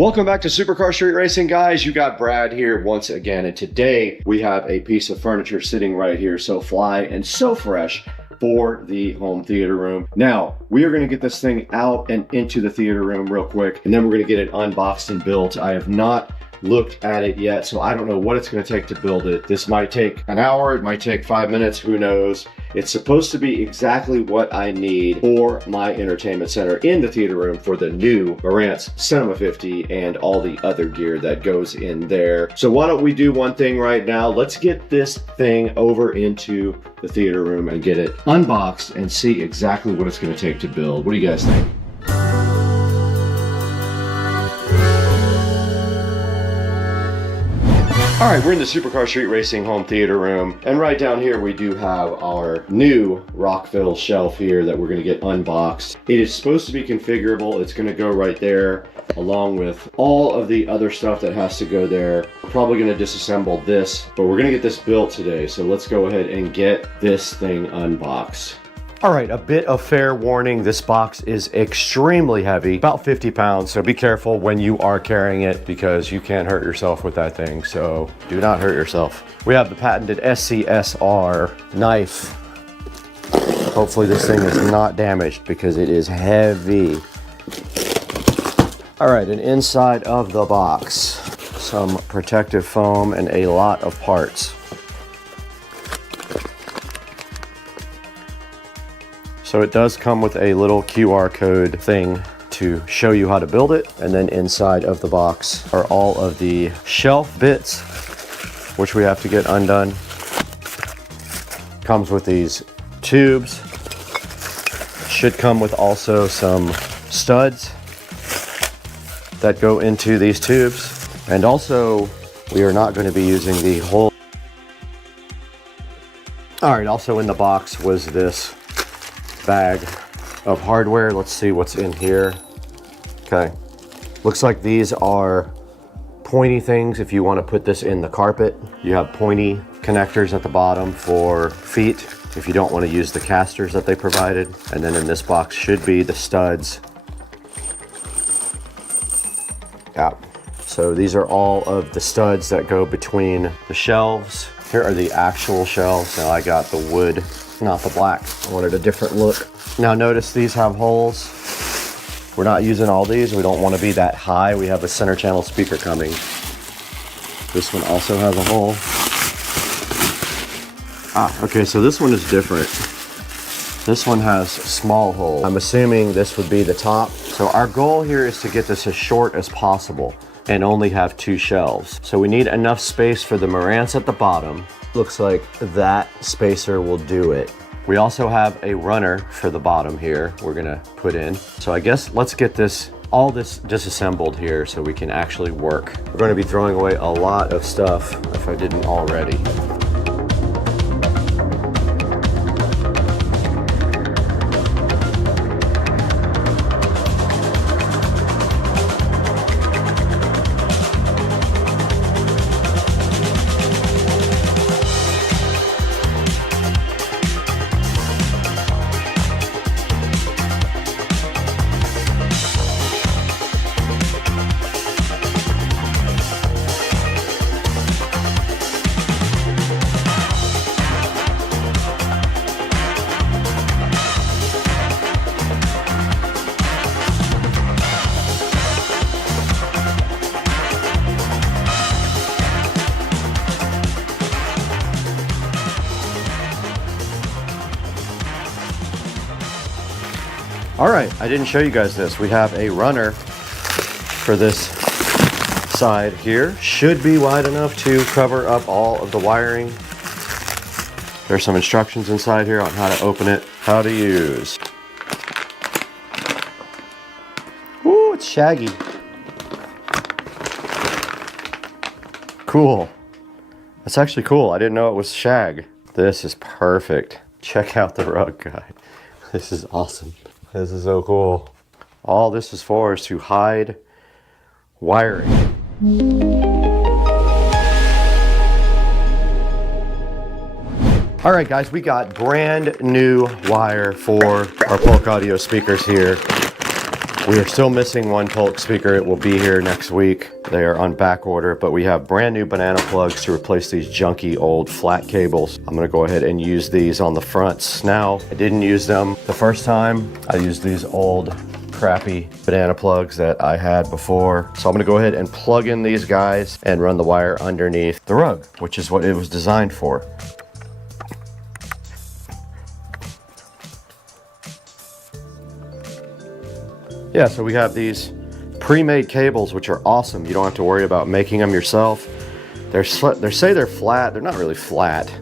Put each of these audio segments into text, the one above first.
Welcome back to Supercar Street Racing, guys. You got Brad here once again, and today we have a piece of furniture sitting right here, so fly and so fresh for the home theater room. Now, we are going to get this thing out and into the theater room real quick, and then we're going to get it unboxed and built. I have not looked at it yet, so I don't know what it's going to take to build it. This might take an hour, it might take 5 minutes, who knows. It's supposed to be exactly what I need for my entertainment center in the theater room for the new Marantz Cinema 50 and all the other gear that goes in there. So why don't we do one thing right now? Let's get this thing over into the theater room and get it unboxed and see exactly what it's going to take to build. What do you guys think? All right, we're in the Supercar Street Racing home theater room, and right down here we do have our new Rockville shelf here that we're going to get unboxed. It is supposed to be configurable. It's going to go right there along with all of the other stuff that has to go there. We're probably going to disassemble this, but we're going to get this built today. So let's go ahead and get this thing unboxed. All right, a bit of fair warning. This box is extremely heavy, about 50 pounds. So be careful when you are carrying it because you can't hurt yourself with that thing. So do not hurt yourself. We have the patented SCSR knife. Hopefully this thing is not damaged because it is heavy. All right, and inside of the box, some protective foam and a lot of parts. So it does come with a little QR code thing to show you how to build it. And then inside of the box are all of the shelf bits, which we have to get undone. Comes with these tubes. Should come with also some studs that go into these tubes. And also, we are not going to be using the whole. All right, also in the box was this bag of hardware. Let's see what's in here. Okay, looks like these are pointy things. If you want to put this in the carpet, you have pointy connectors at the bottom for feet if you don't want to use the casters that they provided. And then in this box should be the studs. Yeah, so these are all of the studs that go between the shelves. Here are the actual shelves. Now I got the wood, not the black. I wanted a different look. Now notice these have holes. We're not using all these. We don't want to be that high. We have a center channel speaker coming. This one also has a hole. Okay, so this one is different. This one has small holes. I'm assuming this would be the top. So our goal here is to get this as short as possible and only have 2 shelves. So we need enough space for the Marantz at the bottom. Looks like that spacer will do it. We also have a runner for the bottom here we're gonna put in. So I guess let's get all this disassembled here so we can actually work. We're gonna be throwing away a lot of stuff if I didn't already. All right, I didn't show you guys this. We have a runner for this side here. Should be wide enough to cover up all of the wiring. There's some instructions inside here on how to open it, how to use. Ooh, it's shaggy. Cool. That's actually cool. I didn't know it was shag. This is perfect. Check out the rug guide. This is awesome. This is so cool. All this is for is to hide wiring. All right, guys, we got brand new wire for our Polk Audio speakers here. We are still missing one Polk speaker. It will be here next week. They are on back order, but we have brand new banana plugs to replace these junky old flat cables. I'm gonna go ahead and use these on the fronts. Now, I didn't use them the first time. I used these old crappy banana plugs that I had before. So I'm gonna go ahead and plug in these guys and run the wire underneath the rug, which is what it was designed for. Yeah, so we have these pre-made cables, which are awesome. You don't have to worry about making them yourself. They say they're flat. They're not really flat.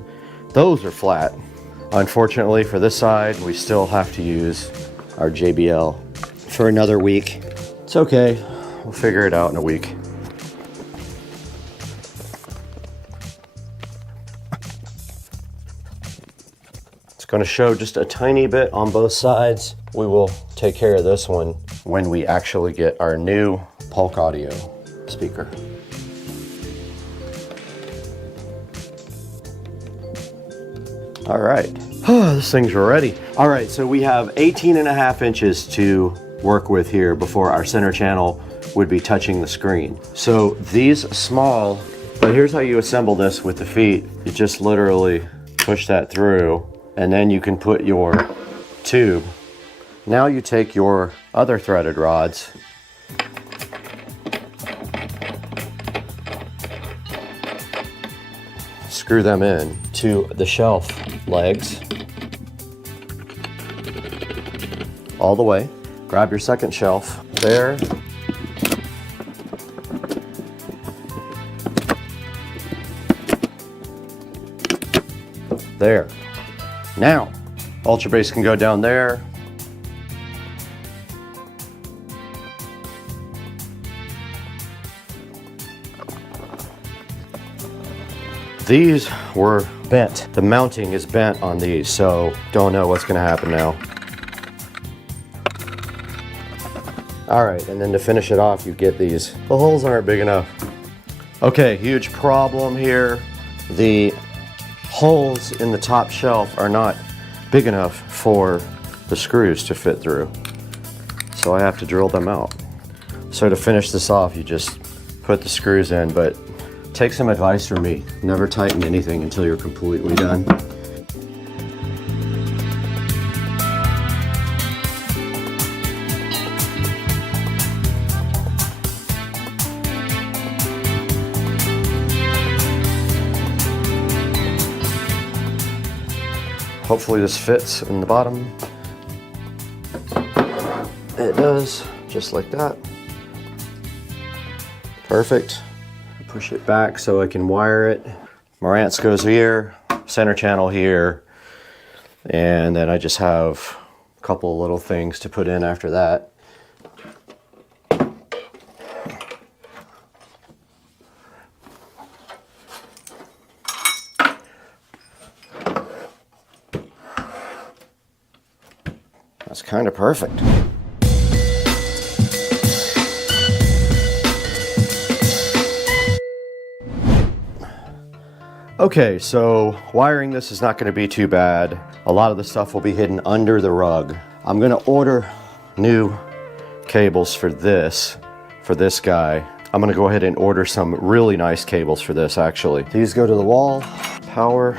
Those are flat. Unfortunately, for this side, we still have to use our JBL for another week. It's okay. We'll figure it out in a week. It's going to show just a tiny bit on both sides. We will take care of this one when we actually get our new Polk Audio speaker. All right, this thing's ready. All right, so we have 18.5 inches to work with here before our center channel would be touching the screen. So these small, but here's how you assemble this with the feet. You just literally push that through, and then you can put your tube. Now you take your other threaded rods, screw them in to the shelf legs all the way. Grab your second shelf there. There. Now, Ultra Bass can go down there. These were bent. The mounting is bent on these, so don't know what's gonna happen now. All right, and then to finish it off, you get these. The holes aren't big enough. Okay, huge problem here. The holes in the top shelf are not big enough for the screws to fit through. So I have to drill them out. So to finish this off, you just put the screws in, but take some advice from me. Never tighten anything until you're completely done. Hopefully this fits in the bottom. It does, just like that. Perfect. Push it back so I can wire it. Marantz goes here, center channel here, and then I just have a couple of little things to put in after that. That's kind of perfect. Okay, so wiring this is not going to be too bad. A lot of the stuff will be hidden under the rug. I'm going to order new cables for this guy. I'm going to go ahead and order some really nice cables for this actually. These go to the wall, power.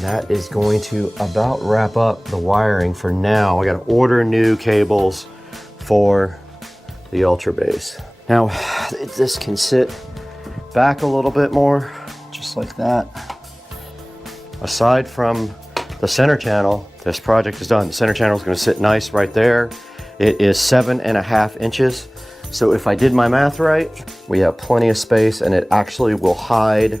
That is going to about wrap up the wiring for now. I got to order new cables for the Ultra Bass. Now, this can sit back a little bit more, just like that. Aside from the center channel, this project is done. The center channel is going to sit nice right there. It is 7.5 inches. So if I did my math right, we have plenty of space, and it actually will hide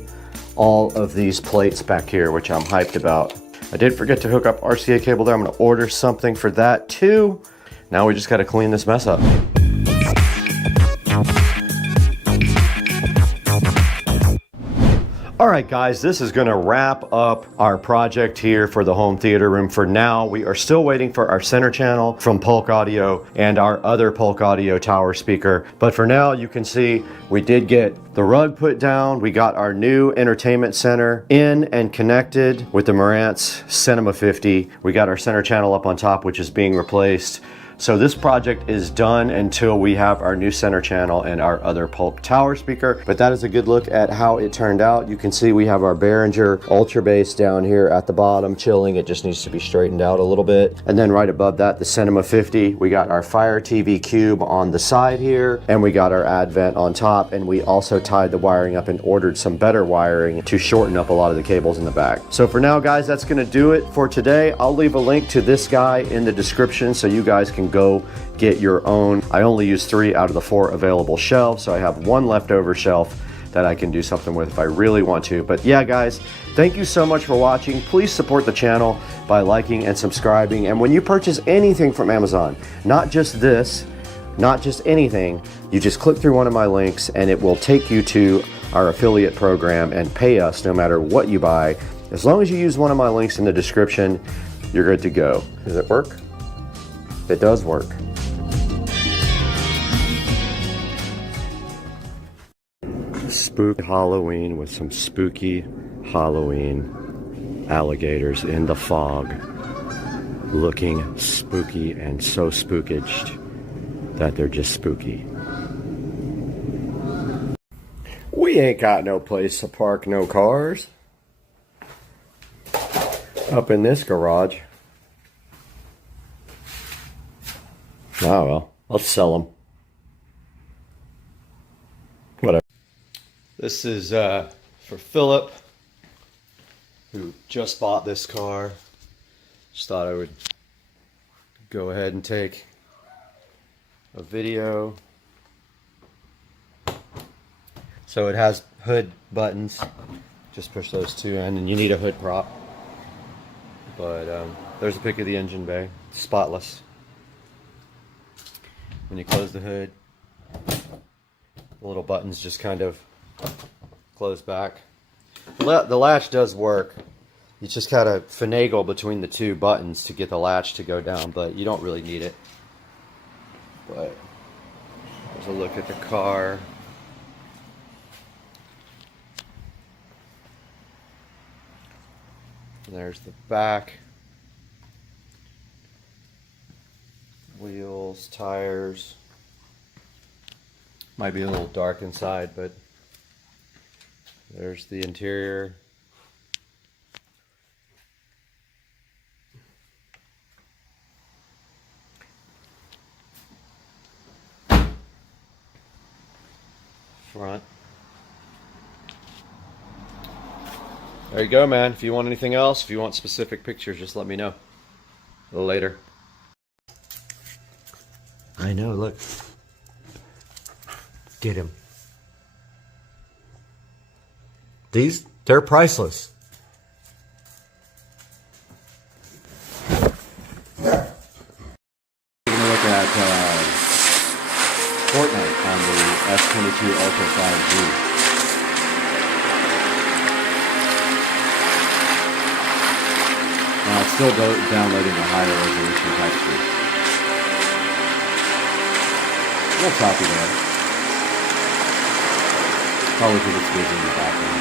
all of these plates back here, which I'm hyped about. I did forget to hook up RCA cable there. I'm gonna order something for that too. Now we just gotta clean this mess up. All right, guys, this is gonna wrap up our project here for the home theater room. For now, we are still waiting for our center channel from Polk Audio and our other Polk Audio tower speaker. But for now, you can see we did get the rug put down. We got our new entertainment center in and connected with the Marantz Cinema 50. We got our center channel up on top, which is being replaced. So this project is done until we have our new center channel and our other Polk tower speaker. But that is a good look at how it turned out. You can see we have our Behringer Ultra Bass down here at the bottom chilling. It just needs to be straightened out a little bit. And then right above that, the Cinema 50. We got our Fire TV Cube on the side here, and we got our Advent on top. And we also tied the wiring up and ordered some better wiring to shorten up a lot of the cables in the back. So for now, guys, that's gonna do it for today. I'll leave a link to this guy in the description so you guys can go get your own. I only use 3 out of the 4 available shelves, so I have 1 leftover shelf that I can do something with if I really want to. But yeah, guys, thank you so much for watching. Please support the channel by liking and subscribing. And when you purchase anything from Amazon, not just this, not just anything, you just click through one of my links and it will take you to our affiliate program and pay us no matter what you buy. As long as you use one of my links in the description, you're good to go. Does it work? It does work. Spooky Halloween with some spooky Halloween alligators in the fog, looking spooky and so spookaged that they're just spooky. We ain't got no place to park no cars up in this garage. Oh well, let's sell them. Whatever. This is for Philip, who just bought this car. Just thought I would go ahead and take a video. So it has hood buttons. Just push those 2 in, and you need a hood prop. But there's a pic of the engine bay, spotless. When you close the hood, the little buttons just kind of close back. The latch does work. You just gotta finagle between the 2 buttons to get the latch to go down, but you don't really need it. But there's a look at the car. There's the back. Wheels, tires. Might be a little dark inside, but there's the interior. Front. There you go, man. If you want anything else, if you want specific pictures, just let me know. A little later. I know, look. Get him. They're priceless. Taking a look at Fortnite on the S22 Ultra 5G. Now it's still downloading the higher resolution texture. No copy there. Probably because it's busy in the background.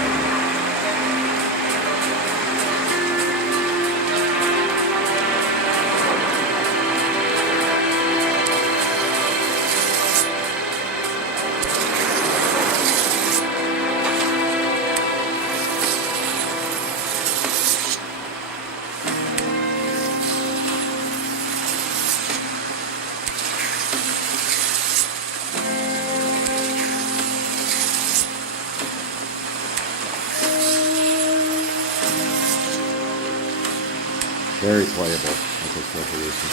Very playable. That's its resolution.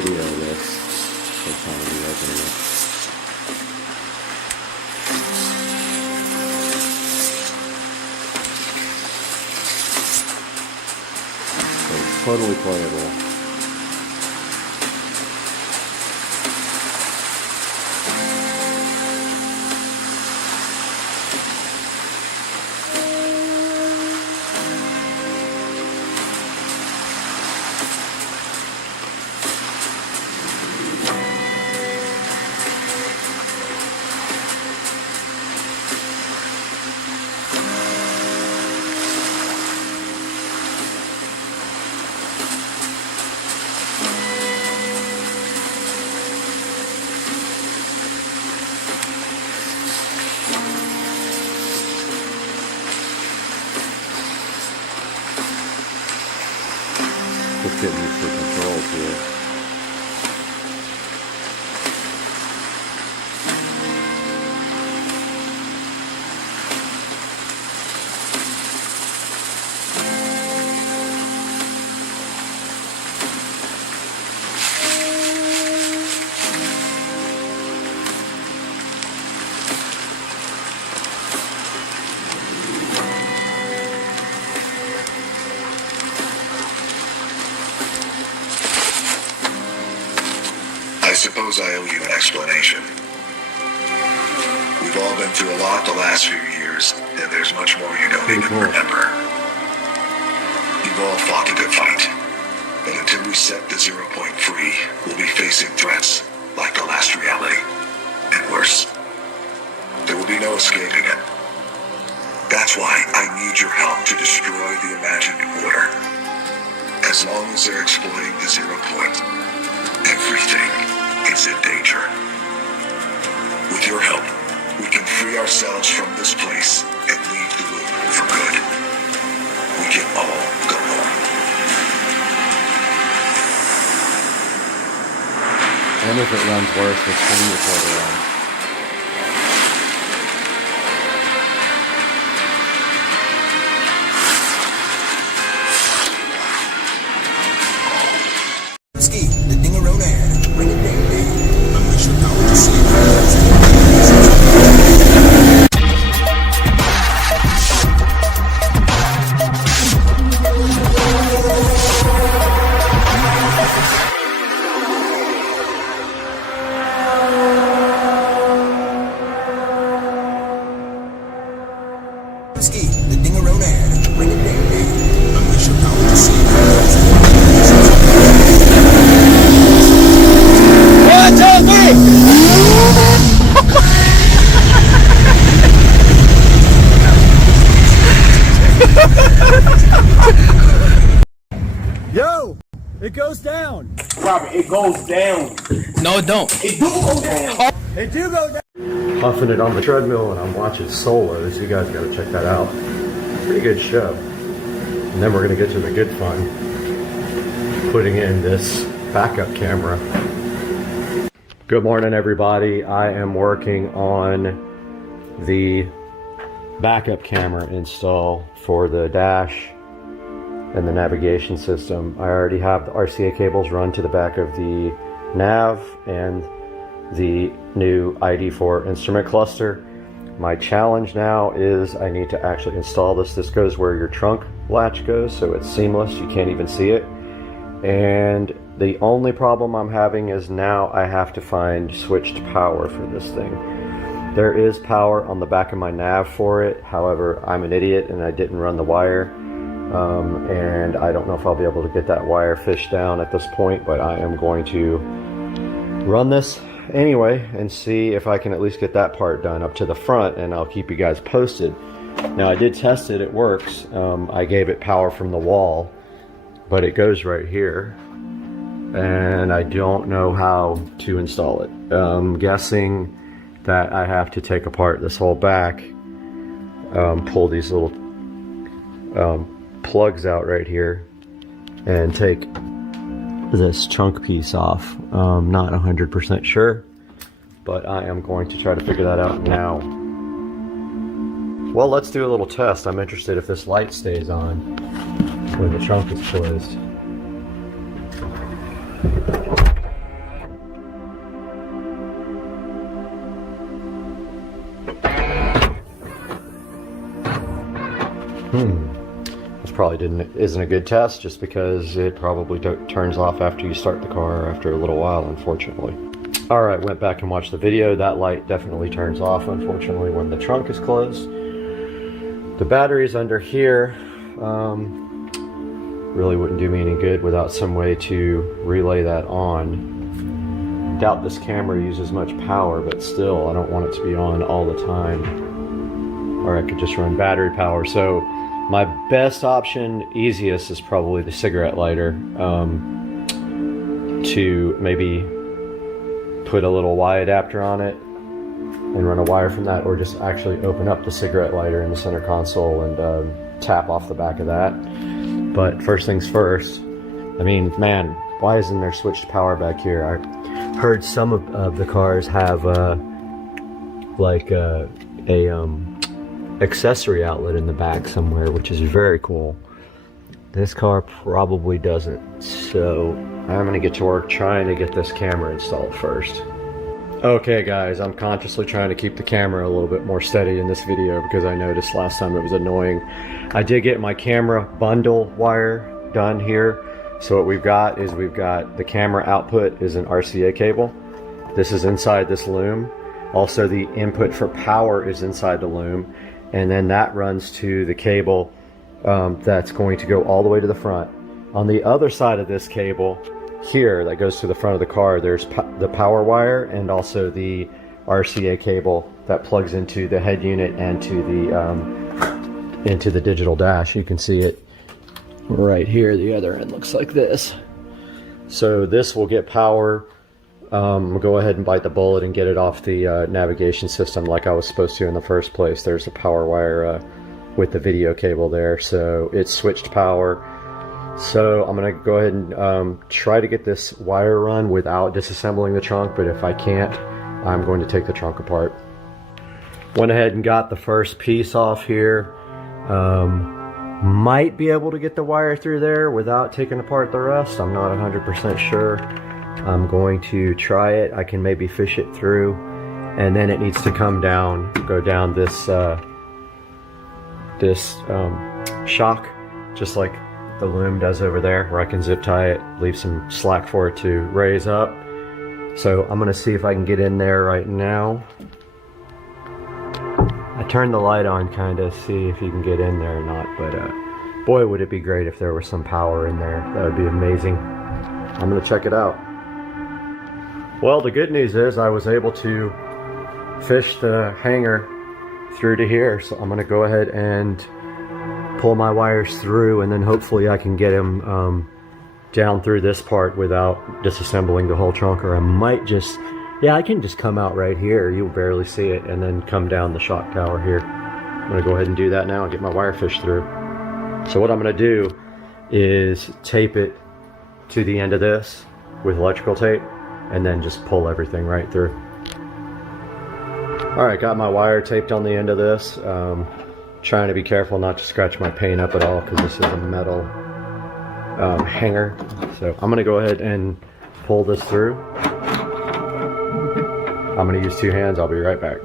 video of this. First time we'll be opening it. So it's totally playable. Just getting used to the controls here. I suppose I owe you an explanation. We've all been through a lot the last few years, and there's much more you don't even remember. You've all fought a good fight, but until we set the 0 point free, we'll be facing threats like the last reality, and worse. There will be no escaping it. That's why I need your help to destroy the imagined order. As long as they're exploiting the 0 point, everything is in danger. With your help, we can free ourselves from this place and leave the loop for good. We can all go home. And if it runs worse, the screen recorder runs. Yo, it goes down. Robert, it goes down. No, it don't. It do go down. It do go down. Puffing it on the treadmill and I'm watching solos. You guys gotta check that out. Pretty good show. And then we're gonna get to the good fun. Putting in this backup camera. Good morning, everybody. I am working on the backup camera install for the dash and the navigation system. I already have the RCA cables run to the back of the nav and the new ID4 instrument cluster. My challenge now is I need to actually install this. This goes where your trunk latch goes, so it's seamless. You can't even see it. And the only problem I'm having is now I have to find switched power for this thing. There is power on the back of my nav for it. However, I'm an idiot and I didn't run the wire. And I don't know if I'll be able to get that wire fished down at this point, but I am going to run this anyway and see if I can at least get that part done up to the front, and I'll keep you guys posted. Now, I did test it, it works. I gave it power from the wall, but it goes right here, and I don't know how to install it. I'm guessing that I have to take apart this whole back, pull these little plugs out right here and take this chunk piece off. Not 100% sure, but I am going to try to figure that out now. Well, let's do a little test. I'm interested if this light stays on when the trunk is closed. This probably isn't a good test, just because it probably turns off after you start the car after a little while, unfortunately. All right, went back and watched the video. That light definitely turns off, unfortunately, when the trunk is closed. The battery's under here. Really wouldn't do me any good without some way to relay that on. Doubt this camera uses much power, but still, I don't want it to be on all the time. Or I could just run battery power. So my best option, easiest, is probably the cigarette lighter. To maybe put a little Y adapter on it and run a wire from that, or just actually open up the cigarette lighter in the center console and tap off the back of that. But first things first, I mean, man, why isn't there switched power back here? I heard some of the cars have like a accessory outlet in the back somewhere, which is very cool. This car probably doesn't, so I'm gonna get to work trying to get this camera installed first. Okay guys, I'm consciously trying to keep the camera a little bit more steady in this video because I noticed last time it was annoying. I did get my camera bundle wire done here. So what we've got is the camera output is an RCA cable. This is inside this loom. Also the input for power is inside the loom. And then that runs to the cable that's going to go all the way to the front. On the other side of this cable here that goes to the front of the car, there's the power wire and also the RCA cable that plugs into the head unit and to the digital dash. You can see it right here. The other end looks like this. So this will get power. We'll go ahead and bite the bullet and get it off the navigation system like I was supposed to in the first place. There's a power wire with the video cable there, so it's switched power. So I'm gonna go ahead and try to get this wire run without disassembling the trunk, but if I can't, I'm going to take the trunk apart. Went ahead and got the first piece off here. Might be able to get the wire through there without taking apart the rest. I'm not 100% sure. I'm going to try it. I can maybe fish it through, and then it needs to come down, go down this shock, just like the loom does over there, where I can zip tie it, leave some slack for it to raise up. So I'm gonna see if I can get in there right now. I turned the light on kind of see if you can get in there or not, but boy would it be great if there was some power in there. That would be amazing. I'm gonna check it out. Well, the good news is I was able to fish the hanger through to here, so I'm gonna go ahead and pull my wires through, and then hopefully I can get them down through this part without disassembling the whole trunk. Or I might just, yeah, I can just come out right here, you'll barely see it, and then come down the shock tower here. I'm gonna go ahead and do that now and get my wire fished through. So what I'm gonna do is tape it to the end of this with electrical tape, and then just pull everything right through. All right, got my wire taped on the end of this. Trying to be careful not to scratch my paint up at all because this is a metal hanger. So I'm gonna go ahead and pull this through. I'm gonna use two hands, I'll be right back.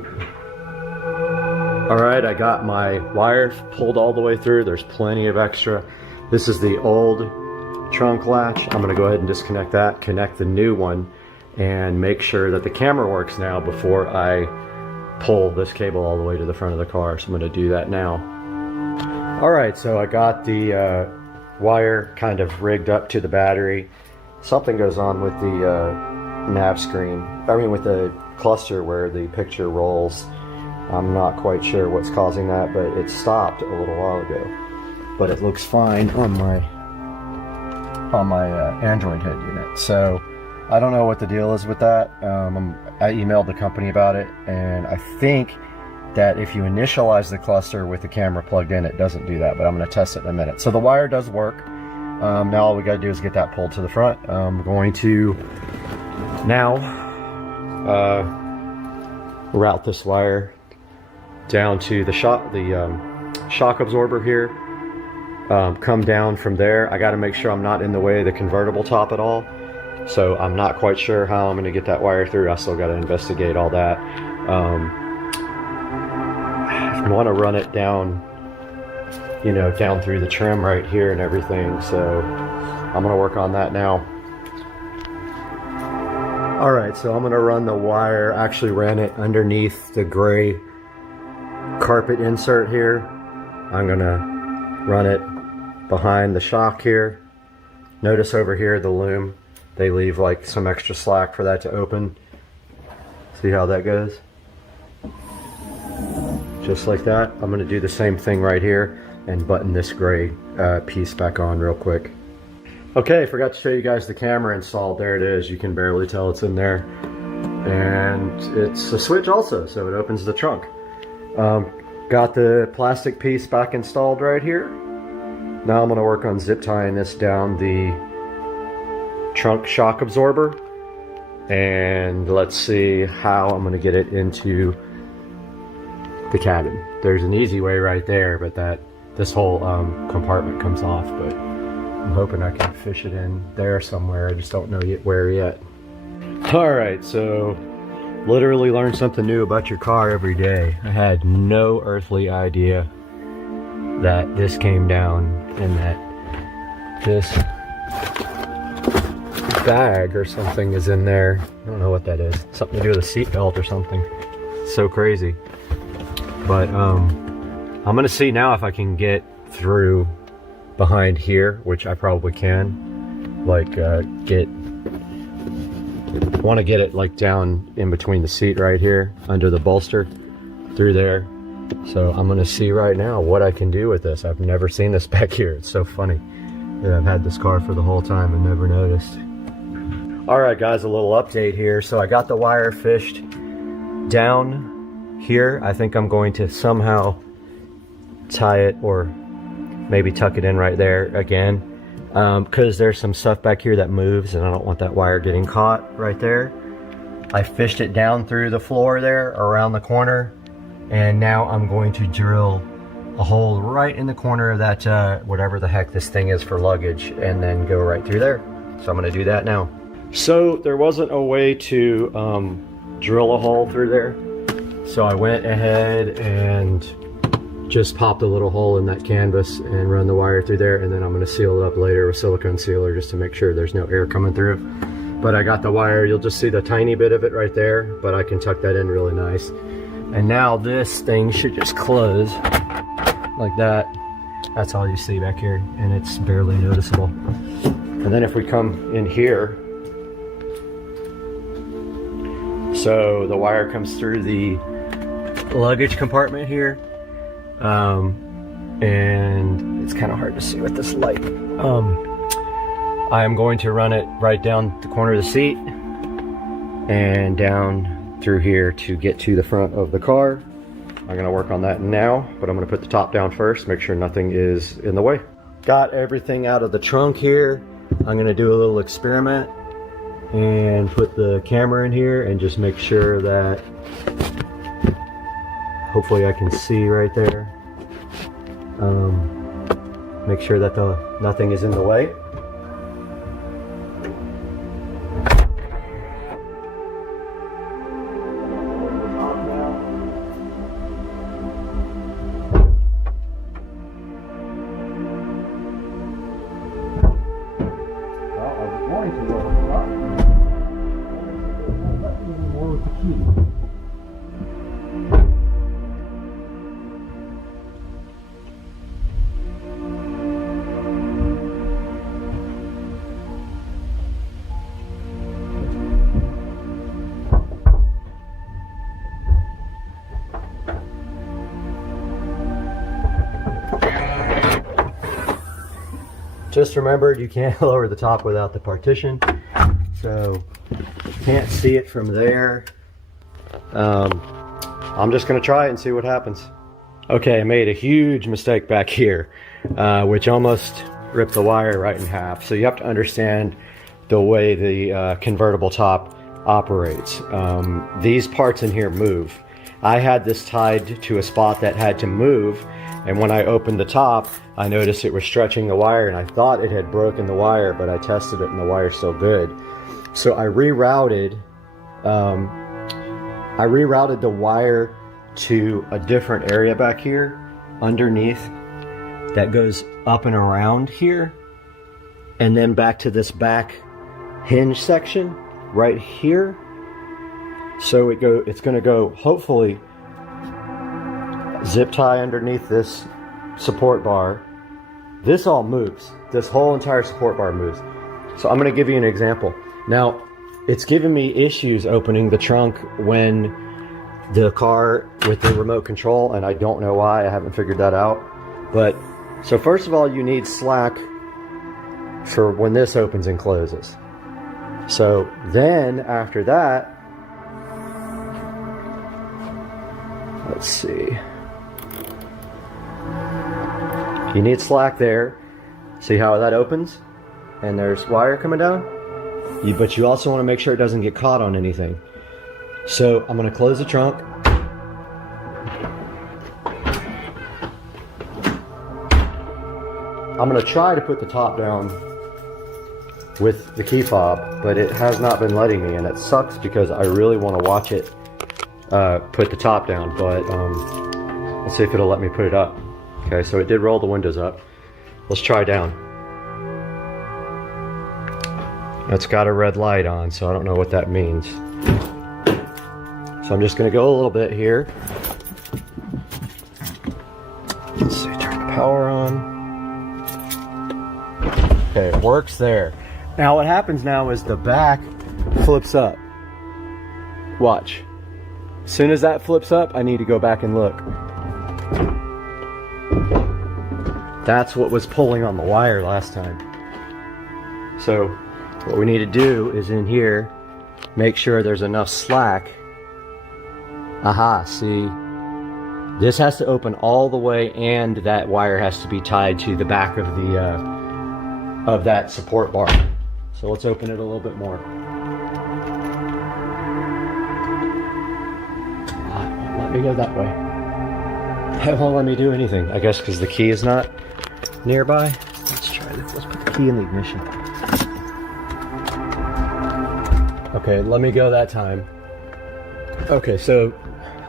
All right, I got my wire pulled all the way through. There's plenty of extra. This is the old trunk latch. I'm gonna go ahead and disconnect that, connect the new one, and make sure that the camera works now before I pull this cable all the way to the front of the car. So I'm going to do that now. All right, so I got the wire kind of rigged up to the battery. Something goes on with the nav screen, I mean with the cluster where the picture rolls. I'm not quite sure what's causing that, but it stopped a little while ago. But it looks fine on my Android head unit. So I don't know what the deal is with that. I emailed the company about it, and I think that if you initialize the cluster with the camera plugged in, it doesn't do that, but I'm going to test it in a minute. So the wire does work. Now all we got to do is get that pulled to the front. I'm going to now route this wire down to the shock absorber here. Come down from there. I got to make sure I'm not in the way of the convertible top at all. So I'm not quite sure how I'm going to get that wire through. I still got to investigate all that. I want to run it down you know, down through the trim right here and everything. So I'm gonna work on that now. All right, so I'm gonna run the wire, actually ran it underneath the gray carpet insert here. I'm gonna run it behind the shock here. Notice over here the loom, they leave like some extra slack for that to open. See how that goes? Just like that. I'm gonna do the same thing right here and button this gray piece back on real quick. Okay, forgot to show you guys the camera installed. There it is. You can barely tell it's in there. And it's a switch also, so it opens the trunk. Got the plastic piece back installed right here. Now I'm gonna work on zip tying this down the trunk shock absorber. And let's see how I'm gonna get it into the cabin. There's an easy way right there, but this whole compartment comes off, but I'm hoping I can fish it in there somewhere. I just don't know where yet. All right, so literally learn something new about your car every day. I had no earthly idea that this came down and that this bag or something is in there. I don't know what that is. Something to do with a seat belt or something. It's so crazy. But I'm gonna see now if I can get through behind here, which I probably can. Like want to get it like down in between the seat right here, under the bolster, through there. So I'm gonna see right now what I can do with this. I've never seen this back here. It's so funny that I've had this car for the whole time and never noticed. All right, guys, a little update here. So I got the wire fished down here. I think I'm going to somehow tie it or maybe tuck it in right there again, because there's some stuff back here that moves and I don't want that wire getting caught right there. I fished it down through the floor there around the corner, and now I'm going to drill a hole right in the corner of that whatever the heck this thing is for luggage, and then go right through there. So I'm going to do that now. So there wasn't a way to drill a hole through there, so I went ahead and just popped a little hole in that canvas and run the wire through there, and then I'm going to seal it up later with silicone sealer just to make sure there's no air coming through. But I got the wire, you'll just see the tiny bit of it right there, but I can tuck that in really nice. And now this thing should just close like that. That's all you see back here, and it's barely noticeable. And then if we come in here, so the wire comes through the luggage compartment here. And it's kind of hard to see with this light. I am going to run it right down the corner of the seat and down through here to get to the front of the car. I'm going to work on that now, but I'm going to put the top down first, make sure nothing is in the way. Got everything out of the trunk here. I'm going to do a little experiment and put the camera in here and just make sure that hopefully I can see right there. Make sure that nothing is in the way. Just remembered you can't lower the top without the partition, so you can't see it from there. I'm just gonna try it and see what happens. Okay, I made a huge mistake back here, which almost ripped the wire right in half. So you have to understand the way the convertible top operates. These parts in here move. I had this tied to a spot that had to move, and when I opened the top, I noticed it was stretching the wire, and I thought it had broken the wire, but I tested it and the wire's still good. So I rerouted the wire to a different area back here underneath that goes up and around here, and then back to this back hinge section right here. So it's going to go, hopefully, zip tie underneath this support bar. This all moves. This whole entire support bar moves. So I'm going to give you an example. Now, it's giving me issues opening the trunk when the car with the remote control, and I don't know why. I haven't figured that out. But so first of all, you need slack for when this opens and closes. So then after that, let's see. You need slack there. See how that opens? And there's wire coming down. But you also want to make sure it doesn't get caught on anything. So I'm going to close the trunk. I'm going to try to put the top down with the key fob, but it has not been letting me, and it sucks because I really want to watch it put the top down, but let's see if it'll let me put it up. Okay, so it did roll the windows up. Let's try down. It's got a red light on, so I don't know what that means. So I'm just going to go a little bit here. Let's see, turn the power on. Okay, it works there. Now what happens now is the back flips up. Watch. As soon as that flips up, I need to go back and look. That's what was pulling on the wire last time. So what we need to do is in here, make sure there's enough slack. Aha, see, this has to open all the way, and that wire has to be tied to the back of the of that support bar. So let's open it a little bit more. Let me go that way. It won't let me do anything, I guess because the key is not nearby. Let's try this. Let's put the key in the ignition. Okay, let me go that time. Okay, so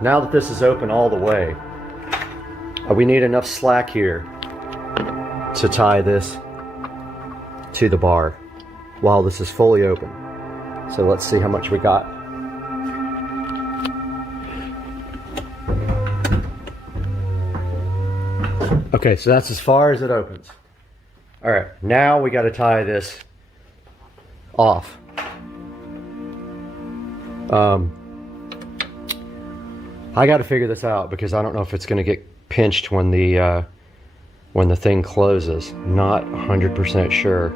now that this is open all the way, we need enough slack here to tie this to the bar while this is fully open. So let's see how much we got. Okay, so that's as far as it opens. All right, now we got to tie this off. I got to figure this out because I don't know if it's going to get pinched when the thing closes. Not 100% sure.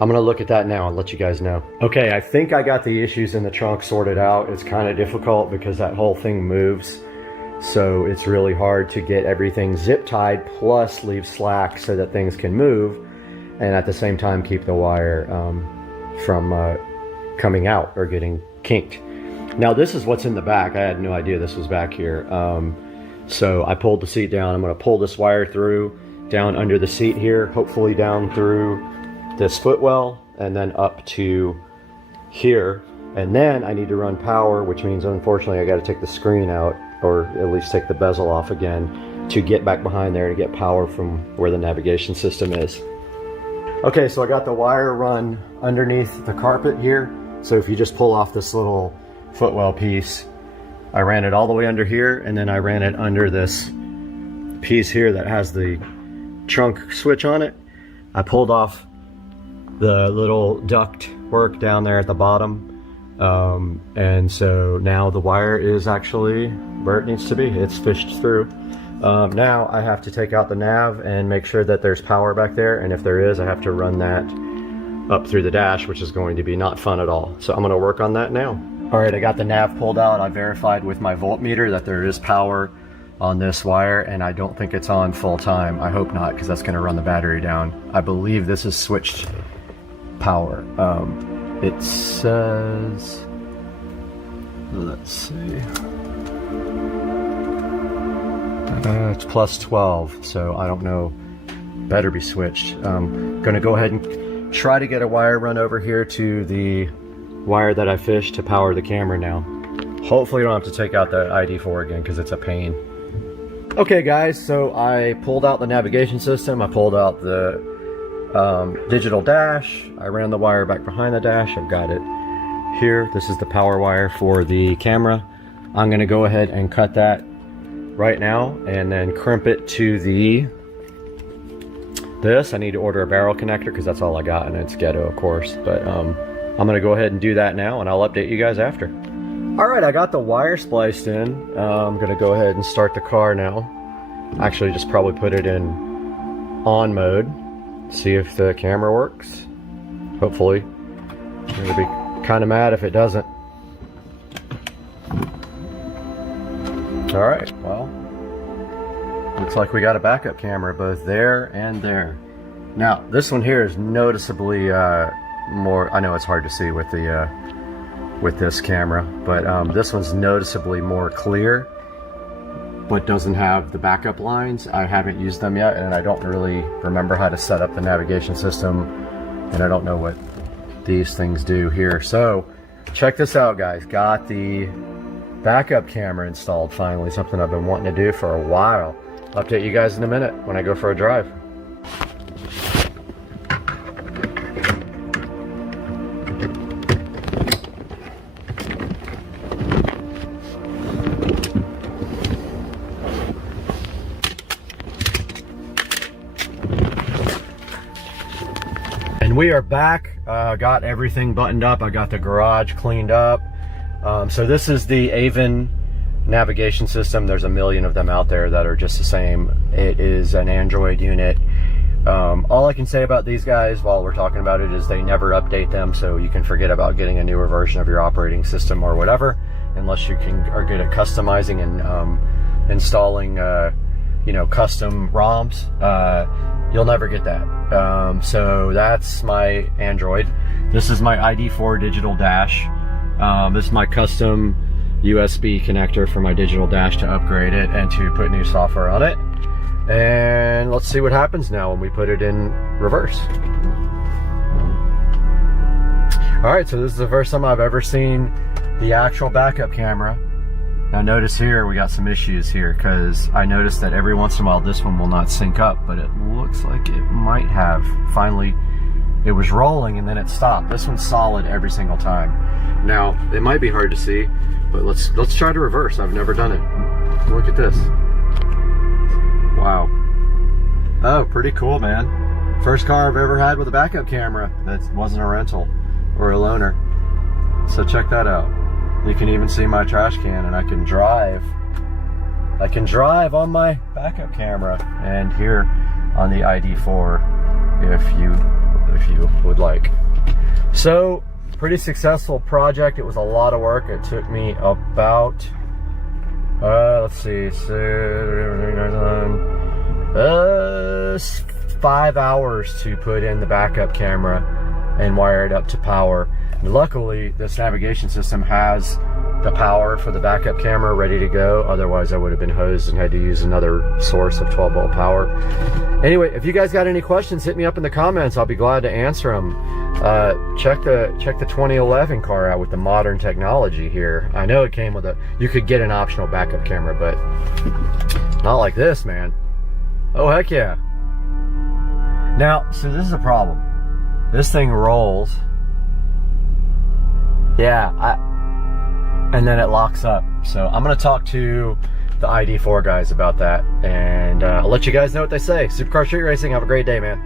I'm going to look at that now and let you guys know. Okay, I think I got the issues in the trunk sorted out. It's kind of difficult because that whole thing moves. So it's really hard to get everything zip tied plus leave slack so that things can move and at the same time keep the wire from coming out or getting kinked. Now this is what's in the back. I had no idea this was back here. So I pulled the seat down. I'm going to pull this wire through down under the seat here, hopefully down through this footwell and then up to here. And then I need to run power, which means unfortunately I got to take the screen out, or at least take the bezel off again to get back behind there to get power from where the navigation system is. Okay, so I got the wire run underneath the carpet here. So if you just pull off this little footwell piece, I ran it all the way under here, and then I ran it under this piece here that has the trunk switch on it. I pulled off the little duct work down there at the bottom. And so now the wire is actually where it needs to be. It's fished through. Now I have to take out the nav and make sure that there's power back there, and if there is, I have to run that up through the dash, which is going to be not fun at all. So I'm going to work on that now. All right, I got the nav pulled out. I verified with my voltmeter that there is power on this wire, and I don't think it's on full time. I hope not, because that's going to run the battery down. I believe this is switched power. It says, let's see, it's plus 12, so I don't know, better be switched. I'm gonna go ahead and try to get a wire run over here to the wire that I fished to power the camera now. Hopefully I don't have to take out the ID4 again because it's a pain. Okay guys, so I pulled out the navigation system, I pulled out the digital dash, I ran the wire back behind the dash, I've got it here. This is the power wire for the camera. I'm gonna go ahead and cut that right now and then crimp it to this. I need to order a barrel connector because that's all I got, and it's ghetto of course, but I'm gonna go ahead and do that now and I'll update you guys after. Alright, I got the wire spliced in. I'm gonna go ahead and start the car now. Actually just probably put it in on mode, see if the camera works. Hopefully. I'm gonna be kind of mad if it doesn't. Alright, well, looks like we got a backup camera both there and there. Now this one here is noticeably more, I know it's hard to see with the with this camera, but this one's noticeably more clear, but doesn't have the backup lines. I haven't used them yet, and I don't really remember how to set up the navigation system, and I don't know what these things do here. So check this out guys, got the backup camera installed finally, something I've been wanting to do for a while. Update you guys in a minute when I go for a drive. And we are back. Got everything buttoned up. I got the garage cleaned up. So this is the Avon navigation system. There's a million of them out there that are just the same. It is an Android unit. All I can say about these guys while we're talking about it is they never update them, so you can forget about getting a newer version of your operating system or whatever, unless you are good at customizing and installing you know, custom ROMs. You'll never get that. So that's my Android. This is my ID4 digital dash. This is my custom USB connector for my digital dash to upgrade it and to put new software on it. And let's see what happens now when we put it in reverse. Alright, so this is the first time I've ever seen the actual backup camera. Now notice here we got some issues here, because I noticed that every once in a while this one will not sync up, but it looks like it might have. Finally, it was rolling and then it stopped. This one's solid every single time. Now, it might be hard to see, but let's try to reverse. I've never done it. Look at this. Wow. Oh, pretty cool, man. First car I've ever had with a backup camera that wasn't a rental or a loaner. So check that out. You can even see my trash can, and I can drive on my backup camera and here on the ID4 if you would like. So pretty successful project. It was a lot of work. It took me about let's see, 5 hours to put in the backup camera and wire it up to power. Luckily, this navigation system has the power for the backup camera ready to go. Otherwise, I would have been hosed and had to use another source of 12-volt power. Anyway, if you guys got any questions, hit me up in the comments. I'll be glad to answer them. Check the 2011 car out with the modern technology here. I know it came with you could get an optional backup camera, but not like this, man. Oh, heck yeah. Now, so this is a problem. This thing rolls. Yeah, and then it locks up. So I'm gonna talk to the ID4 guys about that, and I'll let you guys know what they say. Supercar Street Racing, have a great day, man.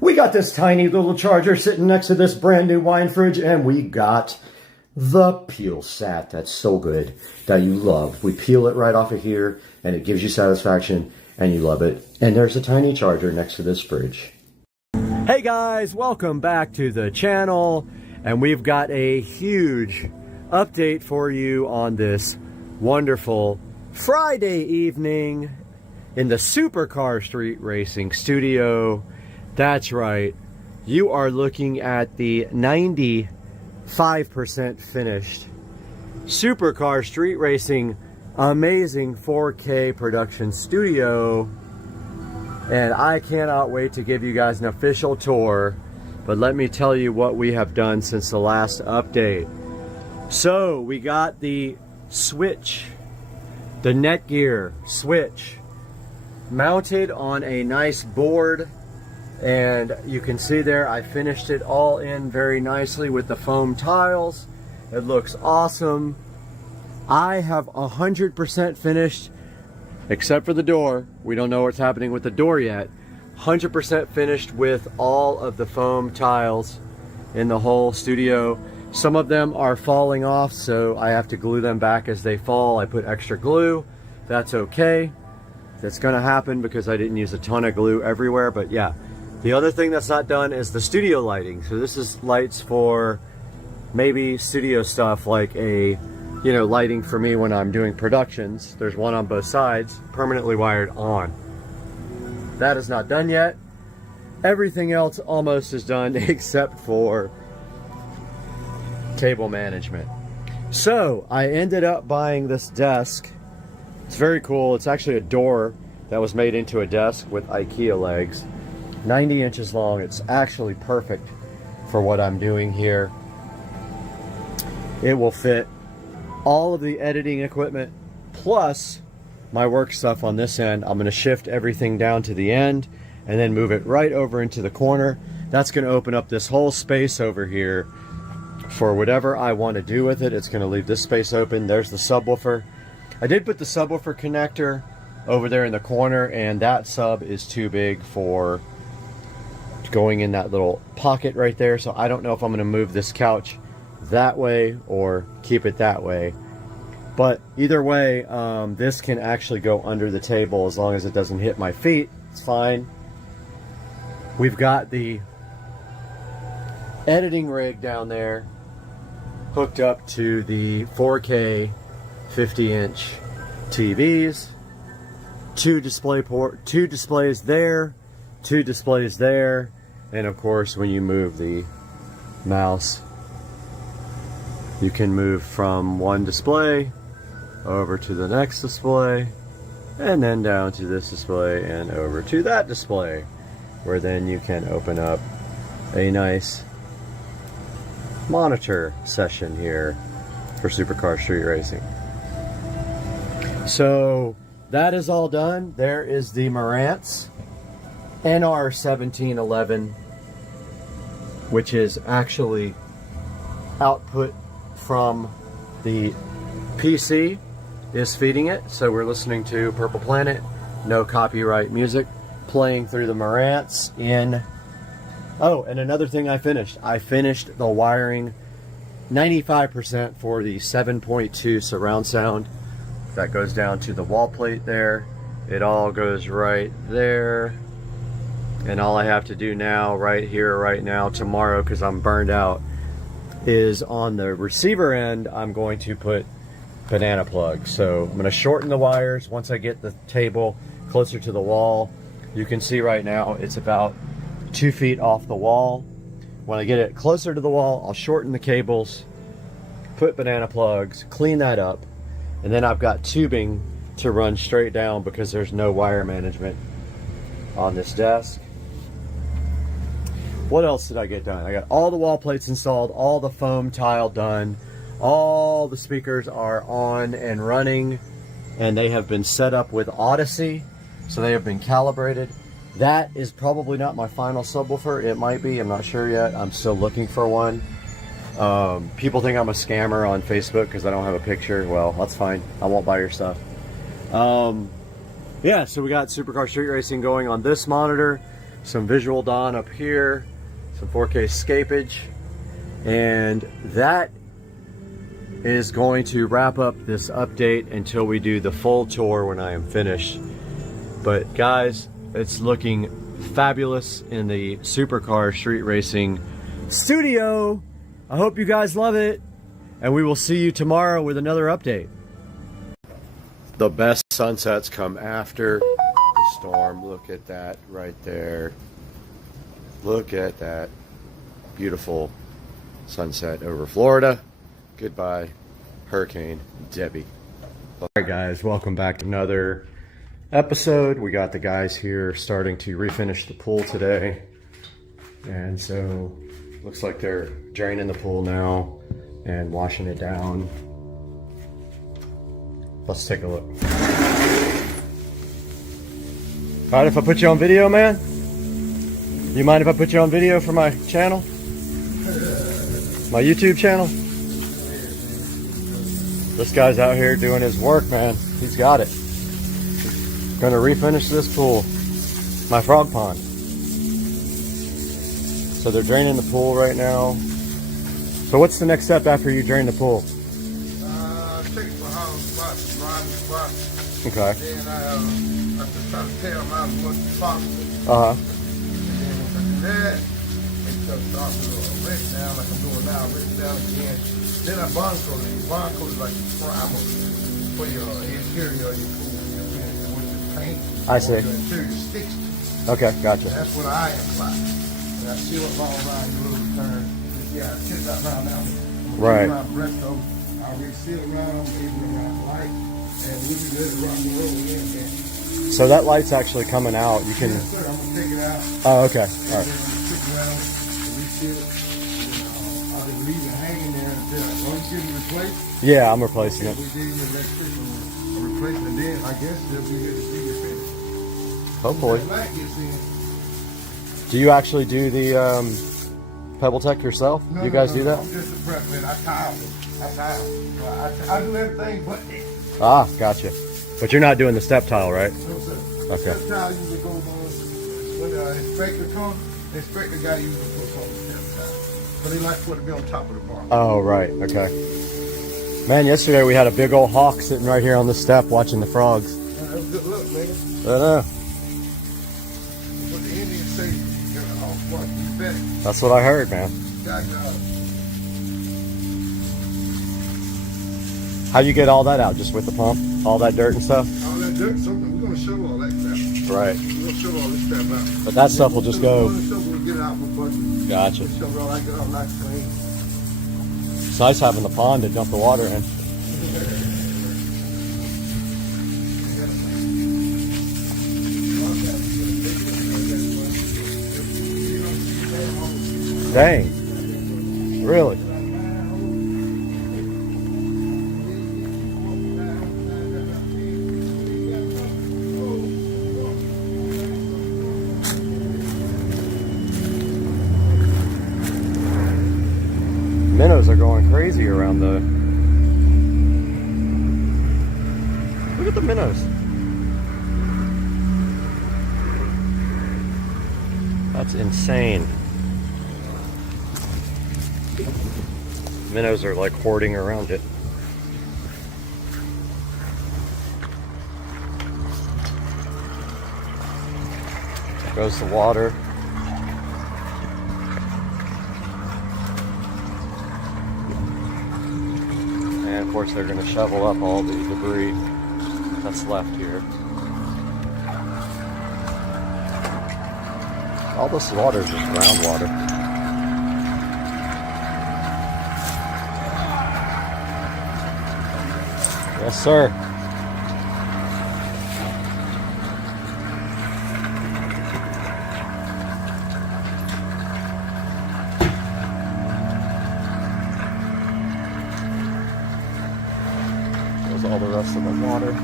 We got this tiny little charger sitting next to this brand new wine fridge, and we got the peel sat. That's so good, that you love. We peel it right off of here, and it gives you satisfaction, and you love it. And there's a tiny charger next to this fridge. Hey guys, welcome back to the channel. And we've got a huge update for you on this wonderful Friday evening in the Supercar Street Racing studio. That's right, you are looking at the 95% finished Supercar Street Racing amazing 4K production studio. And I cannot wait to give you guys an official tour. But let me tell you what we have done since the last update. So we got the switch the Netgear switch mounted on a nice board, and you can see there I finished it all in very nicely with the foam tiles. It looks awesome. I have 100% finished, except for the door. We don't know what's happening with the door yet. 100% finished with all of the foam tiles in the whole studio. Some of them are falling off, so I have to glue them back as they fall. I put extra glue. That's okay. That's gonna happen because I didn't use a ton of glue everywhere, but yeah. The other thing that's not done is the studio lighting. So this is lights for maybe studio stuff, like a, you know, lighting for me when I'm doing productions. There's one on both sides, permanently wired on. That is not done yet. Everything else almost is done except for table management. So I ended up buying this desk. It's very cool. It's actually a door that was made into a desk with IKEA legs. 90 inches long. It's actually perfect for what I'm doing here. It will fit all of the editing equipment plus my work stuff on this end. I'm going to shift everything down to the end and then move it right over into the corner. That's going to open up this whole space over here for whatever I want to do with it. It's going to leave this space open. There's the subwoofer. I did put the subwoofer connector over there in the corner, and that sub is too big for going in that little pocket right there. So I don't know if I'm going to move this couch that way or keep it that way. But either way, this can actually go under the table as long as it doesn't hit my feet. It's fine. We've got the editing rig down there hooked up to the 4K 50-inch TVs. Two displays there, two displays there, and of course when you move the mouse, you can move from one display over to the next display, and then down to this display and over to that display, where then you can open up a nice monitor session here for Supercar Street Racing. So that is all done. There is the Marantz NR1711, which is actually output from the PC is feeding it. So we're listening to Purple Planet, no copyright music, playing through the Marantz in... Oh, and another thing I finished the wiring 95% for the 7.2 surround sound. That goes down to the wall plate there. It all goes right there. And all I have to do now, right here, right now, tomorrow, because I'm burned out, is on the receiver end, I'm going to put banana plugs. So I'm going to shorten the wires once I get the table closer to the wall. You can see right now it's about 2 feet off the wall. When I get it closer to the wall, I'll shorten the cables, put banana plugs, clean that up, and then I've got tubing to run straight down because there's no wire management on this desk. What else did I get done? I got all the wall plates installed, all the foam tile done, all the speakers are on and running, and they have been set up with Odyssey, so they have been calibrated. That is probably not my final subwoofer. It might be, I'm not sure yet. I'm still looking for one. People think I'm a scammer on Facebook because I don't have a picture. Well, that's fine. I won't buy your stuff. Yeah, so we got Supercar Street Racing going on this monitor, some Visual Dawn up here, some 4K scapage, and that is going to wrap up this update until we do the full tour when I am finished. But guys, it's looking fabulous in the Supercar Street Racing studio. I hope you guys love it, and we will see you tomorrow with another update. The best sunsets come after the storm. Look at that right there. Look at that beautiful sunset over Florida. Goodbye, Hurricane Debbie. All right, guys, welcome back to another episode. We got the guys here starting to refinish the pool today, and so looks like they're draining the pool now and washing it down. Let's take a look. Alright, if I put you on video, man? You mind if I put you on video for my channel? My YouTube channel? This guy's out here doing his work, man. He's got it. Gonna refinish this pool. My frog pond. So they're draining the pool right now. So what's the next step after you drain the pool? Take it for how spots, riding spots. Okay. Then I just try to tear them out as much as possible. Uh-huh. And then once I do that, it just starts to rinse down like I'm doing now, rinse down again. Then I bond coat it. Bond coat is like a primer for your interior of your pool. With the paint, I see. your interior sticks. Okay, gotcha. That's what I apply. And I seal it all around your little turn. Yeah, I tip that around now. Right. Around the rest of them. I reseal around them, even around the light. And we be good to rock and roll again. So that light's actually coming out. You can. Yes, sir. I'm gonna take it out. Oh, okay. And All right. then I'm gonna pick it around, reseal it. And, I'll just leave it hanging there until once you get it replaced. Yeah, I'm replacing it. We gave you the electrician a replacement. Then I guess they'll be here to see your finish. Hopefully. When that light gets in. Do you actually do the Pebble Tech yourself? No, You guys no, do no, that? I'm just a prep man. I tile. I do everything but that. Ah, gotcha. But you're not doing the step tile, right? No, sir. Okay. Step tile usually goes on when the inspector comes. The inspector guy usually puts on the step tile. But he likes for it to be on top of the bar. Oh, right. Okay. Man, yesterday we had a big old hawk sitting right here on the step watching the frogs. That was a good look, man. I know. What the Indians say, you're an off-watch better. That's what I heard, man. God, God. How you get all that out? Just with the pump? All that dirt and stuff? All that dirt, something, we're going to shovel all that crap. Right. We're going to shovel all this crap out. But that stuff will just go. We'll get it out with bucket. Gotcha. Shovel all that, get all nice clean. It's nice having the pond to dump the water in. Dang. Really? Minnows are going crazy around the... Look at the minnows. That's insane. Minnows are like hoarding around it. There goes the water. And of course they're going to shovel up all the debris that's left here. All this water is just groundwater. Yes, sir. There's all the rest of the water.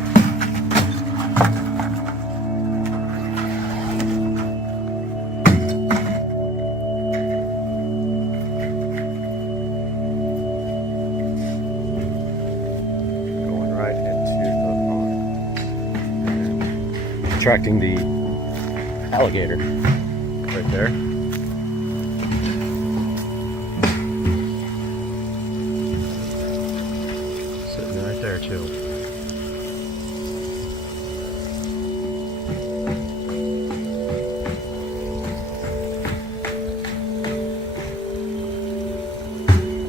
Attracting the alligator right there. Sitting right there too.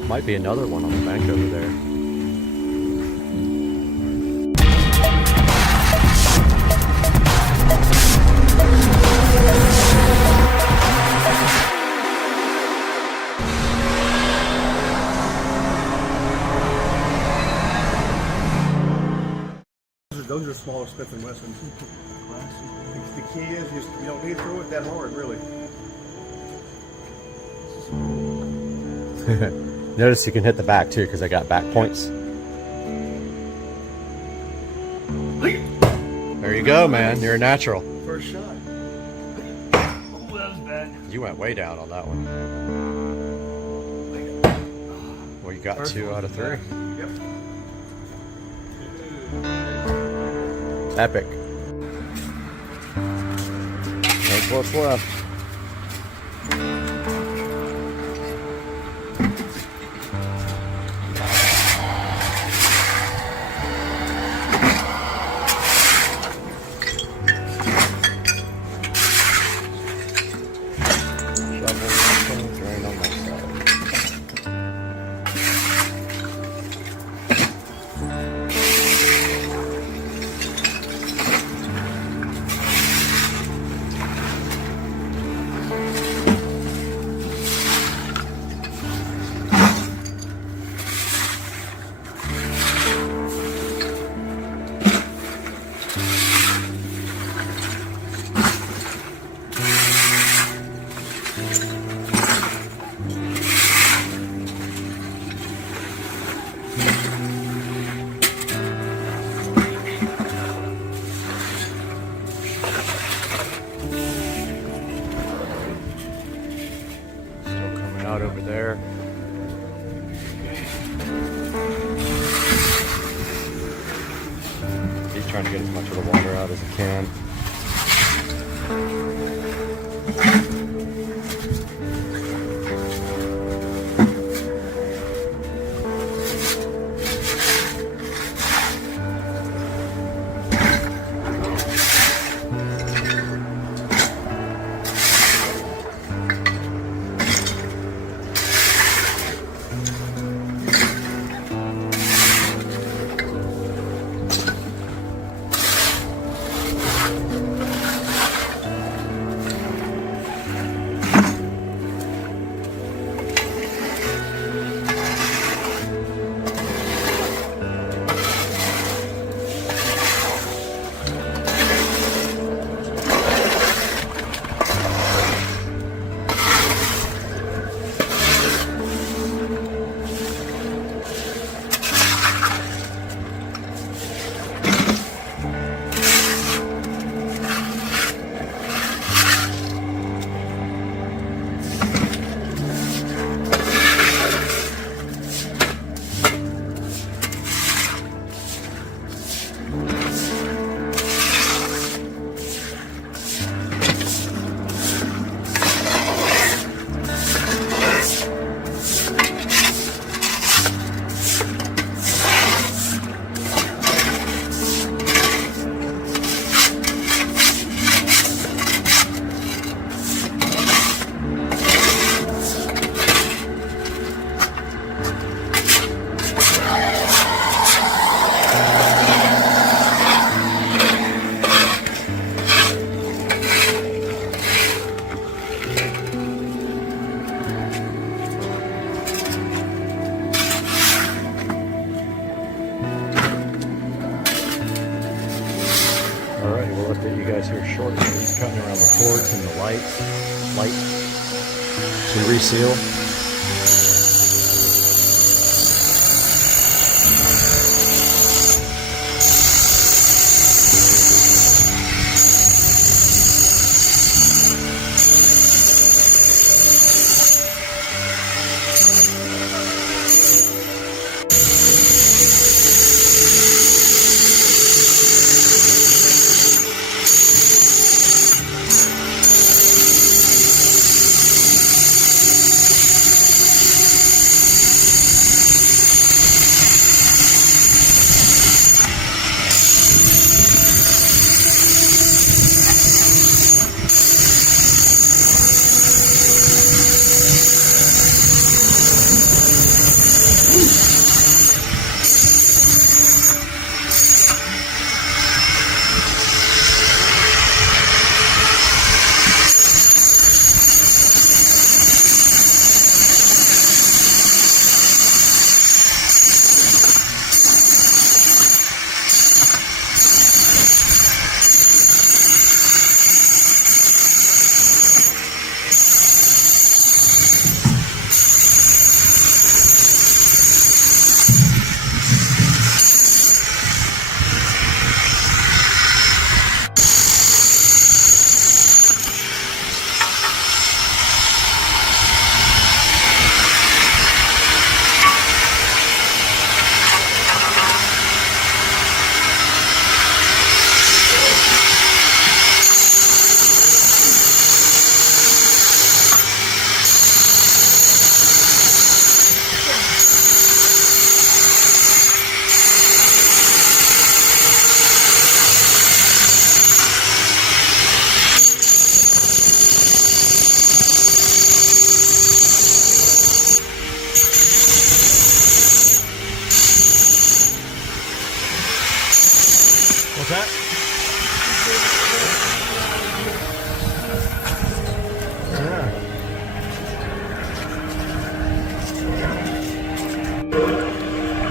Might be another one on the bank over there. Those are smaller Smith & Wessons. The key is you don't need to throw it that hard, really. Notice you can hit the back too because I got back points. There you go, man. You're a natural. First shot. Oh, that was bad. You went way down on that one. Well, you got 2 out of 3. Yep. Epic. That's what's left. Out over there. He's trying to get as much of the water out as he can. That you guys hear shortly. He's cutting around the cords and the light to reseal. What's that?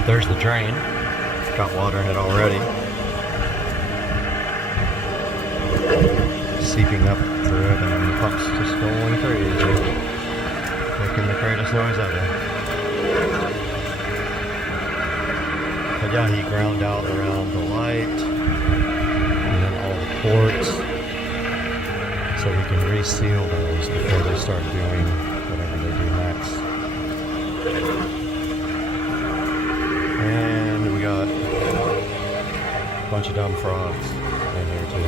There's the drain. Got water in it already. Seeping up through it, and the pump's just going crazy. Making the greatest noise ever. But yeah, he ground out around the light and then all the ports so he can reseal those before they start doing whatever they do next. And we got a bunch of dumb frogs in here too.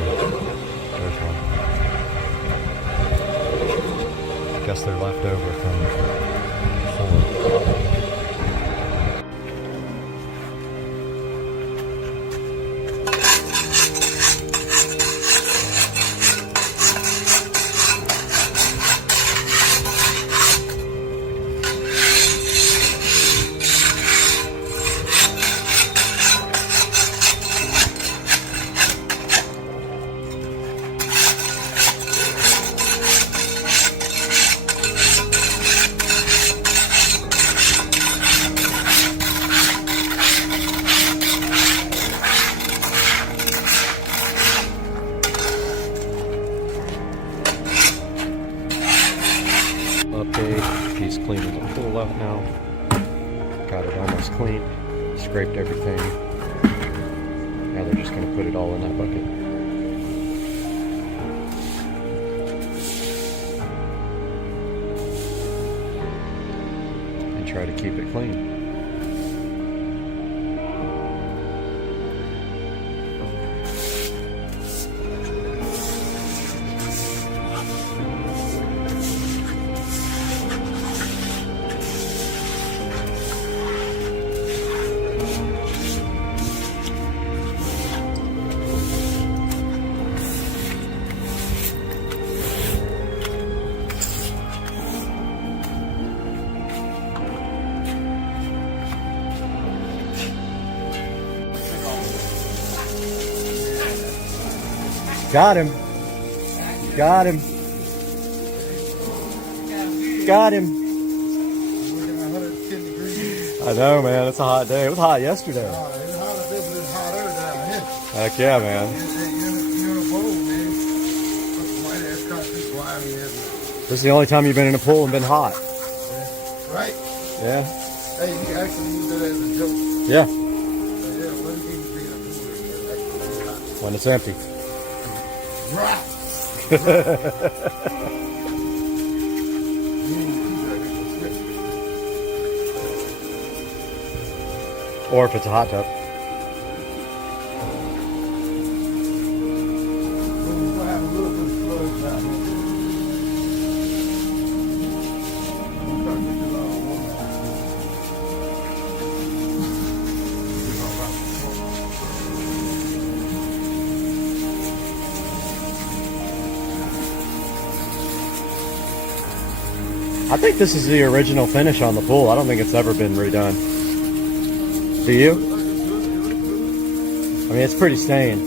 There's one. Guess they're left over from before. Update, he's cleaning the pool out now. Got it almost clean. Scraped everything. Now they're just going to put it all in that bucket. And try to keep it clean. Got him. Got him. Got him. I know, man. It's a hot day. It was hot yesterday. Heck yeah, man. This is the only time you've been in a pool and been hot. Right? Yeah. Hey, you actually use that as a joke. Yeah. Yeah, what do you be in a pool When it's empty. Right. Or if it's a hot tub. We'll have a little bit of sludge out here. We'll start getting a lot of water. I think this is the original finish on the pool. I don't think it's ever been redone. Do you? I mean, it's pretty stained.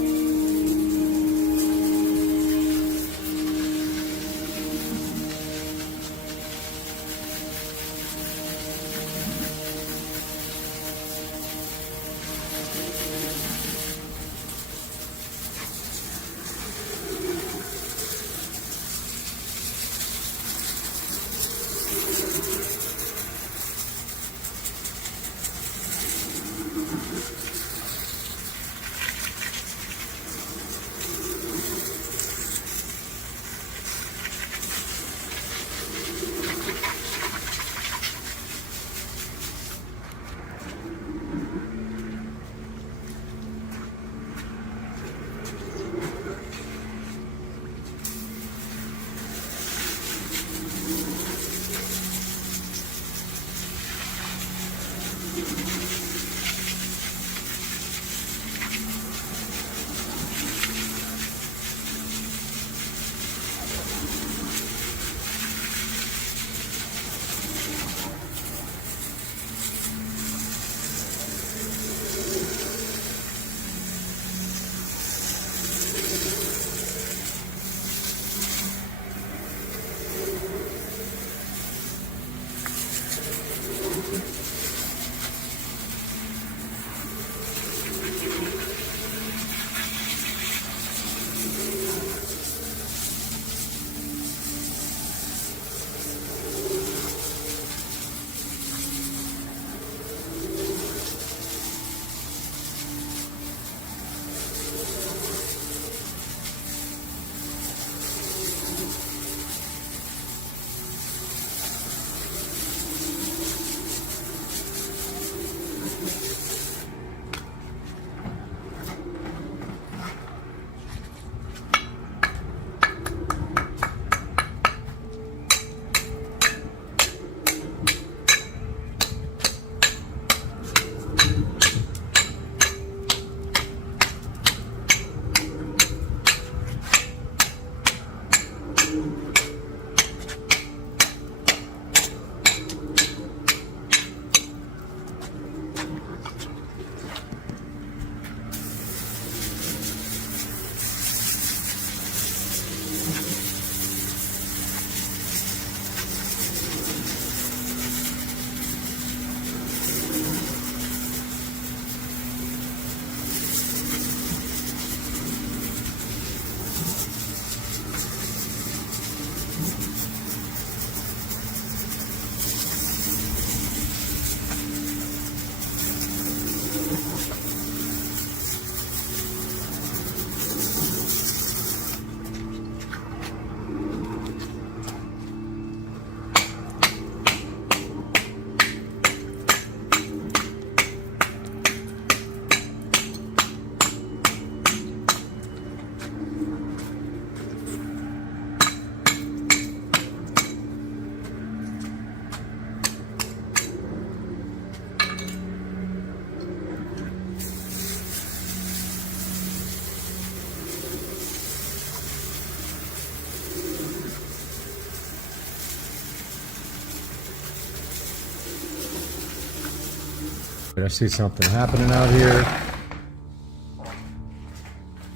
I see something happening out here.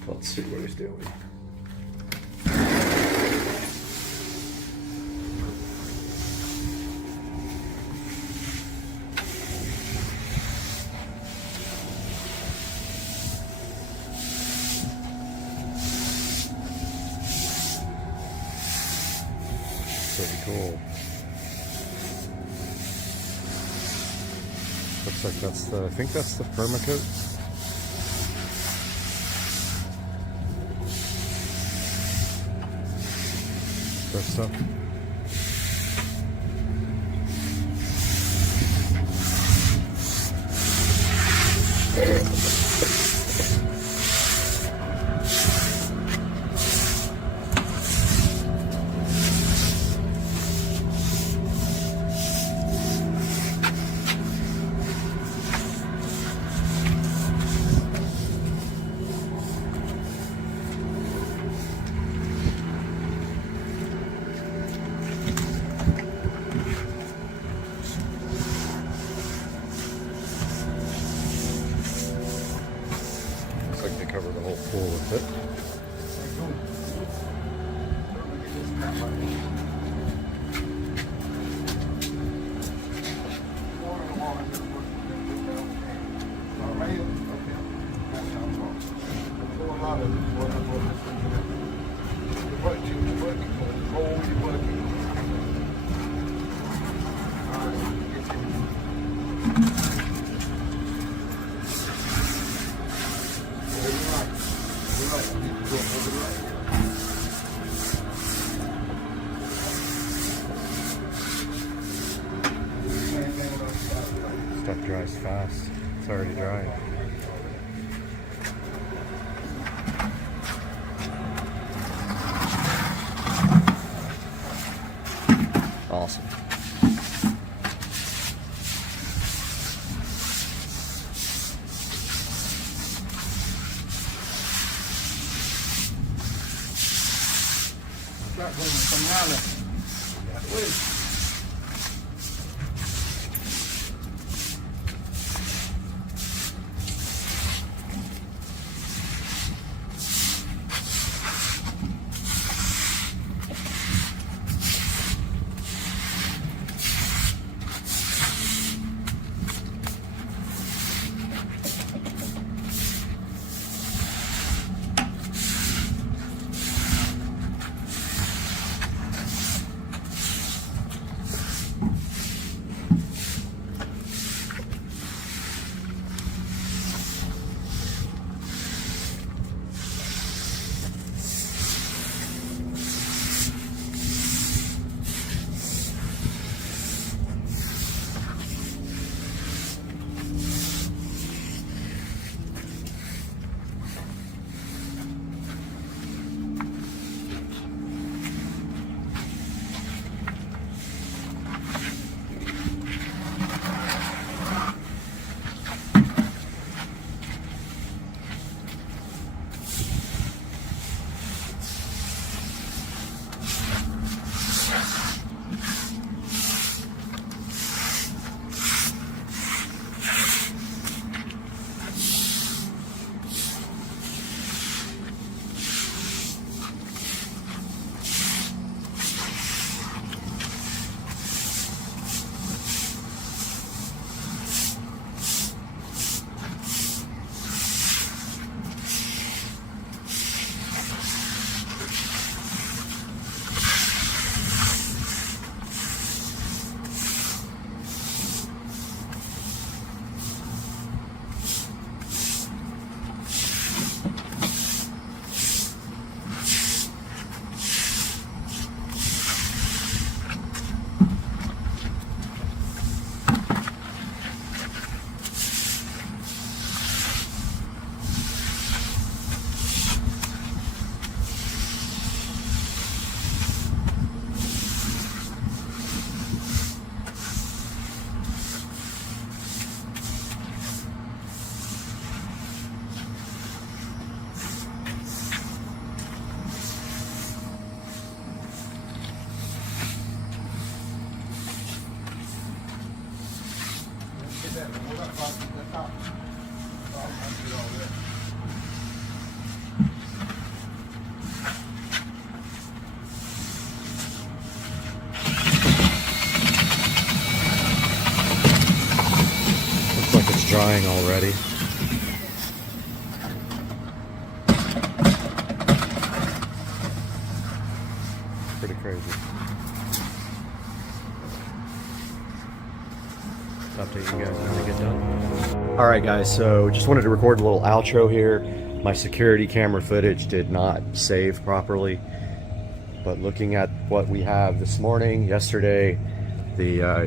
Let's see what he's doing. Pretty cool. Looks like that's the, I think that's the permacoat. That stuff. Looks like they cover the whole pool with it. Stuff dries fast. It's already drying. Awesome. drying already. Pretty crazy. Update you guys when they get done. Alright guys, so just wanted to record a little outro here. My security camera footage did not save properly. But looking at what we have this morning, yesterday,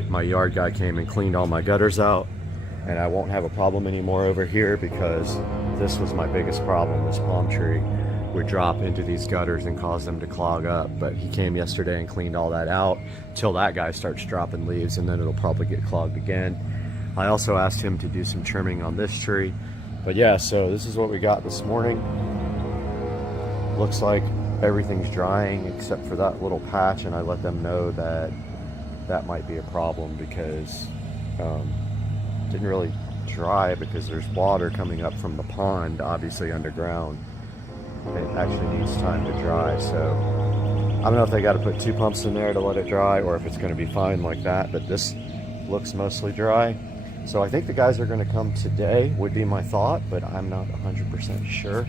my yard guy came and cleaned all my gutters out. And I won't have a problem anymore over here because this was my biggest problem. This palm tree would drop into these gutters and cause them to clog up. But he came yesterday and cleaned all that out till that guy starts dropping leaves, and then it'll probably get clogged again. I also asked him to do some trimming on this tree. But yeah, so this is what we got this morning. Looks like everything's drying except for that little patch, and I let them know that that might be a problem because didn't really dry because there's water coming up from the pond, obviously underground. It actually needs time to dry, so I don't know if they got to put 2 pumps in there to let it dry or if it's going to be fine like that, but this looks mostly dry. So I think the guys are going to come today, would be my thought, but I'm not 100% sure.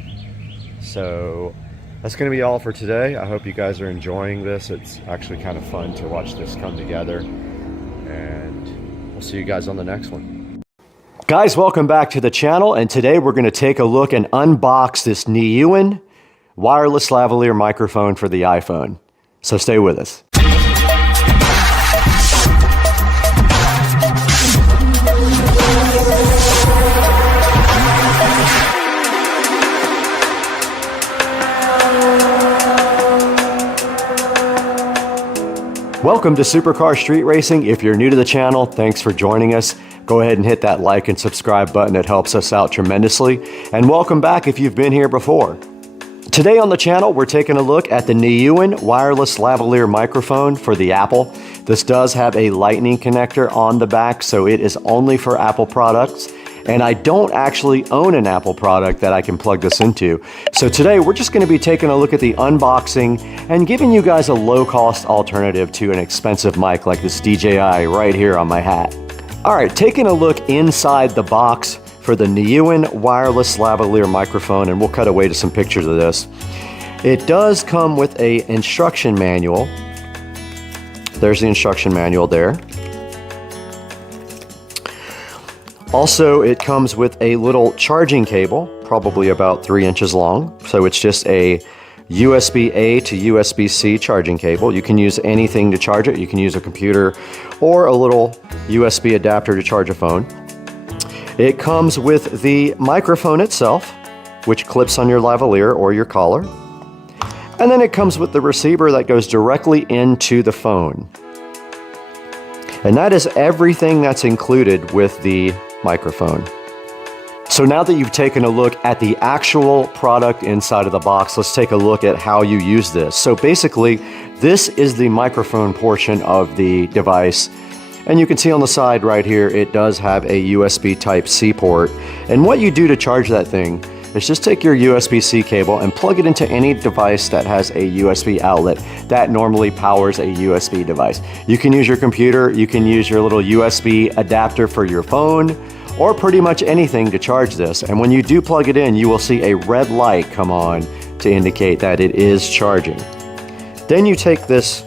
So that's going to be all for today. I hope you guys are enjoying this. It's actually kind of fun to watch this come together, and we'll see you guys on the next one. Guys, welcome back to the channel, and today we're going to take a look and unbox this Niyuan wireless lavalier microphone for the iPhone. So stay with us. Welcome to Supercar Street Racing. If you're new to the channel, thanks for joining us. Go ahead and hit that like and subscribe button. It helps us out tremendously. And welcome back if you've been here before. Today on the channel, we're taking a look at the Niyuan wireless lavalier microphone for the Apple. This does have a lightning connector on the back, so it is only for Apple products. And I don't actually own an Apple product that I can plug this into. So today we're just going to be taking a look at the unboxing and giving you guys a low-cost alternative to an expensive mic like this DJI right here on my hat. Alright, taking a look inside the box for the Niyuan wireless lavalier microphone, and we'll cut away to some pictures of this. It does come with an instruction manual. There's the instruction manual there. Also, it comes with a little charging cable, probably about 3 inches long. So it's just a USB-A to USB-C charging cable. You can use anything to charge it. You can use a computer or a little USB adapter to charge a phone. It comes with the microphone itself, which clips on your lavalier or your collar. And then it comes with the receiver that goes directly into the phone. And that is everything that's included with the microphone. So now that you've taken a look at the actual product inside of the box, let's take a look at how you use this. So basically, this is the microphone portion of the device. And you can see on the side right here, it does have a USB Type-C port. And what you do to charge that thing is just take your USB-C cable and plug it into any device that has a USB outlet that normally powers a USB device. You can use your computer, you can use your little USB adapter for your phone, or pretty much anything to charge this. And when you do plug it in, you will see a red light come on to indicate that it is charging. Then you take this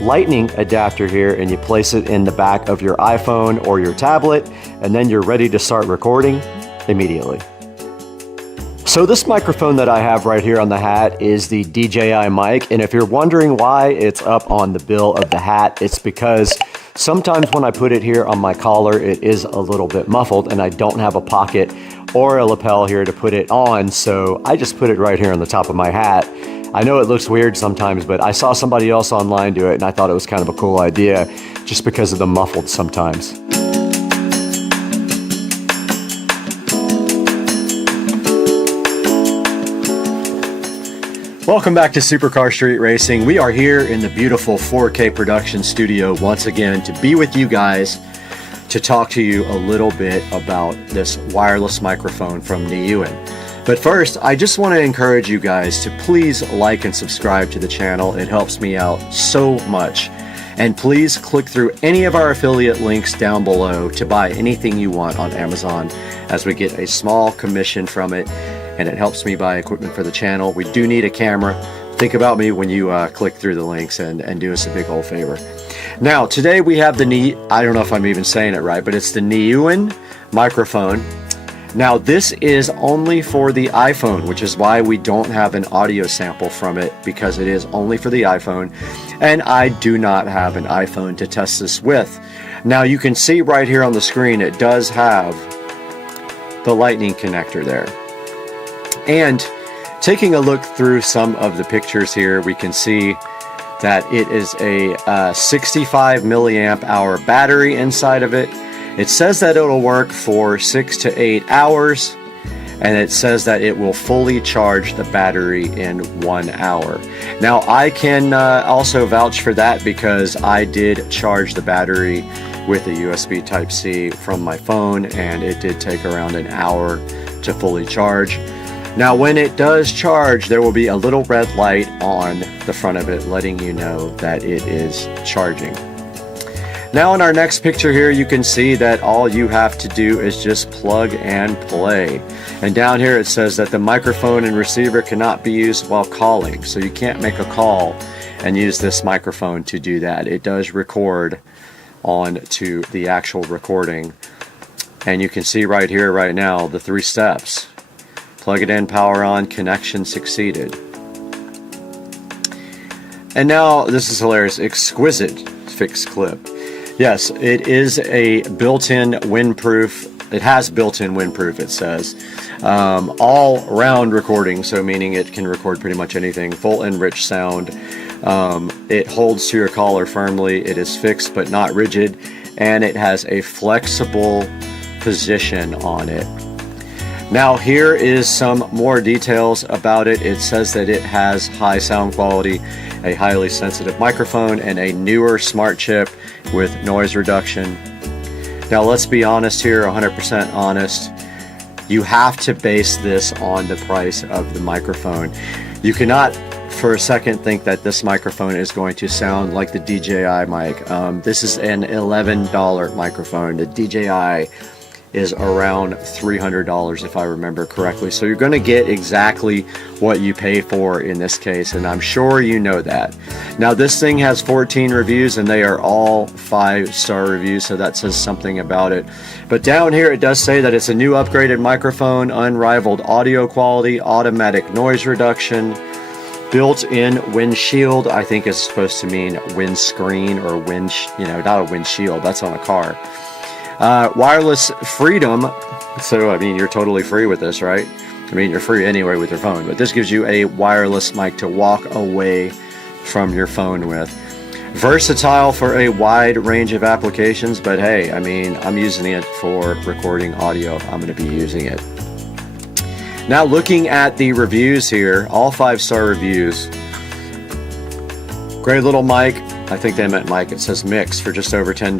lightning adapter here and you place it in the back of your iPhone or your tablet, and then you're ready to start recording immediately. So this microphone that I have right here on the hat is the DJI mic, and if you're wondering why it's up on the bill of the hat, it's because sometimes when I put it here on my collar, it is a little bit muffled and I don't have a pocket or a lapel here to put it on, so I just put it right here on the top of my hat. I know it looks weird sometimes, but I saw somebody else online do it and I thought it was kind of a cool idea just because of the muffled sometimes. Welcome back to Supercar Street Racing. We are here in the beautiful 4K production studio once again to be with you guys to talk to you a little bit about this wireless microphone from Niyuan. But first, I just want to encourage you guys to please like and subscribe to the channel. It helps me out so much. And please click through any of our affiliate links down below to buy anything you want on Amazon, as we get a small commission from it, and it helps me buy equipment for the channel. We do need a camera. Think about me when you click through the links and do us a big old favor. Now, today we have the I don't know if I'm even saying it right, but it's the Neuen microphone. Now, this is only for the iPhone, which is why we don't have an audio sample from it, because it is only for the iPhone, and I do not have an iPhone to test this with. Now, you can see right here on the screen, it does have the lightning connector there. And taking a look through some of the pictures here, we can see that it is a 65 milliamp hour battery inside of it. It says that it'll work for 6 to 8 hours, and it says that it will fully charge the battery in 1 hour. Now, I can also vouch for that, because I did charge the battery with a USB Type-C from my phone, and it did take around an hour to fully charge. Now, when it does charge, there will be a little red light on the front of it letting you know that it is charging. Now, in our next picture here, you can see that all you have to do is just plug and play. And down here it says that the microphone and receiver cannot be used while calling. So you can't make a call and use this microphone to do that. It does record on to the actual recording. And you can see right here, right now, the 3 steps. Plug it in, power on, connection succeeded. And now, this is hilarious, exquisite fixed clip. Yes, it is a built-in windproof. It has built-in windproof, it says. All-round recording, so meaning it can record pretty much anything. Full and rich sound. It holds to your collar firmly. It is fixed but not rigid. And it has a flexible position on it. Now, here is some more details about it. It says that it has high sound quality, a highly sensitive microphone, and a newer smart chip with noise reduction. Now, let's be honest here, 100% honest. You have to base this on the price of the microphone. You cannot for a second think that this microphone is going to sound like the DJI mic. This is an $11 microphone. The DJI is around $300 if I remember correctly. So you're going to get exactly what you pay for in this case, and I'm sure you know that. Now, this thing has 14 reviews, and they are all 5-star reviews, so that says something about it. But down here it does say that it's a new upgraded microphone, unrivaled audio quality, automatic noise reduction, built-in windshield. I think it's supposed to mean windscreen or not a windshield. That's on a car. Wireless freedom. So, I mean, you're totally free with this, right? I mean, you're free anyway with your phone, but this gives you a wireless mic to walk away from your phone with. Versatile for a wide range of applications, but hey, I mean, I'm using it for recording audio. I'm going to be using it. Now, looking at the reviews here, all 5-star reviews. Great little mic. I think they meant mic. It says mix for just over $10.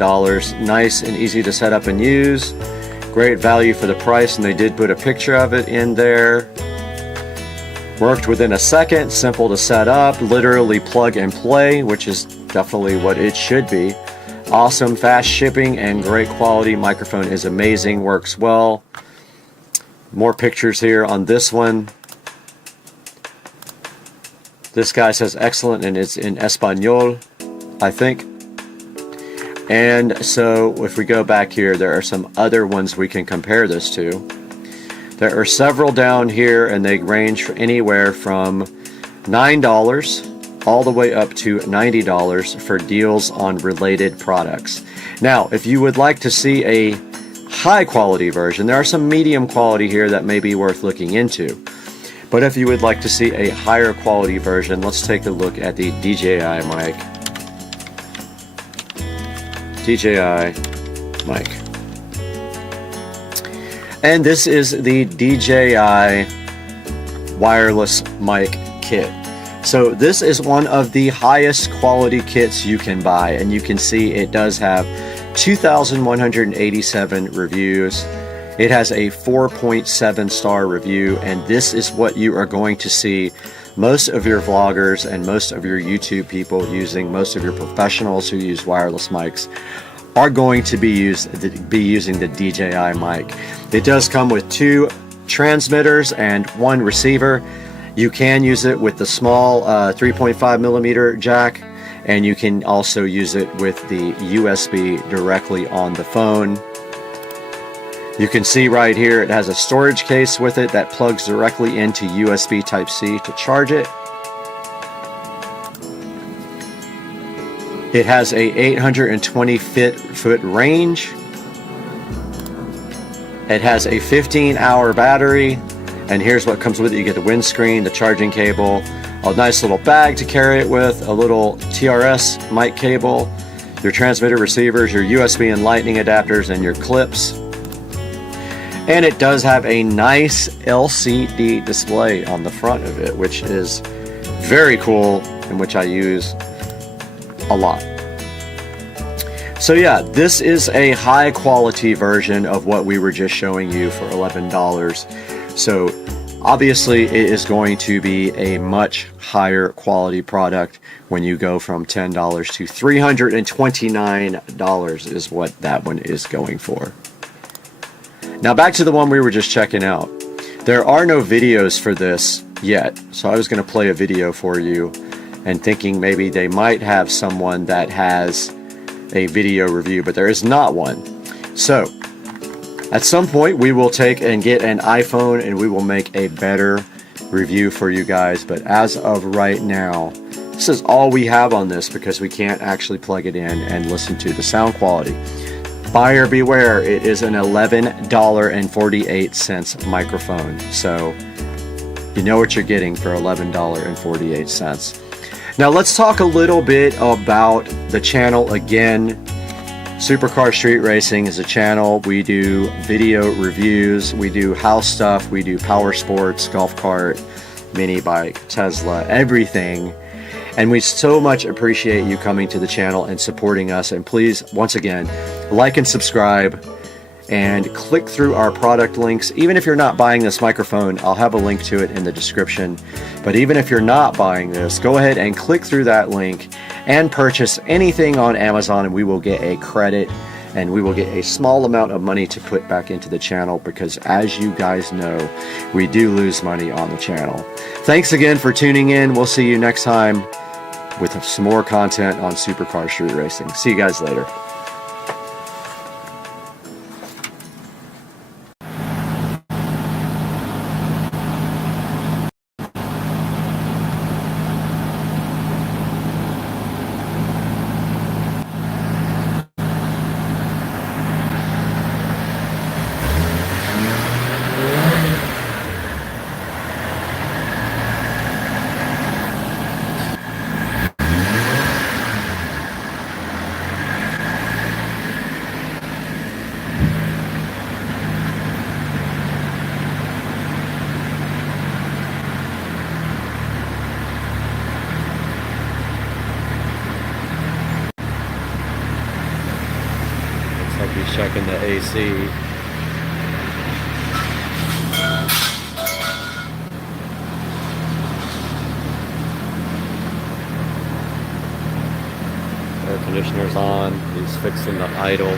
Nice and easy to set up and use. Great value for the price, and they did put a picture of it in there. Worked within a second, simple to set up, literally plug and play, which is definitely what it should be. Awesome fast shipping and great quality. Microphone is amazing, works well. More pictures here on this one. This guy says excellent, and it's in Espanol, I think. And so if we go back here, there are some other ones we can compare this to. There are several down here, and they range for anywhere from $9 all the way up to $90 for deals on related products. Now, if you would like to see a high quality version, there are some medium quality here that may be worth looking into. But if you would like to see a higher quality version, let's take a look at the DJI mic. DJI mic. And this is the DJI wireless mic kit. So this is one of the highest quality kits you can buy, and you can see it does have 2,187 reviews. It has a 4.7 star review, and this is what you are going to see most of your vloggers and most of your YouTube people using, most of your professionals who use wireless mics are going to be using the DJI mic. It does come with 2 transmitters and 1 receiver. You can use it with the small 3.5 millimeter jack, and you can also use it with the USB directly on the phone. You can see right here it has a storage case with it that plugs directly into USB Type-C to charge it. It has a 820 foot range. It has a 15-hour battery, and here's what comes with it. You get the windscreen, the charging cable, a nice little bag to carry it with, a little TRS mic cable, your transmitter receivers, your USB and lightning adapters, and your clips. And it does have a nice LCD display on the front of it, which is very cool and which I use a lot. So yeah, this is a high quality version of what we were just showing you for $11. So obviously it is going to be a much higher quality product when you go from $10 to $329 is what that one is going for. Now back to the one we were just checking out. There are no videos for this yet, so I was going to play a video for you and thinking maybe they might have someone that has a video review, but there is not one. So at some point we will take and get an iPhone and we will make a better review for you guys, but as of right now this is all we have on this because we can't actually plug it in and listen to the sound quality. Buyer beware, it is an $11.48 microphone, so you know what you're getting for $11.48. Now let's talk a little bit about the channel again. Supercar Street Racing is a channel. We do video reviews, we do house stuff, we do power sports, golf cart, mini bike, Tesla, everything. And we so much appreciate you coming to the channel and supporting us. And please, once again, like and subscribe and click through our product links. Even if you're not buying this microphone, I'll have a link to it in the description. But even if you're not buying this, go ahead and click through that link and purchase anything on Amazon, and we will get a credit and we will get a small amount of money to put back into the channel because, as you guys know, we do lose money on the channel. Thanks again for tuning in. We'll see you next time with some more content on Supercar Street Racing. See you guys later. Looks like he's checking the AC. Air conditioner's on. He's fixing the idle.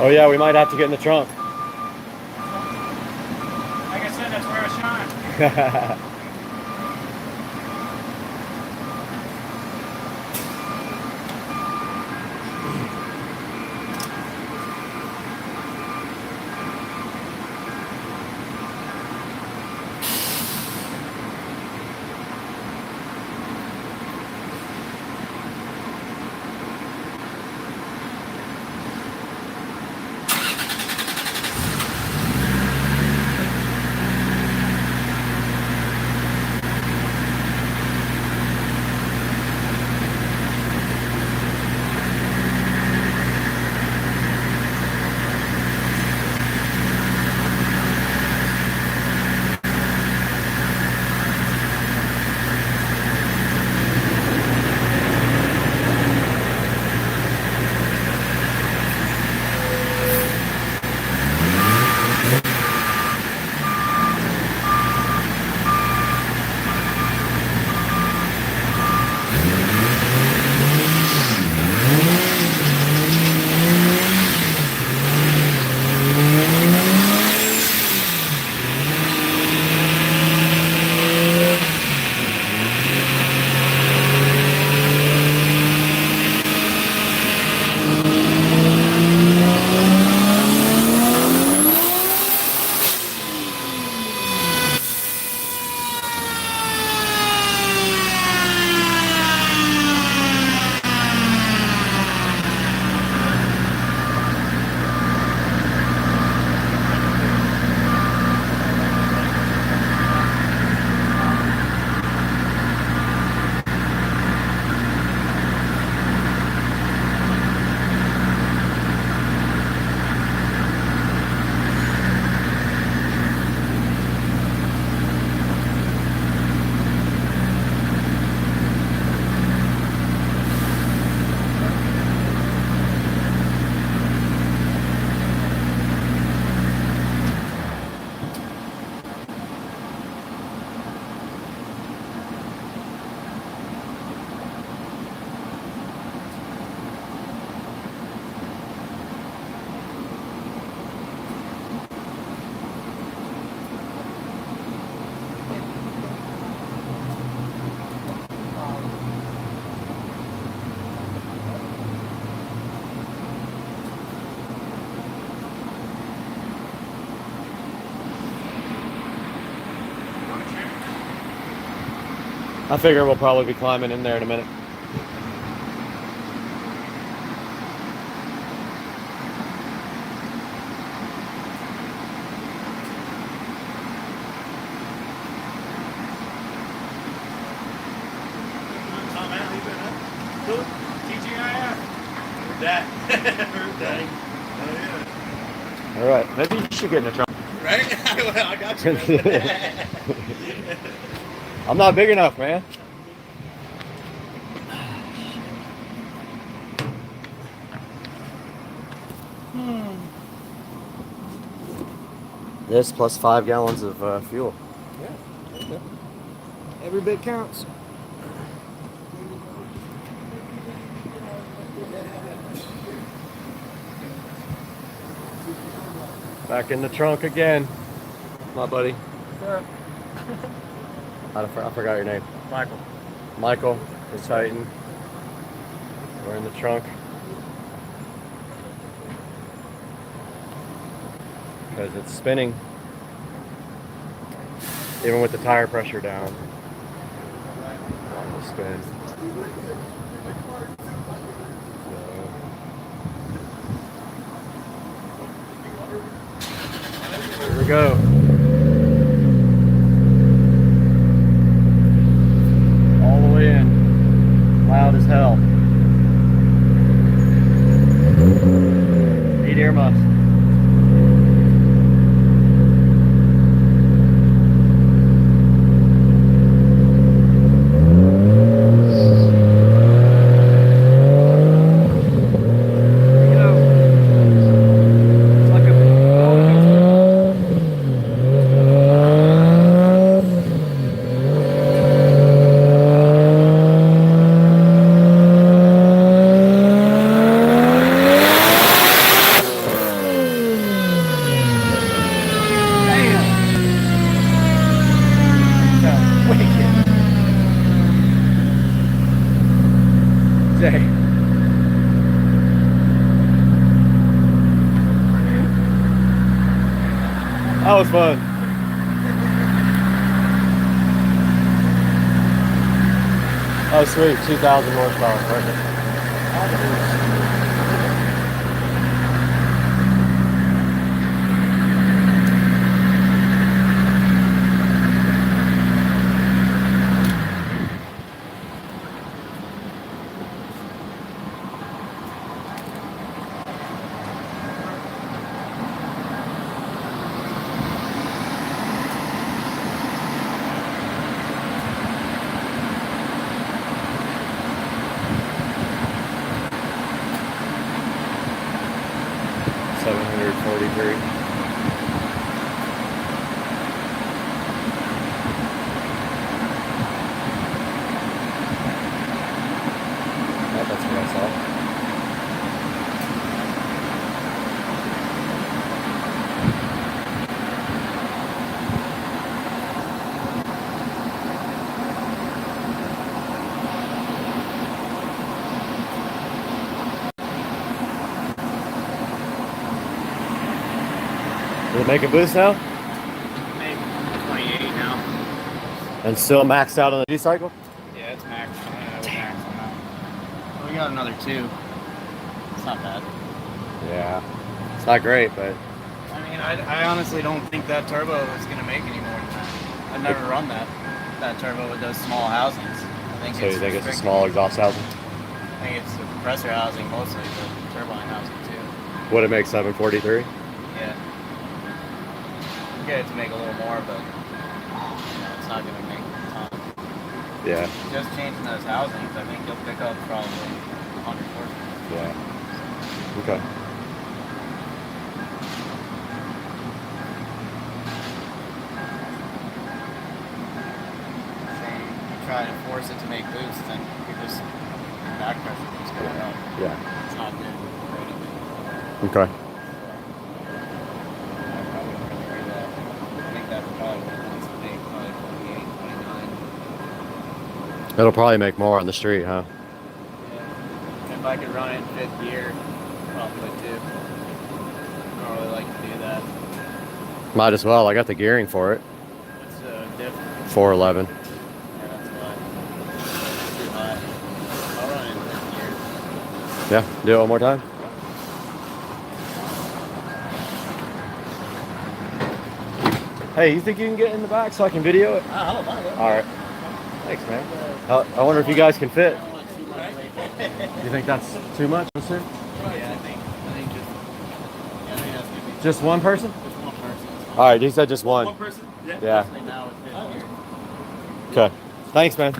Oh yeah, we might have to get in the trunk. Like I said, that's where I shine. I figure we'll probably be climbing in there in a minute. Tom Allen, you been up? Cool. TGIF. Heard that. Heard that. Oh, yeah. All right, maybe you should get in the trunk. Right? Well, I got you. I'm not big enough, man. This plus 5 gallons of fuel. Yeah. Okay. Every bit counts. Back in the trunk again, my buddy. Sure. I forgot your name. Michael. Michael, the Titan. We're in the trunk. Because it's spinning. Even with the tire pressure down. It'll spin. So, here we go. All the way in. Loud as hell. Need earmuffs. day. That was fun. Oh, sweet. 2,000 horsepower. Perfect. 743. That's what I saw. Will it make a boost now? Maybe 28 now. And still maxed out on the D-cycle? Yeah, it's maxed. Max on that. Well, we got another 2. It's not bad. Yeah. It's not great, but... I mean, I honestly don't think that turbo is going to make any more than that. I've never run that turbo with those small housings. I think So you think it's a small exhaust housing? I think it's the compressor housing mostly, but turbine housing too. Would it make 743? Yeah. You get it to make a little more, but it's not going to make a ton. Yeah. Just changing those housings, I think you'll pick up probably 100 horsepower. Yeah. Okay. You try to force it to make boost, then you just back pressure keeps going up. Yeah. It's not good for anything. Okay. It'll probably make more on the street, huh? Yeah. If I could run it in 5th gear, probably would too. I don't really like to do that. Might as well. I got the gearing for it. It's different. 411. Yeah, that's why. It's too hot. I'll run it in 5th gear. Yeah. Do it one more time. Hey, you think you can get in the back so I can video it? I don't mind it. All right. Thanks, man. I wonder if you guys can fit. You think that's too much? Yeah, I think just. Yeah, I think that's gonna be Just one person? just one person. All right, he said just one. One person? Yeah. Especially now with 5th gear. Okay. Thanks, man.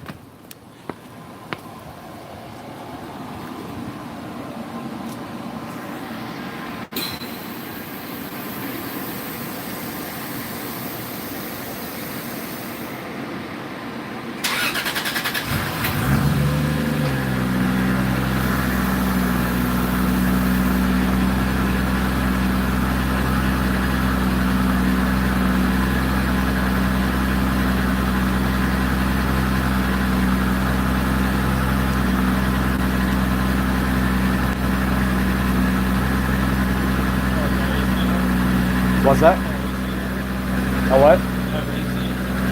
What's that? A what?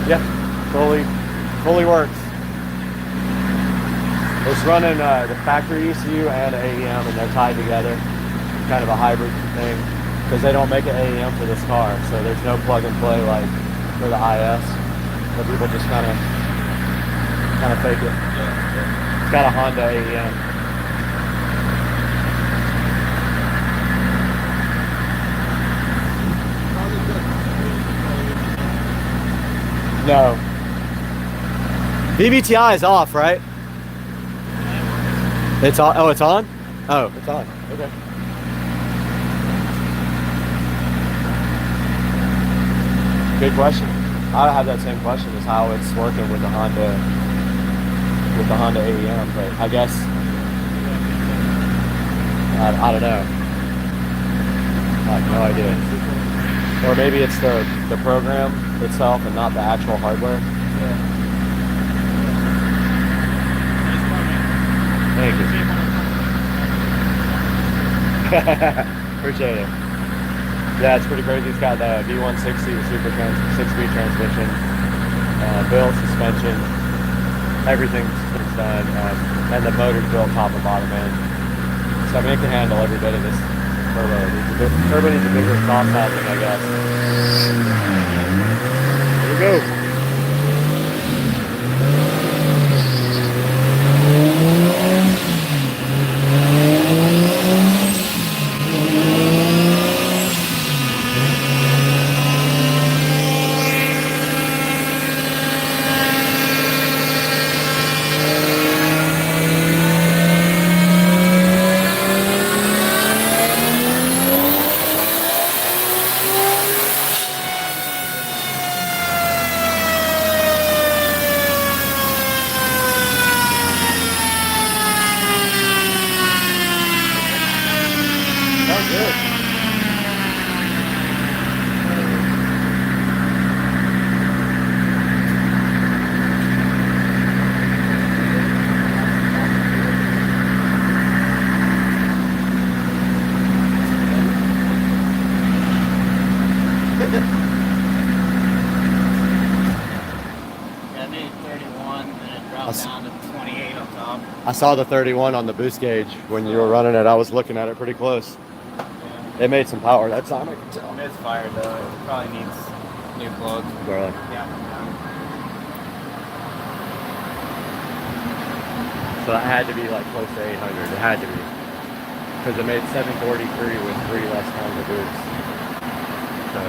Yeah, fully works. It's running the factory ECU and AEM, and they're tied together. Kind of a hybrid thing, because they don't make an AEM for this car, so there's no plug and play like for the IS. So people just kind of fake it. It's got a Honda AEM. No. VVTI is off, right? It's on. Oh, it's on? Oh, it's on. Okay. Good question. I have that same question as how it's working with the Honda AEM, but I guess I don't know. I have no idea. Or maybe it's the program itself and not the actual hardware. Yeah. Thank you. Appreciate it. Yeah, it's pretty crazy. It's got the V160, the super 6-speed transmission, built suspension, everything's done, and the motor's built top and bottom end. So I mean, it can handle every bit of this turbo. Turbo needs a bigger cross housing, I guess. Here we go. Down to 28 on top. I saw the 31 on the boost gauge when you were running it. I was looking at it pretty close. It made some power. That time I can tell. It's fired though. It probably needs new plugs. Really? Yeah. So that had to be like close to 800. It had to be. Because it made 743 with 3 less pounds of boost. So,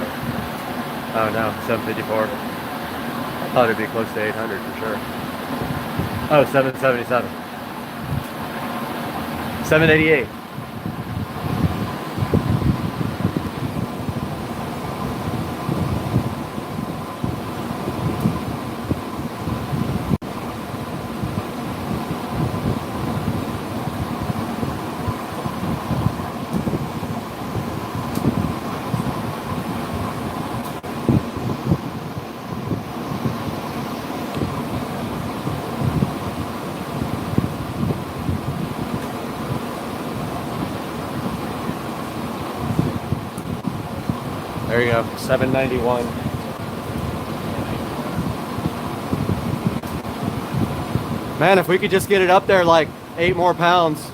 oh no, 754. I thought it'd be close to 800 for sure. Oh, 777. 788. There you go, 791. Man, if we could just get it up there like 8 more pounds,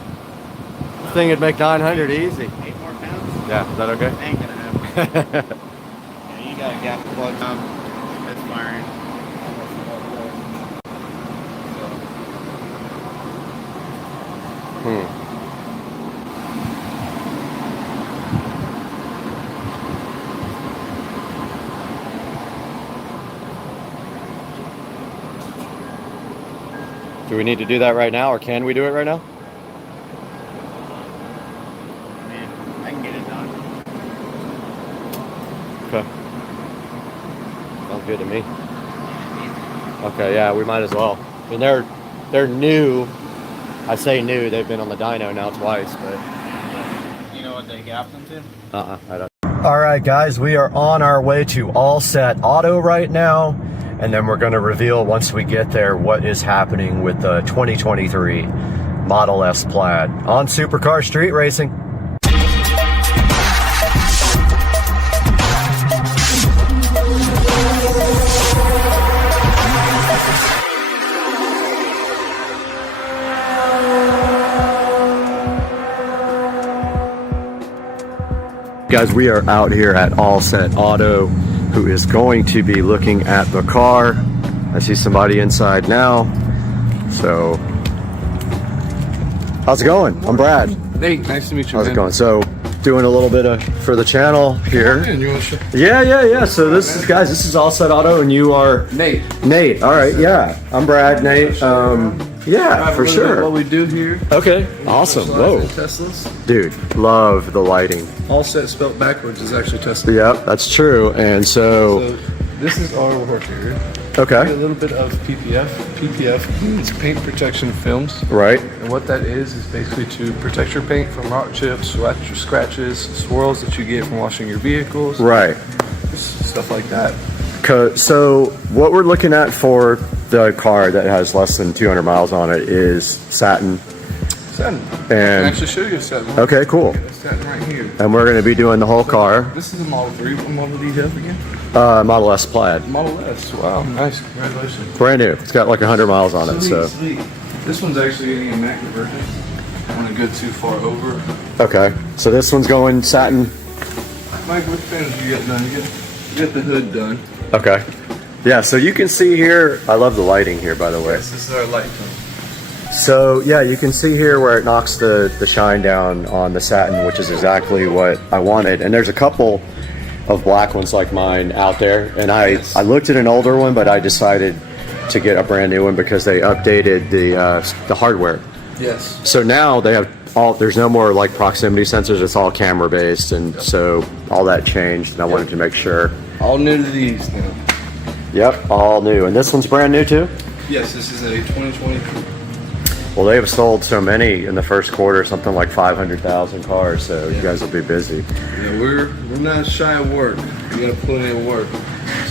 this thing would make 900 easy. 8 more pounds? Yeah, is that okay? Ain't gonna happen. Yeah, you got a gap plug up. It's firing. Do we need to do that right now, or can we do it right now? I mean, I can get it done. Okay. Sounds good to me. Okay, yeah, we might as well. I mean, they're new. I say new, they've been on the dyno now twice, but... You know what they gapped them to? I don't. All right, guys, we are on our way to All Set Auto right now, and then we're going to reveal once we get there what is happening with the 2023 Model S Plaid on Supercar Street Racing. Guys, we are out here at All Set Auto, who is going to be looking at the car. I see somebody inside now. So, how's it going? I'm Brad. Nate, nice to meet you. How's it going? So, doing a little bit of for the channel here. And you want to show? Yeah. So this is, guys, this is All Set Auto, and you are Nate. Nate. All right, yeah. I'm Brad. Nate. Yeah, for sure. What we do here. Okay, awesome. Whoa, Teslas. dude, love the lighting. All Set spelled backwards is actually Tesla. Yep, that's true. And so this is our work area. okay. A little bit of PPF. PPF means paint protection films. Right. And what that is basically to protect your paint from rock chips, scratches, swirls that you get from washing your vehicles. Right. Stuff like that. So what we're looking at for the car that has less than 200 miles on it is satin satin. I can And actually show you a satin. okay, cool. A satin right here. And we're going to be doing the whole car. This is a Model 3. What model do you have again? Model S Plaid. Model S. Wow, nice. Congratulations. Brand new. It's got like 100 miles on it. So Sweet. This one's actually getting a matte conversion. I don't want to go too far over. okay. So this one's going satin. Mike, which fenders you get done? You get the hood done. Okay. Yeah. So you can see here. I love the lighting here, by the way. Yes, this is our light tone. So yeah, you can see here where it knocks the shine down on the satin, which is exactly what I wanted. And there's a couple of black ones like mine out there, and I looked at an older one, but I decided to get a brand new one because they updated the hardware. Yes. So now they have there's no more like proximity sensors. It's all camera based, and so all that changed. And I wanted to make sure. All new to these now. Yep, all new. And this one's brand new too. Yes, this is a 2023. Well, they have sold so many in the first quarter, something like 500,000 cars. So you guys will be busy. Yeah, we're not shy of work. We got plenty of work.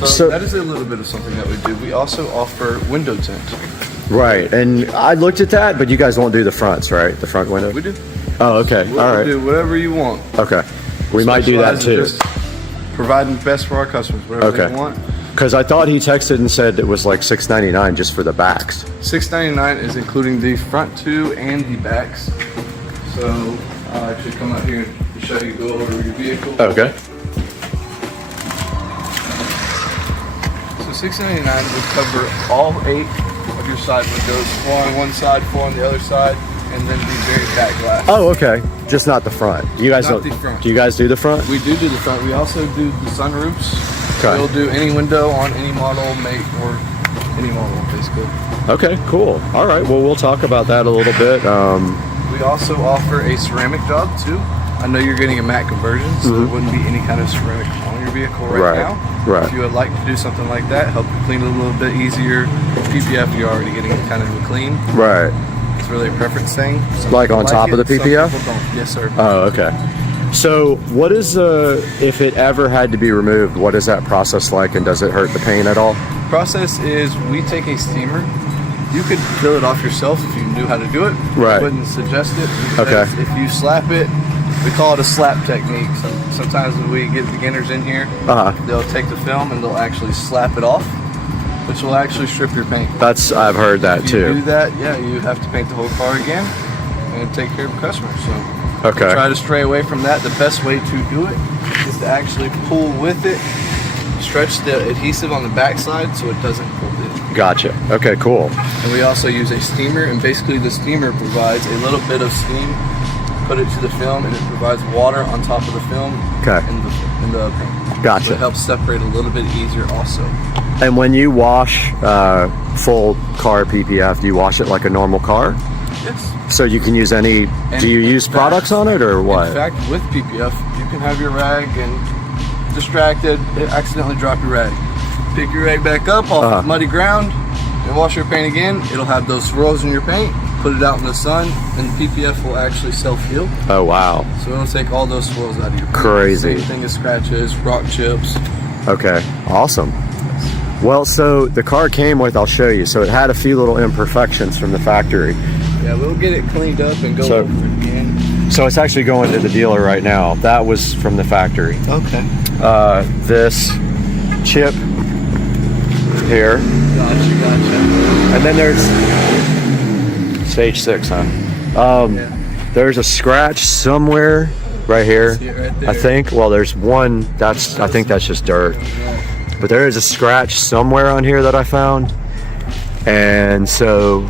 So that is a little bit of something that we do. We also offer window tint. Right, and I looked at that, but you guys won't do the fronts, right? The front window. We do. Oh, okay. We'll all right. do whatever you want. Okay. We might do that too. Just providing the best for our customers, whatever they want. Because I thought he texted and said it was like $6.99 just for the backs. $6.99 is including the front two and the backs. So I'll actually come out here and show you, go over your vehicle. Okay. So $6.99 would cover all 8 of your side windows, 4 on one side, 4 on the other side, and then the very back glass. Oh, okay. Just not the front. You guys Not don't. the front. Do you guys do the front? We do the front. We also do the sunroofs. Okay. We'll do any window on any model, make, or any model, basically. Okay, cool. All right. Well, we'll talk about that a little bit. We also offer a ceramic job too. I know you're getting a matte conversion, so there wouldn't be any kind of ceramic on your vehicle right now. Right. If you would like to do something like that, help you clean it a little bit easier. PPF, you're already getting it kind of clean. Right. It's really a preference thing. Some Like people on top of it, the some PPF? people don't. Yes, sir. Oh, okay. So, what is if it ever had to be removed? What is that process like, and does it hurt the paint at all? Process is we take a steamer. You could peel it off yourself if you knew how to do it. Right. I wouldn't suggest it. Okay. If you slap it, we call it a slap technique. So sometimes when we get beginners in here, they'll take the film and they'll actually slap it off, which will actually strip your paint. I've heard that If you do too. that, yeah, you have to paint the whole car again and take care of the customer. So Okay. try to stray away from that. The best way to do it is to actually pull with it, stretch the adhesive on the backside so it doesn't pull in. Gotcha. Okay, cool. And we also use a steamer, and basically the steamer provides a little bit of steam, put it to the film, and it provides water on top of the film. Okay. In the paint. Gotcha. So it helps separate a little bit easier also. And when you wash full car PPF, do you wash it like a normal car? Yes. So you can use any. And Do you in use fact- products on it or what? In fact, with PPF, you can have your rag and distracted, accidentally drop your rag. Pick your rag back up off muddy ground and wash your paint again. It'll have those swirls in your paint. Put it out in the sun, and the PPF will actually self-heal. Oh wow. So it'll take all those swirls out of your paint. Crazy. Same thing as scratches, rock chips. Okay. Awesome. Well, so the car came with. I'll show you. So it had a few little imperfections from the factory. Yeah, we'll get it cleaned up and go So- over it again. So it's actually going to the dealer right now. That was from the factory. Okay. This chip here, Gotcha. and then there's stage 6, huh? There's a scratch somewhere right here. See it right there? I think. Well, there's one. I think that's just dirt. But there is a scratch somewhere on here that I found, and so,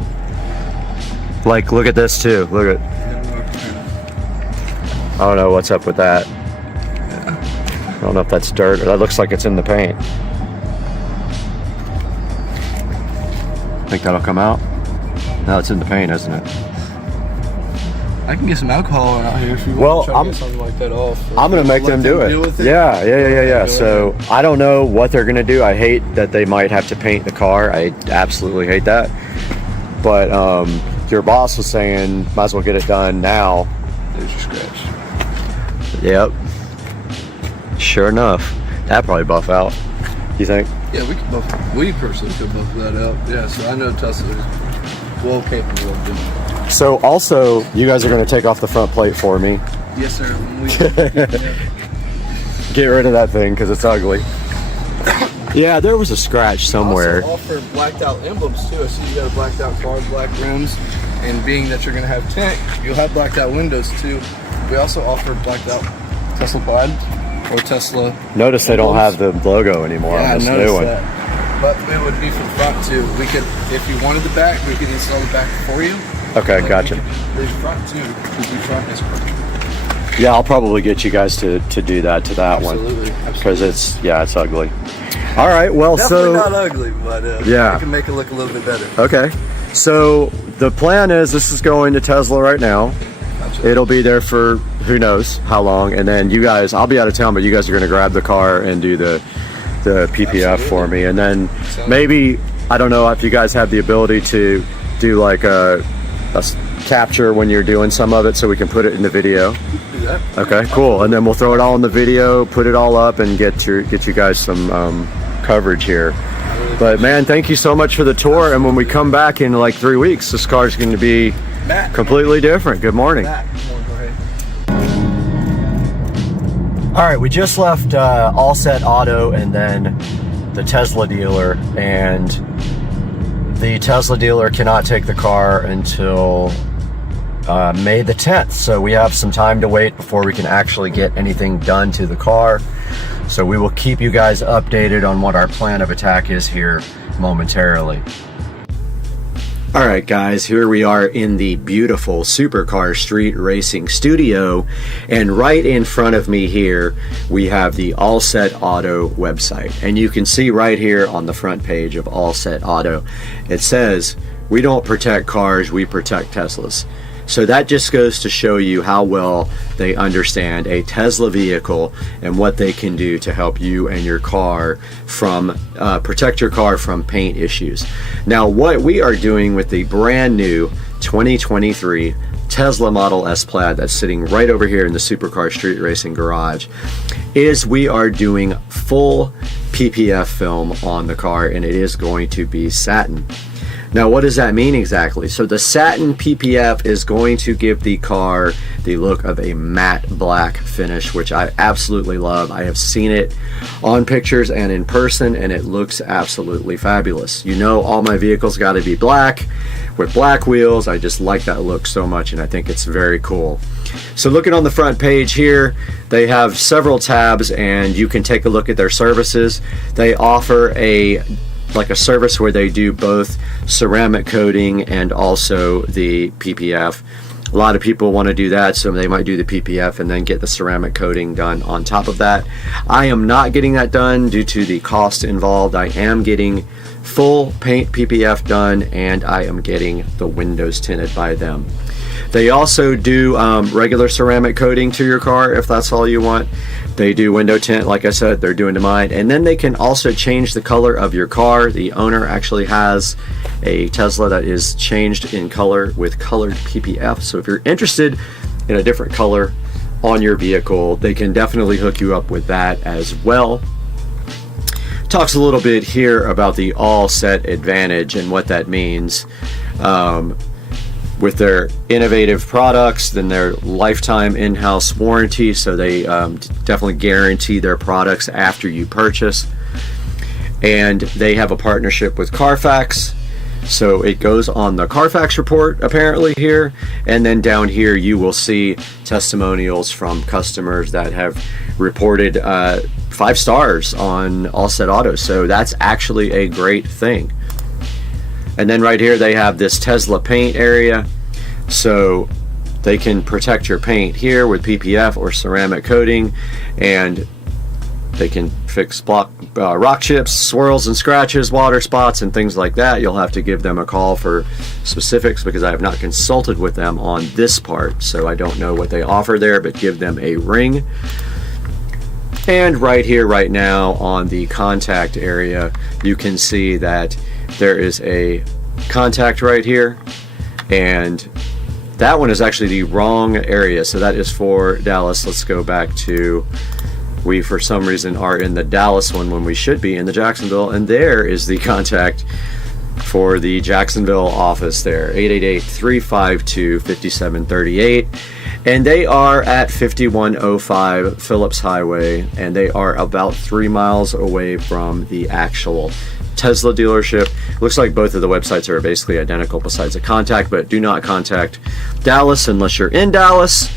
like, look at this too. Look at. I don't know what's up with that. I don't know if that's dirt or that looks like it's in the paint. Think that'll come out? No, it's in the paint, isn't it? I can get some alcohol out here if you Well, want to try to get something like that off. I'm gonna make them do it. Deal with it. Yeah. Go So I don't know what they're gonna do. I hate that they might have to paint the car. I absolutely hate that. But your boss was saying might as well get it done now. There's your scratch. Yep. Sure enough, that probably buff out. You think? Yeah, we personally could buff that out. Yeah, so I know Tesla well capable of doing. So also, you guys are going to take off the front plate for me. Yes, sir. Get rid of that thing because it's ugly. Yeah, there was a scratch somewhere. Also offer blacked out emblems too. I see you got a blacked out car, black rims, and being that you're going to have tint, you'll have blacked out windows too. We also offer blacked out Tesla pod or Tesla. Notice they don't have the logo anymore on this new one. That. But it would be for the front too. We could, if you wanted the back, we could install the back for you. Okay, gotcha. The front too, because the front is perfect. Yeah, I'll probably get you guys to do that to that one. Absolutely. Because it's ugly. All right, well, Definitely not ugly, but yeah, we can make it look a little bit better. Okay, so the plan is this is going to Tesla right now. Gotcha. It'll be there for who knows how long, and then you guys, I'll be out of town, but you guys are going to grab the car and do the PPF Absolutely. For me, and then maybe, I don't know if you guys have the ability to do like a capture when you're doing some of it so we can put it in the video. Do that. Okay, cool. And then we'll throw it all in the video, put it all up, and get you guys some coverage here. But man, thank you so much for the tour. And when we come back in like 3 weeks, this car's going to be completely different. Good morning. All right, we just left All Set Auto and then the Tesla dealer, and the Tesla dealer cannot take the car until May the 10th. So we have some time to wait before we can actually get anything done to the car. So we will keep you guys updated on what our plan of attack is here momentarily. All right, guys, here we are in the beautiful Supercar Street Racing Studio, and right in front of me here we have the All Set Auto website, and you can see right here on the front page of All Set Auto, it says, "We don't protect cars, we protect Teslas." So that just goes to show you how well they understand a Tesla vehicle and what they can do to help you and your car from protect your car from paint issues. Now, what we are doing with the brand new 2023 Tesla Model S Plaid that's sitting right over here in the Supercar Street Racing garage is we are doing full PPF film on the car, and it is going to be satin. Now, what does that mean exactly? So the satin PPF is going to give the car the look of a matte black finish, which I absolutely love. I have seen it on pictures and in person, and it looks absolutely fabulous. You know, all my vehicles got to be black with black wheels. I just like that look so much, and I think it's very cool. So looking on the front page here, they have several tabs, and you can take a look at their services. They offer a service where they do both ceramic coating and also the PPF. A lot of people want to do that, so they might do the PPF and then get the ceramic coating done on top of that. I am not getting that done due to the cost involved. I am getting full paint PPF done, and I am getting the windows tinted by them. They also do regular ceramic coating to your car if that's all you want. They do window tint, like I said, they're doing to mine. And then they can also change the color of your car. The owner actually has a Tesla that is changed in color with colored PPF. So if you're interested in a different color on your vehicle, they can definitely hook you up with that as well. Talks a little bit here about the All Set Advantage and what that means. With their innovative products, then their lifetime in-house warranty, so they definitely guarantee their products after you purchase. And they have a partnership with Carfax, so it goes on the Carfax report apparently here, and then down here you will see testimonials from customers that have reported 5 stars on All Set Auto, so that's actually a great thing. And then right here they have this Tesla paint area, so they can protect your paint here with PPF or ceramic coating, and they can fix rock chips, swirls and scratches, water spots, and things like that. You'll have to give them a call for specifics because I have not consulted with them on this part, so I don't know what they offer there, but give them a ring. And right here, right now, on the contact area, you can see that there is a contact right here, and that one is actually the wrong area, so that is for Dallas. Let's go back to, we for some reason are in the Dallas one when we should be in the Jacksonville, and there is the contact for the Jacksonville office there, 888-352-5738. And they are at 5105 Phillips Highway, and they are about 3 miles away from the actual Tesla dealership. Looks like both of the websites are basically identical besides the contact, but do not contact Dallas unless you're in Dallas.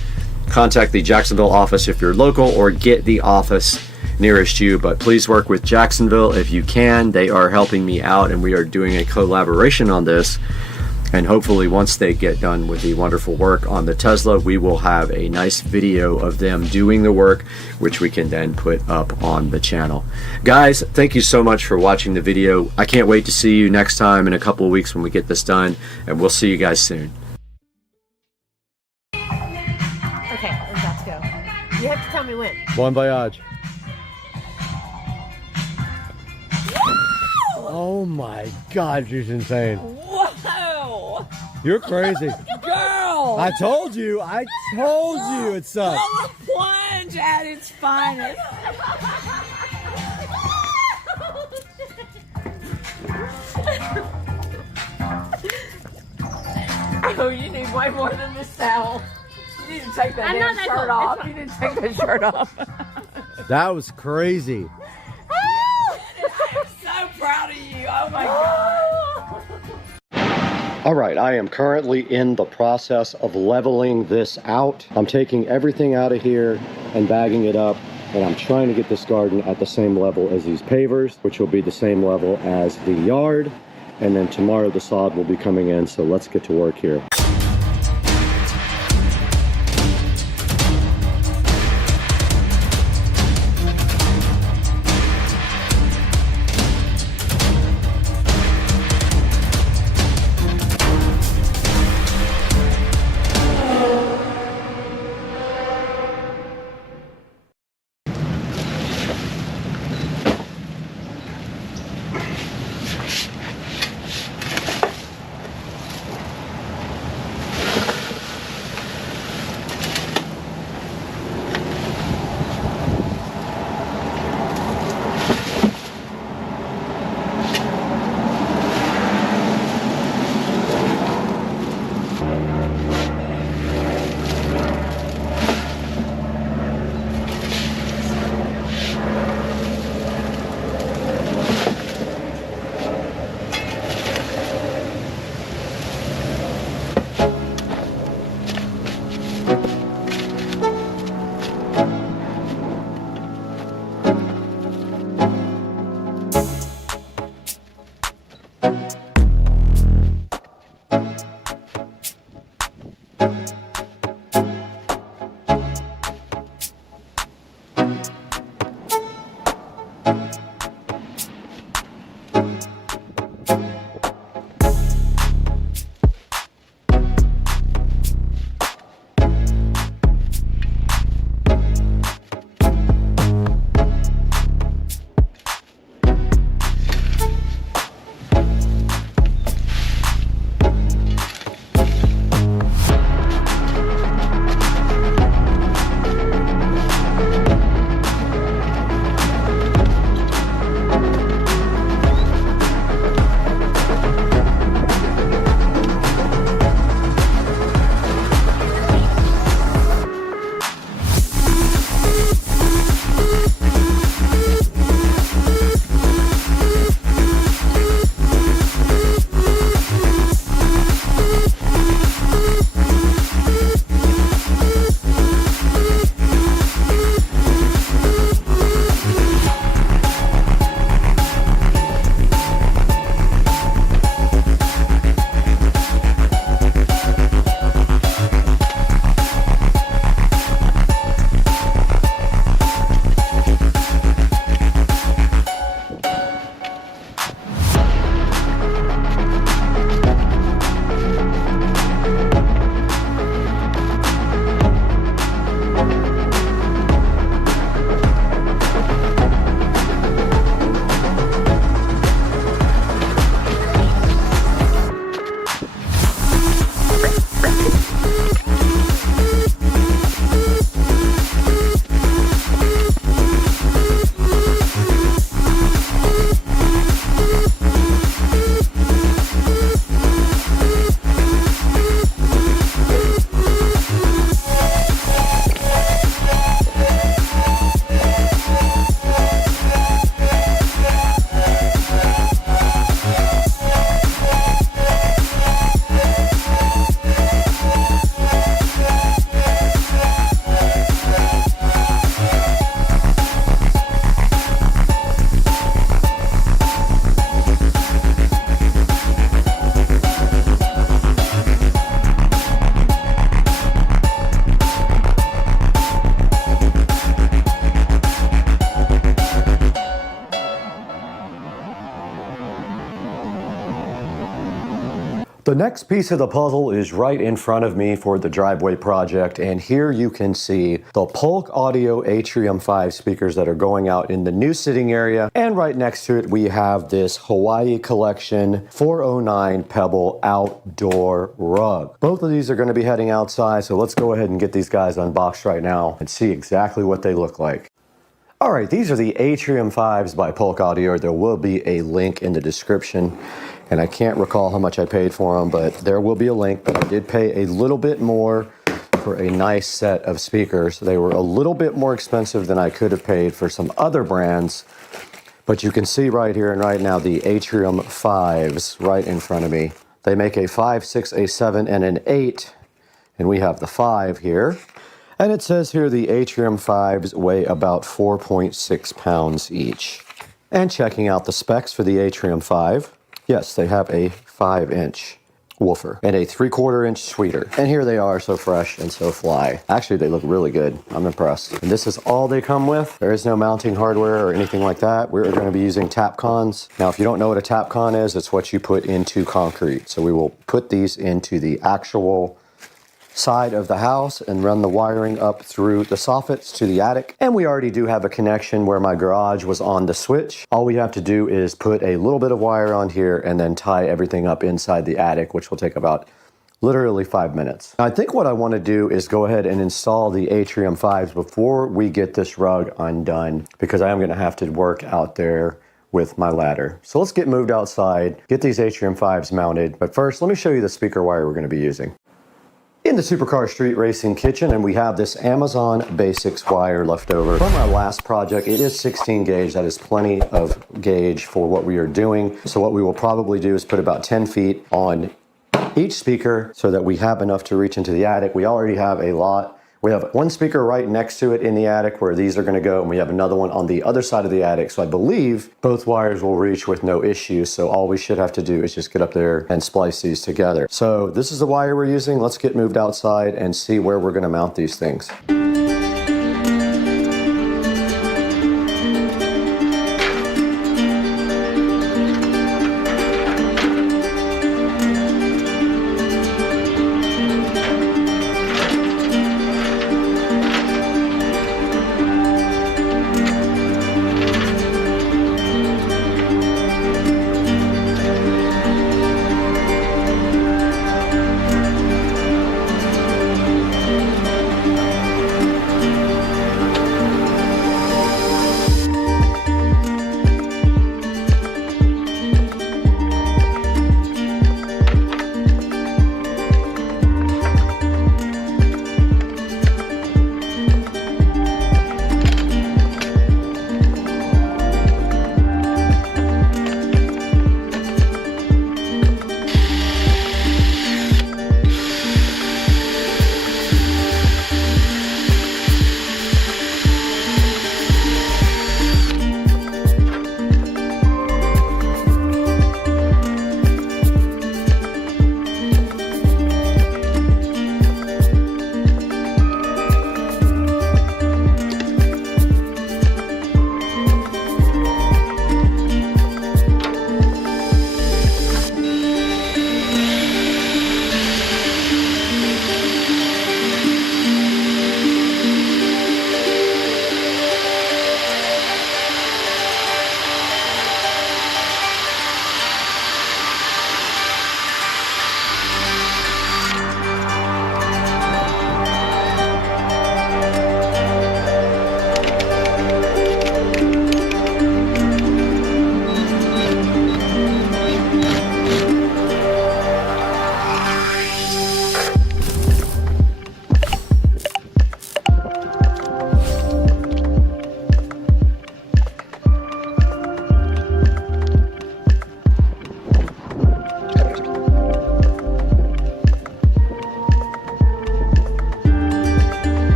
Contact the Jacksonville office if you're local, or get the office nearest you, but please work with Jacksonville if you can. They are helping me out, and we are doing a collaboration on this, and hopefully once they get done with the wonderful work on the Tesla, we will have a nice video of them doing the work, which we can then put up on the channel. Guys, thank you so much for watching the video. I can't wait to see you next time in a couple of weeks when we get this done, and we'll see you guys soon. Okay, I'm about to go. You have to tell me when. Bon voyage. Oh my God, she's insane. Whoa! You're crazy. Girl! I told you it sucked. Oh, the plunge at its finest. Oh, you need way more than this towel. You need to take that damn shirt off. You need to take that shirt off. That was crazy. I'm so proud of you. Oh my God. All right, I am currently in the process of leveling this out. I'm taking everything out of here and bagging it up, and I'm trying to get this garden at the same level as these pavers, which will be the same level as the yard. And then tomorrow the sod will be coming in, so let's get to work here. next piece of the puzzle is right in front of me for the driveway project, and here you can see the Polk Audio Atrium 5 speakers that are going out in the new sitting area, and right next to it we have this Hawaii Collection 409 Pebble outdoor rug. Both of these are going to be heading outside, so let's go ahead and get these guys unboxed right now and see exactly what they look like. Alright, these are the Atrium 5s by Polk Audio. There will be a link in the description, and I can't recall how much I paid for them, but there will be a link. But I did pay a little bit more for a nice set of speakers. They were a little bit more expensive than I could have paid for some other brands, but you can see right here and right now the Atrium 5s right in front of me. They make a 5, 6, a 7, and an 8, and we have the 5 here. And it says here the Atrium 5s weigh about 4.6 pounds each. And checking out the specs for the Atrium 5, yes, they have a 5-inch woofer and a 3/4-inch tweeter. And here they are, so fresh and so fly. Actually, they look really good. I'm impressed. And this is all they come with. There is no mounting hardware or anything like that. We're going to be using Tapcons. Now, if you don't know what a Tapcon is, it's what you put into concrete. So we will put these into the actual side of the house and run the wiring up through the soffits to the attic. And we already do have a connection where my garage was on the switch. All we have to do is put a little bit of wire on here and then tie everything up inside the attic, which will take about literally 5 minutes. I think what I want to do is go ahead and install the Atrium 5s before we get this rug undone, because I am going to have to work out there with my ladder. So let's get moved outside, get these Atrium 5s mounted. But first, let me show you the speaker wire we're going to be using. In the Supercar Street Racing kitchen, and we have this Amazon Basics wire left over from our last project. It is 16 gauge. That is plenty of gauge for what we are doing. So what we will probably do is put about 10 feet on each speaker so that we have enough to reach into the attic. We already have a lot. We have one speaker right next to it in the attic where these are going to go, and we have another one on the other side of the attic. So I believe both wires will reach with no issues. So all we should have to do is just get up there and splice these together. So this is the wire we're using. Let's get moved outside and see where we're going to mount these things.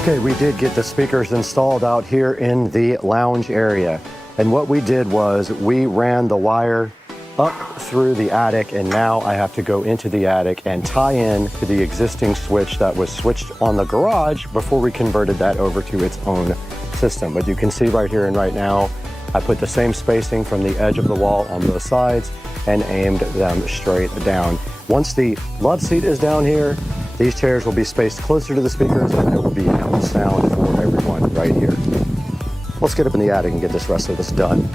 Okay, we did get the speakers installed out here in the lounge area. And what we did was we ran the wire up through the attic, and now I have to go into the attic and tie in to the existing switch that was switched on the garage before we converted that over to its own system. But you can see right here and right now, I put the same spacing from the edge of the wall on both sides and aimed them straight down. Once the love seat is down here, these chairs will be spaced closer to the speakers and there will be enough sound for everyone right here. Let's get up in the attic and get this rest of this done.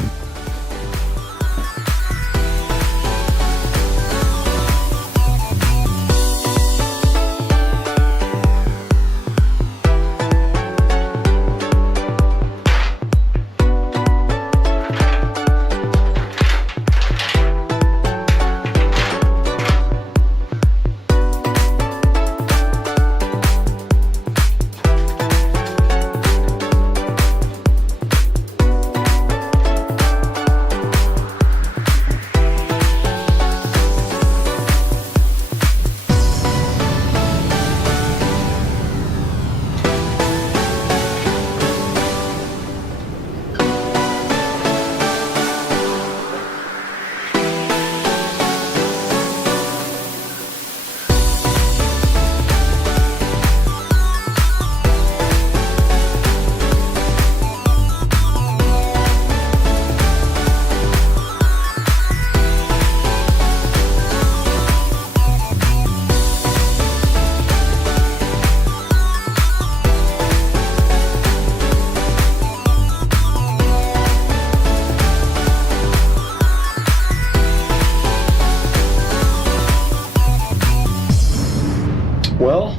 Well,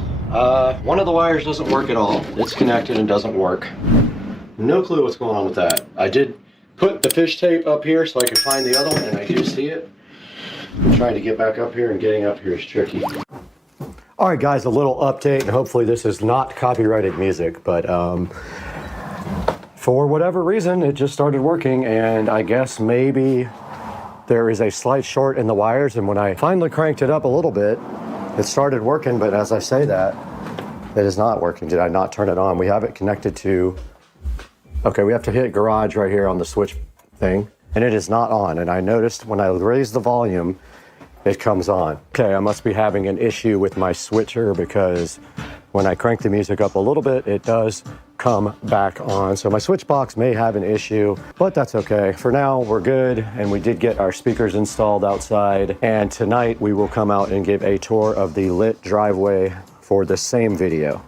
one of the wires doesn't work at all. It's connected and doesn't work. No clue what's going on with that. I did put the fish tape up here so I could find the other one, and I do see it. I'm trying to get back up here, and getting up here is tricky. All right, guys, a little update, and hopefully this is not copyrighted music, but for whatever reason, it just started working, and I guess maybe there is a slight short in the wires, and when I finally cranked it up a little bit, it started working, but as I say that, it is not working. Did I not turn it on? We have it connected to, okay, we have to hit garage right here on the switch thing, and it is not on. And I noticed when I raise the volume, it comes on. Okay, I must be having an issue with my switcher because when I crank the music up a little bit, it does come back on. So my switch box may have an issue, but that's okay. For now, we're good. And we did get our speakers installed outside. And tonight we will come out and give a tour of the lit driveway for the same video.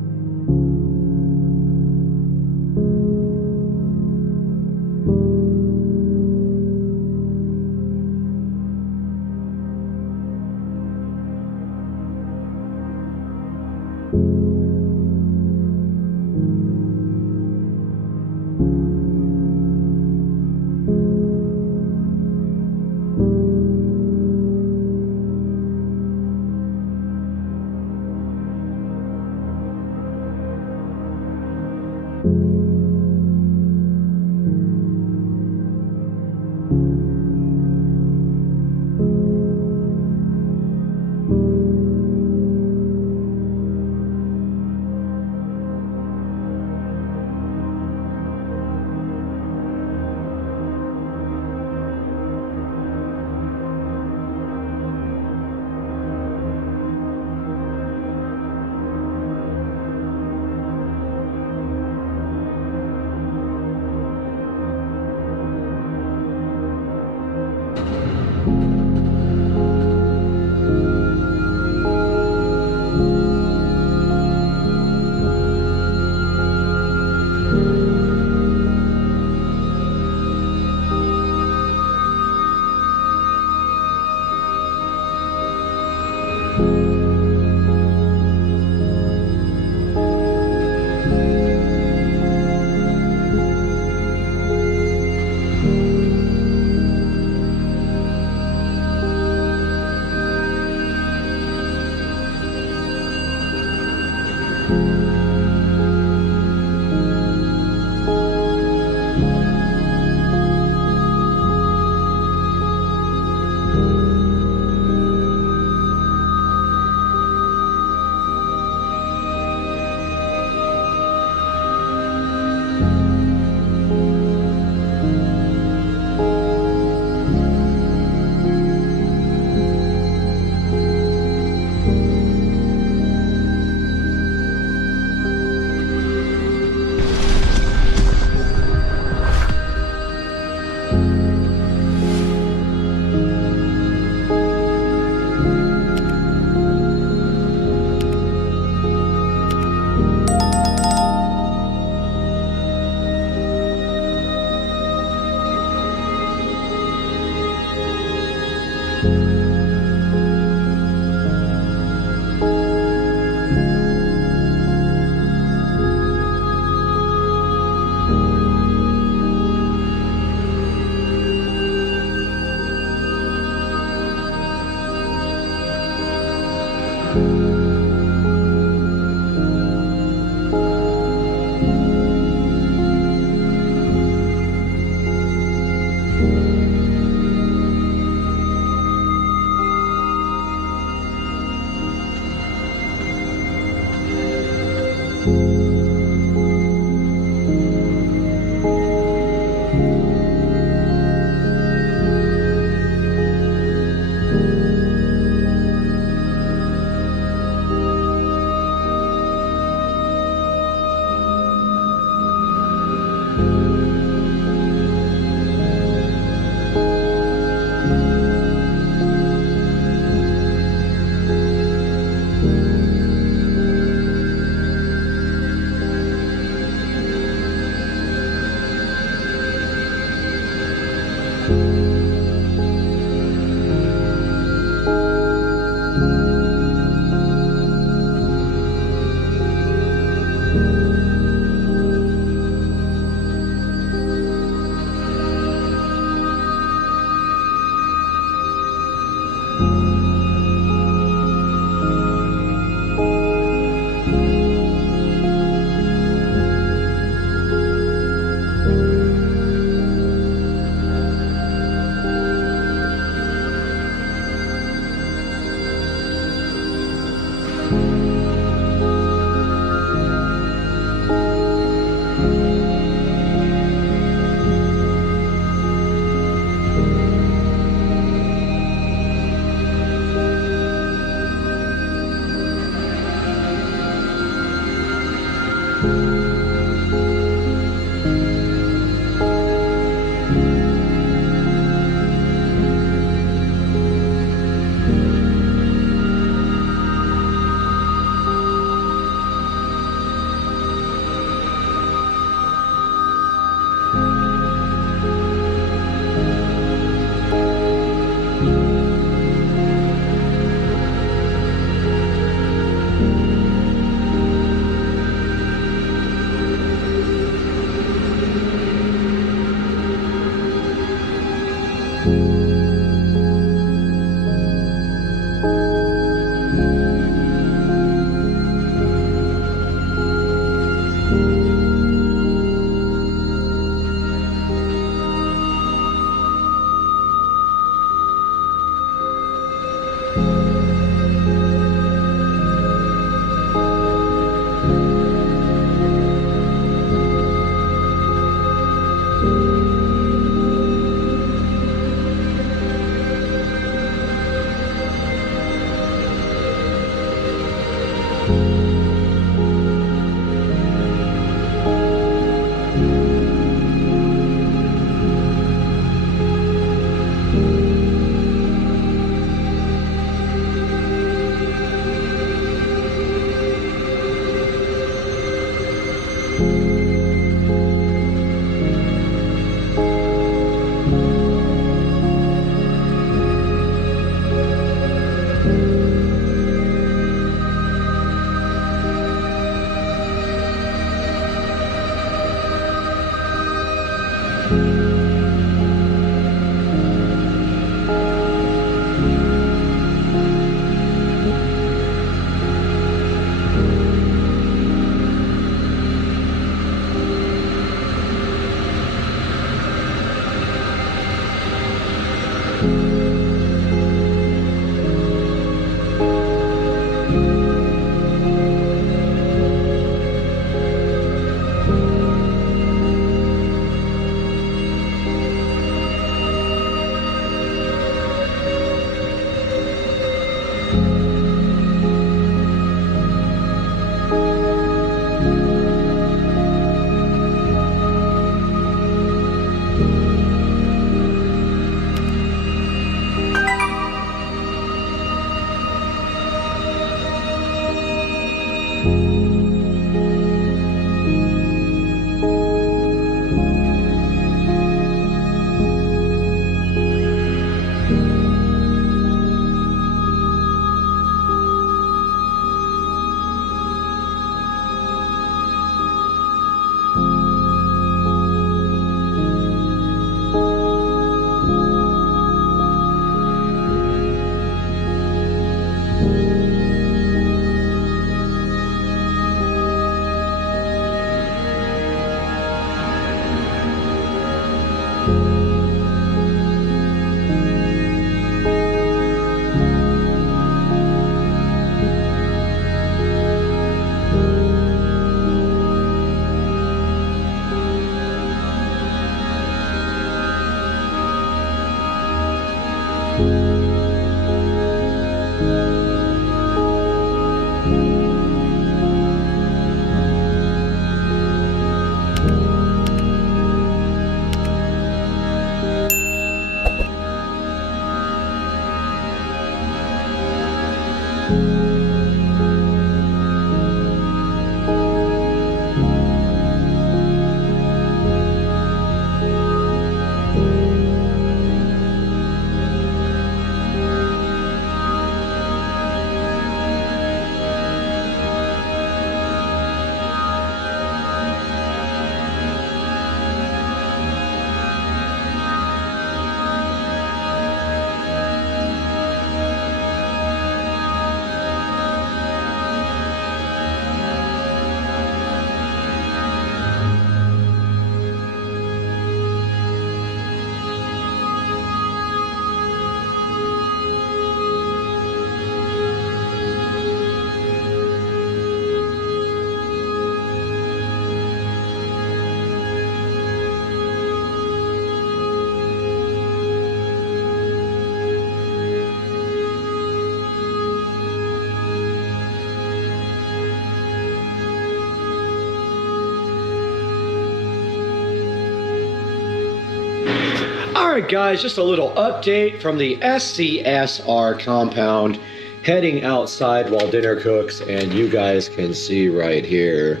All right, guys, just a little update from the SCSR compound, heading outside while dinner cooks, and you guys can see right here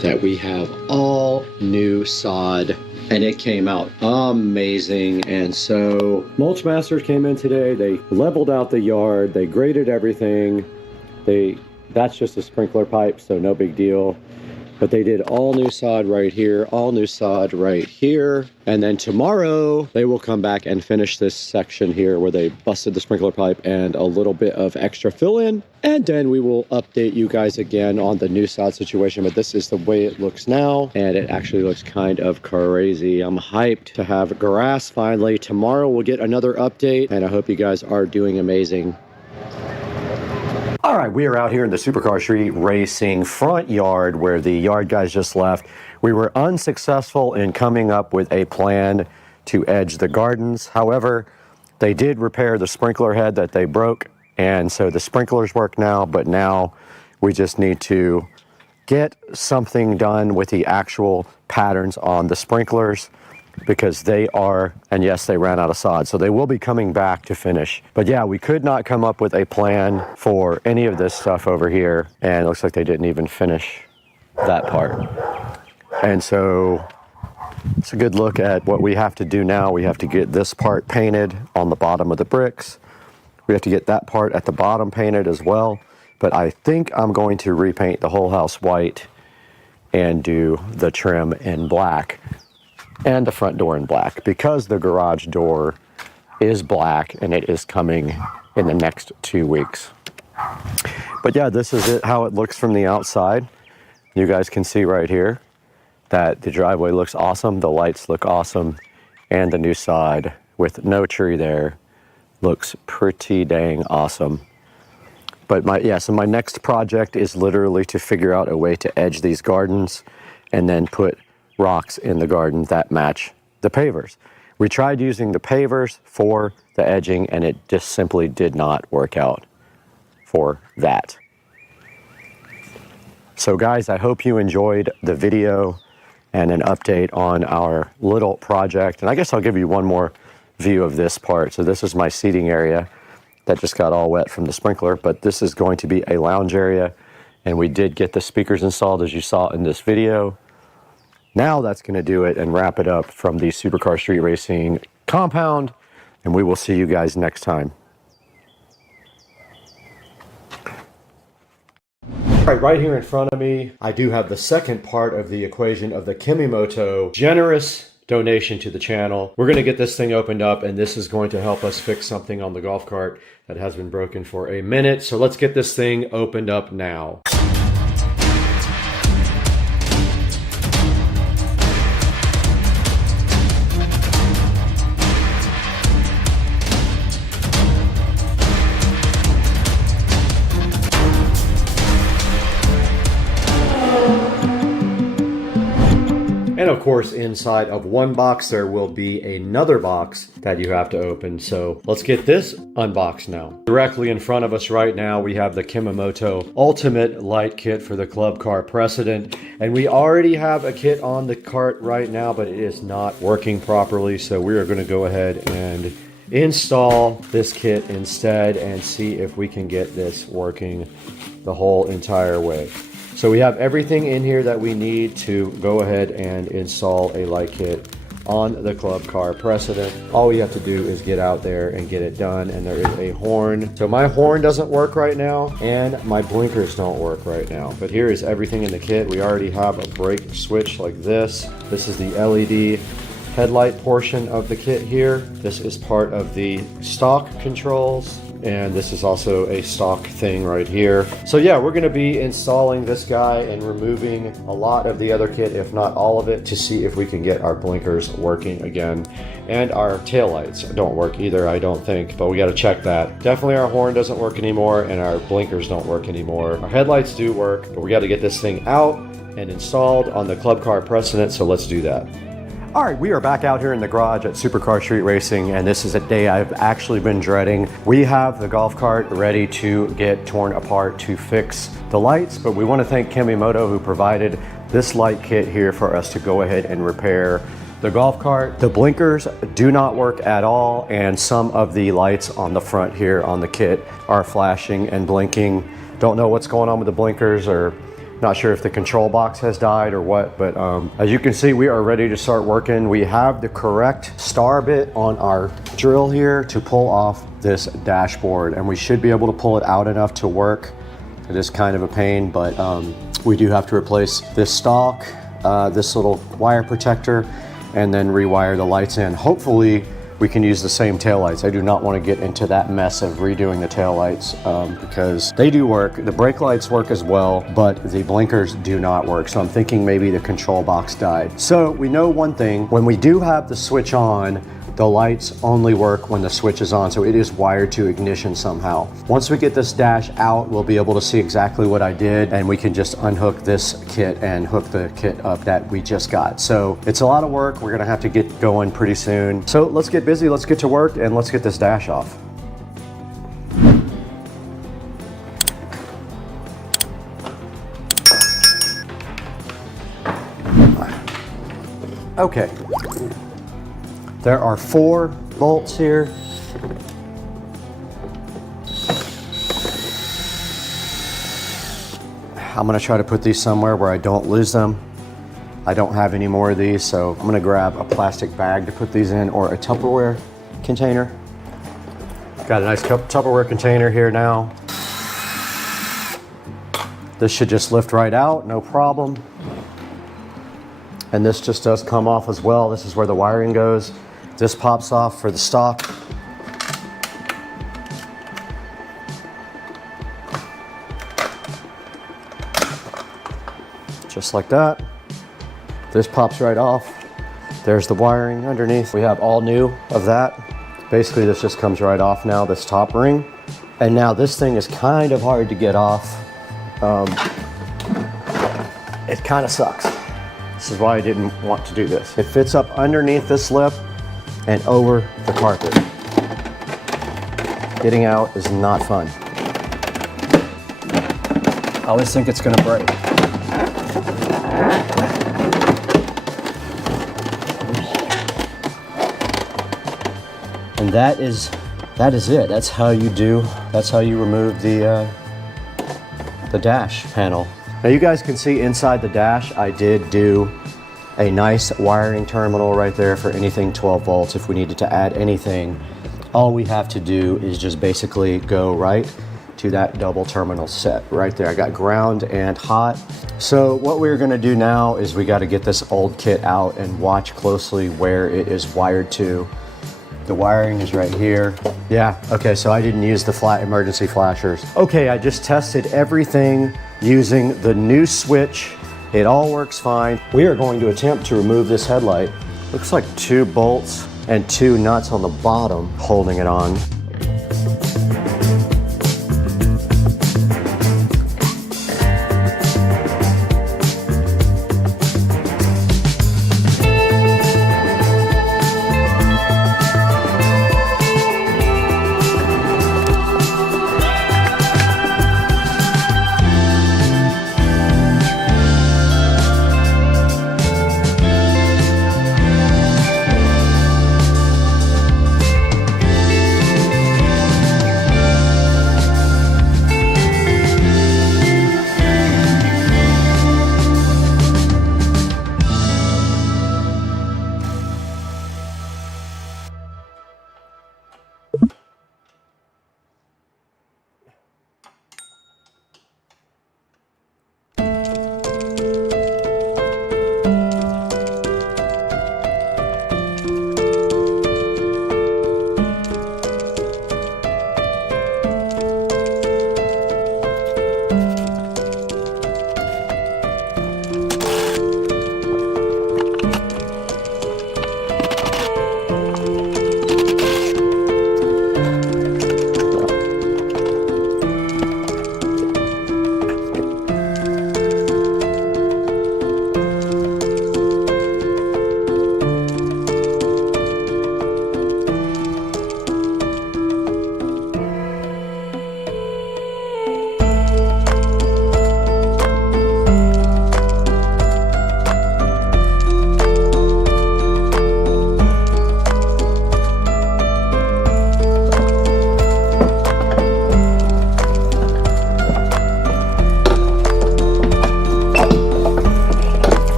that we have all new sod, and it came out amazing. And so mulch masters came in today, they leveled out the yard, they graded everything. That's just a sprinkler pipe, so no big deal. But they did all new sod right here, all new sod right here. And then tomorrow they will come back and finish this section here where they busted the sprinkler pipe and a little bit of extra fill in. And then we will update you guys again on the new sod situation. But this is the way it looks now. And it actually looks kind of crazy. I'm hyped to have grass finally. Tomorrow we'll get another update, and I hope you guys are doing amazing. All right, we are out here in the Supercar Street Racing front yard where the yard guys just left. We were unsuccessful in coming up with a plan to edge the gardens. However, they did repair the sprinkler head that they broke, and so the sprinklers work now, but now we just need to get something done with the actual patterns on the sprinklers, because they are, and yes, they ran out of sod, so they will be coming back to finish. But yeah, we could not come up with a plan for any of this stuff over here, and it looks like they didn't even finish that part. And so it's a good look at what we have to do now. We have to get this part painted on the bottom of the bricks. We have to get that part at the bottom painted as well. But I think I'm going to repaint the whole house white and do the trim in black and the front door in black, because the garage door is black and it is coming in the next 2 weeks. But yeah, this is how it looks from the outside. You guys can see right here that the driveway looks awesome, the lights look awesome, and the new sod with no tree there looks pretty dang awesome. But so my next project is literally to figure out a way to edge these gardens and then put rocks in the garden that match the pavers. We tried using the pavers for the edging and it just simply did not work out for that. So guys, I hope you enjoyed the video and an update on our little project. And I guess I'll give you one more view of this part. So this is my seating area that just got all wet from the sprinkler, but this is going to be a lounge area. And we did get the speakers installed as you saw in this video. Now that's going to do it and wrap it up from the Supercar Street Racing compound. And we will see you guys next time. Right here in front of me, I do have the second part of the equation of the Kimimoto generous donation to the channel. We're going to get this thing opened up, and this is going to help us fix something on the golf cart that has been broken for a minute. So let's get this thing opened up now. And of course, inside of one box, there will be another box that you have to open. So let's get this unboxed now. Directly in front of us right now, we have the Kimimoto Ultimate Light Kit for the Club Car Precedent. And we already have a kit on the cart right now, but it is not working properly. So we are going to go ahead and install this kit instead and see if we can get this working the whole entire way. So we have everything in here that we need to go ahead and install a light kit on the Club Car Precedent. All we have to do is get out there and get it done, and there is a horn. So my horn doesn't work right now, and my blinkers don't work right now. But here is everything in the kit. We already have a brake switch like this. This is the LED headlight portion of the kit here. This is part of the stock controls. And this is also a stock thing right here. So yeah, we're going to be installing this guy and removing a lot of the other kit, if not all of it, to see if we can get our blinkers working again. And our taillights don't work either, I don't think, but we got to check that. Definitely our horn doesn't work anymore and our blinkers don't work anymore. Our headlights do work, but we got to get this thing out and installed on the Club Car Precedent, so let's do that. All right, we are back out here in the garage at Supercar Street Racing, and this is a day I've actually been dreading. We have the golf cart ready to get torn apart to fix the lights, but we want to thank Kimimoto who provided this light kit here for us to go ahead and repair the golf cart. The blinkers do not work at all, and some of the lights on the front here on the kit are flashing and blinking. Don't know what's going on with the blinkers, or not sure if the control box has died or what, but as you can see, we are ready to start working. We have the correct star bit on our drill here to pull off this dashboard, and we should be able to pull it out enough to work. It is kind of a pain, but we do have to replace this stalk, this little wire protector, and then rewire the lights in. Hopefully, we can use the same taillights. I do not want to get into that mess of redoing the taillights because they do work. The brake lights work as well, but the blinkers do not work. So I'm thinking maybe the control box died. So we know one thing, when we do have the switch on, the lights only work when the switch is on, so it is wired to ignition somehow. Once we get this dash out, we'll be able to see exactly what I did, and we can just unhook this kit and hook the kit up that we just got. So it's a lot of work. We're gonna have to get going pretty soon. So let's get busy, let's get to work, and let's get this dash off. Okay. There are 4 bolts here. I'm gonna try to put these somewhere where I don't lose them. I don't have any more of these, so I'm gonna grab a plastic bag to put these in, or a Tupperware container. Got a nice Tupperware container here now. This should just lift right out, no problem. And this just does come off as well. This is where the wiring goes. This pops off for the stock. Just like that. This pops right off. There's the wiring underneath. We have all new of that. Basically, this just comes right off now, this top ring. And now this thing is kind of hard to get off. It kind of sucks. This is why I didn't want to do this. It fits up underneath this lip, and over the carpet. Getting out is not fun. I always think it's gonna break. And that is it. That's how you remove the dash panel. Now you guys can see inside the dash, I did do a nice wiring terminal right there for anything 12 volts. If we needed to add anything, all we have to do is just basically go right to that double terminal set right there. I got ground and hot. So what we're gonna do now is we gotta get this old kit out and watch closely where it is wired to. The wiring is right here. Yeah, okay, so I didn't use the flat emergency flashers. Okay, I just tested everything using the new switch. It all works fine. We are going to attempt to remove this headlight. Looks like 2 bolts and 2 nuts on the bottom holding it on.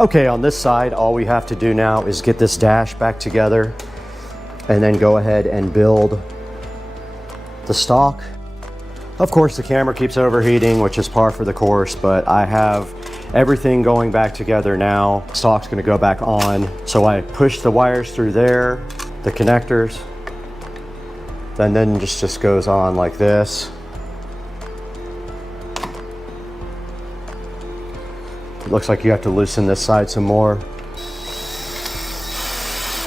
Okay, on this side, all we have to do now is get this dash back together and then go ahead and build the stock. Of course, the camera keeps overheating, which is par for the course, but I have everything going back together now. Stock's gonna go back on. So I push the wires through there, the connectors, and then just goes on like this. It looks like you have to loosen this side some more.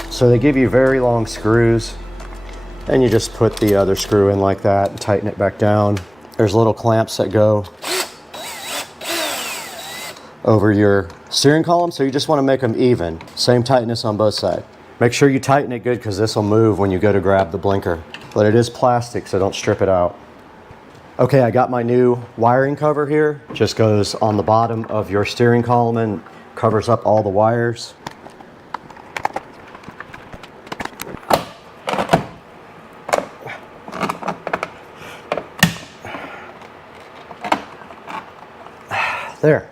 So they give you very long screws, and you just put the other screw in like that and tighten it back down. There's little clamps that go over your steering column, so you just want to make them even. Same tightness on both sides. Make sure you tighten it good because this will move when you go to grab the blinker. But it is plastic, so don't strip it out. Okay, I got my new wiring cover here. Just goes on the bottom of your steering column and covers up all the wires. There.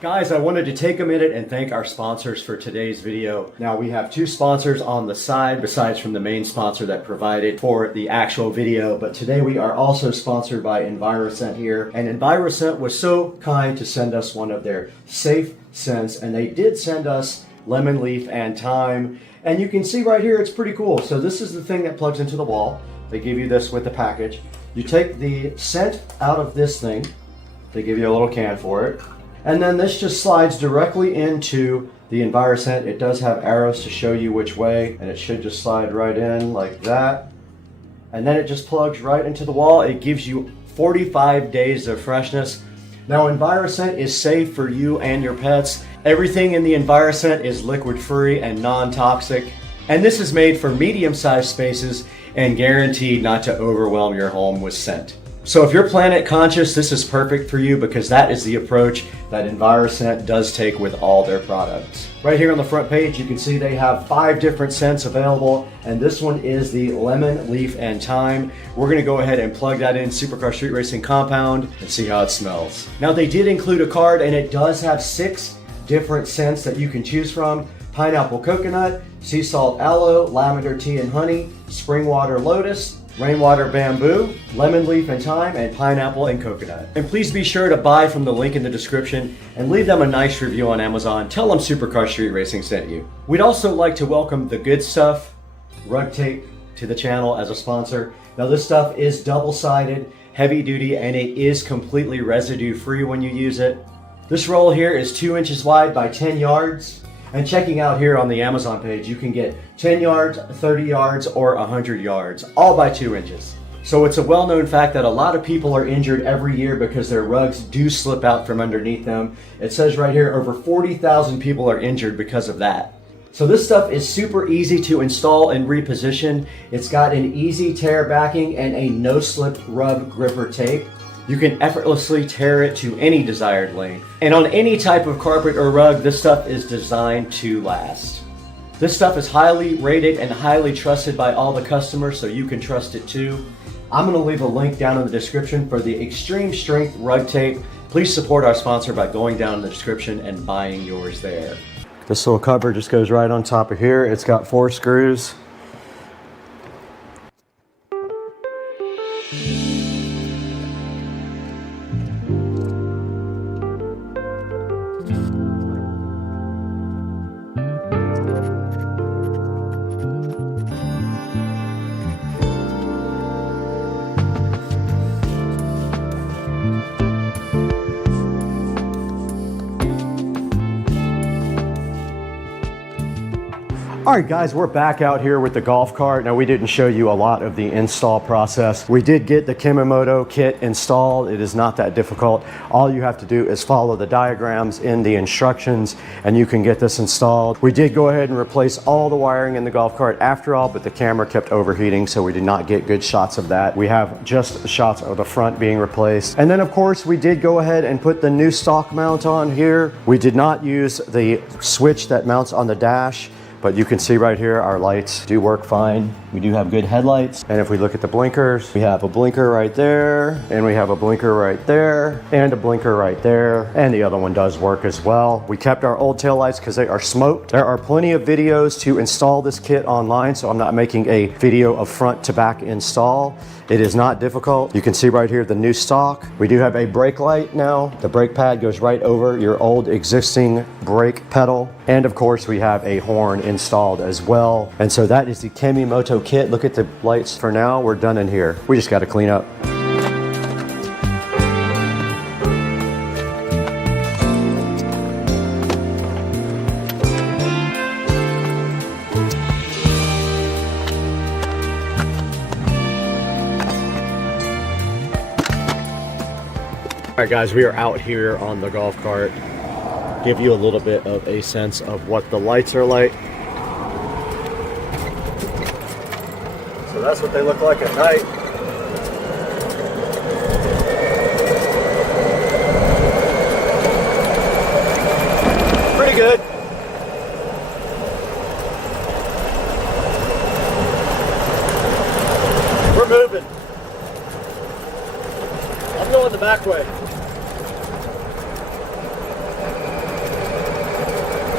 Guys, I wanted to take a minute and thank our sponsors for today's video. Now we have 2 sponsors on the side, besides from the main sponsor that provided for the actual video. But today we are also sponsored by EnviroScent here. And EnviroScent was so kind to send us one of their safe scents, and they did send us lemon leaf and thyme. And you can see right here, it's pretty cool. So this is the thing that plugs into the wall. They give you this with the package. You take the scent out of this thing. They give you a little can for it. And then this just slides directly into the EnviroScent. It does have arrows to show you which way, and it should just slide right in like that. And then it just plugs right into the wall. It gives you 45 days of freshness. Now, EnviroScent is safe for you and your pets. Everything in the EnviroScent is liquid-free and non-toxic. And this is made for medium-sized spaces and guaranteed not to overwhelm your home with scent. So if you're planet conscious, this is perfect for you because that is the approach that EnviroScent does take with all their products. Right here on the front page, you can see they have 5 different scents available, and this one is the lemon, leaf, and thyme. We're gonna go ahead and plug that in Supercar Street Racing Compound and see how it smells. Now, they did include a card, and it does have 6 different scents that you can choose from: pineapple coconut, sea salt aloe, lavender tea and honey, spring water lotus, rainwater bamboo, lemon leaf and thyme, and pineapple and coconut. And please be sure to buy from the link in the description and leave them a nice review on Amazon. Tell them Supercar Street Racing sent you. We'd also like to welcome The Good Stuff Rug Tape to the channel as a sponsor. Now, this stuff is double-sided, heavy duty, and it is completely residue free when you use it. This roll here is 2 inches wide by 10 yards. And checking out here on the Amazon page, you can get 10 yards, 30 yards, or 100 yards, all by 2 inches. So it's a well-known fact that a lot of people are injured every year because their rugs do slip out from underneath them. It says right here, over 40,000 people are injured because of that. So this stuff is super easy to install and reposition. It's got an easy tear backing and a no-slip rug gripper tape. You can effortlessly tear it to any desired length. And on any type of carpet or rug, this stuff is designed to last. This stuff is highly rated and highly trusted by all the customers, so you can trust it too. I'm gonna leave a link down in the description for the Extreme Strength Rug Tape. Please support our sponsor by going down in the description and buying yours there. This little cover just goes right on top of here. It's got 4 screws. All right, guys, we're back out here with the golf cart. Now, we didn't show you a lot of the install process. We did get the Kimimoto kit installed. It is not that difficult. All you have to do is follow the diagrams in the instructions and you can get this installed. We did go ahead and replace all the wiring in the golf cart after all, but the camera kept overheating, so we did not get good shots of that. We have just shots of the front being replaced. And then, of course, we did go ahead and put the new stock mount on here. We did not use the switch that mounts on the dash, but you can see right here, our lights do work fine. We do have good headlights. And if we look at the blinkers, we have a blinker right there, and we have a blinker right there, and a blinker right there, and the other one does work as well. We kept our old taillights because they are smoked. There are plenty of videos to install this kit online, so I'm not making a video of front to back install. It is not difficult. You can see right here the new stock. We do have a brake light now. The brake pad goes right over your old existing brake pedal. And of course, we have a horn installed as well. And so that is the Kimimoto kit. Look at the lights for now. We're done in here. We just got to clean up. All right, guys, we are out here on the golf cart. Give you a little bit of a sense of what the lights are like. So that's what they look like at night. Pretty good. We're moving. I'm going the back way.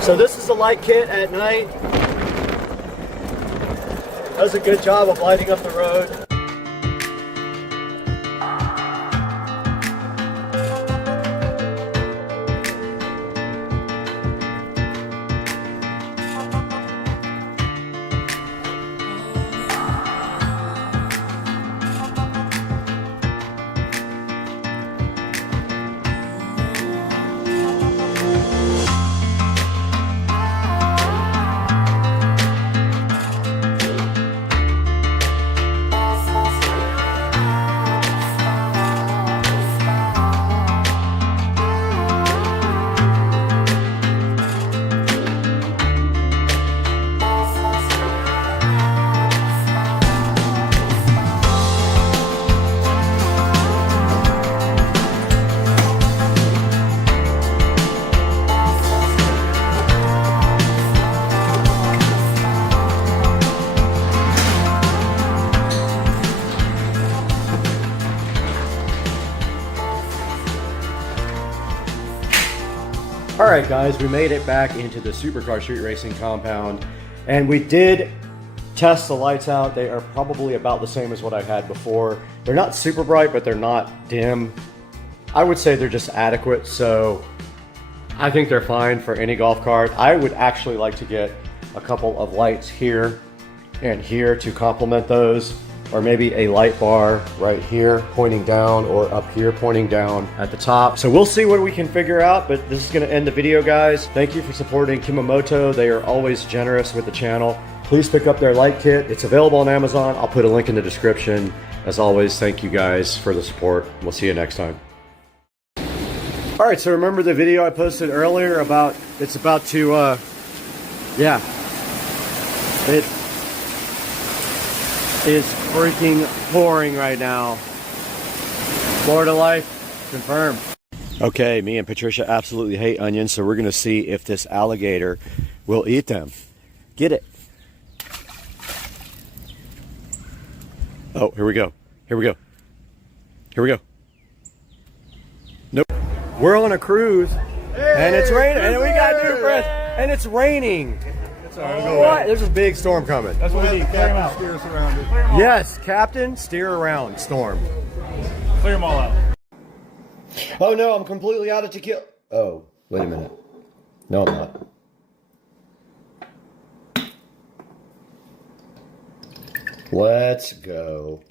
So this is the light kit at night. Does a good job of lighting up the road. All right, guys, we made it back into the Supercar Street Racing compound, and we did test the lights out. They are probably about the same as what I had before. They're not super bright, but they're not dim. I would say they're just adequate, so I think they're fine for any golf cart. I would actually like to get a couple of lights here and here to complement those, or maybe a light bar right here pointing down, or up here pointing down at the top. So we'll see what we can figure out, but this is gonna end the video, guys. Thank you for supporting Kimamoto. They are always generous with the channel. Please pick up their light kit. It's available on Amazon. I'll put a link in the description. As always, thank you guys for the support. We'll see you next time. All right, so remember the video I posted earlier about, it's about to, yeah. It is freaking pouring right now. Florida life confirmed. Okay, me and Patricia absolutely hate onions, so we're gonna see if this alligator will eat them. Get it. Oh, here we go. Here we go. Here we go. Nope. We're on a cruise, and it's raining, and we got new friends, and it's raining. What? There's a big storm coming. That's what we need. Clear them out. Steer us around it. Yes, Captain, steer around storm. Clear them all out. Oh no, I'm completely out of tequila. Oh, wait a minute. No, I'm not. Let's go.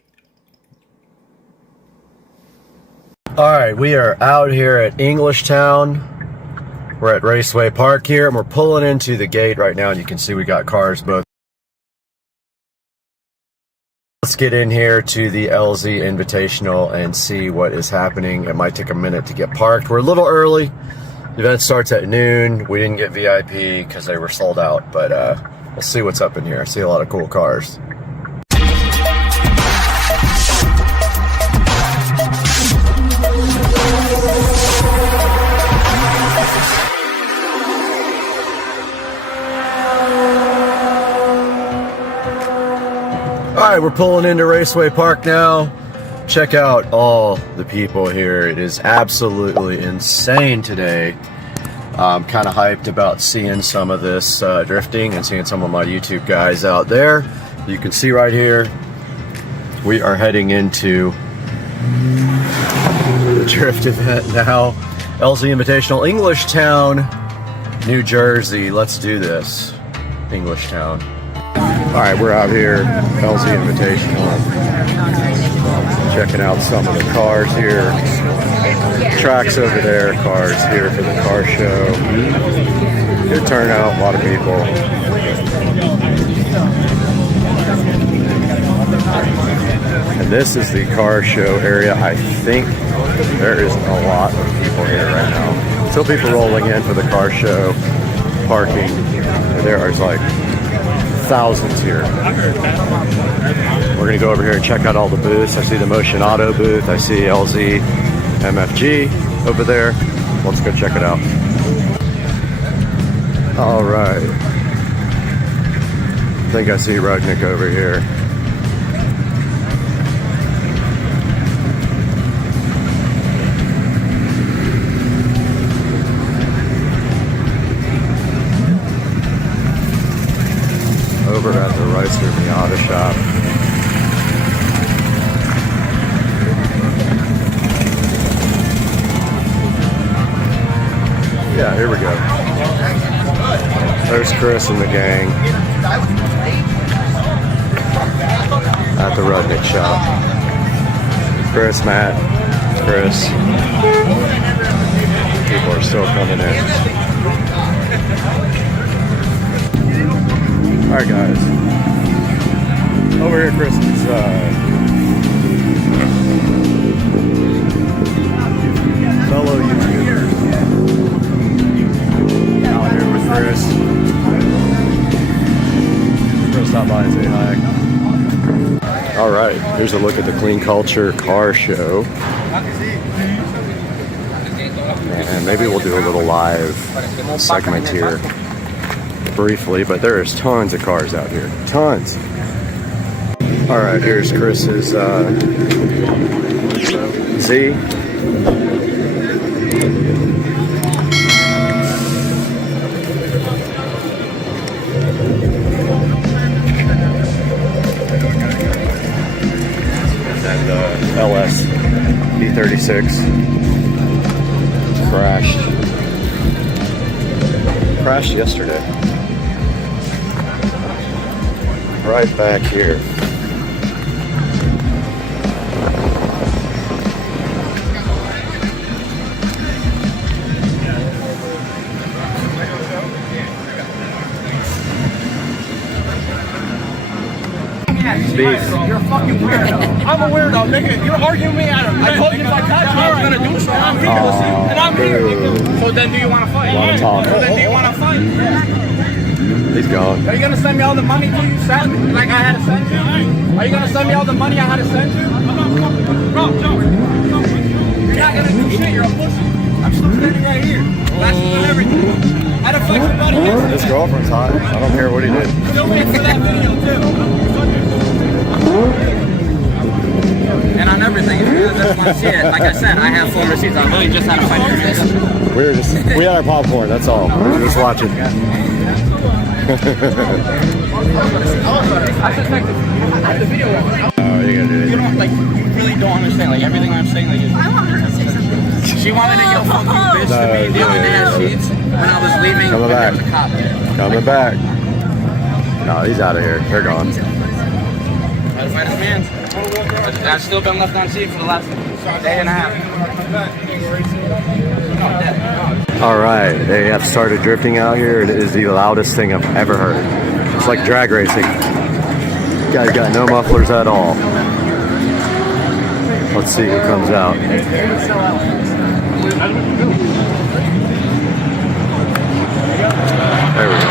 All right, we are out here at Englishtown. We're at Raceway Park here, and we're pulling into the gate right now, and you can see we got cars both. Let's get in here to the LZ Invitational and see what is happening. It might take a minute to get parked. We're a little early. The event starts at noon. We didn't get VIP because they were sold out, but we'll see what's up in here. I see a lot of cool cars. All right, we're pulling into Raceway Park now. Check out all the people here. It is absolutely insane today. I'm kind of hyped about seeing some of this drifting and seeing some of my YouTube guys out there. You can see right here, we are heading into the drift event now. LZ Invitational, Englishtown, New Jersey. Let's do this. Englishtown. All right, we're out here, LZ Invitational, checking out some of the cars here. Tracks over there, cars here for the car show. Good turnout, a lot of people. And this is the car show area. I think there is a lot of people here right now. Still people rolling in for the car show, parking. There is like thousands here. We're gonna go over here and check out all the booths. I see the Motion Auto booth. I see LZ MFG over there. Let's go check it out. All right. I think I see Rudnick over here. Over at the Ricer Miata shop. Yeah, here we go. There's Chris and the gang at the Rudnick shop. Chris, Matt, Chris. People are still coming in. Alright guys, over here Chris's fellow YouTubers. Out here with Chris. Chris, stop by and say hi. Alright, here's a look at the Clean Culture car show. And maybe we'll do a little live segment here. Briefly, but there's tons of cars out here. Tons. All right, here's Chris's Z. LS B36 crashed yesterday. Right back here. You're a fucking weirdo. I'm a weirdo, nigga. You're arguing me out of I told you if I caught you, I was gonna do so. I'm here, and I'm here. So then, do you want to fight? A lot of talk. So then, do you want to fight? He's gone. Are you gonna send me all the money you sent me? Like I had to send you? Are you gonna send me all the money I had to send you? Bro, Joe. You're not gonna do shit. You're a pussy. I'm still standing right here. Flashing on everything. I had to fight somebody else. His girlfriend's hot. I don't care what he did. Still wait for that video too. And on everything, if you just want to see it, like I said, I have full receipts. I really just had to find your face. We had our popcorn, that's all. We were just watching. I suspect the video. Oh, you gotta do it. You don't like. You really don't understand. Like everything I'm saying. Like, I want her to say something. she wanted to yell "fuck you, bitch" to me the other day at Sheets when I was leaving. Coming back. There was a cop there. Coming back. No, he's out of here. They're gone. Try to fight his man. I've still been left on scene for the last day and a half. All right, they have started drifting out here. It is the loudest thing I've ever heard. It's like drag racing. Guys got no mufflers at all. Let's see who comes out. There we go.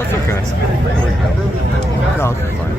That's okay. No, it's fine.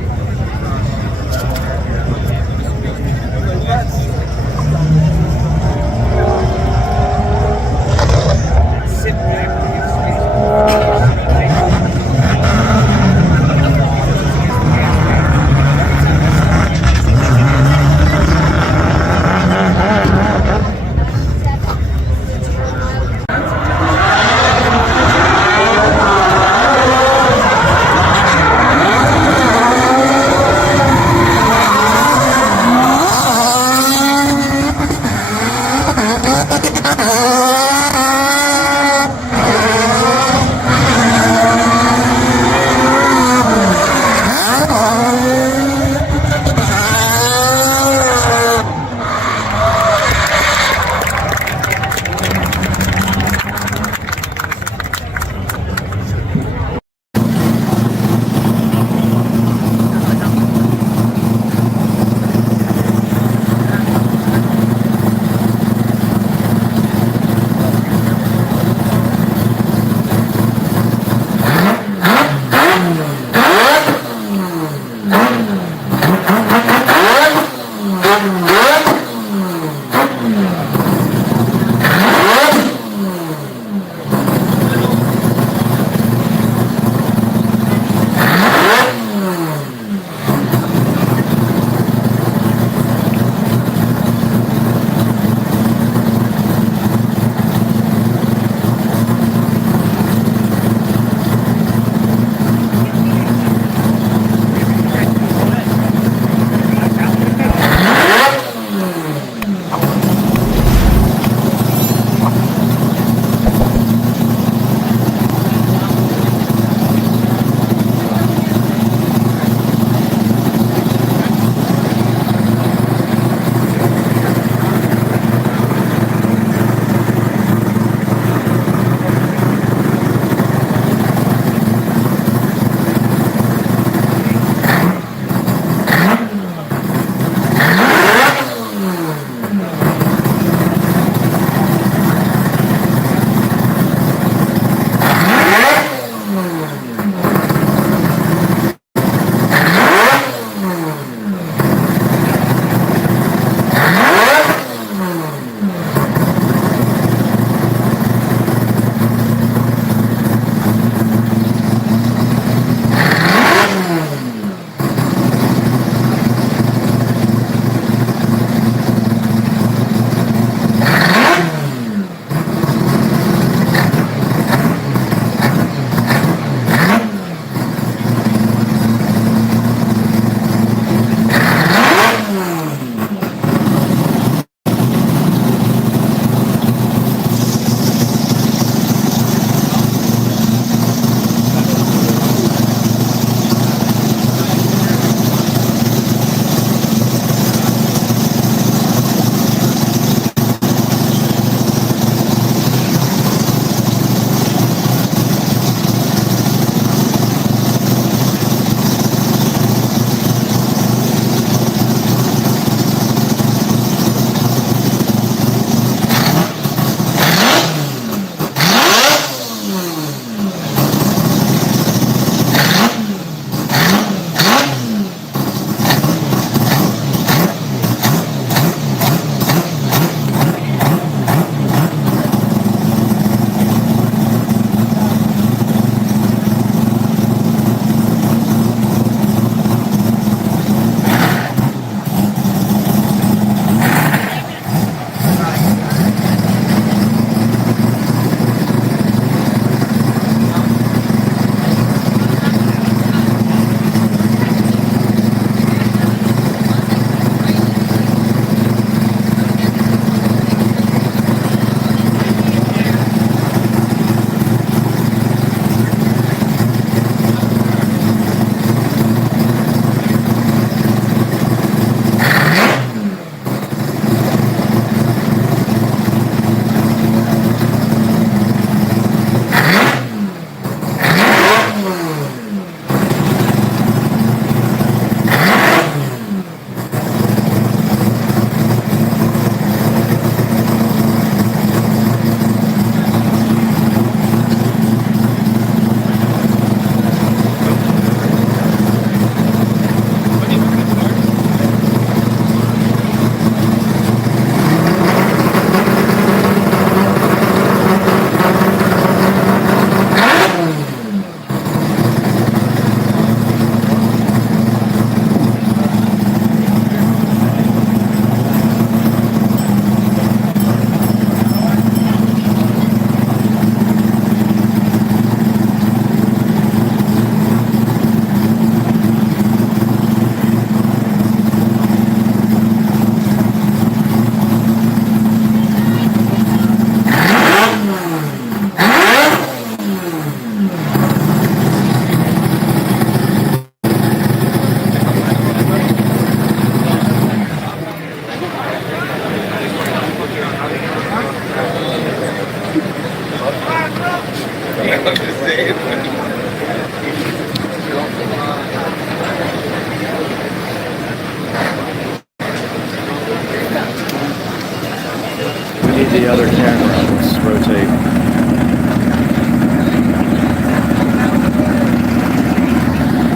the other camera. Let's rotate.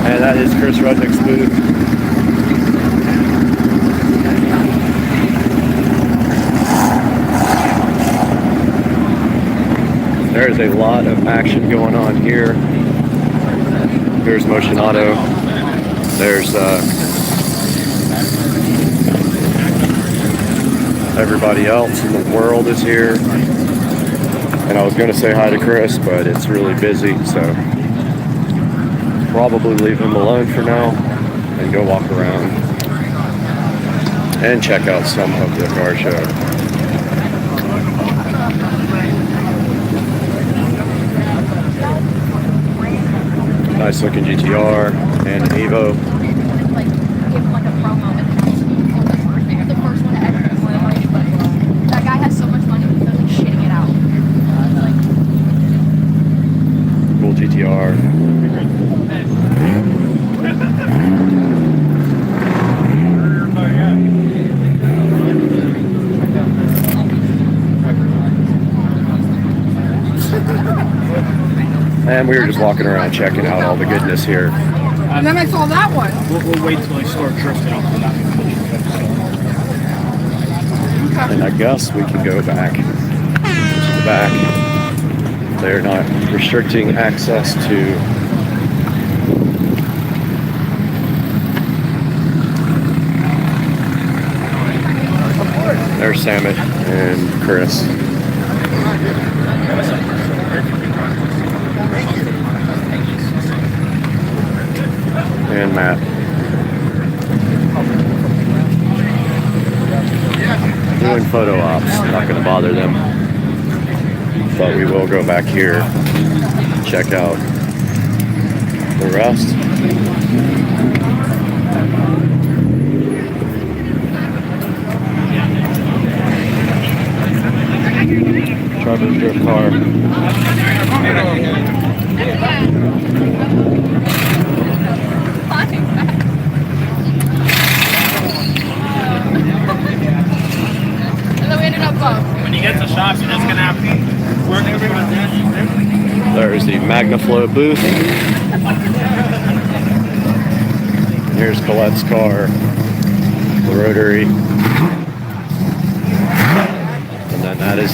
And that is Chris Rudnick's booth. There's a lot of action going on here. There's Motion Auto. There's everybody else in the world is here. And I was going to say hi to Chris, but it's really busy, so probably leave him alone for now and go walk around and check out some of the car show. Nice looking GTR and an Evo. That guy has so much money, he's like shitting it out. Cool GTR. And we were just walking around checking out all the goodness here. And then I saw that one. We'll wait till I start drifting off the And I guess we can go back to the back. They're not restricting access to there's Samet and Chris. And Matt. Doing photo ops, not going to bother them. But we will go back here, check out the rest. Trevor's drift car. When you get to shops, you're just gonna have to work everyone. There's the MagnaFlow booth. Here's Colette's car, the rotary. And then that is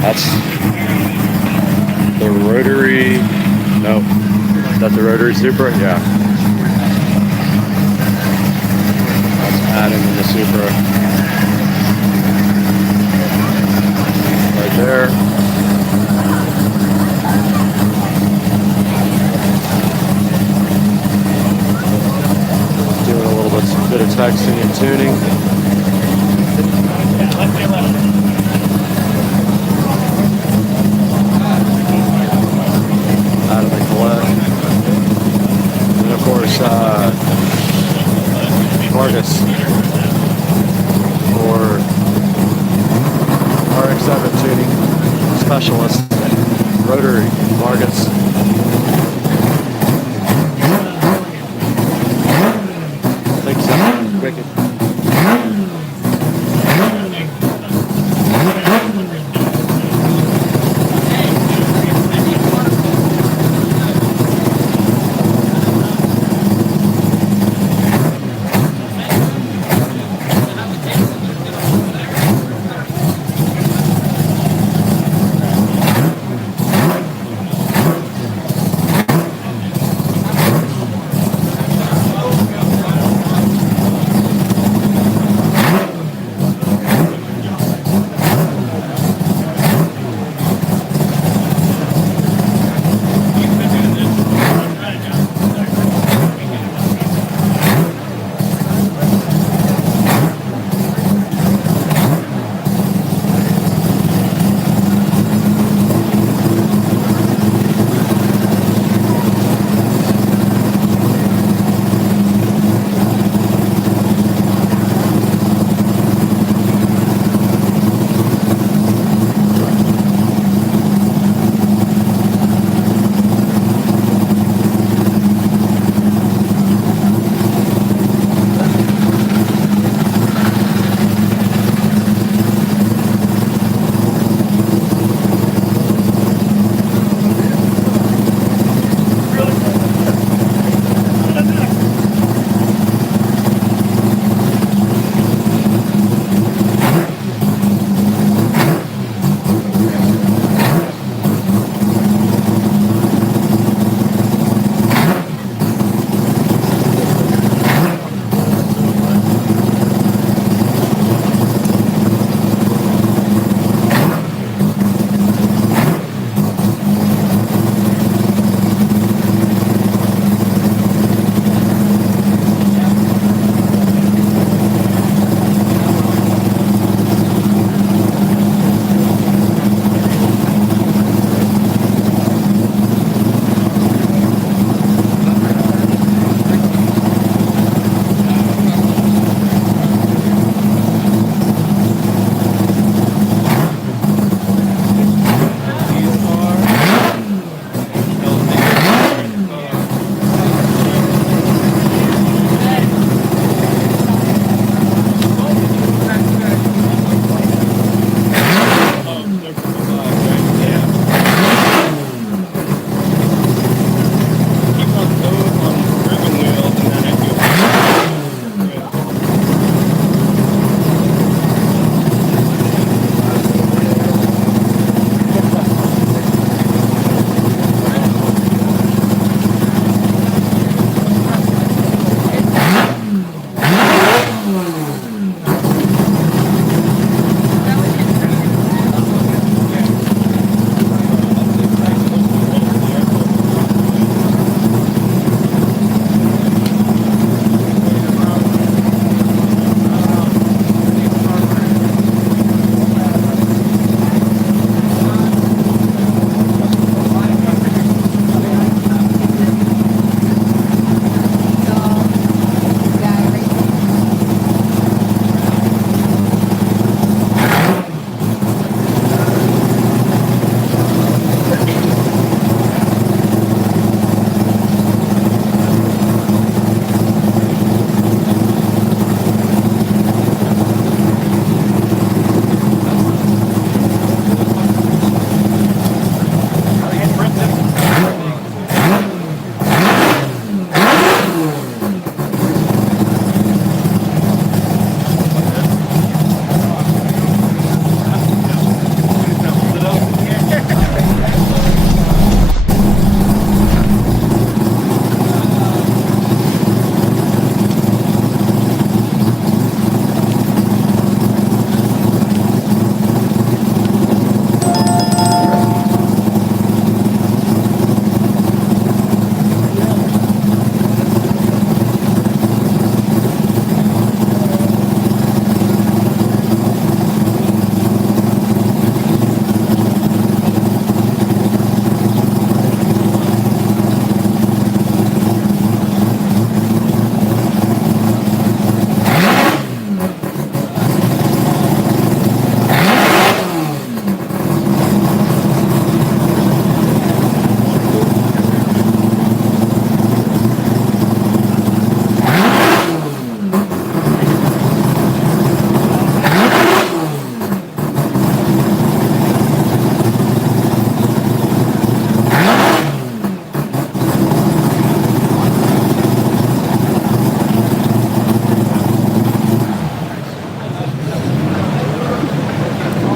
that's the rotary, no, is that the rotary Supra? Yeah. That's Adam in the Supra. Right there. Doing a little bit of texting and tuning. Out of the Colette. And of course, Vargas for RX-7 tuning specialist, rotary Vargas. Thanks, Wicked.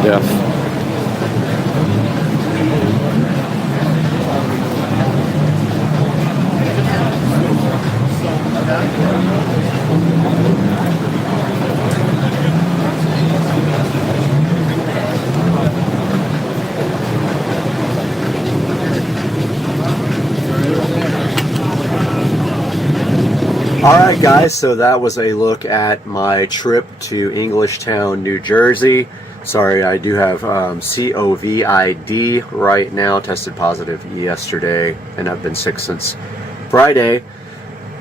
if. Alright guys, so that was a look at my trip to Englishtown, New Jersey. Sorry, I do have COVID right now, tested positive yesterday, and I've been sick since Friday.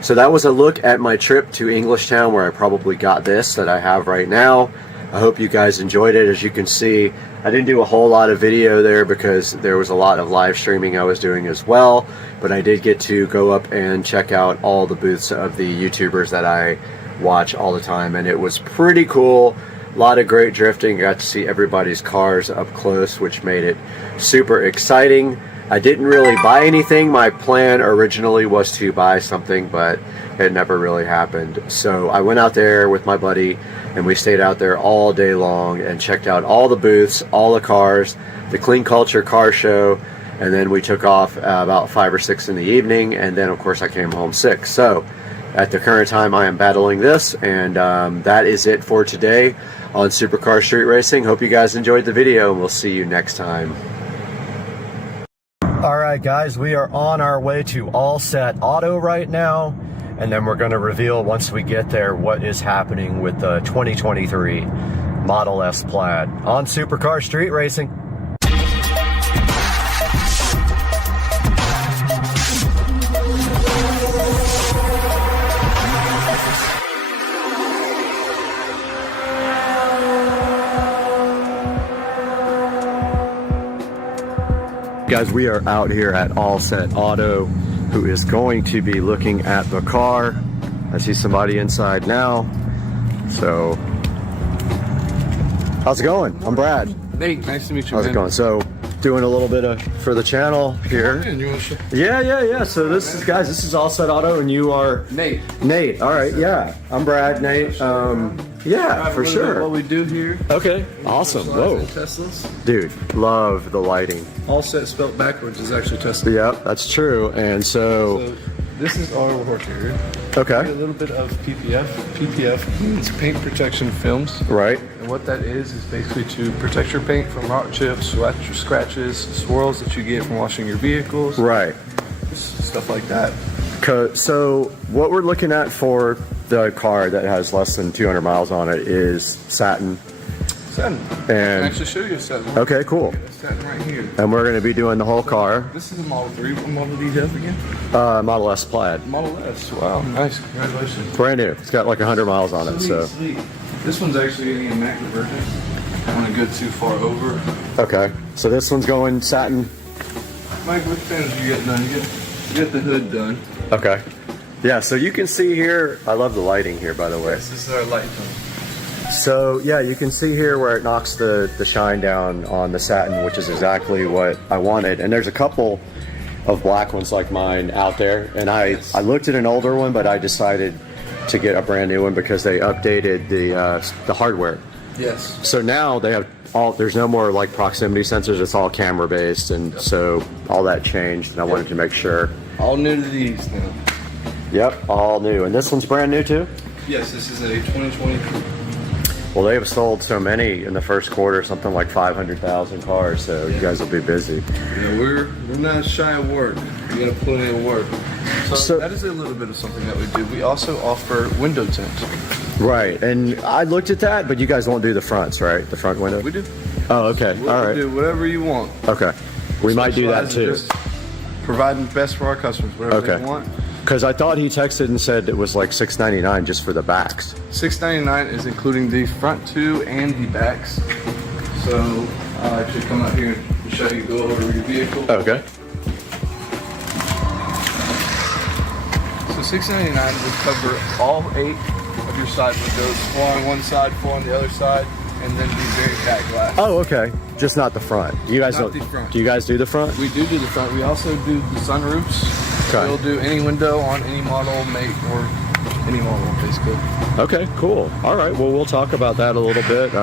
So that was a look at my trip to Englishtown, where I probably got this that I have right now. I hope you guys enjoyed it. As you can see, I didn't do a whole lot of video there because there was a lot of live streaming I was doing as well, but I did get to go up and check out all the booths of the YouTubers that I watch all the time, and it was pretty cool. A lot of great drifting. Got to see everybody's cars up close, which made it super exciting. I didn't really buy anything. My plan originally was to buy something, but it never really happened. So I went out there with my buddy, and we stayed out there all day long and checked out all the booths, all the cars, the Clean Culture car show, and then we took off about 5 or 6 in the evening, and then of course I came home sick. So at the current time I am battling this, and that is it for today on Supercar Street Racing. Hope you guys enjoyed the video, and we'll see you next time. Alright guys, we are on our way to All Set Auto right now, and then we're going to reveal once we get there what is happening with the 2023 Model S Plaid on Supercar Street Racing. Guys, we are out here at All Set Auto, who is going to be looking at the car. I see somebody inside now. So, how's it going? I'm Brad. Nate, nice to meet you. How's it going? So, doing a little bit of for the channel here. Yeah. So this is, guys, this is All Set Auto, and you are Nate. Nate. All right, yeah. I'm Brad. Nate. Yeah, for sure. What we do here. Okay, awesome. Whoa, Teslas. dude, love the lighting. All Set spelled backwards is actually Tesla. Yep, that's true. And so this is our work area. okay. A little bit of PPF. PPF means paint protection films. Right. And what that is basically to protect your paint from rock chips, scratches, swirls that you get from washing your vehicles. Right. Stuff like that. So what we're looking at for the car that has less than 200 miles on it is satin. Satin. And I can actually show you a satin. Okay, cool. Satin right here. And we're going to be doing the whole car. This is a Model 3. What model do you have again? Model S Plaid. Model S. Wow, nice. Congratulations. Brand new. It's got like 100 miles on it. So. Sweet. This one's actually an immaculate version. I don't want to go too far over. Okay. So this one's going satin. Mike, which panels you get done? You get the hood done. Okay. Yeah, so you can see here, I love the lighting here, by the way. This is our light tone. So yeah, you can see here where it knocks the shine down on the satin, which is exactly what I wanted. And there's a couple of black ones like mine out there, and I looked at an older one, but I decided to get a brand new one because they updated the hardware. Yes. So now they have there's no more like proximity sensors, it's all camera based, and so all that changed, and I wanted to make sure. All new to these now. Yep, all new. And this one's brand new too? Yes, this is a 2020. Well, they have sold so many in the first quarter, something like 500,000 cars, so you guys will be busy. Yeah, we're not shy of work. We gotta put in work. So that is a little bit of something that we do. We also offer window tints. Right, and I looked at that, but you guys won't do the fronts, right? The front window? We do. Oh, okay, all right. We do whatever you want. Okay, we might do that too. Just providing the best for our customers, whatever they want. Because I thought he texted and said it was like $6.99 just for the backs. $6.99 is including the front two and the backs. So I'll actually come out here and show you, go over your vehicle. Okay. So $6.99 would cover all 8 of your side windows, 4 on one side, 4 on the other side, and then the very back glass. Oh, okay. Just not the front. You guys Not don't. the front. Do you guys do the front? We do the front. We also do the sunroofs. Okay. We'll do any window on any model, make, or any model, basically. Okay, cool. All right. Well, we'll talk about that a little bit.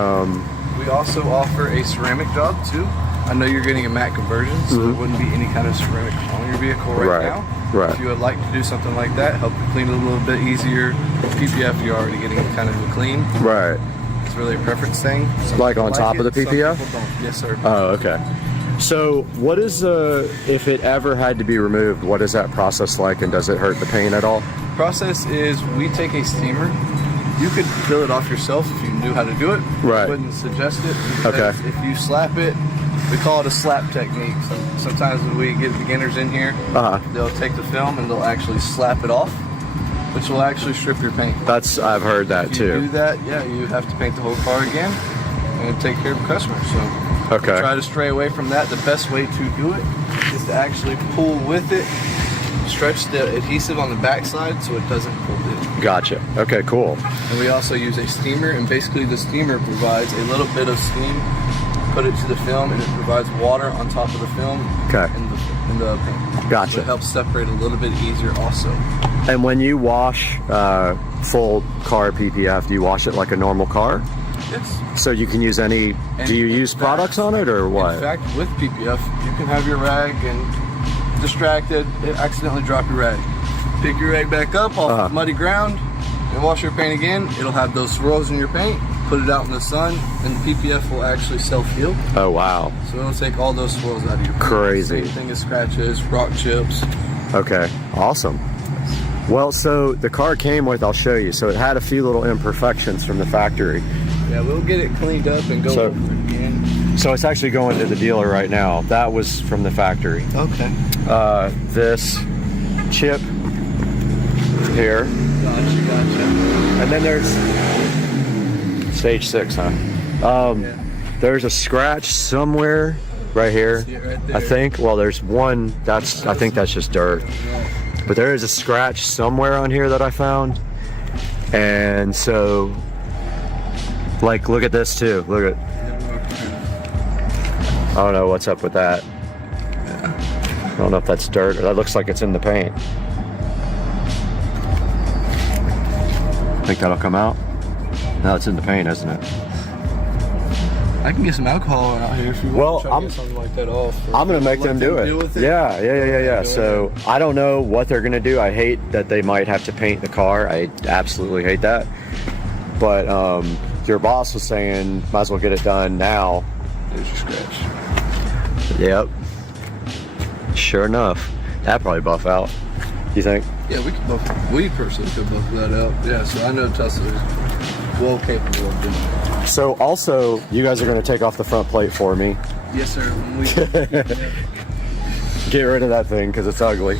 We We also offer a ceramic job too. I know you're getting a matte conversion, so there wouldn't be any kind of ceramic on your vehicle right now. Right. If you would like to do something like that, help you clean it a little bit easier. PPF, you're already getting kind of a clean. Right. It's really a preference thing. Like on top of the PPF? Some people don't. Yes, sir. Oh, okay. So what is if it ever had to be removed, what is that process like, and does it hurt the paint at all? Process is we take a steamer. You could peel it off yourself if you knew how to do it. Right. I wouldn't suggest it. Okay. If you slap it, we call it a slap technique. So sometimes when we get beginners in here, they'll take the film and they'll actually slap it off, which will actually strip your paint. I've heard that if too. You do that, yeah, you have to paint the whole car again and take care of the customer. So okay. Try to stray away from that. The best way to do it is to actually pull with it, stretch the adhesive on the backside so it doesn't pull in. Gotcha. Okay, cool. And we also use a steamer, and basically the steamer provides a little bit of steam, put it to the film, and it provides water on top of the film in the paint. Gotcha. So it helps separate a little bit easier also. And when you wash full car PPF, do you wash it like a normal car? Yes. So you can use do you use products on it or what? In fact, with PPF, you can have your rag and distracted, accidentally drop your rag. Pick your rag back up off muddy ground and wash your paint again. It'll have those swirls in your paint. Put it out in the sun, and the PPF will actually self-heal. Oh, wow. So it'll take all those swirls out of your paint. Crazy. Same thing as scratches, rock chips. Okay, awesome. Well, so the car came with, I'll show you. So it had a few little imperfections from the factory. Yeah, we'll get it cleaned up and go over it again. So it's actually going to the dealer right now. That was from the factory. Okay. This chip here. Gotcha. And then there's stage 6, huh? There's a scratch somewhere right here. See it right there. I think. Well, there's one. I think that's just dirt. But there is a scratch somewhere on here that I found. And so, like, look at this too. Look at. I don't know what's up with that. I don't know if that's dirt or that looks like it's in the paint. Think that'll come out? No, it's in the paint, isn't it? I can get some alcohol out here if you want to try to get something like that off. I'm gonna make them do it. Yeah. So I don't know what they're gonna do. I hate that they might have to paint the car. I absolutely hate that. But your boss was saying might as well get it done now. There's your scratch. Yep. Sure enough. That'd probably buff out. You think? Yeah, we personally could buff that out. Yeah, so I know Tesla is well capable of doing it. So also, you guys are going to take off the front plate for me. Yes, sir. Get rid of that thing because it's ugly.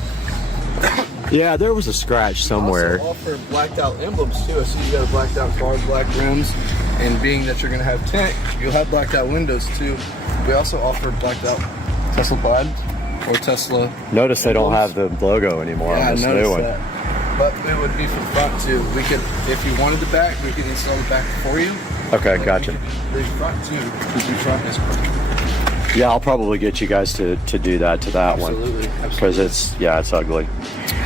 Yeah, there was a scratch somewhere. We also offer blacked out emblems too. I see you got a blacked out car, black rims, and being that you're going to have tint, you'll have blacked out windows too. We also offer blacked out Tesla Pod or Tesla. Notice they don't have the logo anymore on this new one. That. But it would be for the front too. We could, if you wanted the back, we could install the back for you. Okay, gotcha. The front too, because the front is perfect. Yeah, I'll probably get you guys to do that to that one. Absolutely. Because it's ugly.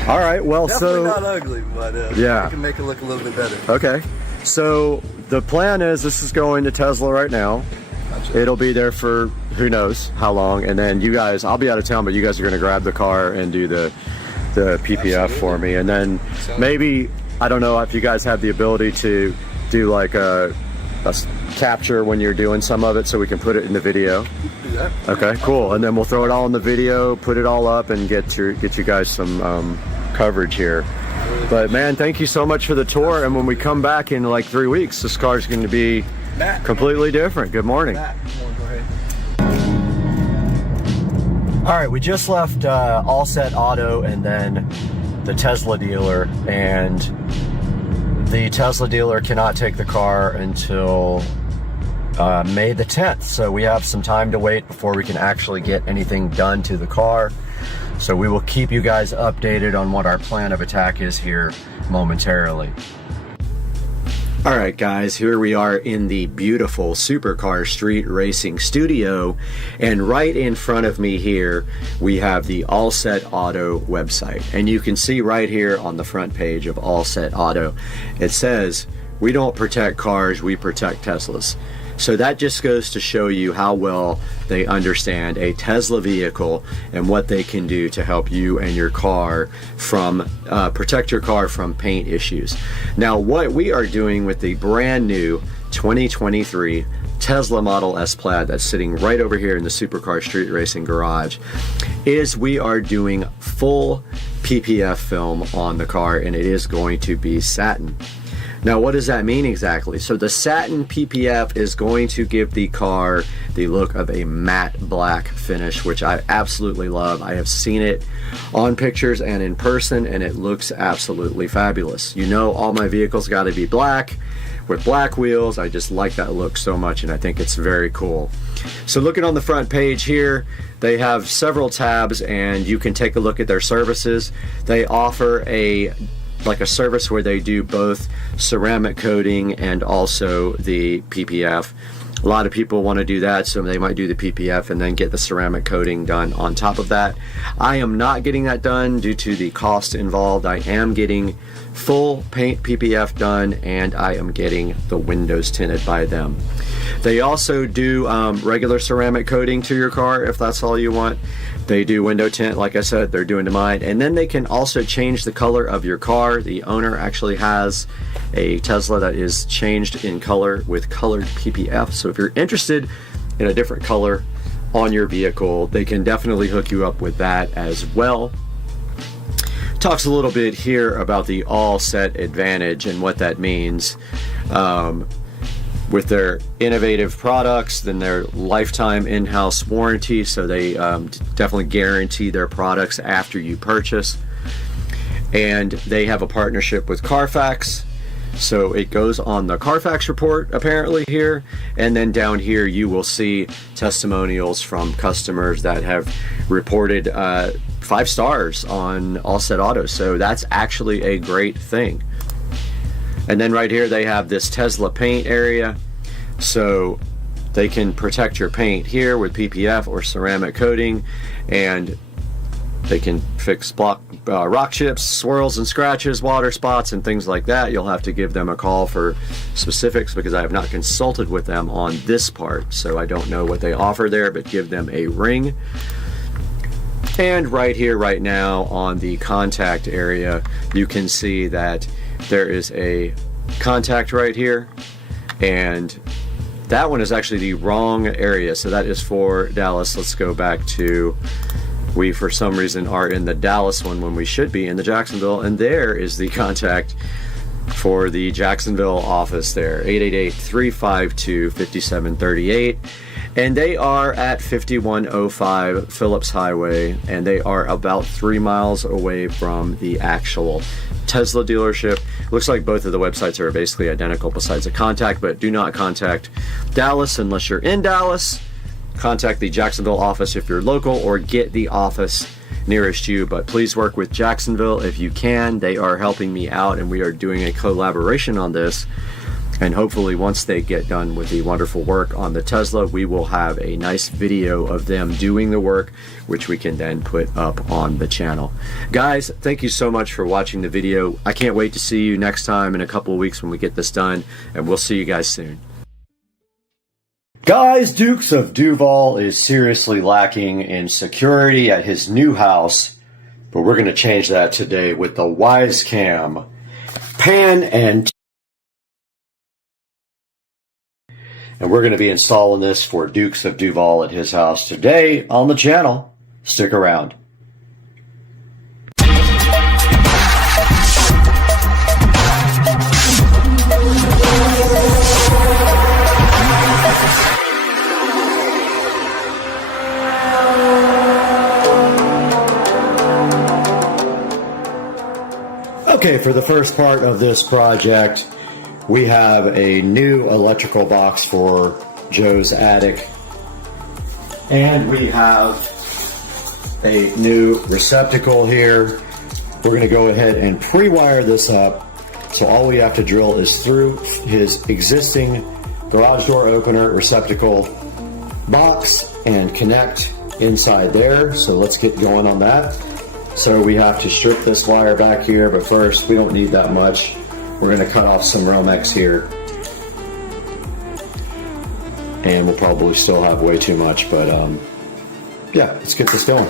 All right, well, Definitely not ugly, but yeah, we can make it look a little bit better. Okay, so the plan is this is going to Tesla right now. Gotcha. It'll be there for who knows how long, and then you guys, I'll be out of town, but you guys are going to grab the car and do the PPF for me, and then maybe, I don't know if you guys have the ability to do like a capture when you're doing some of it so we can put it in the video. Okay, cool. And then we'll throw it all in the video, put it all up, and get you guys some coverage here. But man, thank you so much for the tour, and when we come back in like 3 weeks, this car's going to be completely different. Good morning. All right, we just left All Set Auto and then the Tesla dealer, and the Tesla dealer cannot take the car until May the 10th. So we have some time to wait before we can actually get anything done to the car. So we will keep you guys updated on what our plan of attack is here momentarily. All right, guys, here we are in the beautiful Supercar Street Racing Studio, and right in front of me here we have the All Set Auto website, and you can see right here on the front page of All Set Auto, it says, "We don't protect cars, we protect Teslas." So that just goes to show you how well they understand a Tesla vehicle and what they can do to help you and your car from protect your car from paint issues. Now, what we are doing with the brand new 2023 Tesla Model S Plaid that's sitting right over here in the Supercar Street Racing garage is we are doing full PPF film on the car, and it is going to be satin. Now, what does that mean exactly? So the satin PPF is going to give the car the look of a matte black finish, which I absolutely love. I have seen it on pictures and in person, and it looks absolutely fabulous. You know, all my vehicles got to be black with black wheels. I just like that look so much, and I think it's very cool. So looking on the front page here, they have several tabs, and you can take a look at their services. They offer a service where they do both ceramic coating and also the PPF. A lot of people want to do that, so they might do the PPF and then get the ceramic coating done on top of that. I am not getting that done due to the cost involved. I am getting full paint PPF done, and I am getting the windows tinted by them. They also do regular ceramic coating to your car if that's all you want. They do window tint, like I said, they're doing to mine. And then they can also change the color of your car. The owner actually has a Tesla that is changed in color with colored PPF. So if you're interested in a different color on your vehicle, they can definitely hook you up with that as well. Talks a little bit here about the All Set Advantage and what that means. With their innovative products, then their lifetime in-house warranty, so they definitely guarantee their products after you purchase. And they have a partnership with Carfax, so it goes on the Carfax report apparently here, and then down here you will see testimonials from customers that have reported 5 stars on All Set Auto, so that's actually a great thing. And then right here they have this Tesla paint area, so they can protect your paint here with PPF or ceramic coating, and they can fix rock chips, swirls and scratches, water spots, and things like that. You'll have to give them a call for specifics because I have not consulted with them on this part, so I don't know what they offer there, but give them a ring. And right here, right now, on the contact area, you can see that there is a contact right here, and that one is actually the wrong area, so that is for Dallas. Let's go back to, we for some reason are in the Dallas one when we should be in the Jacksonville, and there is the contact for the Jacksonville office there, 888-352-5738. And they are at 5105 Phillips Highway, and they are about 3 miles away from the actual Tesla dealership. Looks like both of the websites are basically identical besides a contact, but do not contact Dallas unless you're in Dallas. Contact the Jacksonville office if you're local, or get the office nearest you, but please work with Jacksonville if you can. They are helping me out, and we are doing a collaboration on this. And hopefully once they get done with the wonderful work on the Tesla, we will have a nice video of them doing the work, which we can then put up on the channel. Guys, thank you so much for watching the video. I can't wait to see you next time in a couple of weeks when we get this done, and we'll see you guys soon. Guys, Dukes of Duval is seriously lacking in security at his new house, but we're going to change that today with the Wisecam Pan and we're going to be installing this for Dukes of Duval at his house today on the channel. Stick around. Okay, for the first part of this project, we have a new electrical box for Joe's attic, and we have a new receptacle here. We're going to go ahead and pre-wire this up, so all we have to drill is through his existing garage door opener receptacle box and connect inside there. So let's get going on that. So we have to strip this wire back here, but first, we don't need that much. We're going to cut off some Romex here. and we'll probably still have way too much, but yeah, let's get this going.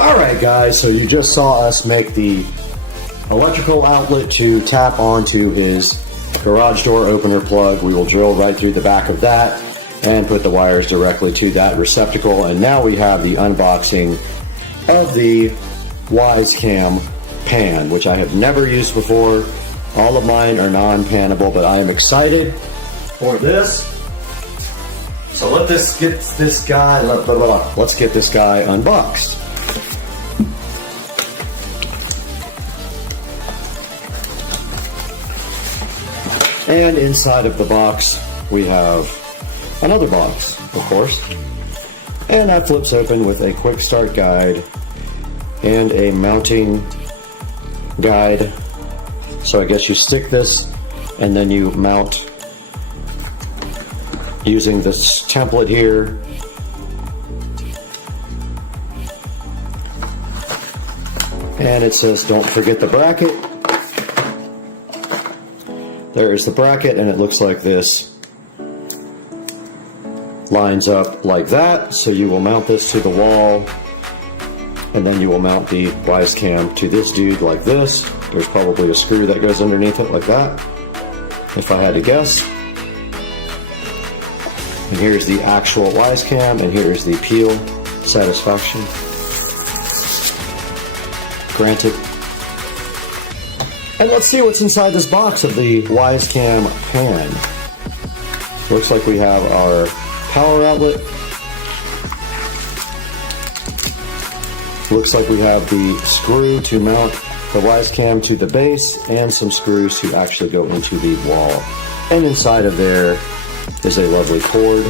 Alright guys, so you just saw us make the electrical outlet to tap onto his garage door opener plug. We will drill right through the back of that and put the wires directly to that receptacle. And now we have the unboxing of the WiseCam pan, which I have never used before. All of mine are non-panable, but I am excited for this. So let's get this guy unboxed. And inside of the box, we have another box, of course. And that flips open with a quick start guide and a mounting guide. So I guess you stick this and then you mount using this template here. And it says, don't forget the bracket. There is the bracket, and it looks like this. Lines up like that, so you will mount this to the wall, and then you will mount the WiseCam to this dude like this. There's probably a screw that goes underneath it like that, if I had to guess. And here's the actual WiseCam, and here's the peel satisfaction. Granted. And let's see what's inside this box of the WiseCam pan. Looks like we have our power outlet. Looks like we have the screw to mount the WiseCam to the base and some screws to actually go into the wall. And inside of there is a lovely cord.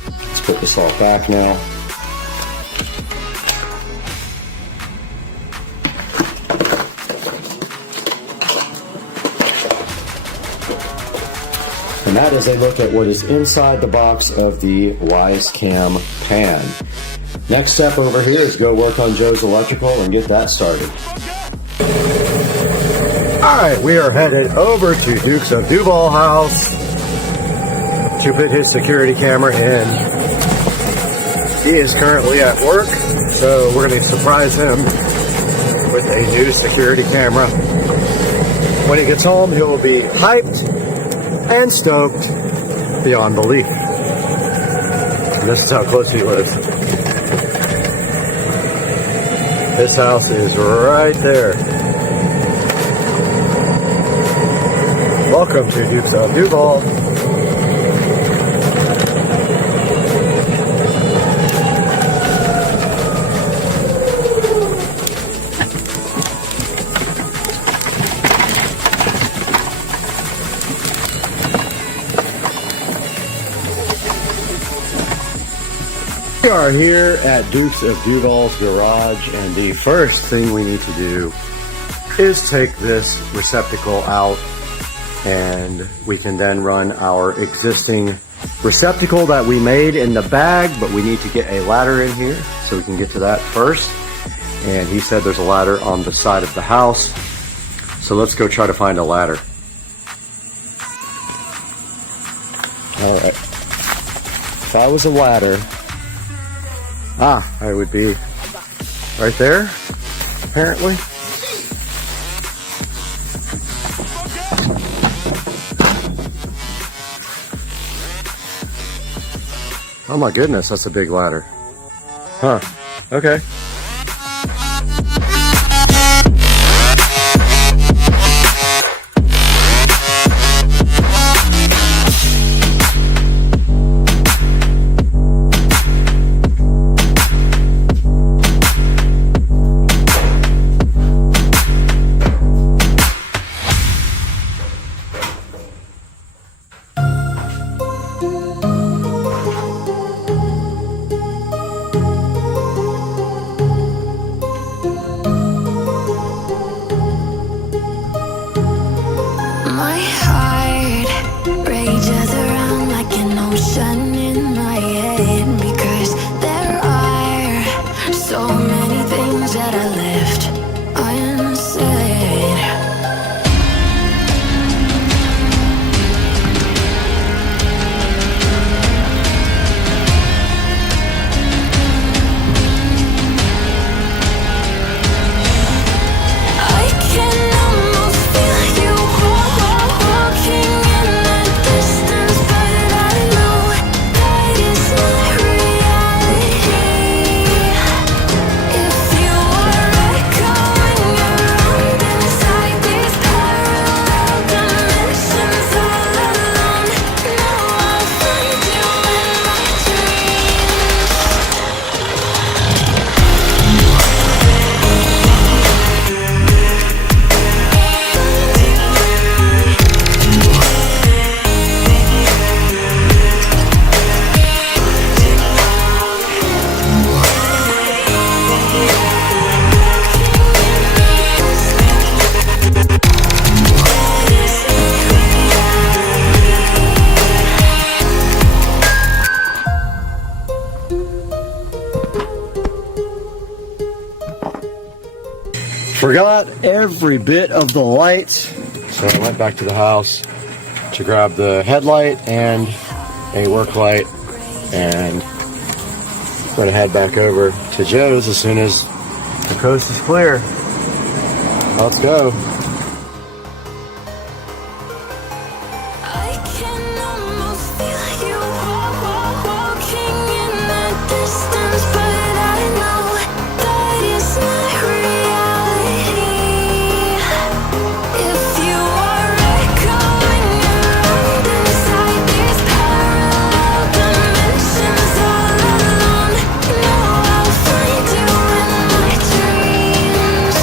Let's put this all back now. And that is a look at what is inside the box of the WiseCam pan. Next step over here is go work on Joe's electrical and get that started. Alright, we are headed over to Dukes of Duval house to put his security camera in. He is currently at work, so we're going to surprise him with a new security camera. When he gets home, he will be hyped and stoked beyond belief. And this is how close he lives. This house is right there. Welcome to Dukes of Duval. are here at Dukes of Duval's garage, and the first thing we need to do is take this receptacle out, and we can then run our existing receptacle that we made in the bag, but we need to get a ladder in here, so we can get to that first. And he said there's a ladder on the side of the house, so let's go try to find a ladder. All right, if I was a ladder, I would be right there, apparently. Oh my goodness, that's a big ladder. Huh, okay. My heart rages around like an ocean in my head, because there are so many things that I left unsaid. I can almost feel you walking in the distance, but I know that it's not reality. If you are echoing around inside these parallel dimensions all alone, now I'll find you in my dreams. Forgot every bit of the lights, so I went back to the house to grab the headlight and a work light, and I'm gonna head back over to Joe's as soon as the coast is clear. Let's go. I can almost feel you walking in the distance, but I know that it's not reality. If you are echoing around inside these parallel dimensions all alone, now I'll find you in my dreams.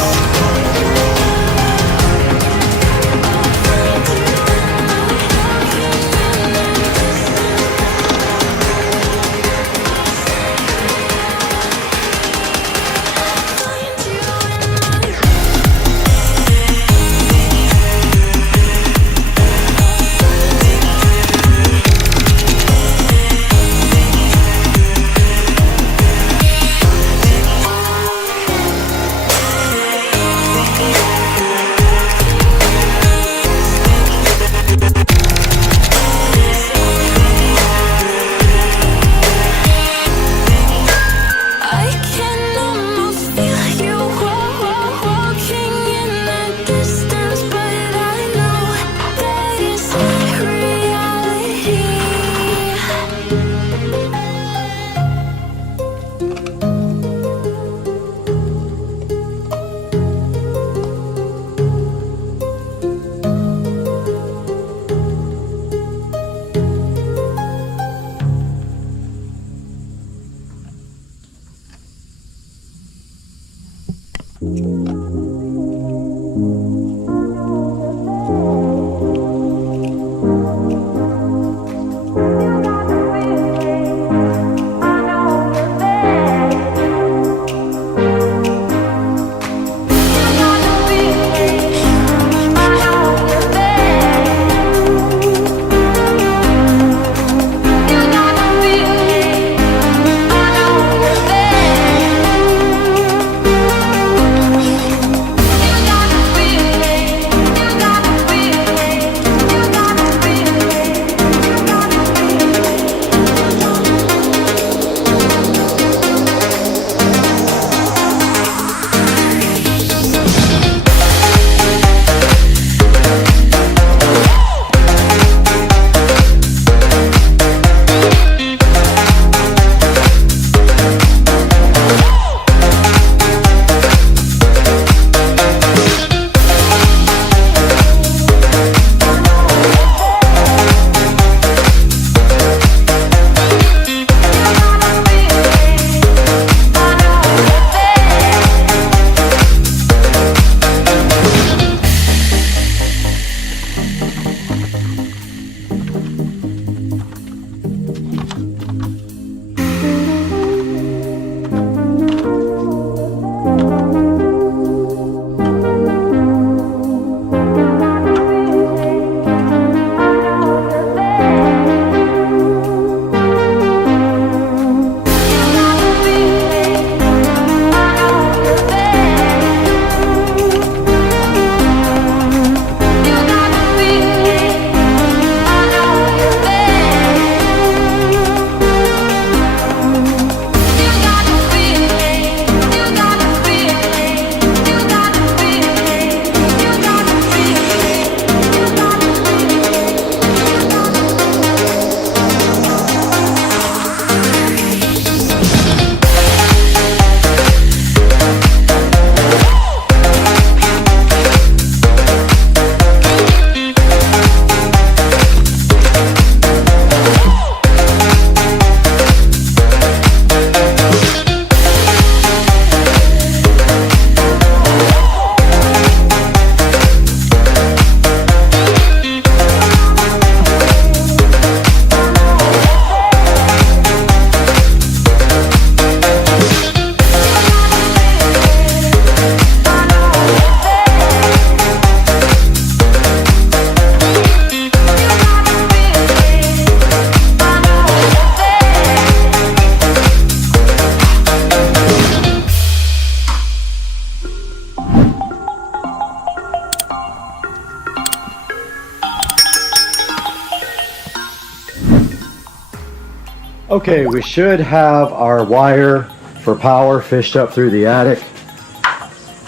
Okay, we should have our wire for power fished up through the attic.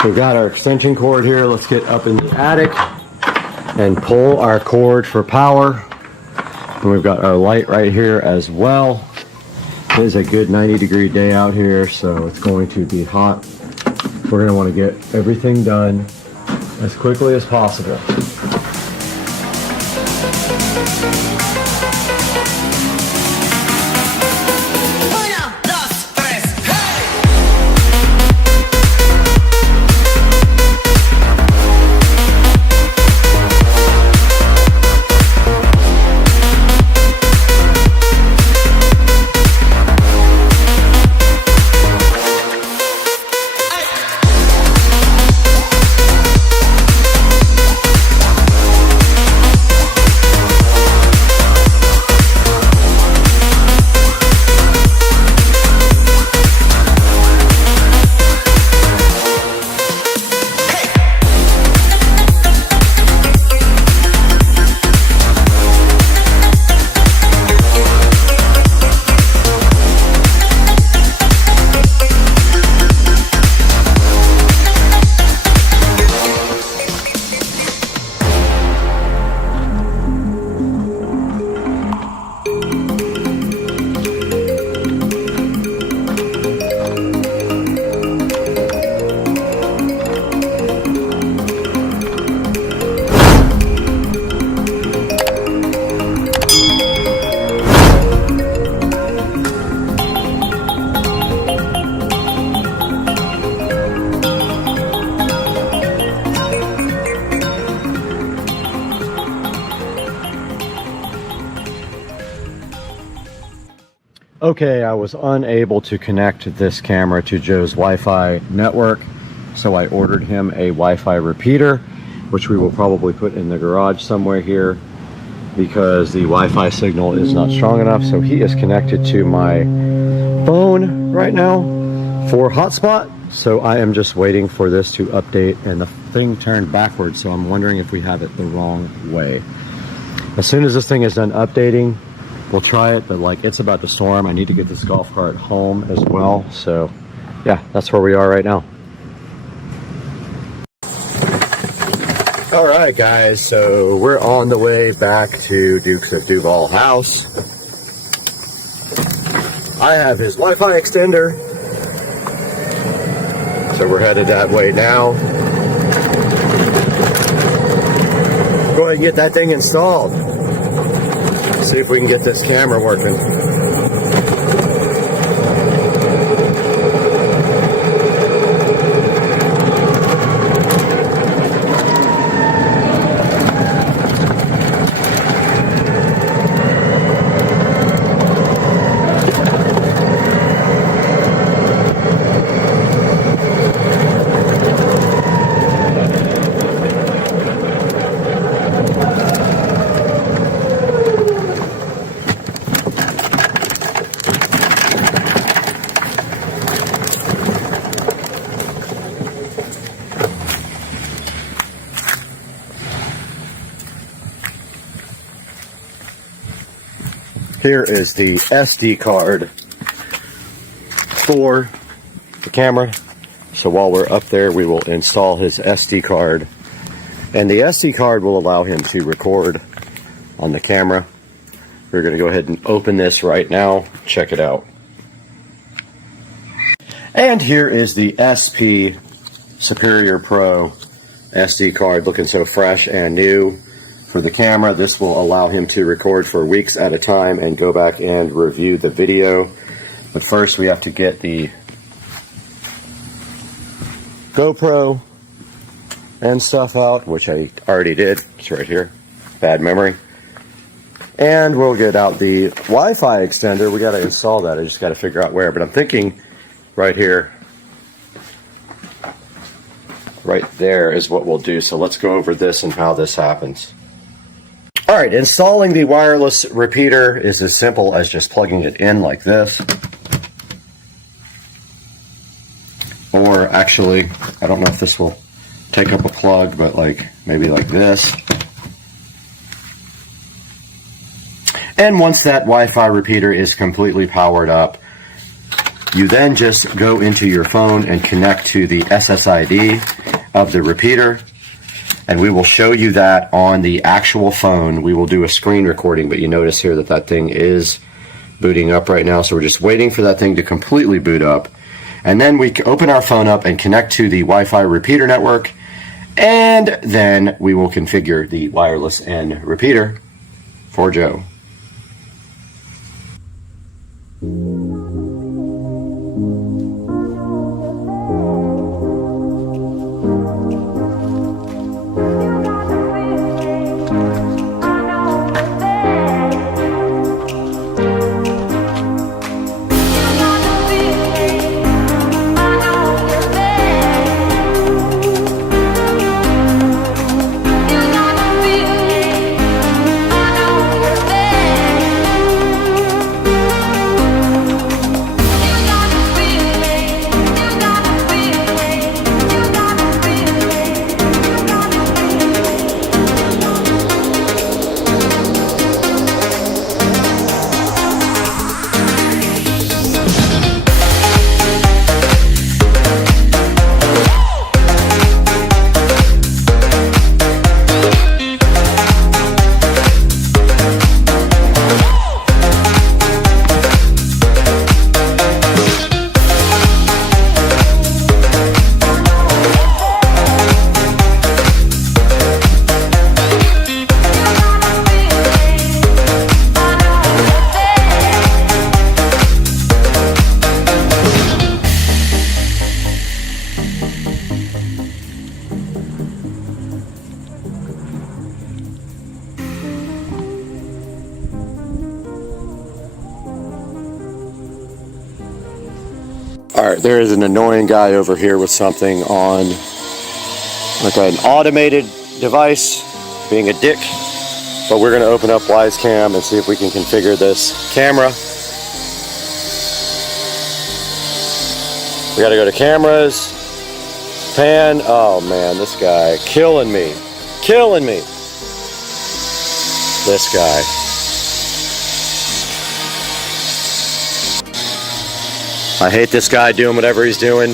We've got our extension cord here. Let's get up in the attic and pull our cord for power. And we've got our light right here as well. It is a good 90-degree day out here, so it's going to be hot. We're going to want to get everything done as quickly as possible. Okay, I was unable to connect this camera to Joe's Wi-Fi network, so I ordered him a Wi-Fi repeater, which we will probably put in the garage somewhere here because the Wi-Fi signal is not strong enough. So he is connected to my phone right now for hotspot. So I am just waiting for this to update, and the thing turned backwards, so I'm wondering if we have it the wrong way. As soon as this thing is done updating, we'll try it, but like it's about to storm. I need to get this golf cart home as well. So yeah, that's where we are right now. All right, guys, so we're on the way back to Dukes of Duval house. I have his Wi-Fi extender, so we're headed that way now. Go ahead and get that thing installed. See if we can get this camera working. Here is the SD card for the camera. So while we're up there, we will install his SD card. And the SD card will allow him to record on the camera. We're going to go ahead and open this right now. Check it out. And here is the SP Superior Pro SD card, looking so fresh and new. For the camera, this will allow him to record for weeks at a time and go back and review the video. But first we have to get the GoPro and stuff out, which I already did. It's right here. Bad memory. And we'll get out the Wi-Fi extender. We got to install that. I just got to figure out where. But I'm thinking right here, right there is what we'll do. So let's go over this and how this happens. All right, installing the wireless repeater is as simple as just plugging it in like this. Or actually, I don't know if this will take up a plug, but like maybe like this. And once that Wi-Fi repeater is completely powered up, you then just go into your phone and connect to the SSID of the repeater, and we will show you that on the actual phone. We will do a screen recording, but you notice here that that thing is booting up right now, so we're just waiting for that thing to completely boot up. And then we open our phone up and connect to the Wi-Fi repeater network, and then we will configure the wireless and repeater for Joe. Alright, there is an annoying guy over here with something on like an automated device, being a dick. But we're going to open up Wisecam and see if we can configure this camera. We got to go to cameras, pan. Oh man, this guy killing me. Killing me. This guy. I hate this guy doing whatever he's doing,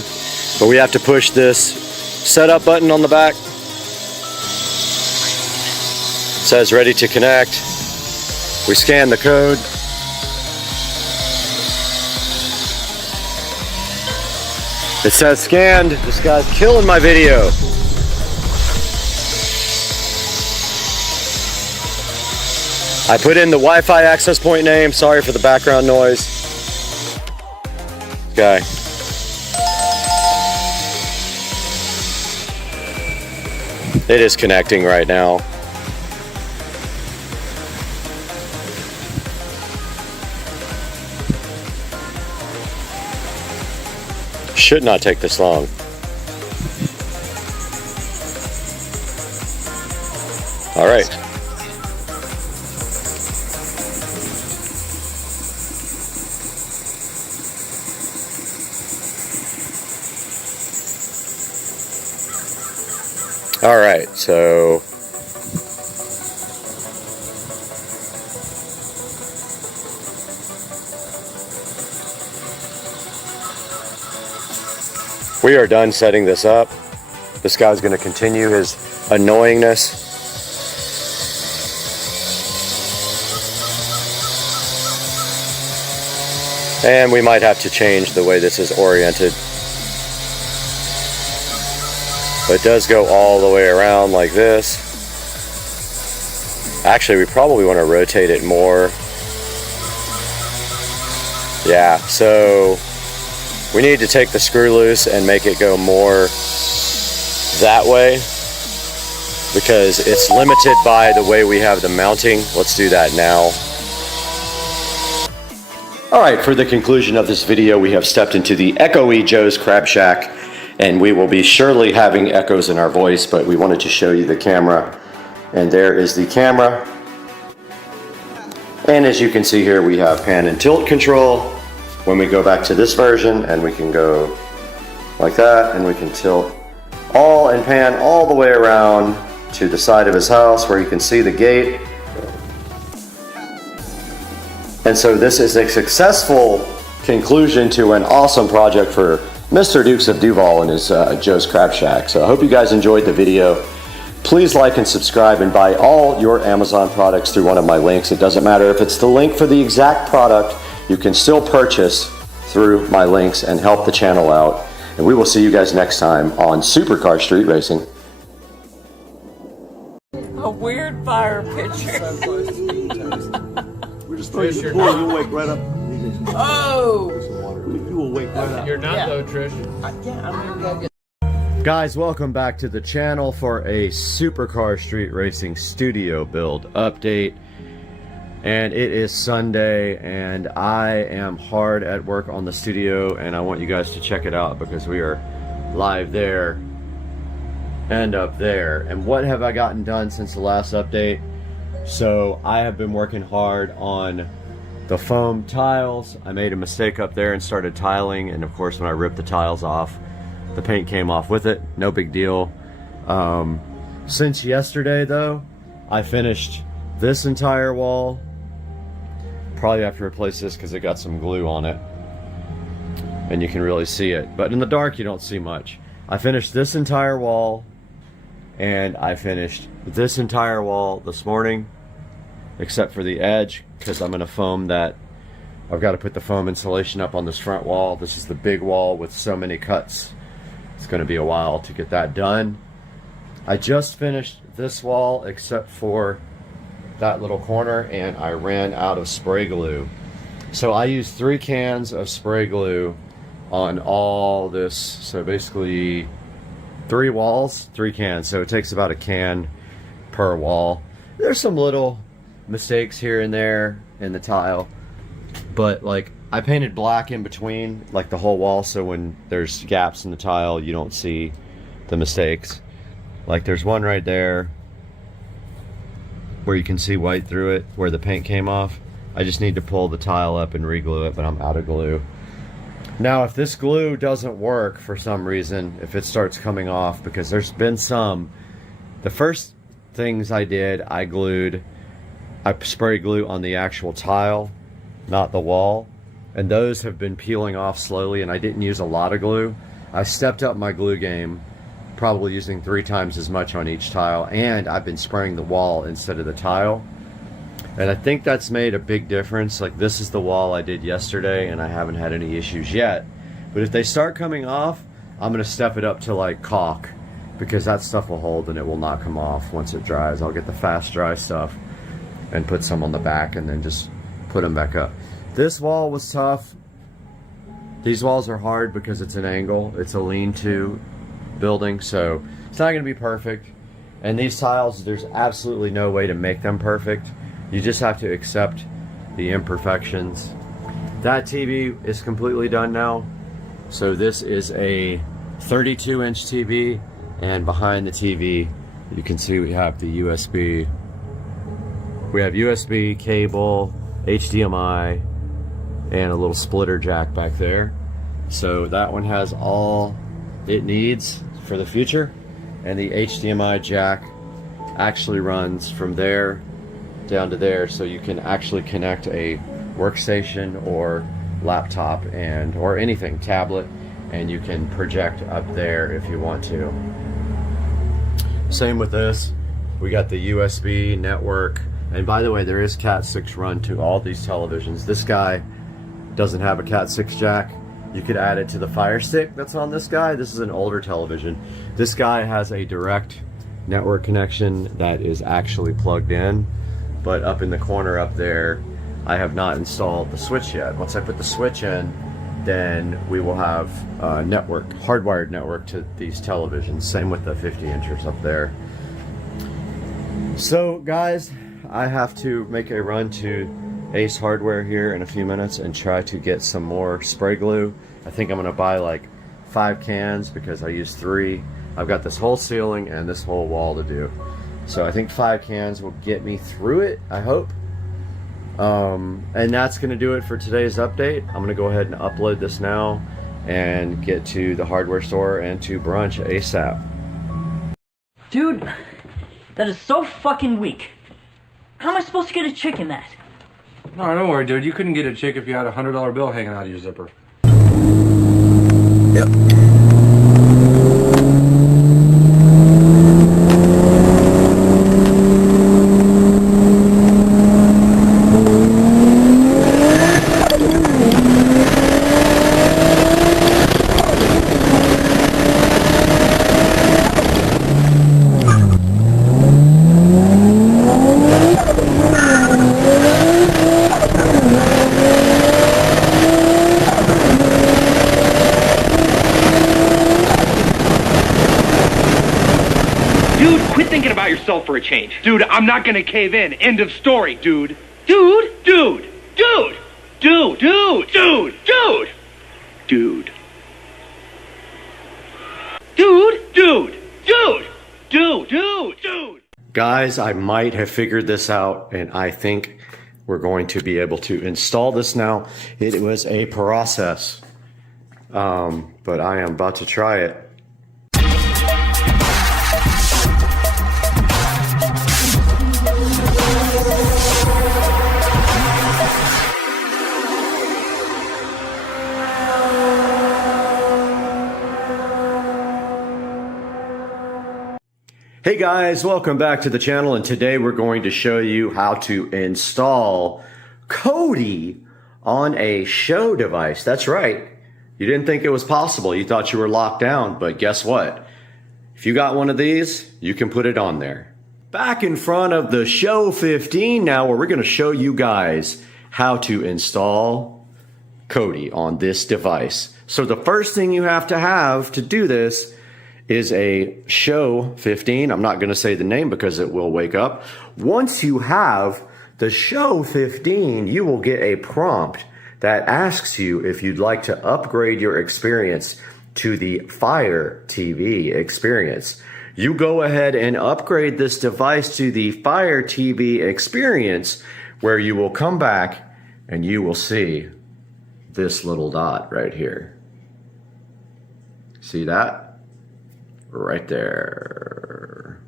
but we have to push this setup button on the back. It says ready to connect. We scan the code. It says scanned. This guy's killing my video. I put in the Wi-Fi access point name. Sorry for the background noise. Guy. It is connecting right now. Should not take this long. All right. All right, so we are done setting this up. This guy's going to continue his annoyingness. And we might have to change the way this is oriented. But it does go all the way around like this. Actually, we probably want to rotate it more. Yeah, so we need to take the screw loose and make it go more that way because it's limited by the way we have the mounting. Let's do that now. All right, for the conclusion of this video, we have stepped into the Echo-y Joe's Crab Shack, and we will be surely having echoes in our voice, but we wanted to show you the camera. And there is the camera. And as you can see here, we have pan and tilt control. When we go back to this version, and we can go like that, and we can tilt all and pan all the way around to the side of his house where you can see the gate. And so this is a successful conclusion to an awesome project for Mr. Dukes of Duval and his Joe's Crab Shack. So I hope you guys enjoyed the video. Please like and subscribe and buy all your Amazon products through one of my links. It doesn't matter if it's the link for the exact product, you can still purchase through my links and help the channel out. And we will see you guys next time on Supercar Street Racing. A weird fire picture. We're just throwing the pool. You'll wake right up. Oh! You will wake right up. You're not though, Trish. Yeah, I'm gonna go get. Guys, welcome back to the channel for a Supercar Street Racing studio build update. And it is Sunday, and I am hard at work on the studio, and I want you guys to check it out because we are live there and up there. And what have I gotten done since the last update? So I have been working hard on the foam tiles. I made a mistake up there and started tiling, and of course when I ripped the tiles off, the paint came off with it. No big deal. Since yesterday though, I finished this entire wall. Probably have to replace this because it got some glue on it and you can really see it, but in the dark you don't see much. I finished this entire wall, and I finished this entire wall this morning except for the edge, because I'm going to foam that. I've got to put the foam insulation up on this front wall. This is the big wall with so many cuts. It's going to be a while to get that done. I just finished this wall except for that little corner, and I ran out of spray glue. So I used 3 cans of spray glue on all this. So basically 3 walls, 3 cans. So it takes about a can per wall. There's some little mistakes here and there in the tile, but like I painted black in between like the whole wall, so when there's gaps in the tile you don't see the mistakes. Like there's one right there where you can see white through it where the paint came off. I just need to pull the tile up and re-glue it, but I'm out of glue. Now if this glue doesn't work for some reason, if it starts coming off, because there's been some, the first things I did, I spray glue on the actual tile, not the wall, and those have been peeling off slowly, and I didn't use a lot of glue. I stepped up my glue game, probably using 3 times as much on each tile, and I've been spraying the wall instead of the tile, and I think that's made a big difference. Like this is the wall I did yesterday and I haven't had any issues yet, but if they start coming off, I'm gonna step it up to like caulk, because that stuff will hold and it will not come off once it dries. I'll get the fast dry stuff and put some on the back and then just put them back up. This wall was tough. These walls are hard because it's an angle. It's a lean-to building, so it's not going to be perfect. And these tiles, there's absolutely no way to make them perfect. You just have to accept the imperfections. That TV is completely done now. So this is a 32-inch TV, and behind the TV, you can see we have the USB. We have USB cable, HDMI, and a little splitter jack back there. So that one has all it needs for the future. And the HDMI jack actually runs from there down to there, so you can actually connect a workstation or laptop or anything, tablet, and you can project up there if you want to. Same with this. We got the USB network, and by the way, there is Cat 6 run to all these televisions. This guy doesn't have a Cat 6 jack. You could add it to the Fire Stick that's on this guy. This is an older television. This guy has a direct network connection that is actually plugged in, but up in the corner up there, I have not installed the switch yet. Once I put the switch in, then we will have a network, hardwired network to these televisions. Same with the 50-inchers up there. So guys, I have to make a run to Ace Hardware here in a few minutes and try to get some more spray glue. I think I'm gonna buy like 5 cans because I used 3. I've got this whole ceiling and this whole wall to do. So I think 5 cans will get me through it, I hope. And that's gonna do it for today's update. I'm gonna go ahead and upload this now and get to the hardware store and to brunch ASAP. Dude, that is so fucking weak. How am I supposed to get a chicken that? No, don't worry, dude. You couldn't get a chick if you had a $100 bill hanging out of your zipper. Yep. Thinking about yourself for a change. Dude, I'm not gonna cave in. End of story, dude. Dude. Dude. Dude. Dude. Dude. Dude. Dude. Dude. Dude. Dude. Dude. Dude. Dude. Dude. Guys, I might have figured this out, and I think we're going to be able to install this now. It was a process, but I am about to try it. Hey guys, welcome back to the channel, and today we're going to show you how to install Kodi on a show device. That's right. You didn't think it was possible. You thought you were locked down, but guess what? If you got one of these, you can put it on there. Back in front of the Show 15 now, where we're going to show you guys how to install Kodi on this device. So the first thing you have to do this is a Show 15. I'm not going to say the name because it will wake up. Once you have the Show 15, you will get a prompt that asks you if you'd like to upgrade your experience to the Fire TV experience. You go ahead and upgrade this device to the Fire TV experience, where you will come back and you will see this little dot right here. See that? Right there.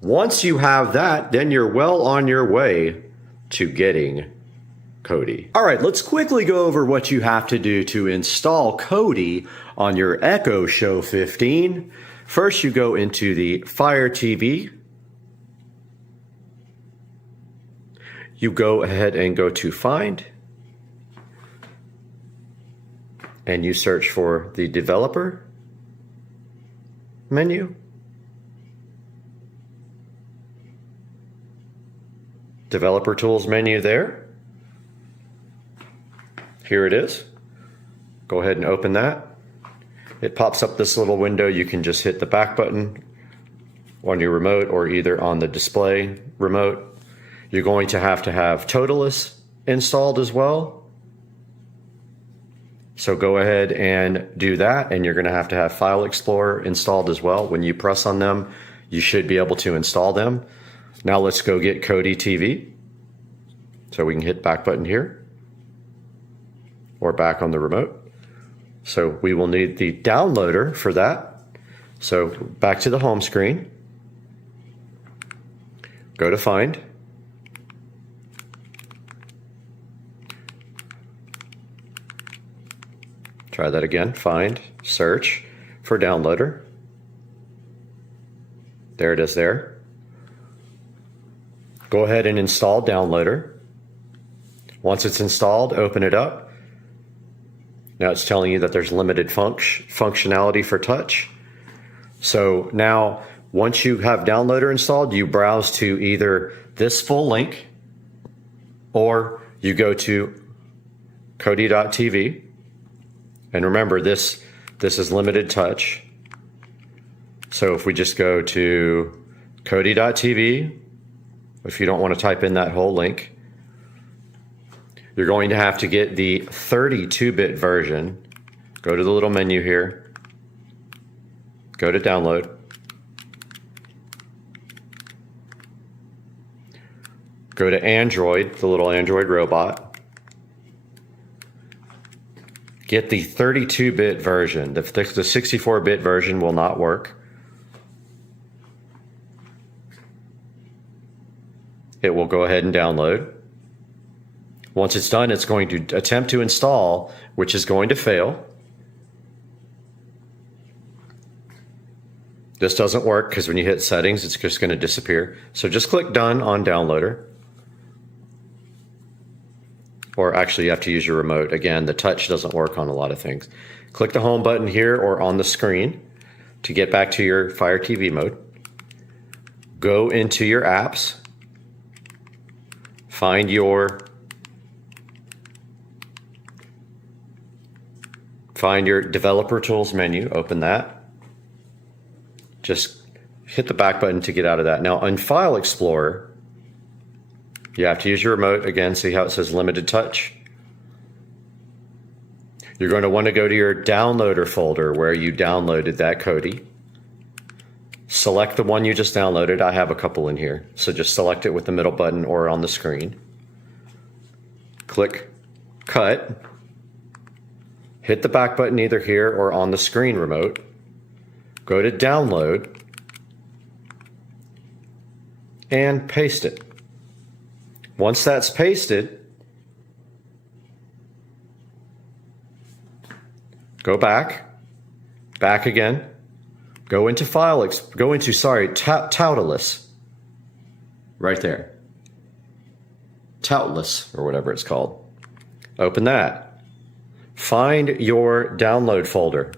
Once you have that, then you're well on your way to getting Kodi. All right, let's quickly go over what you have to do to install Kodi on your Echo Show 15. First, you go into the Fire TV. You go ahead and go to Find, and you search for the developer menu. Developer tools menu there. Here it is. Go ahead and open that. It pops up this little window. You can just hit the back button on your remote or either on the display remote. You're going to have Totalist installed as well. So go ahead and do that, and you're going to have File Explorer installed as well. When you press on them, you should be able to install them. Now let's go get Kodi TV. So we can hit back button here or back on the remote. So we will need the downloader for that. So back to the home screen. Go to Find. Try that again. Find, search for downloader. There it is there. Go ahead and install downloader. Once it's installed, open it up. Now it's telling you that there's limited functionality for touch. So now, once you have downloader installed, you browse to either this full link or you go to Kodi.tv. And remember, this is limited touch. So if we just go to Kodi.tv, if you don't want to type in that whole link, you're going to have to get the 32-bit version. Go to the little menu here. Go to download. Go to Android, the little Android robot. Get the 32-bit version. The 64-bit version will not work. it will go ahead and download. Once it's done, it's going to attempt to install, which is going to fail. This doesn't work because when you hit settings, it's just going to disappear. So just click done on downloader. Or actually you have to use your remote. Again, the touch doesn't work on a lot of things. Click the home button here or on the screen to get back to your Fire TV mode. Go into your apps. Find your developer tools menu, open that. Just hit the back button to get out of that. Now on File Explorer, you have to use your remote. Again, see how it says limited touch? You're going to want to go to your downloader folder where you downloaded that Kodi. Select the one you just downloaded. I have a couple in here. So just select it with the middle button or on the screen. Click cut. Hit the back button either here or on the screen remote. Go to download and paste it. Once that's pasted, go back again, go into Toutless, right there. Toutless, or whatever it's called. Open that. Find your download folder.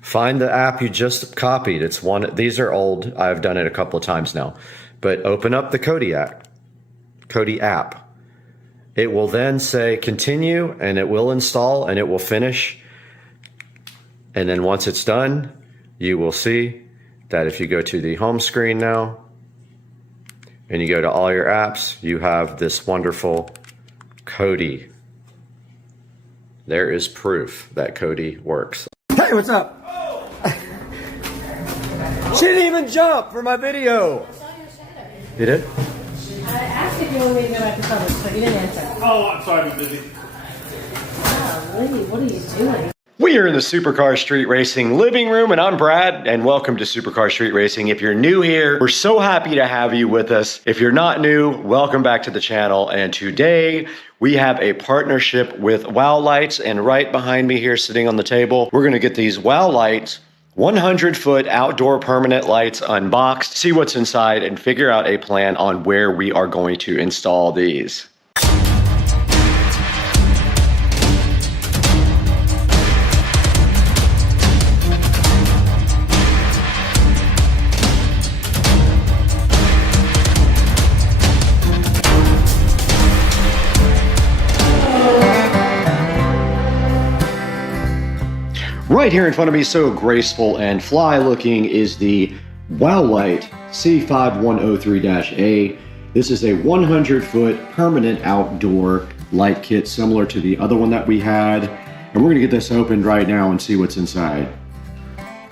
Find the app you just copied. It's one, these are old. I've done it a couple of times now. But open up the Kodi app. It will then say continue, and it will install, and it will finish. And then once it's done, you will see that if you go to the home screen now, and you go to all your apps, you have this wonderful Kodi. There is proof that Kodi works. Hey, what's up? She didn't even jump for my video. You did? I asked if you wanted me to go back to cover, but you didn't answer. Oh, I'm sorry, I'm busy. Golly, what are you doing? We are in the Supercar Street Racing living room, and I'm Brad, and welcome to Supercar Street Racing. If you're new here, we're so happy to have you with us. If you're not new, welcome back to the channel. And today we have a partnership with Wow Lights, and right behind me here sitting on the table, we're gonna get these Wow Lights 100-foot outdoor permanent lights unboxed, see what's inside, and figure out a plan on where we are going to install these. Right here in front of me, so graceful and fly looking, is the Wow Light C5103-A. This is a 100-foot permanent outdoor light kit similar to the other one that we had. And we're gonna get this opened right now and see what's inside.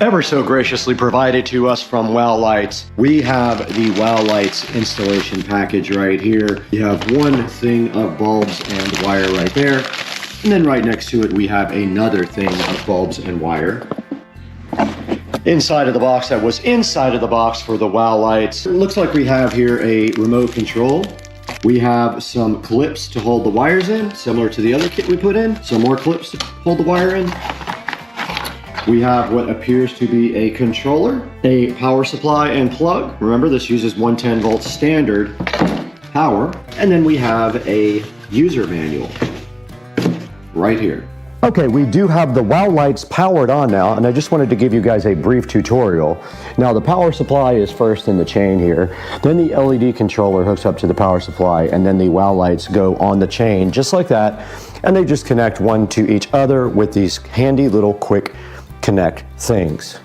Ever so graciously provided to us from Wow Lights, we have the Wow Lights installation package right here. You have one thing of bulbs and wire right there. And then right next to it, we have another thing of bulbs and wire. Inside of the box, that was inside of the box for the Wow Lights. It looks like we have here a remote control. We have some clips to hold the wires in, similar to the other kit we put in. Some more clips to hold the wire in. We have what appears to be a controller, a power supply and plug. Remember, this uses 110 volt standard power. And then we have a user manual right here. Okay, we do have the Wow Lights powered on now, and I just wanted to give you guys a brief tutorial. Now, the power supply is first in the chain here, then the LED controller hooks up to the power supply, and then the Wow Lights go on the chain just like that, and they just connect one to each other with these handy little quick connect things.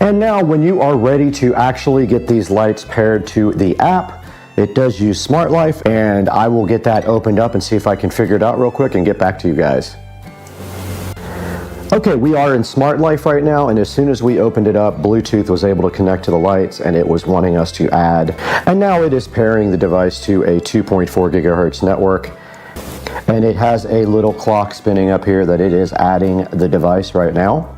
And now when you are ready to actually get these lights paired to the app, it does use Smart Life, and I will get that opened up and see if I can figure it out real quick and get back to you guys. Okay, we are in Smart Life right now, and as soon as we opened it up, Bluetooth was able to connect to the lights, and it was wanting us to add. And now it is pairing the device to a 2.4 gigahertz network, and it has a little clock spinning up here that it is adding the device right now.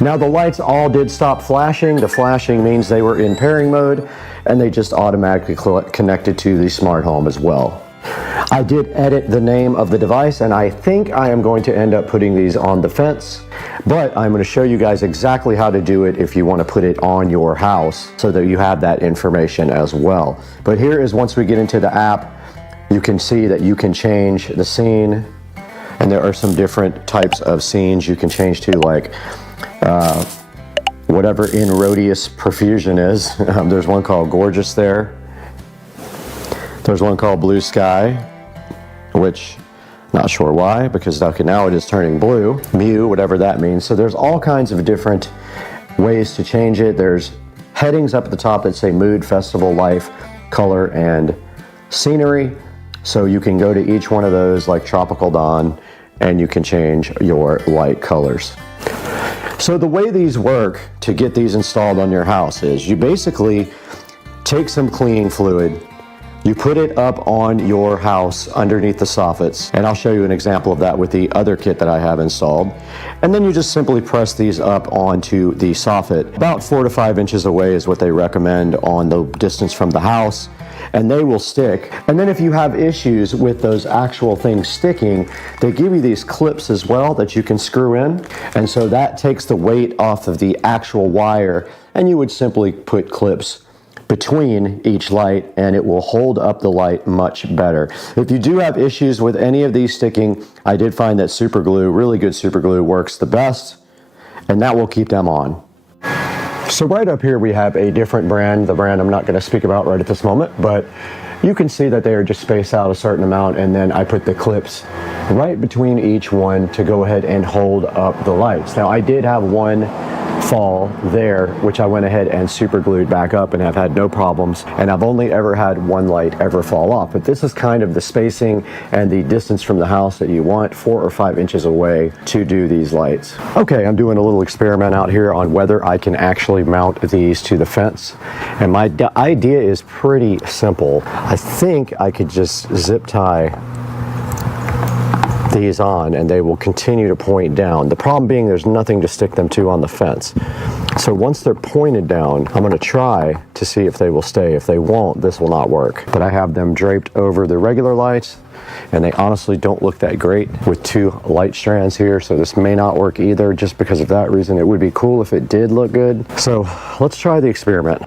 Now the lights all did stop flashing. The flashing means they were in pairing mode, and they just automatically connected to the smart home as well. I did edit the name of the device, and I think I am going to end up putting these on the fence, but I'm going to show you guys exactly how to do it if you want to put it on your house so that you have that information as well. But here is, once we get into the app, you can see that you can change the scene, and there are some different types of scenes you can change to, like whatever in Rhodius Profusion is. There's one called Gorgeous there. There's one called Blue Sky, which not sure why, because okay, now it is turning blue. Mew, whatever that means. So there's all kinds of different ways to change it. There's headings up at the top that say mood, festival, life, color, and scenery. So you can go to each one of those, like Tropical Dawn, and you can change your light colors. So the way these work to get these installed on your house is you basically take some cleaning fluid, you put it up on your house underneath the soffits, and I'll show you an example of that with the other kit that I have installed. And then you just simply press these up onto the soffit. About 4 to 5 inches away is what they recommend on the distance from the house, and they will stick. And then if you have issues with those actual things sticking, they give you these clips as well that you can screw in. And so that takes the weight off of the actual wire, and you would simply put clips between each light, and it will hold up the light much better. If you do have issues with any of these sticking, I did find that super glue, really good super glue, works the best, and that will keep them on. So right up here we have a different brand, the brand I'm not going to speak about right at this moment, but you can see that they are just spaced out a certain amount, and then I put the clips right between each one to go ahead and hold up the lights. Now I did have one fall there, which I went ahead and super glued back up, and have had no problems, and I've only ever had one light ever fall off. But this is kind of the spacing and the distance from the house that you want, 4 or 5 inches away to do these lights. Okay, I'm doing a little experiment out here on whether I can actually mount these to the fence, and my idea is pretty simple. I think I could just zip tie these on and they will continue to point down. The problem being there's nothing to stick them to on the fence. So once they're pointed down, I'm going to try to see if they will stay. If they won't, this will not work. But I have them draped over the regular lights, and they honestly don't look that great with 2 light strands here, so this may not work either. Just because of that reason, it would be cool if it did look good. So let's try the experiment.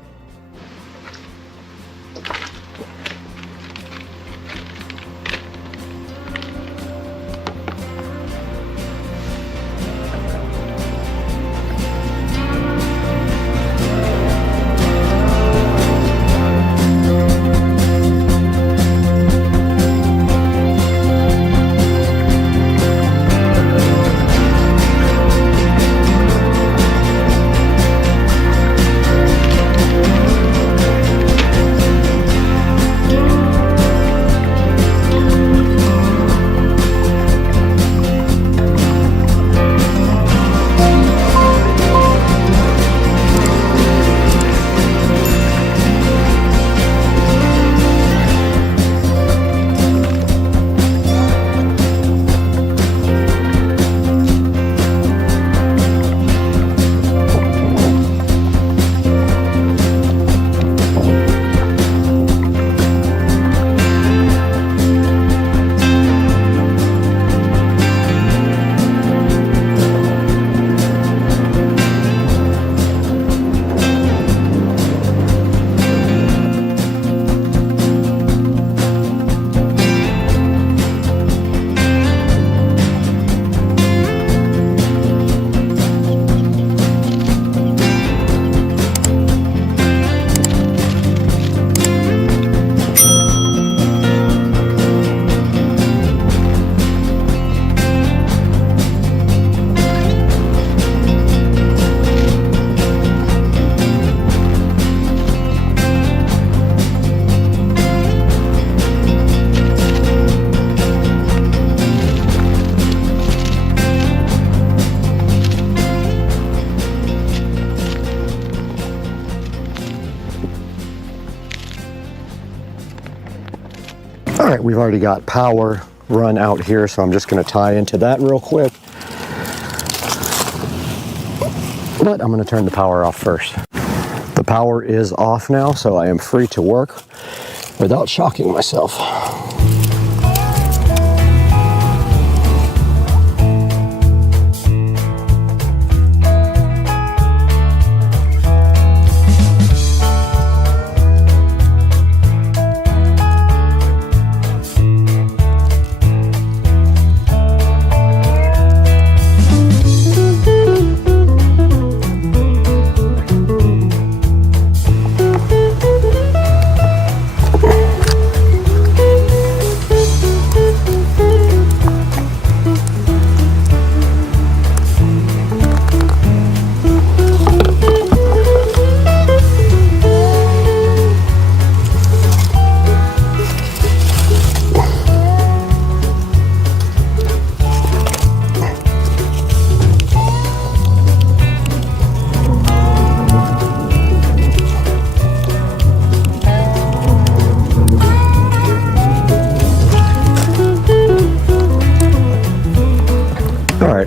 All right, we've already got power run out here, so I'm just going to tie into that real quick. But I'm going to turn the power off first. The power is off now, so I am free to work without shocking myself.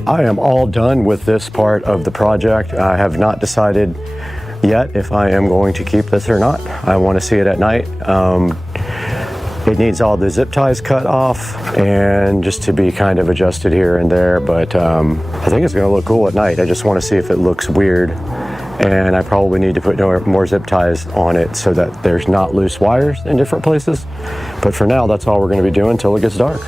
I am all done with this part of the project. I have not decided yet if I am going to keep this or not. I want to see it at night. It needs all the zip ties cut off and just to be kind of adjusted here and there, but I think it's going to look cool at night. I just want to see if it looks weird, and I probably need to put more zip ties on it so that there's not loose wires in different places. But for now, that's all we're going to be doing until it gets dark.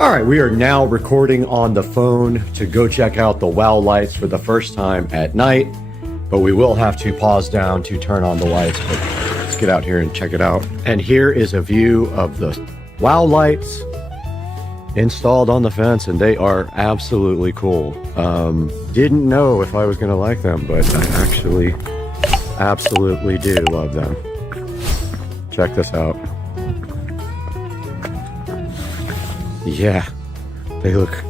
All right, we are now recording on the phone to go check out the wow lights for the first time at night, but we will have to pause down to turn on the lights. But let's get out here and check it out. And here is a view of the wow lights installed on the fence, and they are absolutely cool. Didn't know if I was gonna like them, but I actually absolutely do love them. Check this out. Yeah, they look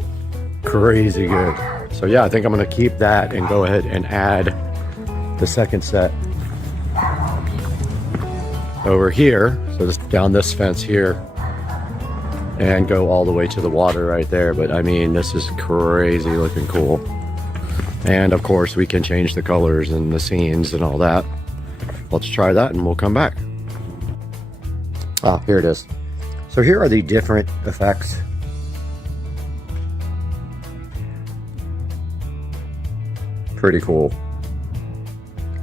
crazy good. So yeah, I think I'm gonna keep that and go ahead and add the second set over here. So just down this fence here and go all the way to the water right there. But I mean, this is crazy looking cool. And of course we can change the colors and the scenes and all that. Let's try that and we'll come back. Ah, here it is. So here are the different effects. Pretty cool.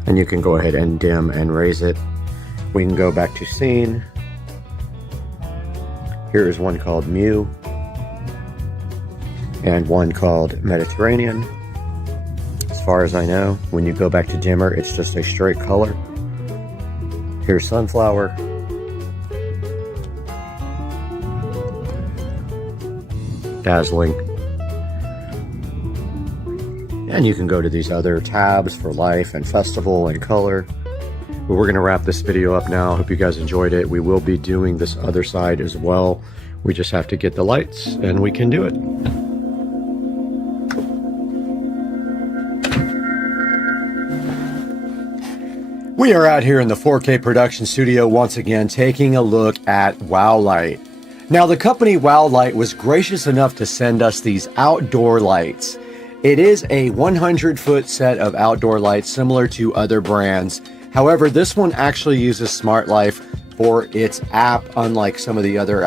And you can go ahead and dim and raise it. We can go back to scene. Here is one called Mew and one called Mediterranean. As far as I know, when you go back to dimmer, it's just a straight color. Here's Sunflower. Dazzling. And you can go to these other tabs for life and festival and color. But we're gonna wrap this video up now. Hope you guys enjoyed it. We will be doing this other side as well. We just have to get the lights and we can do it. We are out here in the 4K production studio once again, taking a look at Wow Light. Now, the company Wow Light was gracious enough to send us these outdoor lights. It is a 100-foot set of outdoor lights similar to other brands. However, this one actually uses Smart Life for its app, unlike some of the other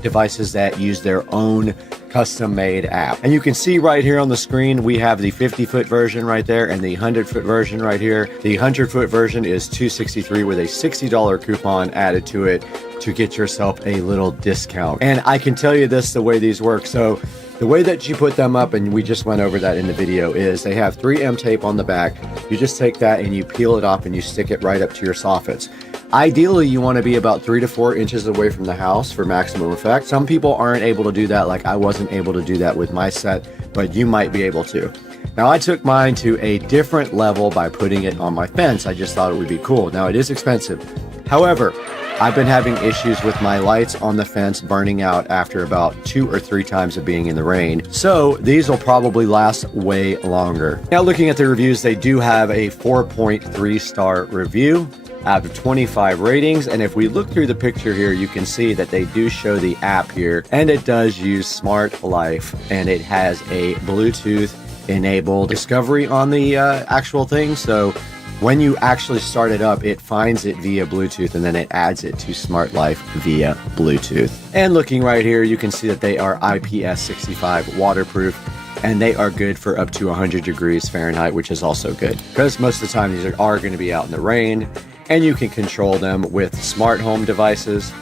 devices that use their own custom-made app. And you can see right here on the screen, we have the 50-foot version right there and the 100-foot version right here. The 100-foot version is $263 with a $60 coupon added to it to get yourself a little discount. And I can tell you this, the way these work. So the way that you put them up, and we just went over that in the video, is they have 3M tape on the back. You just take that and you peel it off and you stick it right up to your soffits. Ideally, you want to be about 3 to 4 inches away from the house for maximum effect. Some people aren't able to do that, like I wasn't able to do that with my set, but you might be able to. Now, I took mine to a different level by putting it on my fence. I just thought it would be cool. Now, it is expensive. However, I've been having issues with my lights on the fence burning out after about 2 or 3 times of being in the rain. So these will probably last way longer. Now, looking at the reviews, they do have a 4.3 star review out of 25 ratings. And if we look through the picture here, you can see that they do show the app here, and it does use Smart Life, and it has a Bluetooth enable discovery on the actual thing. So when you actually start it up, it finds it via Bluetooth and then it adds it to Smart Life via Bluetooth. And looking right here, you can see that they are IPS65 waterproof, and they are good for up to 100 degrees Fahrenheit, which is also good because most of the time these are going to be out in the rain, and you can control them with smart home devices.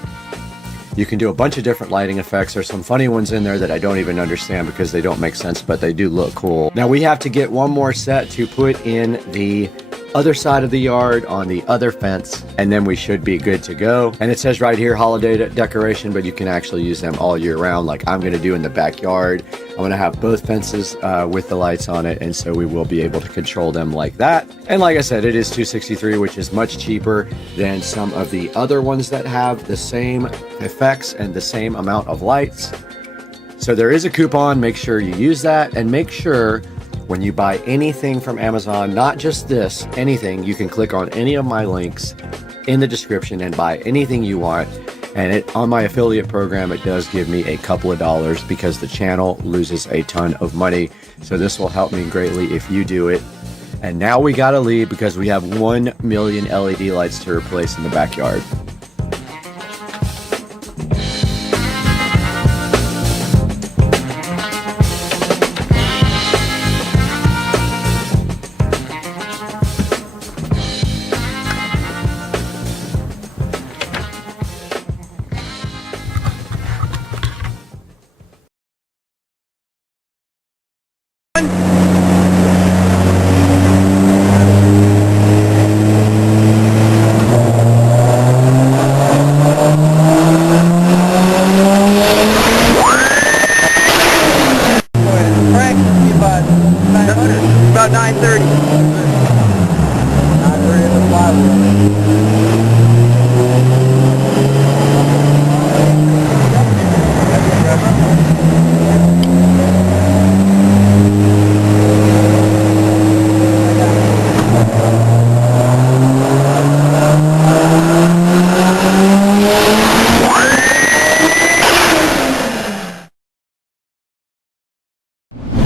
You can do a bunch of different lighting effects. There's some funny ones in there that I don't even understand because they don't make sense, but they do look cool. Now we have to get one more set to put in the other side of the yard on the other fence, and then we should be good to go. And it says right here holiday decoration, but you can actually use them all year round, like I'm going to do in the backyard. I'm going to have both fences with the lights on it, and so we will be able to control them like that. And like I said, it is $263, which is much cheaper than some of the other ones that have the same effects and the same amount of lights. So there is a coupon. Make sure you use that, and make sure when you buy anything from Amazon, not just this, anything, you can click on any of my links in the description and buy anything you want. And on my affiliate program, it does give me a couple of dollars because the channel loses a ton of money. So this will help me greatly if you do it. And now we gotta leave because we have 1 million LED lights to replace in the backyard. About 9:30. 9:30 at the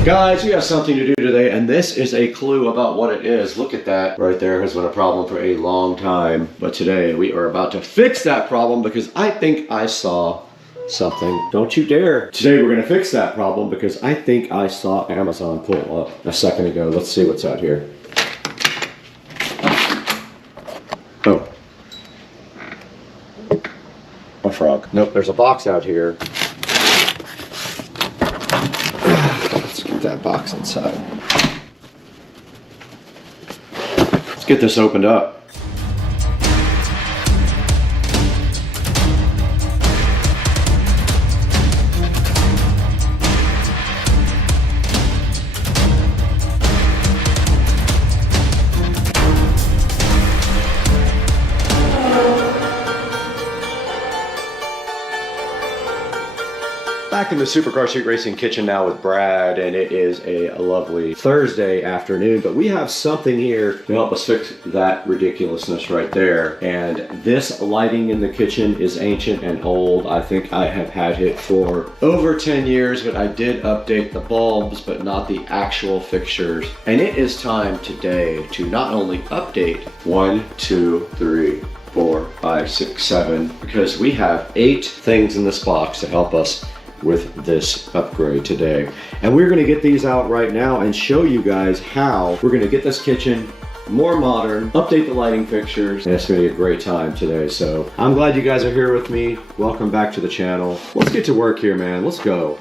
Guys, we have something to do today, and this is a clue about what it is. Look at that right there. Has been a problem for a long time, but today we are about to fix that problem because I think I saw something. Don't you dare. Today we're going to fix that problem because I think I saw Amazon pull up a second ago. Let's see what's out here. Oh. A frog. Nope, there's a box out here. That box inside. Let's get this opened up. Back in the Supercar Street Racing kitchen now with Brad, and it is a lovely Thursday afternoon, but we have something here to help us fix that ridiculousness right there. And this lighting in the kitchen is ancient and old. I think I have had it for over 10 years, but I did update the bulbs, but not the actual fixtures. And it is time today to not only update 1, 2, 3, 4, 5, 6, 7, because we have 8 things in this box to help us with this upgrade today. And we're gonna get these out right now and show you guys how we're gonna get this kitchen more modern, update the lighting fixtures, and it's gonna be a great time today. So I'm glad you guys are here with me. Welcome back to the channel. Let's get to work here, man. Let's go.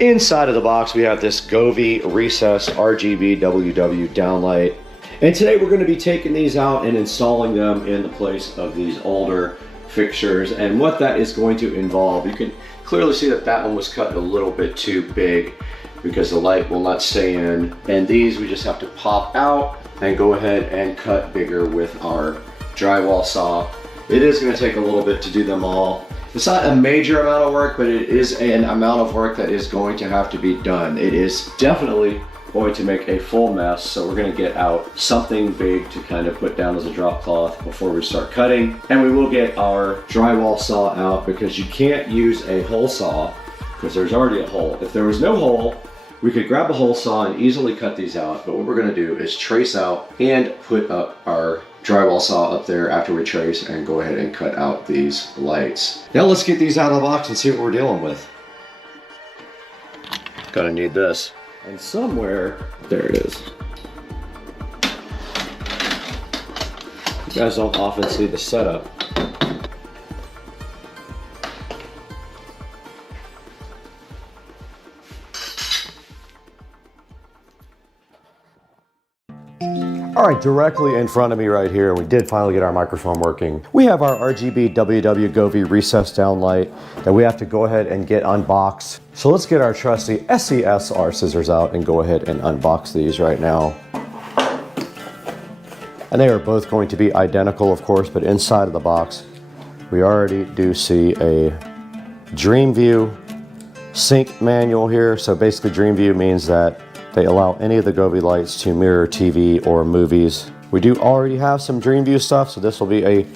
Inside of the box, we have this Govee Recess RGB WW downlight. And today we're going to be taking these out and installing them in the place of these older fixtures. And what that is going to involve, you can clearly see that that one was cut a little bit too big because the light will not stay in. And these we just have to pop out and go ahead and cut bigger with our drywall saw. It is going to take a little bit to do them all. It's not a major amount of work, but it is an amount of work that is going to have to be done. It is definitely going to make a full mess, so we're going to get out something big to kind of put down as a drop cloth before we start cutting. And we will get our drywall saw out, because you can't use a hole saw because there's already a hole. If there was no hole, we could grab a hole saw and easily cut these out, but what we're going to do is trace out and put up our drywall saw up there after we trace, and go ahead and cut out these lights. Now let's get these out of the box and see what we're dealing with. Gonna need this. And somewhere, there it is. You guys don't often see the setup. All right, directly in front of me right here, we did finally get our microphone working. We have our RGB WW Govee recessed down light that we have to go ahead and get unboxed. So let's get our trusty SESR scissors out and go ahead and unbox these right now. And they are both going to be identical, of course, but inside of the box, we already do see a DreamView sync manual here. So basically DreamView means that they allow any of the Govee lights to mirror TV or movies. We do already have some DreamView stuff, so this will be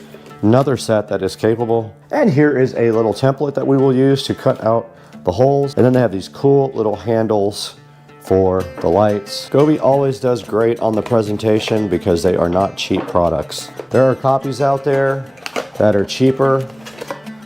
another set that is capable. And here is a little template that we will use to cut out the holes. And then they have these cool little handles for the lights. Govee always does great on the presentation because they are not cheap products. There are copies out there that are cheaper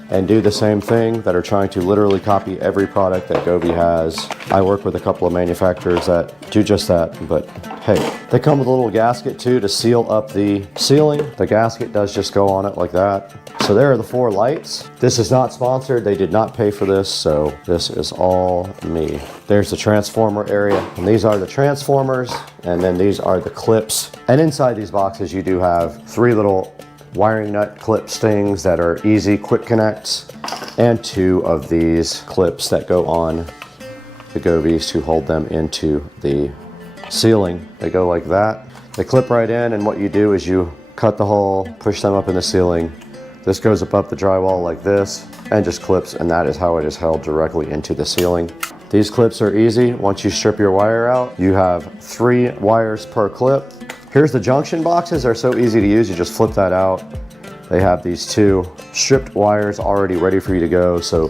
and do the same thing, that are trying to literally copy every product that Govee has. I work with a couple of manufacturers that do just that, but hey, they come with a little gasket too to seal up the ceiling. The gasket does just go on it like that. So there are the 4 lights. This is not sponsored, they did not pay for this, so this is all me. There's the transformer area, and these are the transformers, and then these are the clips. And inside these boxes you do have 3 little wiring nut clip stings that are easy quick connects, and 2 of these clips that go on the Govees to hold them into the ceiling. They go like that. They clip right in, and what you do is you cut the hole, push them up in the ceiling. This goes up the drywall like this and just clips, and that is how it is held directly into the ceiling. These clips are easy. Once you strip your wire out, you have 3 wires per clip. Here's the junction boxes. They're so easy to use. You just flip that out. They have these 2 stripped wires already ready for you to go. So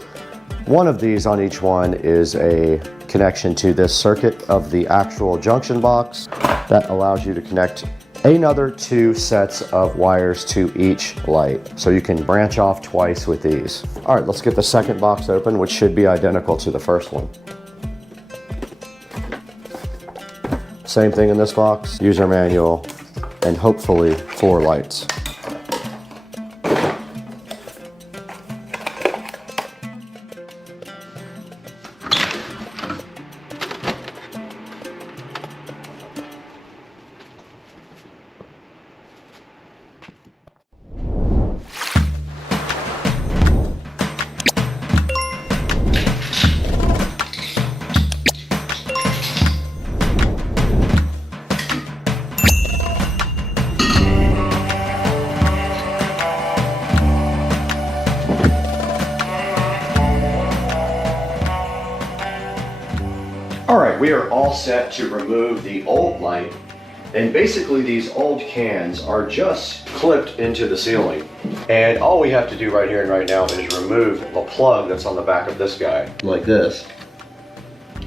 one of these on each one is a connection to this circuit of the actual junction box that allows you to connect another 2 sets of wires to each light. So you can branch off twice with these. All right, let's get the second box open, which should be identical to the first one. Same thing in this box, user manual, and hopefully 4 lights. All right, we are all set to remove the old light, and basically these old cans are just clipped into the ceiling. And all we have to do right here and right now is remove the plug that's on the back of this guy, like this.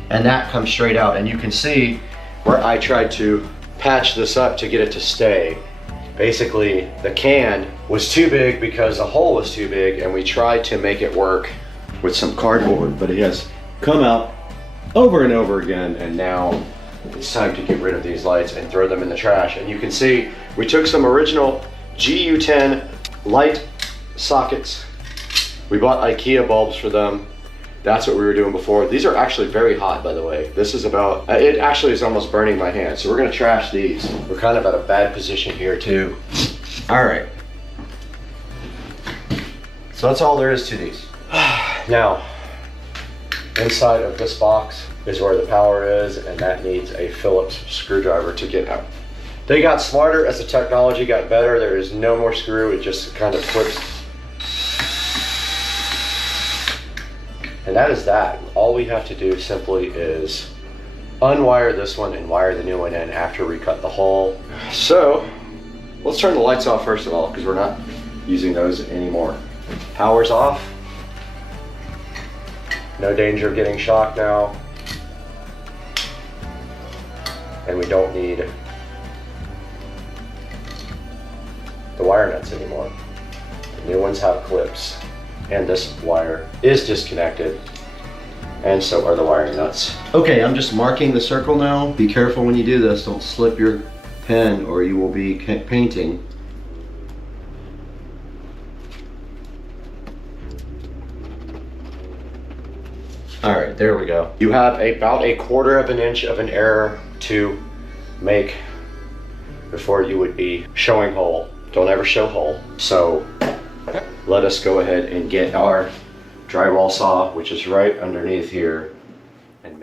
And that comes straight out, and you can see where I tried to patch this up to get it to stay. Basically, the can was too big because the hole was too big, and we tried to make it work with some cardboard, but it has come out over and over again, and now it's time to get rid of these lights and throw them in the trash. And you can see we took some original GU10 light sockets. We bought IKEA bulbs for them. That's what we were doing before. These are actually very hot, by the way. This is about, it actually is almost burning my hand. So we're gonna trash these. We're kind of at a bad position here too. All right. So that's all there is to these. Now, inside of this box is where the power is, and that needs a Phillips screwdriver to get out. They got smarter as the technology got better. There is no more screw, it just kind of clips. And that is that. All we have to do simply is unwire this one and wire the new one in after we cut the hole. So let's turn the lights off first of all, because we're not using those anymore. Power's off. No danger of getting shocked now. And we don't need the wire nuts anymore. The new ones have clips, and this wire is disconnected, and so are the wiring nuts. Okay, I'm just marking the circle now. Be careful when you do this. Don't slip your pen or you will be painting. All right, there we go. You have about 1/4 of an inch of an error to make before you would be showing hole. Don't ever show hole. So let us go ahead and get our drywall saw, which is right underneath here.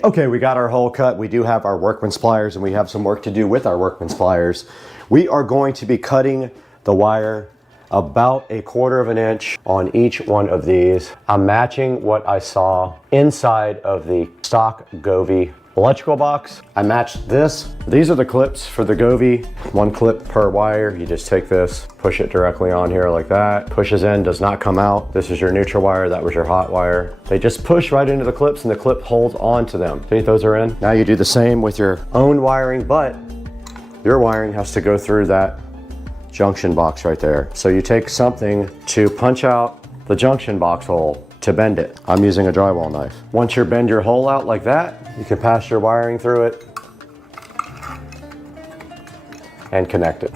Okay, we got our hole cut. We do have our workman's pliers, and we have some work to do with our workman's pliers. We are going to be cutting the wire about 1/4 of an inch on each one of these. I'm matching what I saw inside of the stock Govee electrical box. I matched this. These are the clips for the Govee. 1 clip per wire. You just take this, push it directly on here like that. Pushes in, does not come out. This is your neutral wire, that was your hot wire. They just push right into the clips and the clip holds on to them. See, those are in. Now you do the same with your own wiring, but your wiring has to go through that junction box right there. So you take something to punch out the junction box hole to bend it. I'm using a drywall knife. Once you bend your hole out like that, you can pass your wiring through it and connect it.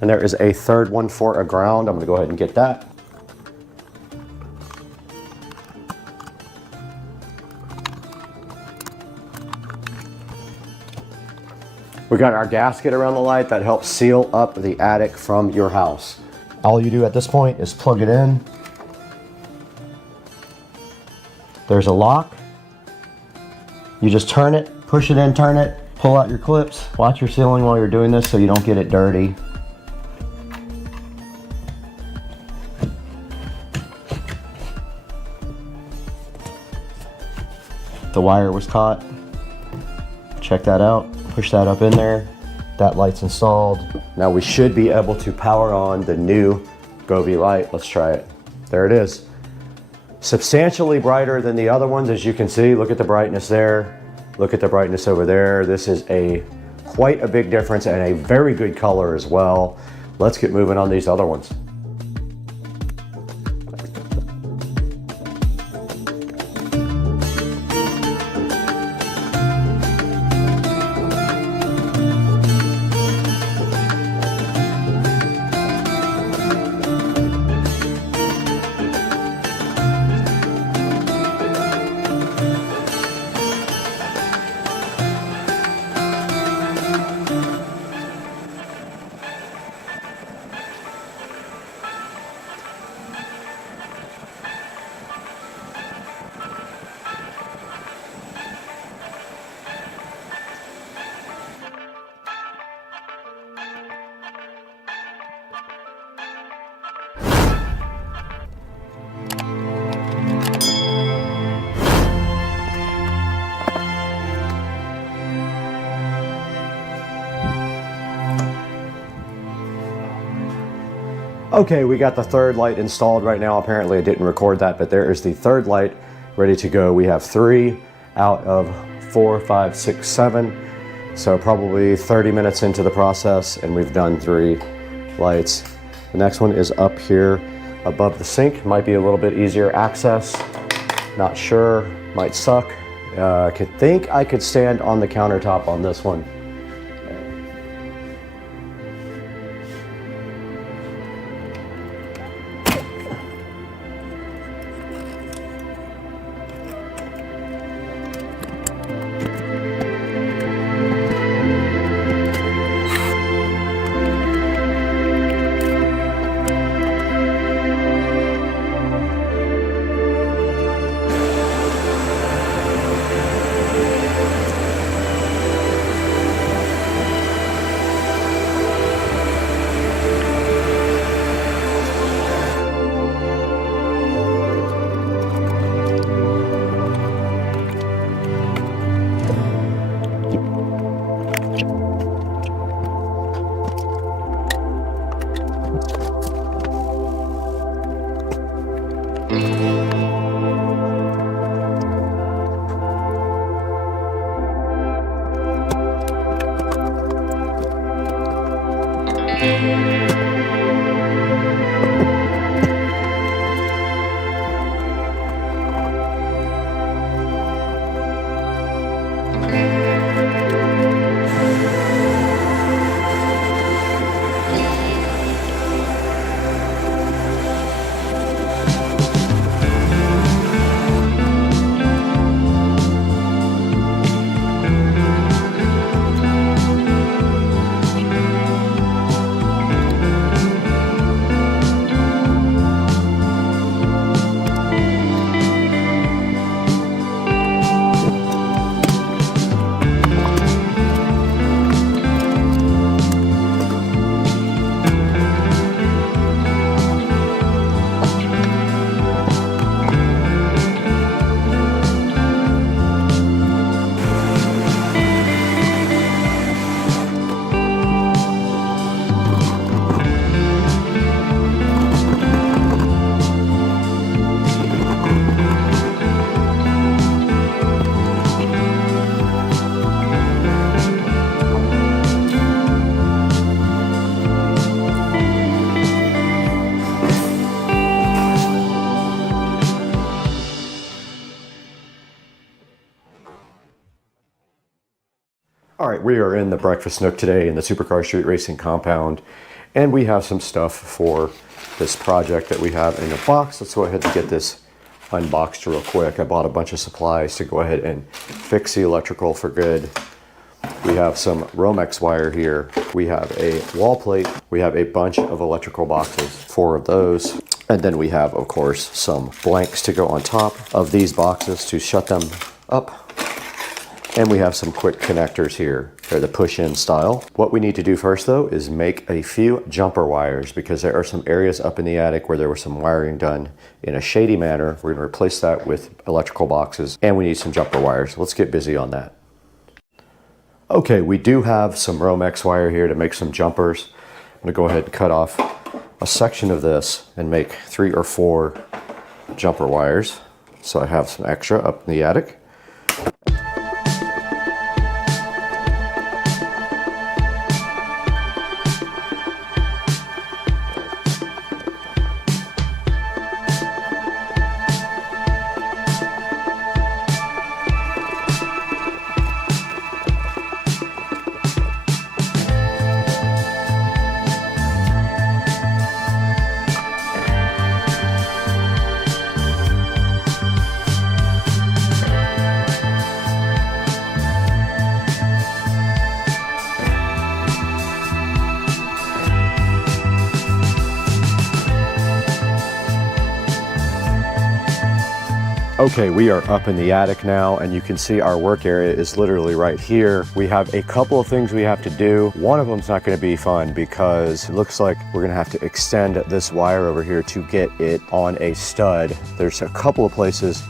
And there is a third one for a ground. I'm gonna go ahead and get that. We got our gasket around the light that helps seal up the attic from your house. All you do at this point is plug it in. There's a lock. You just turn it, push it in, turn it, pull out your clips. Watch your ceiling while you're doing this so you don't get it dirty. The wire was caught. Check that out. Push that up in there. That light's installed. Now we should be able to power on the new Govee light. Let's try it. There it is. Substantially brighter than the other ones, as you can see. Look at the brightness there. Look at the brightness over there. This is quite a big difference and a very good color as well. Let's get moving on these other ones. Okay, we got the third light installed right now. Apparently I didn't record that, but there is the third light ready to go. We have 3 out of 4, 5, 6, 7. So probably 30 minutes into the process and we've done 3 lights. The next one is up here above the sink. Might be a little bit easier access. Not sure, might suck. I think I could stand on the countertop on this one. All right, we are in the breakfast nook today in the Supercar Street Racing compound, and we have some stuff for this project that we have in the box. Let's go ahead and get this unboxed real quick. I bought a bunch of supplies to go ahead and fix the electrical for good. We have some Romex wire here. We have a wall plate. We have a bunch of electrical boxes, 4 of those. And then we have, of course, some blanks to go on top of these boxes to shut them up. And we have some quick connectors here. They're the push-in style. What we need to do first though is make a few jumper wires, because there are some areas up in the attic where there was some wiring done in a shady manner. We're gonna replace that with electrical boxes, and we need some jumper wires. Let's get busy on that. Okay, we do have some Romex wire here to make some jumpers. I'm gonna go ahead and cut off a section of this and make 3 or 4 jumper wires. So I have some extra up in the attic. Okay, we are up in the attic now, and you can see our work area is literally right here. We have a couple of things we have to do. One of them is not going to be fun because it looks like we're going to have to extend this wire over here to get it on a stud. There's a couple of places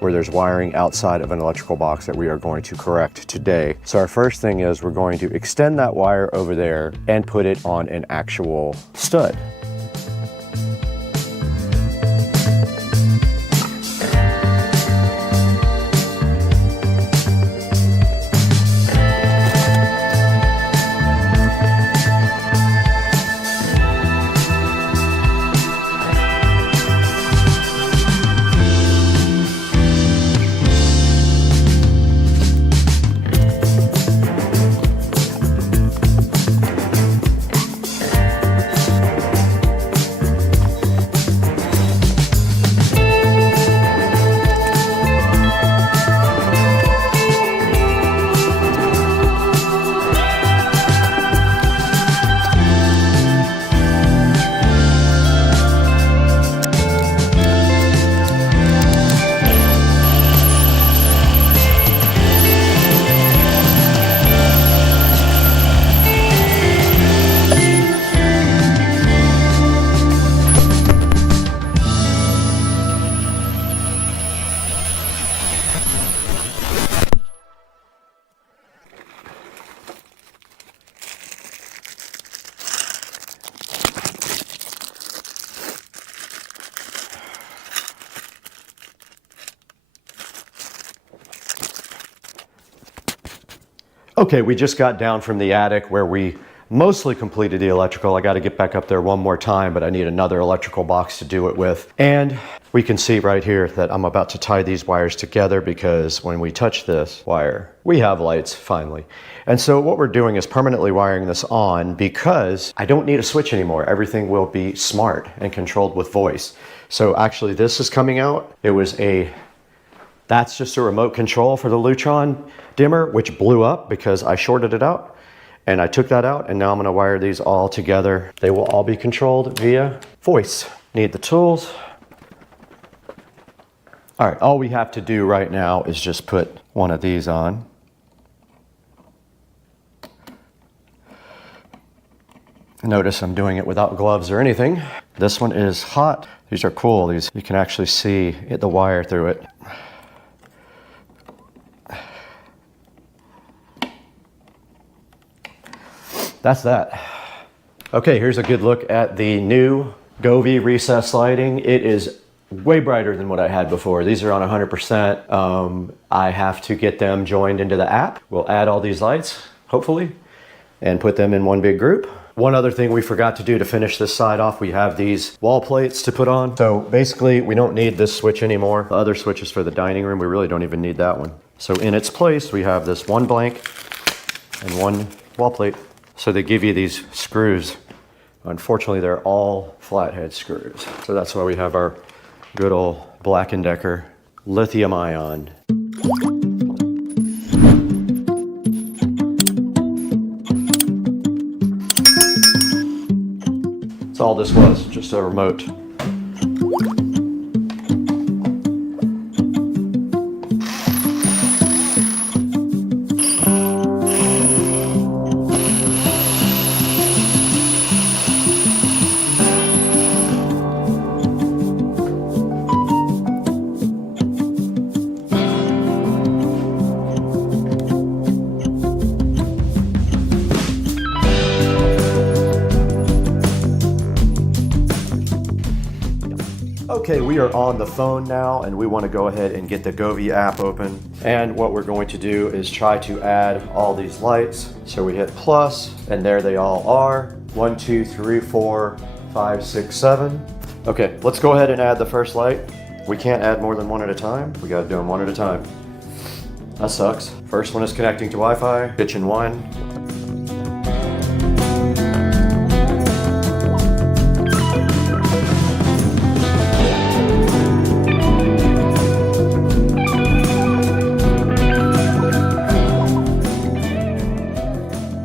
where there's wiring outside of an electrical box that we are going to correct today. So our first thing is we're going to extend that wire over there and put it on an actual stud. Okay, we just got down from the attic where we mostly completed the electrical. I got to get back up there one more time, but I need another electrical box to do it with. And we can see right here that I'm about to tie these wires together, because when we touch this wire, we have lights finally. And so what we're doing is permanently wiring this on, because I don't need a switch anymore. Everything will be smart and controlled with voice. So actually this is coming out. That's just a remote control for the Lutron dimmer, which blew up because I shorted it out. And I took that out, and now I'm gonna wire these all together. They will all be controlled via voice. Need the tools. All right, all we have to do right now is just put one of these on. Notice I'm doing it without gloves or anything. This one is hot. These are cool. These, you can actually see the wire through it. That's that. Okay, here's a good look at the new Govee recessed lighting. It is way brighter than what I had before. These are on 100%. I have to get them joined into the app. We'll add all these lights, hopefully, and put them in one big group. One other thing we forgot to do to finish this side off, we have these wall plates to put on. So basically, we don't need this switch anymore. The other switch is for the dining room. We really don't even need that one. So in its place, we have this one blank and one wall plate. So they give you these screws. Unfortunately, they're all flathead screws. So that's why we have our good old Black & Decker lithium ion. That's all this was, just a remote. Okay, we are on the phone now, and we want to go ahead and get the Govee app open. And what we're going to do is try to add all these lights. So we hit plus, and there they all are. 1, 2, 3, 4, 5, 6, 7. Okay, let's go ahead and add the first light. We can't add more than one at a time. We got to do them one at a time. That sucks. First one is connecting to Wi-Fi. Kitchen 1.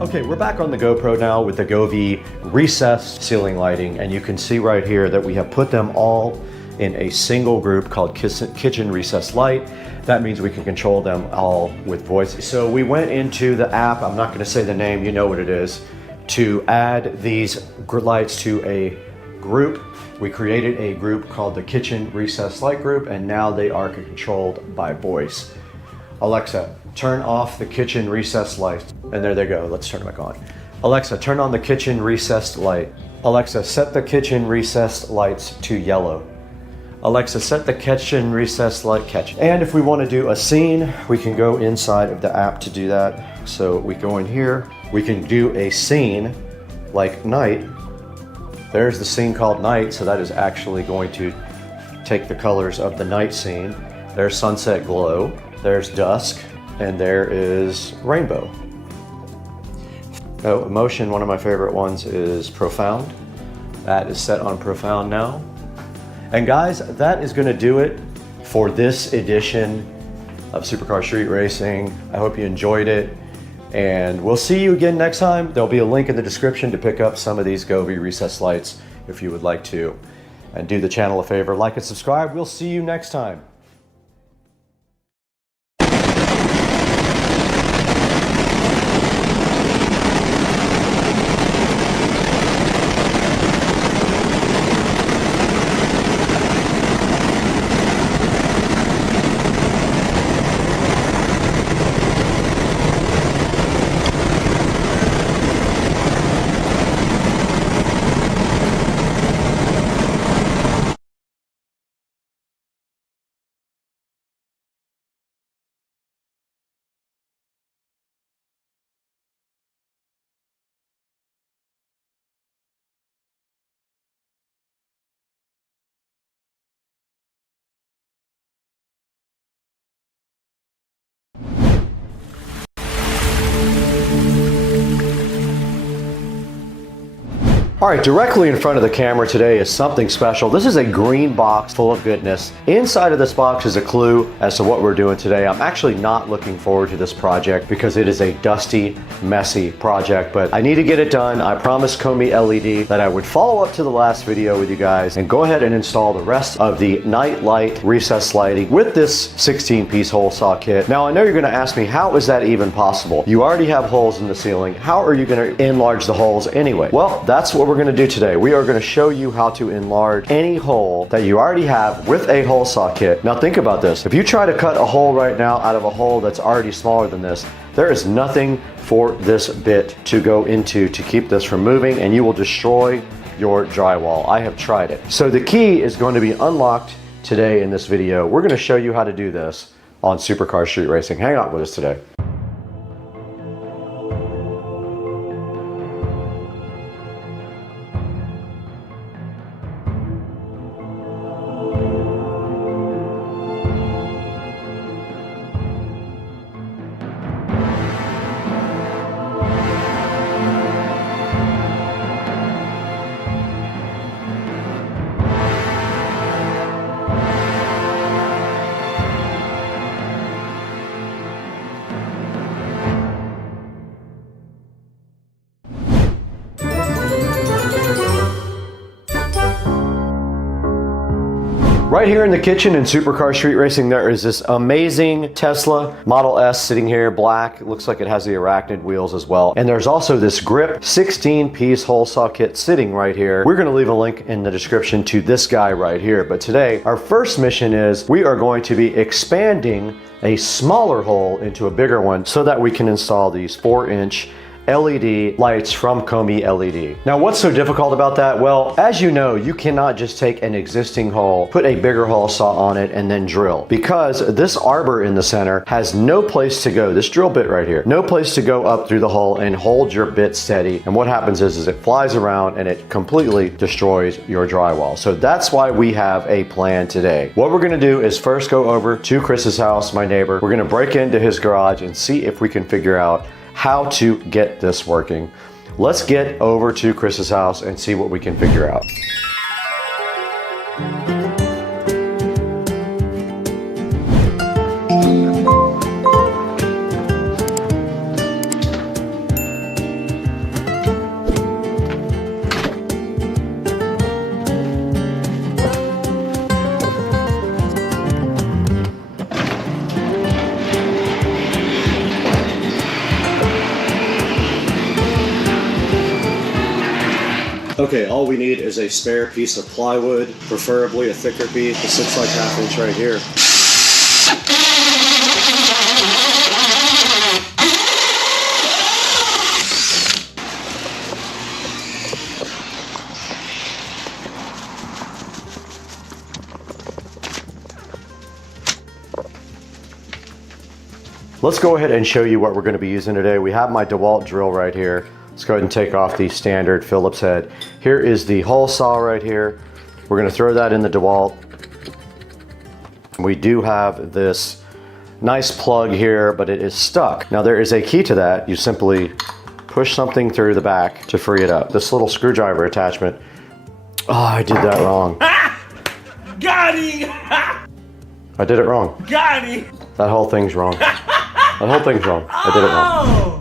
Okay, we're back on the GoPro now with the Govee recessed ceiling lighting, and you can see right here that we have put them all in a single group called Kitchen Recessed Light. That means we can control them all with voice. So we went into the app, I'm not gonna say the name, you know what it is, to add these lights to a group. We created a group called the Kitchen Recessed Light group, and now they are controlled by voice. Alexa, turn off the kitchen recessed light. And there they go, let's turn it back on. Alexa, turn on the kitchen recessed light. Alexa, set the kitchen recessed lights to yellow. Alexa, set the kitchen recessed light catch. And if we want to do a scene, we can go inside of the app to do that. So we go in here, we can do a scene like night. There's the scene called night, so that is actually going to take the colors of the night scene. There's sunset glow, there's dusk, and there is rainbow. Oh, emotion, one of my favorite ones is profound. That is set on profound now. And guys, that is gonna do it for this edition of Supercar Street Racing. I hope you enjoyed it, and we'll see you again next time. There'll be a link in the description to pick up some of these Govee recessed lights if you would like to. And do the channel a favor, like and subscribe. We'll see you next time. All right, directly in front of the camera today is something special. This is a green box full of goodness. Inside of this box is a clue as to what we're doing today. I'm actually not looking forward to this project because it is a dusty, messy project, but I need to get it done. I promised Comey LED that I would follow up to the last video with you guys and go ahead and install the rest of the night light recess lighting with this 16-piece hole saw kit. Now, I know you're gonna ask me, how is that even possible? You already have holes in the ceiling. How are you gonna enlarge the holes anyway? Well, that's what we're going to do today. We are going to show you how to enlarge any hole that you already have with a hole saw kit. Now think about this. If you try to cut a hole right now out of a hole that's already smaller than this, there is nothing for this bit to go into to keep this from moving, and you will destroy your drywall. I have tried it. So the key is going to be unlocked today in this video. We're going to show you how to do this on Supercar Street Racing. Hang out with us today. Right here in the kitchen in Supercar Street Racing, there is this amazing Tesla Model S sitting here, black. It looks like it has the arachnid wheels as well. And there's also this grip 16-piece hole saw kit sitting right here. We're gonna leave a link in the description to this guy right here. But today, our first mission is we are going to be expanding a smaller hole into a bigger one so that we can install these 4-inch LED lights from Comey LED. Now, what's so difficult about that? Well, as you know, you cannot just take an existing hole, put a bigger hole saw on it, and then drill, because this arbor in the center has no place to go. This drill bit right here, no place to go up through the hole and hold your bit steady. And what happens is it flies around and it completely destroys your drywall. So that's why we have a plan today. What we're gonna do is first go over to Chris's house, my neighbor. We're gonna break into his garage and see if we can figure out how to get this working. Let's get over to Chris's house and see what we can figure out. Okay, all we need is a spare piece of plywood, preferably a thicker piece. It sits like 1/2 inch right here. Let's go ahead and show you what we're going to be using today. We have my DeWalt drill right here. Let's go ahead and take off the standard Phillips head. Here is the hole saw right here. We're going to throw that in the DeWalt. We do have this nice plug here, but it is stuck. Now there is a key to that. You simply push something through the back to free it up. This little screwdriver attachment. Oh, I did that wrong. Got him! I did it wrong. Got him! That whole thing's wrong. That whole thing's wrong. I did it wrong.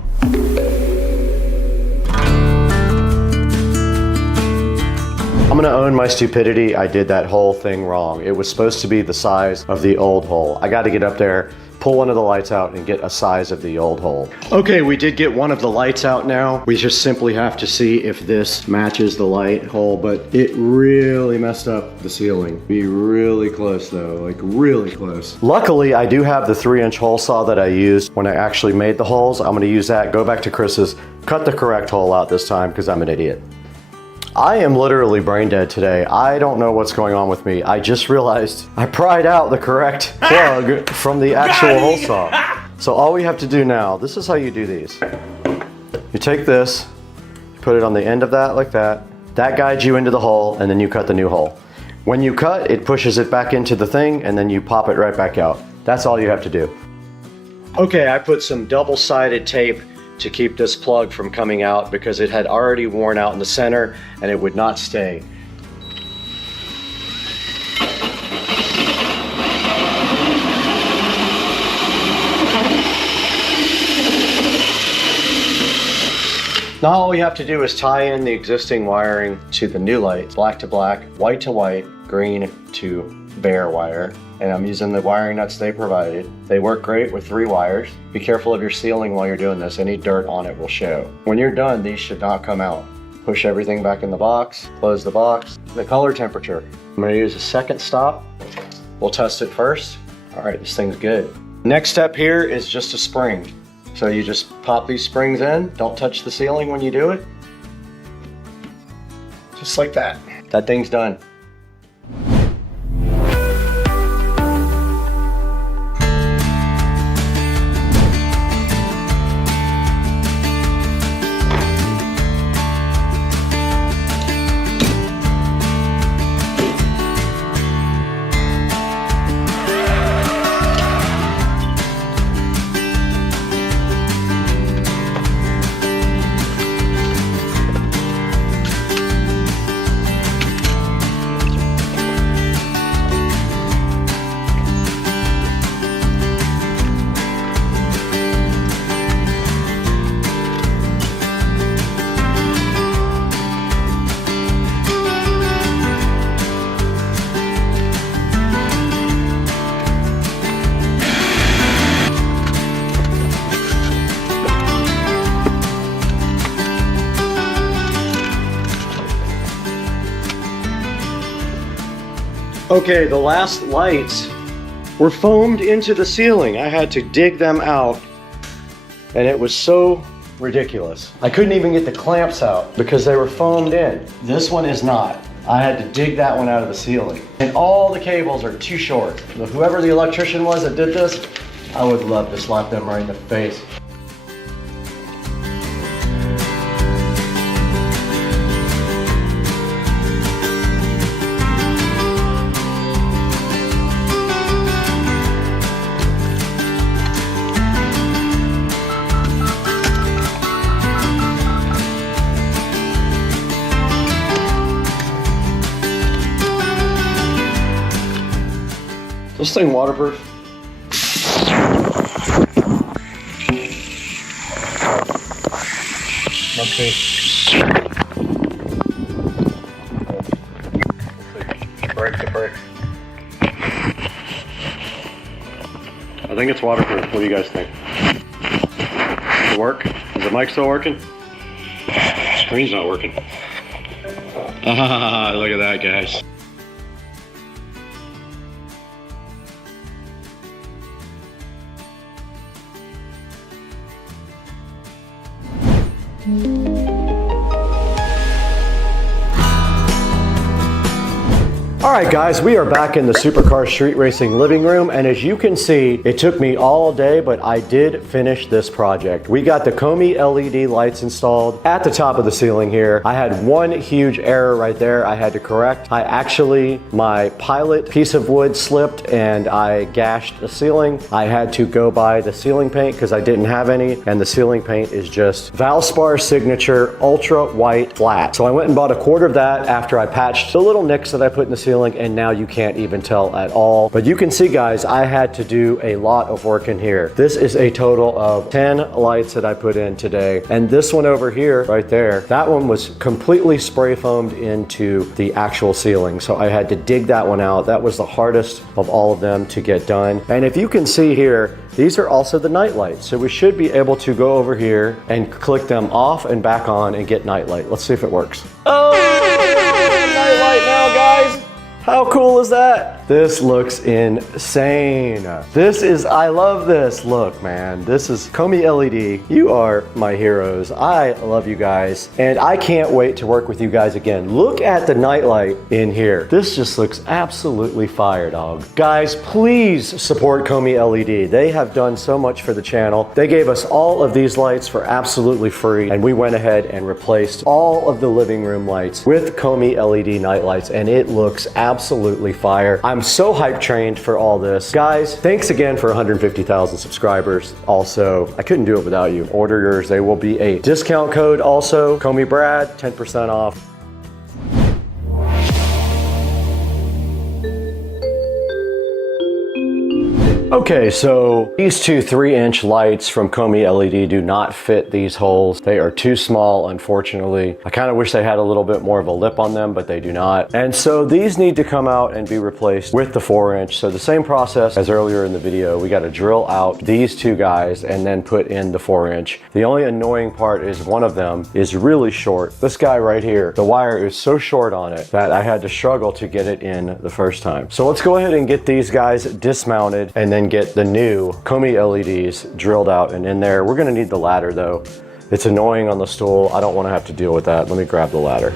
I'm gonna own my stupidity. I did that whole thing wrong. It was supposed to be the size of the old hole. I got to get up there, pull one of the lights out, and get a size of the old hole. Okay, we did get one of the lights out now. We just simply have to see if this matches the light hole, but it really messed up the ceiling. Be really close though, like really close. Luckily, I do have the 3-inch hole saw that I used when I actually made the holes. I'm gonna use that, go back to Chris's, cut the correct hole out this time because I'm an idiot. I am literally brain dead today. I don't know what's going on with me. I just realized I pried out the correct plug from the actual hole saw. So all we have to do now, this is how you do these. You take this, put it on the end of that like that. That guides you into the hole, and then you cut the new hole. When you cut, it pushes it back into the thing, and then you pop it right back out. That's all you have to do. Okay, I put some double-sided tape to keep this plug from coming out because it had already worn out in the center and it would not stay. Now all we have to do is tie in the existing wiring to the new light, black to black, white to white, green to bare wire. And I'm using the wiring nuts they provided. They work great with 3 wires. Be careful of your sealing while you're doing this. Any dirt on it will show. When you're done, these should not come out. Push everything back in the box, close the box. The color temperature. I'm gonna use a second stop. We'll test it first. All right, this thing's good. Next step here is just a spring. So you just pop these springs in. Don't touch the ceiling when you do it. Just like that. That thing's done. Okay, the last lights were foamed into the ceiling. I had to dig them out, and it was so ridiculous. I couldn't even get the clamps out because they were foamed in. This one is not. I had to dig that one out of the ceiling. And all the cables are too short. Whoever the electrician was that did this, I would love to slap them right in the face. This thing waterproof? Okay. Break the brick. I think it's waterproof. What do you guys think? Does it work? Is the mic still working? Screen's not working. Ah, look at that, guys. All right, guys, we are back in the Supercar Street Racing living room, and as you can see, it took me all day, but I did finish this project. We got the Comey LED lights installed at the top of the ceiling here. I had one huge error right there I had to correct. My pilot piece of wood slipped and I gashed the ceiling. I had to go buy the ceiling paint because I didn't have any, and the ceiling paint is just Valspar Signature Ultra White Flat. So I went and bought a quart of that after I patched the little nicks that I put in the ceiling, and now you can't even tell at all. But you can see, guys, I had to do a lot of work in here. This is a total of 10 lights that I put in today. And this one over here, right there, that one was completely spray foamed into the actual ceiling. So I had to dig that one out. That was the hardest of all of them to get done. And if you can see here, these are also the night lights. So we should be able to go over here and click them off and back on and get night light. Let's see if it works. Oh, night light now, guys. How cool is that? This looks insane. I love this look, man. This is Comey LED. You are my heroes. I love you guys. And I can't wait to work with you guys again. Look at the nightlight in here. This just looks absolutely fire, dog. Guys, please support Comey LED. They have done so much for the channel. They gave us all of these lights for absolutely free, and we went ahead and replaced all of the living room lights with Comey LED night lights, and it looks absolutely absolutely fire. I'm so hype trained for all this. Guys, thanks again for 150,000 subscribers. Also, I couldn't do it without you. Order yours. They will be a discount code also. Call me Brad, 10% off. Okay, so these two 3-inch lights from Comey LED do not fit these holes. They are too small, unfortunately. I kind of wish they had a little bit more of a lip on them, but they do not. And so these need to come out and be replaced with the 4-inch. So the same process as earlier in the video, we got to drill out these two guys and then put in the 4-inch. The only annoying part is one of them is really short. This guy right here, the wire is so short on it that I had to struggle to get it in the first time. So let's go ahead and get these guys dismounted and then get the new Comey LEDs drilled out and in there. We're gonna need the ladder though. It's annoying on the stool. I don't wanna have to deal with that. Let me grab the ladder.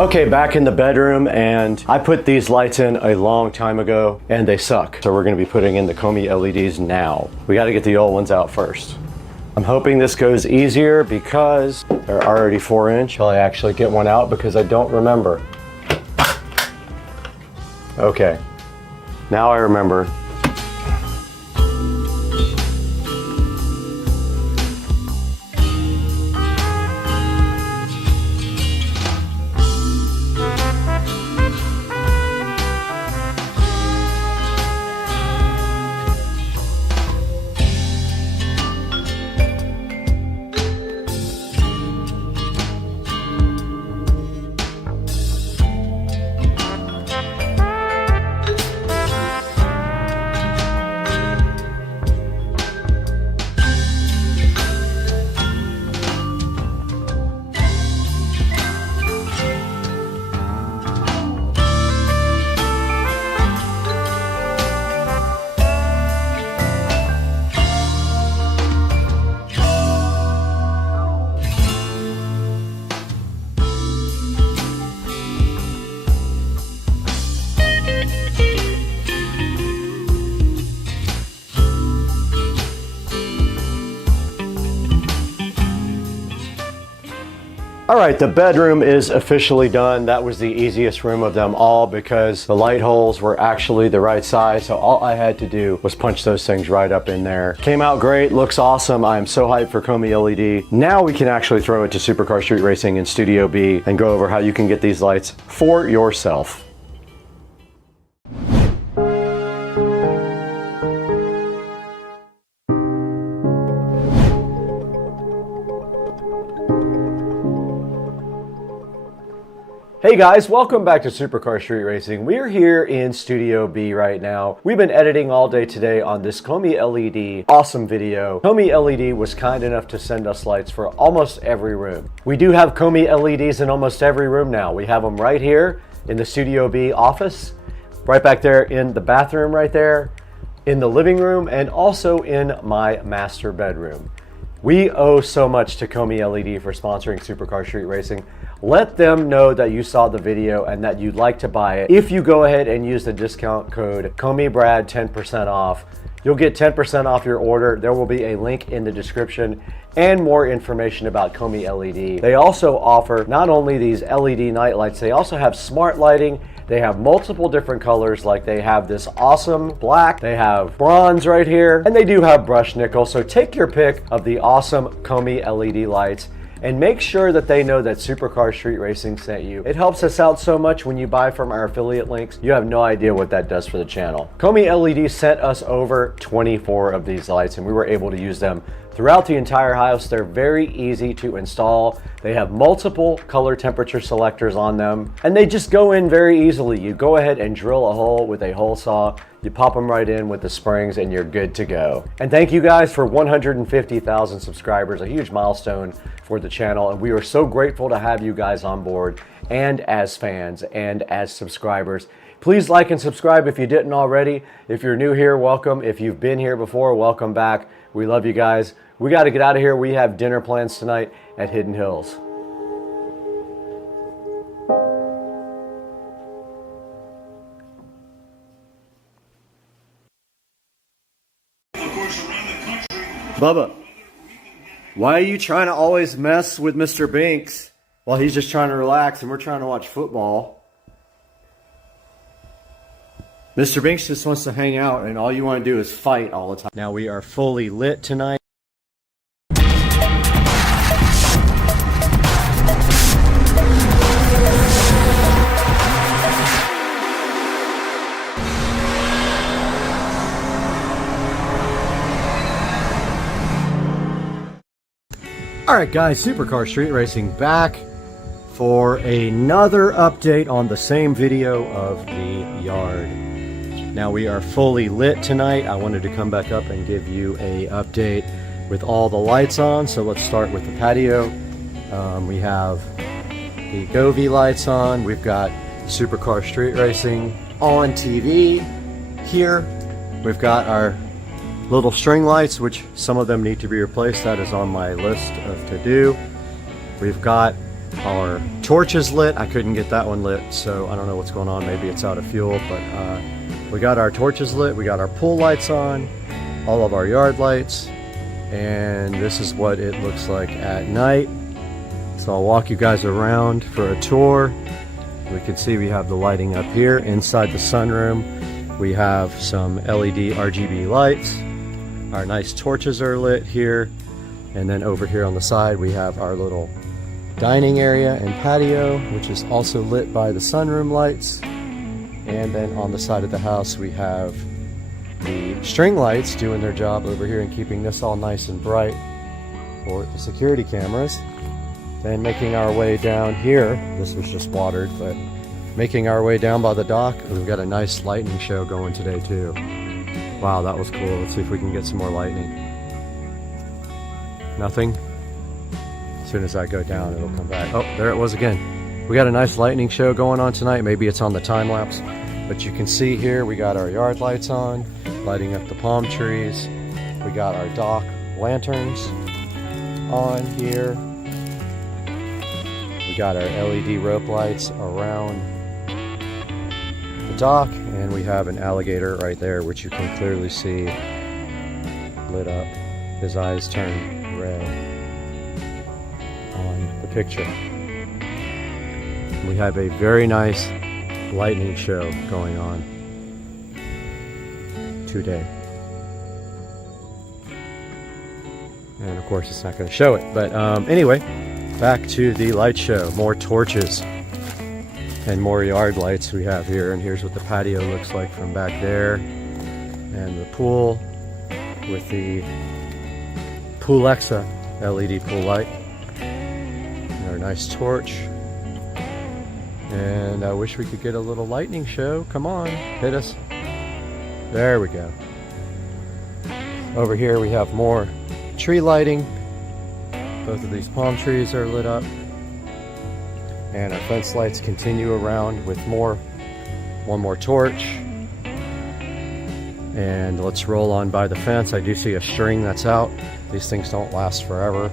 Okay, back in the bedroom, and I put these lights in a long time ago and they suck. So we're gonna be putting in the Comey LEDs now. We gotta get the old ones out first. I'm hoping this goes easier because they're already 4-inch. Shall I actually get one out because I don't remember? Okay, now I remember. All right, the bedroom is officially done. That was the easiest room of them all because the light holes were actually the right size. So all I had to do was punch those things right up in there. Came out great, looks awesome. I am so hyped for Comey LED. Now we can actually throw it to Supercar Street Racing in Studio B and go over how you can get these lights for yourself. Hey guys, welcome back to Supercar Street Racing. We're here in Studio B right now. We've been editing all day today on this Comey LED awesome video. Comey LED was kind enough to send us lights for almost every room. We do have Comey LEDs in almost every room now. We have them right here in the Studio B office, right back there in the bathroom right there, in the living room, and also in my master bedroom. We owe so much to Comey LED for sponsoring Supercar Street Racing. Let them know that you saw the video and that you'd like to buy it. If you go ahead and use the discount code ComeyBrad 10% off, you'll get 10% off your order. There will be a link in the description and more information about Comey LED. They also offer not only these LED night lights, they also have smart lighting. They have multiple different colors, like they have this awesome black, they have bronze right here, and they do have brushed nickel. So take your pick of the awesome Comey LED lights and make sure that they know that Supercar Street Racing sent you. It helps us out so much when you buy from our affiliate links. You have no idea what that does for the channel. Comey LED sent us over 24 of these lights and we were able to use them throughout the entire house. They're very easy to install. They have multiple color temperature selectors on them and they just go in very easily. You go ahead and drill a hole with a hole saw, you pop them right in with the springs and you're good to go. And thank you guys for 150,000 subscribers, a huge milestone for the channel. And we are so grateful to have you guys on board and as fans and as subscribers. Please like and subscribe if you didn't already. If you're new here, welcome. If you've been here before, welcome back. We love you guys. We got to get out of here. We have dinner plans tonight at Hidden Hills. Bubba, why are you trying to always mess with Mr. Binks while he's just trying to relax and we're trying to watch football? Mr. Binks just wants to hang out and all you want to do is fight all the time. Now we are fully lit tonight. Alright guys, Supercar Street Racing back for another update on the same video of the yard. Now we are fully lit tonight. I wanted to come back up and give you a update with all the lights on. So let's start with the patio. We have the Govee lights on. We've got Supercar Street Racing on TV here. We've got our little string lights, which some of them need to be replaced. That is on my list of to do. We've got our torches lit. I couldn't get that one lit, so I don't know what's going on. Maybe it's out of fuel, but we got our torches lit. We got our pool lights on, all of our yard lights, and this is what it looks like at night. So I'll walk you guys around for a tour. We can see we have the lighting up here inside the sunroom. We have some LED RGB lights. Our nice torches are lit here, and then over here on the side we have our little dining area and patio, which is also lit by the sunroom lights. And then on the side of the house we have the string lights doing their job over here and keeping this all nice and bright for the security cameras. Then making our way down here, this was just watered, but making our way down by the dock, we've got a nice lightning show going today too. Wow, that was cool. Let's see if we can get some more lightning. Nothing? As soon as I go down, it'll come back. Oh, there it was again. We got a nice lightning show going on tonight. Maybe it's on the time lapse. But you can see here, we got our yard lights on, lighting up the palm trees. We got our dock lanterns on here. We got our LED rope lights around the dock, and we have an alligator right there, which you can clearly see lit up. His eyes turn red on the picture. We have a very nice lightning show going on today. And of course it's not going to show it, but anyway, back to the light show. More torches and more yard lights we have here, and here's what the patio looks like from back there, and the pool with the Poolexa LED pool light, and our nice torch, And I wish we could get a little lightning show. Come on, hit us. There we go. Over here we have more tree lighting. Both of these palm trees are lit up. And our fence lights continue around with one more torch. And let's roll on by the fence. I do see a string that's out. These things don't last forever.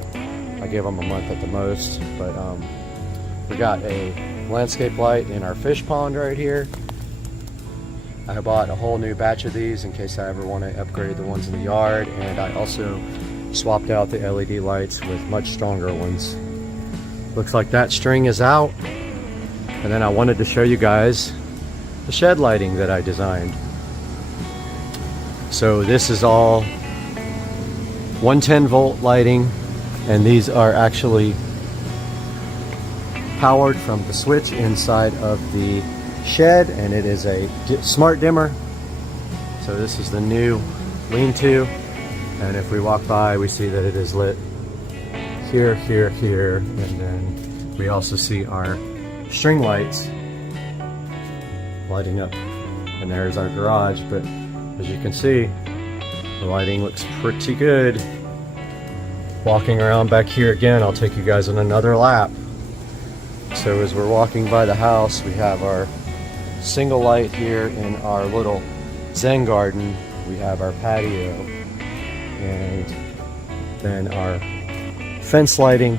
I give them a month at the most. But we got a landscape light in our fish pond right here. I bought a whole new batch of these in case I ever want to upgrade the ones in the yard. And I also swapped out the LED lights with much stronger ones. Looks like that string is out. And then I wanted to show you guys the shed lighting that I designed. So this is all 110 volt lighting, and these are actually powered from the switch inside of the shed, and it is a smart dimmer. So this is the new lean-to, and if we walk by we see that it is lit here, here, here, and then we also see our string lights lighting up, and there's our garage. But as you can see, the lighting looks pretty good. Walking around back here again, I'll take you guys on another lap. So as we're walking by the house, we have our single light here in our little Zen garden. We have our patio, and then our fence lighting,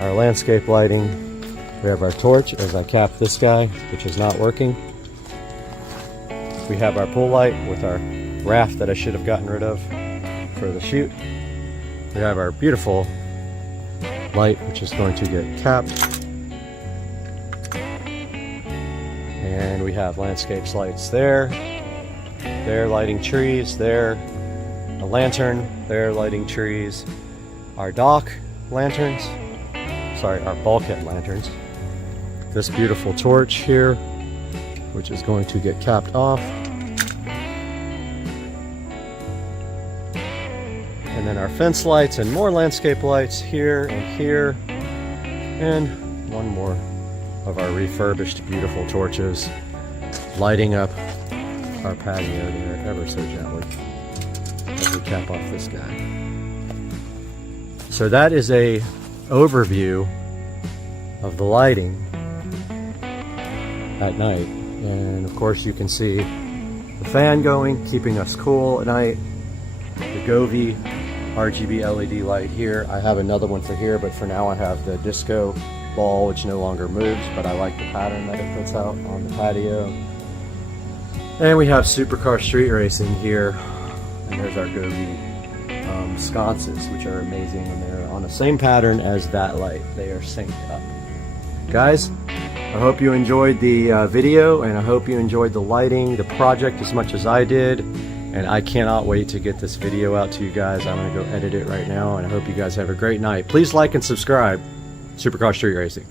our landscape lighting. We have our torch as I cap this guy, which is not working. We have our pool light with our raft that I should have gotten rid of for the shoot. We have our beautiful light, which is going to get capped. And we have landscapes lights there. There lighting trees, there a lantern, there lighting trees. Our dock lanterns, sorry, our bulkhead lanterns. This beautiful torch here, which is going to get capped off. And then our fence lights and more landscape lights here and here. And one more of our refurbished beautiful torches lighting up our patio there ever so gently as we cap off this guy. So that is a overview of the lighting at night. And of course you can see the fan going, keeping us cool at night. The Govee RGB LED light here. I have another one for here, but for now I have the disco ball, which no longer moves, but I like the pattern that it puts out on the patio. And we have supercar street racing here, and there's our Govee sconces, which are amazing, and they're on the same pattern as that light. They are synced up. Guys, I hope you enjoyed the video, and I hope you enjoyed the lighting, the project as much as I did. And I cannot wait to get this video out to you guys. I'm gonna go edit it right now, and I hope you guys have a great night. Please like and subscribe. Supercar Street Racing.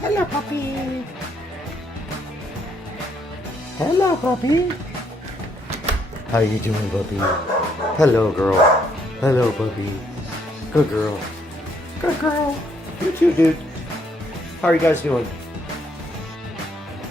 Hello, puppy. Hello, puppy. How you doing, puppy? Hello, girl. Hello, puppy. Good girl. Good girl. You too, dude. How are you guys doing?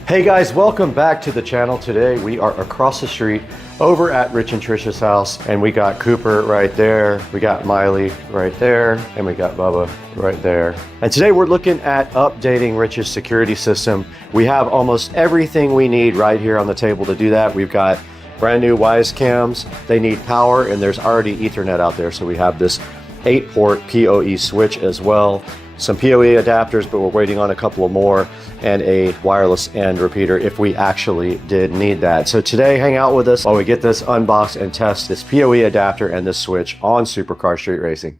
Hey guys, welcome back to the channel. Today we are across the street over at Rich and Trisha's house, and we got Cooper right there, we got Miley right there, and we got Bubba right there. And today we're looking at updating Rich's security system. We have almost everything we need right here on the table to do that. We've got brand new Wise cams. They need power, and there's already Ethernet out there. So we have this 8-port PoE switch as well. Some PoE adapters, but we're waiting on a couple of more, and a wireless end repeater if we actually did need that. So today, hang out with us while we get this unboxed and test this PoE adapter and this switch on Supercar Street Racing.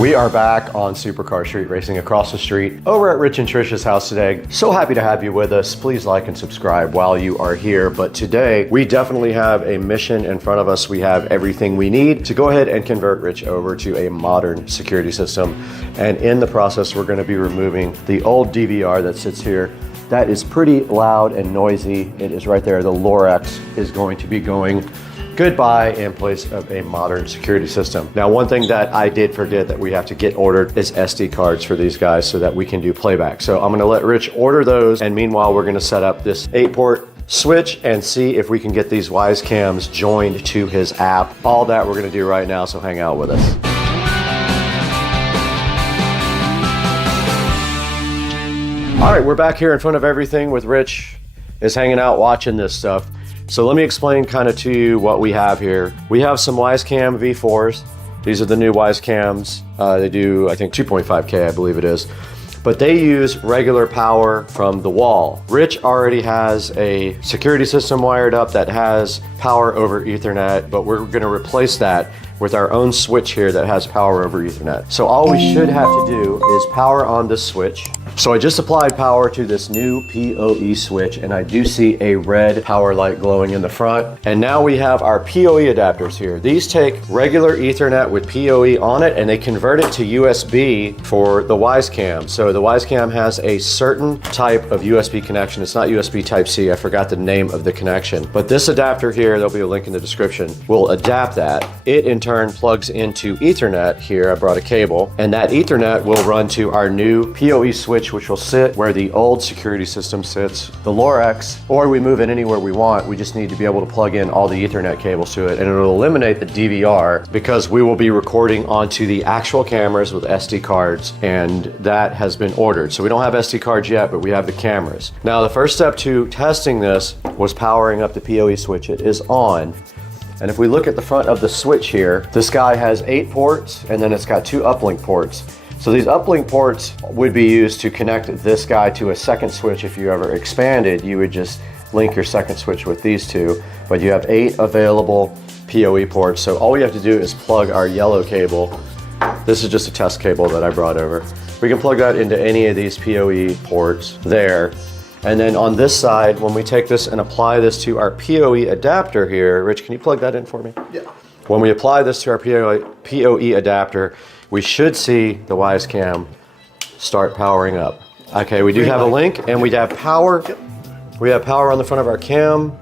We are back on Supercar Street Racing across the street over at Rich and Trisha's house today. So happy to have you with us. Please like and subscribe while you are here. But today we definitely have a mission in front of us. We have everything we need to go ahead and convert Rich over to a modern security system. And in the process, we're going to be removing the old DVR that sits here. That is pretty loud and noisy. It is right there. The Lorex is going to be going goodbye in place of a modern security system. Now, one thing that I did forget that we have to get ordered is SD cards for these guys so that we can do playback. So I'm gonna let Rich order those, and meanwhile, we're gonna set up this 8-port switch and see if we can get these Wise cams joined to his app. All that we're gonna do right now, so hang out with us. All right, we're back here in front of everything with Rich is hanging out watching this stuff. So let me explain kind of to you what we have here. We have some Wisecam V4s. These are the new Wisecams. They do, I think, 2.5K, I believe it is. But they use regular power from the wall. Rich already has a security system wired up that has power over Ethernet, but we're gonna replace that with our own switch here that has power over Ethernet. So all we should have to do is power on this switch. So I just applied power to this new PoE switch, and I do see a red power light glowing in the front. And now we have our PoE adapters here. These take regular Ethernet with PoE on it, and they convert it to USB for the Wisecam. So the Wisecam has a certain type of USB connection. It's not USB Type-C, I forgot the name of the connection. But this adapter here, there'll be a link in the description, will adapt that. It in turn plugs into Ethernet here. I brought a cable, and that Ethernet will run to our new PoE switch, which will sit where the old security system sits, the Lorex, or we move it anywhere we want. We just need to be able to plug in all the Ethernet cables to it, and it'll eliminate the DVR because we will be recording onto the actual cameras with SD cards, and that has been ordered. So we don't have SD cards yet, but we have the cameras. Now, the first step to testing this was powering up the PoE switch. It is on. And if we look at the front of the switch here, this guy has 8 ports, and then it's got 2 uplink ports. So these uplink ports would be used to connect this guy to a second switch. If you ever expanded, you would just link your second switch with these 2, but you have 8 available PoE ports. So all we have to do is plug our yellow cable. This is just a test cable that I brought over. We can plug that into any of these PoE ports there. And then on this side, when we take this and apply this to our PoE adapter here, Rich, can you plug that in for me? Yeah. When we apply this to our PoE adapter, we should see the Wisecam start powering up. Okay, we do have a link, and we have power. We have power on the front of our cam,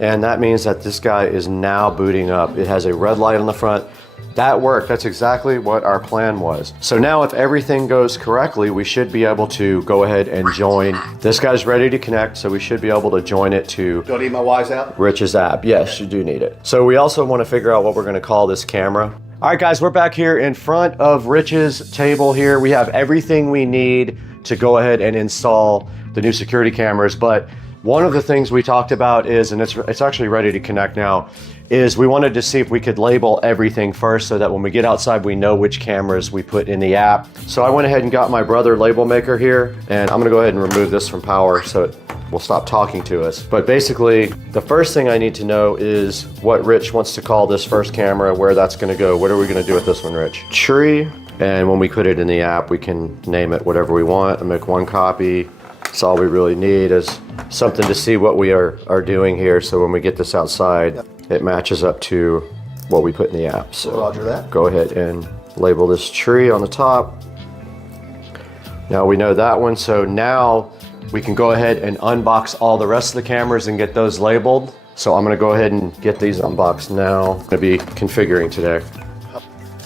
and that means that this guy is now booting up. It has a red light on the front. That worked. That's exactly what our plan was. So now if everything goes correctly, we should be able to go ahead and join. This guy's ready to connect, so we should be able to join it to Do I need my Wise app? Rich's app. Yes, you do need it. So we also want to figure out what we're going to call this camera. All right, guys, we're back here in front of Rich's table here. We have everything we need to go ahead and install the new security cameras. But one of the things we talked about is, and it's actually ready to connect now, is we wanted to see if we could label everything first so that when we get outside, we know which cameras we put in the app. So I went ahead and got my brother label maker here, and I'm gonna go ahead and remove this from power so it will stop talking to us. But basically, the first thing I need to know is what Rich wants to call this first camera, where that's gonna go. What are we gonna do with this one, Rich? Tree, and when we put it in the app, we can name it whatever we want and make one copy. That's all we really need is something to see what we are doing here, so when we get this outside, it matches up to what we put in the app. So Roger that. Go ahead and label this tree on the top. Now we know that one, so now we can go ahead and unbox all the rest of the cameras and get those labeled. So I'm gonna go ahead and get these unboxed now. I'm gonna be configuring today.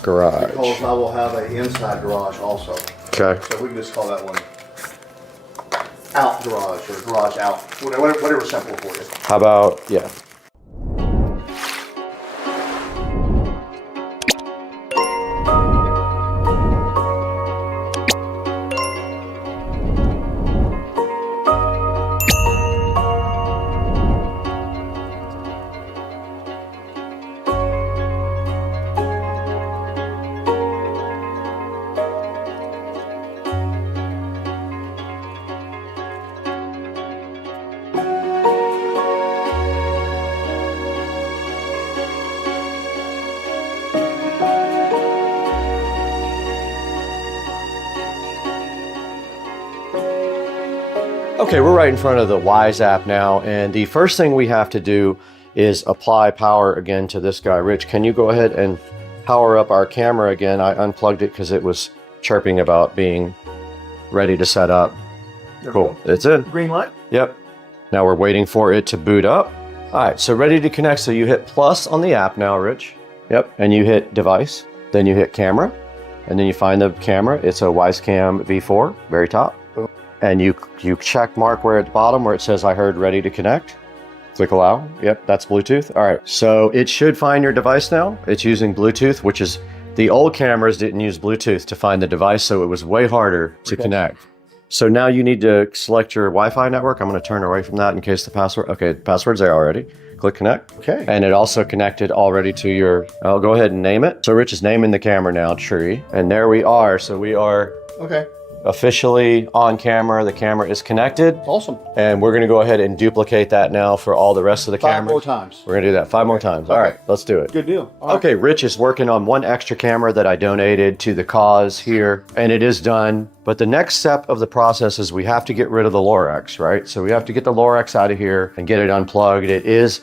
Garage. Because I will have an inside garage also. Okay. So we can just call that one out garage or garage out, whatever's simple for you. How about, yeah. Okay, we're right in front of the Wise app now, and the first thing we have to do is apply power again to this guy. Rich, can you go ahead and power up our camera again? I unplugged it because it was chirping about being ready to set up. Cool, it's in. Green light? Yep. Now we're waiting for it to boot up. All right, so ready to connect. So you hit plus on the app now, Rich. Yep, and you hit device, then you hit camera, and then you find the camera. It's a Wisecam V4, very top. And you check mark where at the bottom where it says I heard ready to connect. Click allow. Yep, that's Bluetooth. All right, so it should find your device now. It's using Bluetooth, which is, the old cameras didn't use Bluetooth to find the device, so it was way harder to connect. So now you need to select your Wi-Fi network. I'm going to turn away from that in case the password, okay, the password's there already. Click connect. Okay. And it also connected already to your, I'll go ahead and name it. So Rich is naming the camera now, Tree. And there we are. So we are officially on camera. The camera is connected. Awesome. And we're going to go ahead and duplicate that now for all the rest of the cameras. 5 more times. We're going to do that 5 more times. All right, let's do it. Good deal. Okay, Rich is working on one extra camera that I donated to the cause here, and it is done. But the next step of the process is we have to get rid of the Lorex, right? So we have to get the Lorex out of here and get it unplugged. It is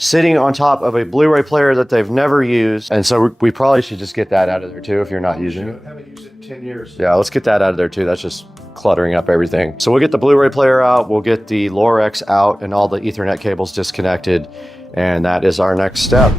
sitting on top of a Blu-ray player that they've never used. And so we probably should just get that out of there too if you're not using it. I haven't used it in 10 years. Yeah, let's get that out of there too. That's just cluttering up everything. So we'll get the Blu-ray player out, we'll get the Lorex out and all the Ethernet cables disconnected. And that is our next step.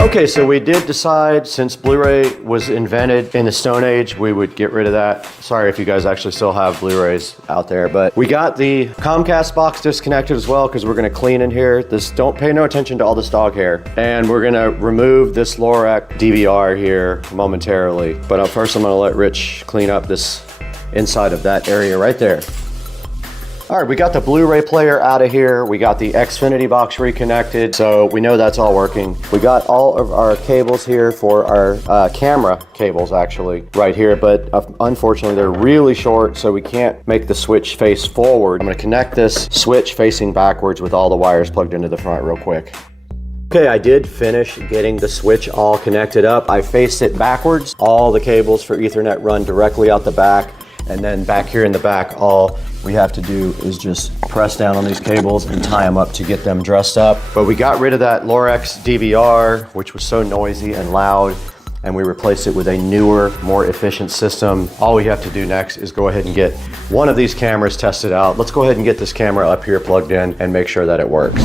Okay, so we did decide, since Blu-ray was invented in the Stone Age, we would get rid of that. Sorry if you guys actually still have Blu-rays out there, but we got the Comcast box disconnected as well because we're gonna clean in here. Don't pay no attention to all this dog hair. And we're gonna remove this Lorex DVR here momentarily. But first I'm gonna let Rich clean up this inside of that area right there. All right, we got the Blu-ray player out of here. We got the Xfinity box reconnected, so we know that's all working. We got all of our cables here for our camera cables actually right here, but unfortunately they're really short, so we can't make the switch face forward. I'm gonna connect this switch facing backwards with all the wires plugged into the front real quick. Okay, I did finish getting the switch all connected up. I faced it backwards. All the cables for Ethernet run directly out the back, and then back here in the back, all we have to do is just press down on these cables and tie them up to get them dressed up. But we got rid of that Lorex DVR, which was so noisy and loud, and we replaced it with a newer, more efficient system. All we have to do next is go ahead and get one of these cameras tested out. Let's go ahead and get this camera up here plugged in and make sure that it works.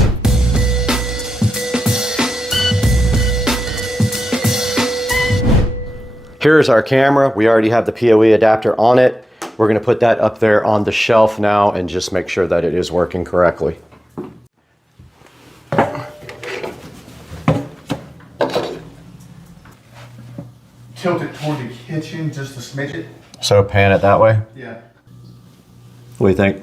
Here's our camera. We already have the PoE adapter on it. We're gonna put that up there on the shelf now and just make sure that it is working correctly. Tilt it toward the kitchen just a smidget. So pan it that way? Yeah. What do you think?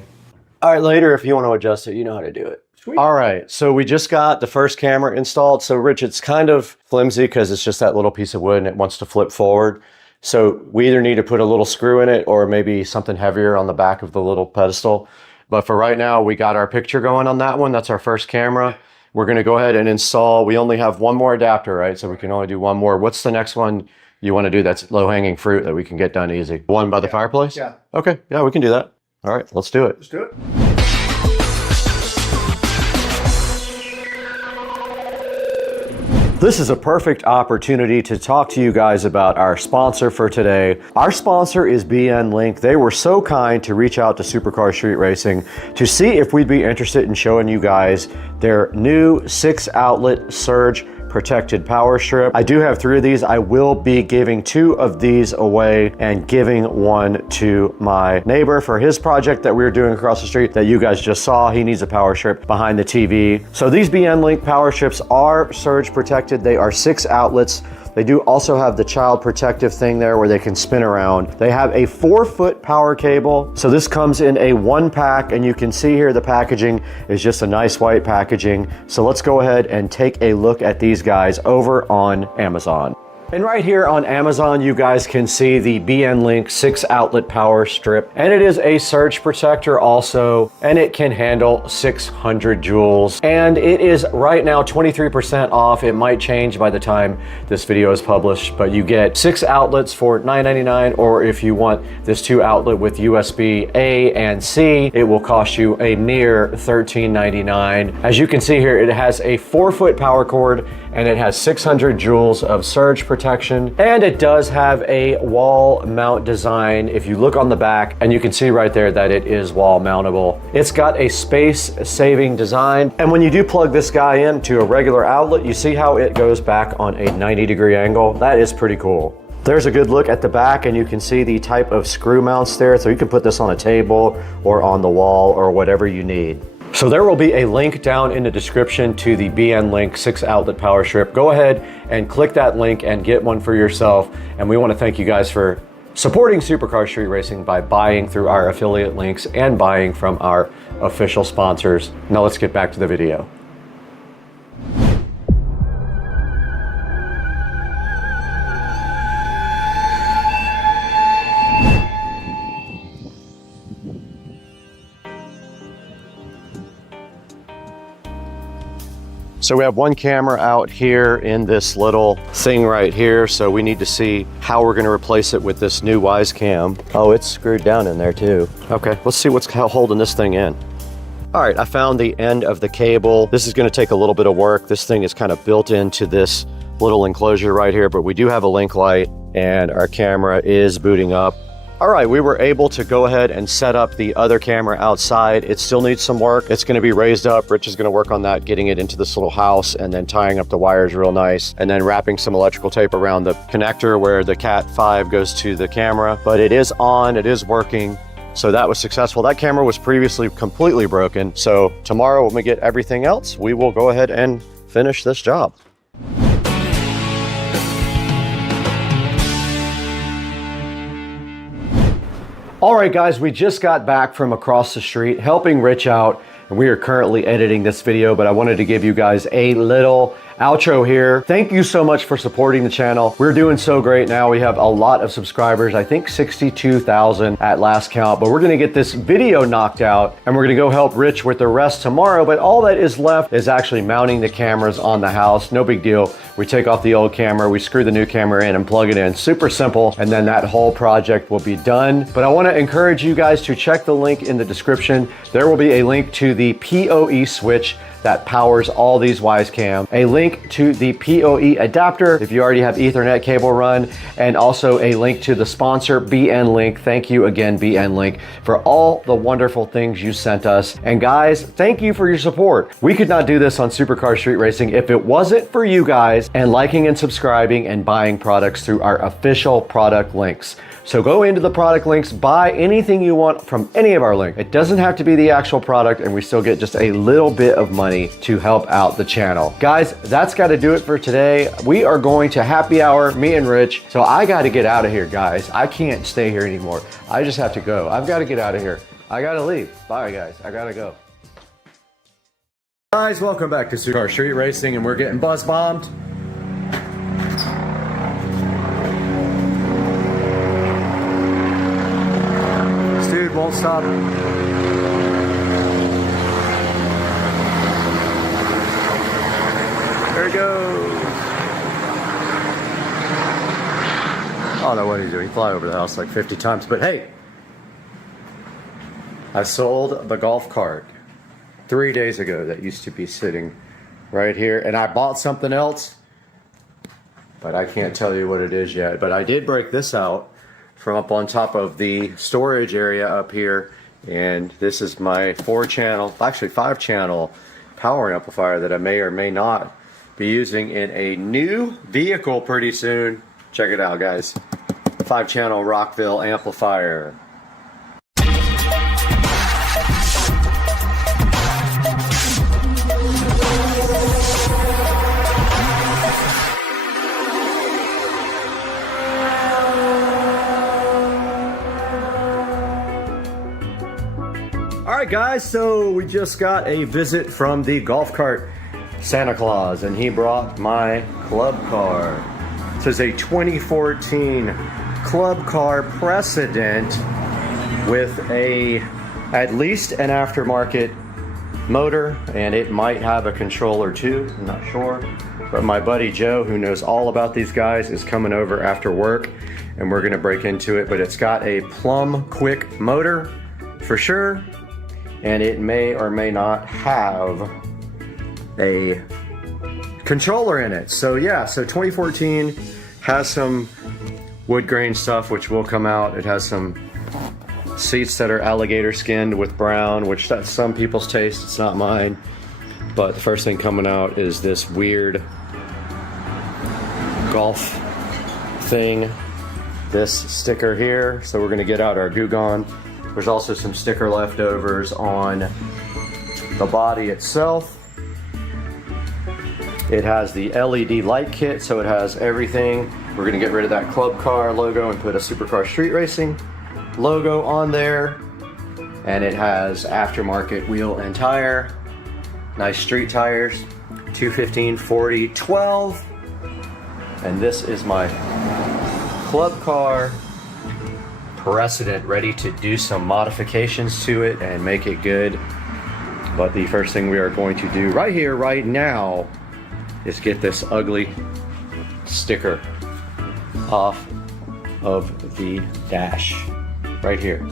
All right, later, if you want to adjust it, you know how to do it. Sweet. All right, so we just got the first camera installed. So Rich, it's kind of flimsy because it's just that little piece of wood and it wants to flip forward. So we either need to put a little screw in it or maybe something heavier on the back of the little pedestal. But for right now, we got our picture going on that one. That's our first camera. We're gonna go ahead and install, we only have one more adapter, right? So we can only do one more. What's the next one you wanna do that's low-hanging fruit that we can get done easy? One by the fireplace? Yeah. Okay, yeah, we can do that. All right, let's do it. Let's do it. This is a perfect opportunity to talk to you guys about our sponsor for today. Our sponsor is BN Link. They were so kind to reach out to Supercar Street Racing to see if we'd be interested in showing you guys their new 6-outlet surge protected power strip. I do have 3 of these. I will be giving 2 of these away and giving one to my neighbor for his project that we were doing across the street that you guys just saw. He needs a power strip behind the TV. So these BN Link power strips are surge protected. They are 6 outlets. They do also have the child protective thing there where they can spin around. They have a 4-foot power cable. So this comes in a 1-pack, and you can see here the packaging is just a nice white packaging. So let's go ahead and take a look at these guys over on Amazon. And right here on Amazon, you guys can see the BN Link 6 outlet power strip. And it is a surge protector also, and it can handle 600 joules. And it is right now 23% off. It might change by the time this video is published, but you get 6 outlets for $9.99, or if you want this 2 outlet with USB A and C, it will cost you a mere $13.99. As you can see here, it has a 4-foot power cord, and it has 600 joules of surge protection, and it does have a wall mount design. If you look on the back, and you can see right there that it is wall mountable. It's got a space saving design, and when you do plug this guy into a regular outlet, you see how it goes back on a 90-degree angle. That is pretty cool. There's a good look at the back, and you can see the type of screw mounts there, so you can put this on a table or on the wall or whatever you need. So there will be a link down in the description to the BN Link 6 outlet power strip. Go ahead and click that link and get one for yourself. And we want to thank you guys for supporting Supercar Street Racing by buying through our affiliate links and buying from our official sponsors. Now let's get back to the video. So we have one camera out here in this little thing right here. So we need to see how we're going to replace it with this new Wise Cam. Oh, it's screwed down in there too. Okay, let's see what's holding this thing in. All right, I found the end of the cable. This is going to take a little bit of work. This thing is kind of built into this little enclosure right here, but we do have a link light and our camera is booting up. All right, we were able to go ahead and set up the other camera outside. It still needs some work. It's gonna be raised up. Rich is gonna work on that, getting it into this little house and then tying up the wires real nice and then wrapping some electrical tape around the connector where the Cat 5 goes to the camera. But it is on, it is working. So that was successful. That camera was previously completely broken. So tomorrow when we get everything else, we will go ahead and finish this job. All right, guys, we just got back from across the street helping Rich out, and we are currently editing this video, but I wanted to give you guys a little outro here. Thank you so much for supporting the channel. We're doing so great now. We have a lot of subscribers, I think 62,000 at last count, but we're gonna get this video knocked out and we're gonna go help Rich with the rest tomorrow. But all that is left is actually mounting the cameras on the house. No big deal. We take off the old camera, we screw the new camera in and plug it in. Super simple. And then that whole project will be done. But I wanna encourage you guys to check the link in the description. There will be a link to the PoE switch that powers all these Wise Cam, a link to the PoE adapter if you already have Ethernet cable run, and also a link to the sponsor BN Link. Thank you again, BN Link, for all the wonderful things you sent us. And guys, thank you for your support. We could not do this on Supercar Street Racing if it wasn't for you guys and liking and subscribing and buying products through our official product links. So go into the product links, buy anything you want from any of our links. It doesn't have to be the actual product, and we still get just a little bit of money to help out the channel. Guys, that's got to do it for today. We are going to happy hour, me and Rich. So I got to get out of here, guys. I can't stay here anymore. I just have to go. I've got to get out of here. I got to leave. Bye, guys. I got to go. Guys, welcome back to Supercar Street Racing, and we're getting buzz bombed. Dude won't stop. There he goes. I don't know what he's doing. He fly over the house like 50 times, but hey, I sold the golf cart 3 days ago that used to be sitting right here, and I bought something else, but I can't tell you what it is yet. But I did break this out from up on top of the storage area up here, and this is my 4-channel, actually 5-channel power amplifier that I may or may not be using in a new vehicle pretty soon. Check it out, guys. 5-channel Rockville amplifier. Alright guys, so we just got a visit from the golf cart Santa Claus, and he brought my club car. This is a 2014 club car precedent with at least an aftermarket motor, and it might have a controller too, I'm not sure. But my buddy Joe, who knows all about these guys, is coming over after work and we're gonna break into it. But it's got a plumb quick motor for sure, and it may or may not have a controller in it. So yeah, so 2014 has some wood grain stuff which will come out. It has some seats that are alligator skinned with brown, which that's some people's taste, it's not mine. But the first thing coming out is this weird golf thing, this sticker here. So we're gonna get out our Goo Gone. There's also some sticker leftovers on the body itself. It has the LED light kit, so it has everything. We're gonna get rid of that club car logo and put a Supercar Street Racing logo on there. And it has aftermarket wheel and tire, nice street tires, 215, 40, 12. And this is my club car precedent, ready to do some modifications to it and make it good. But the first thing we are going to do right here, right now, is get this ugly sticker off of the dash right here.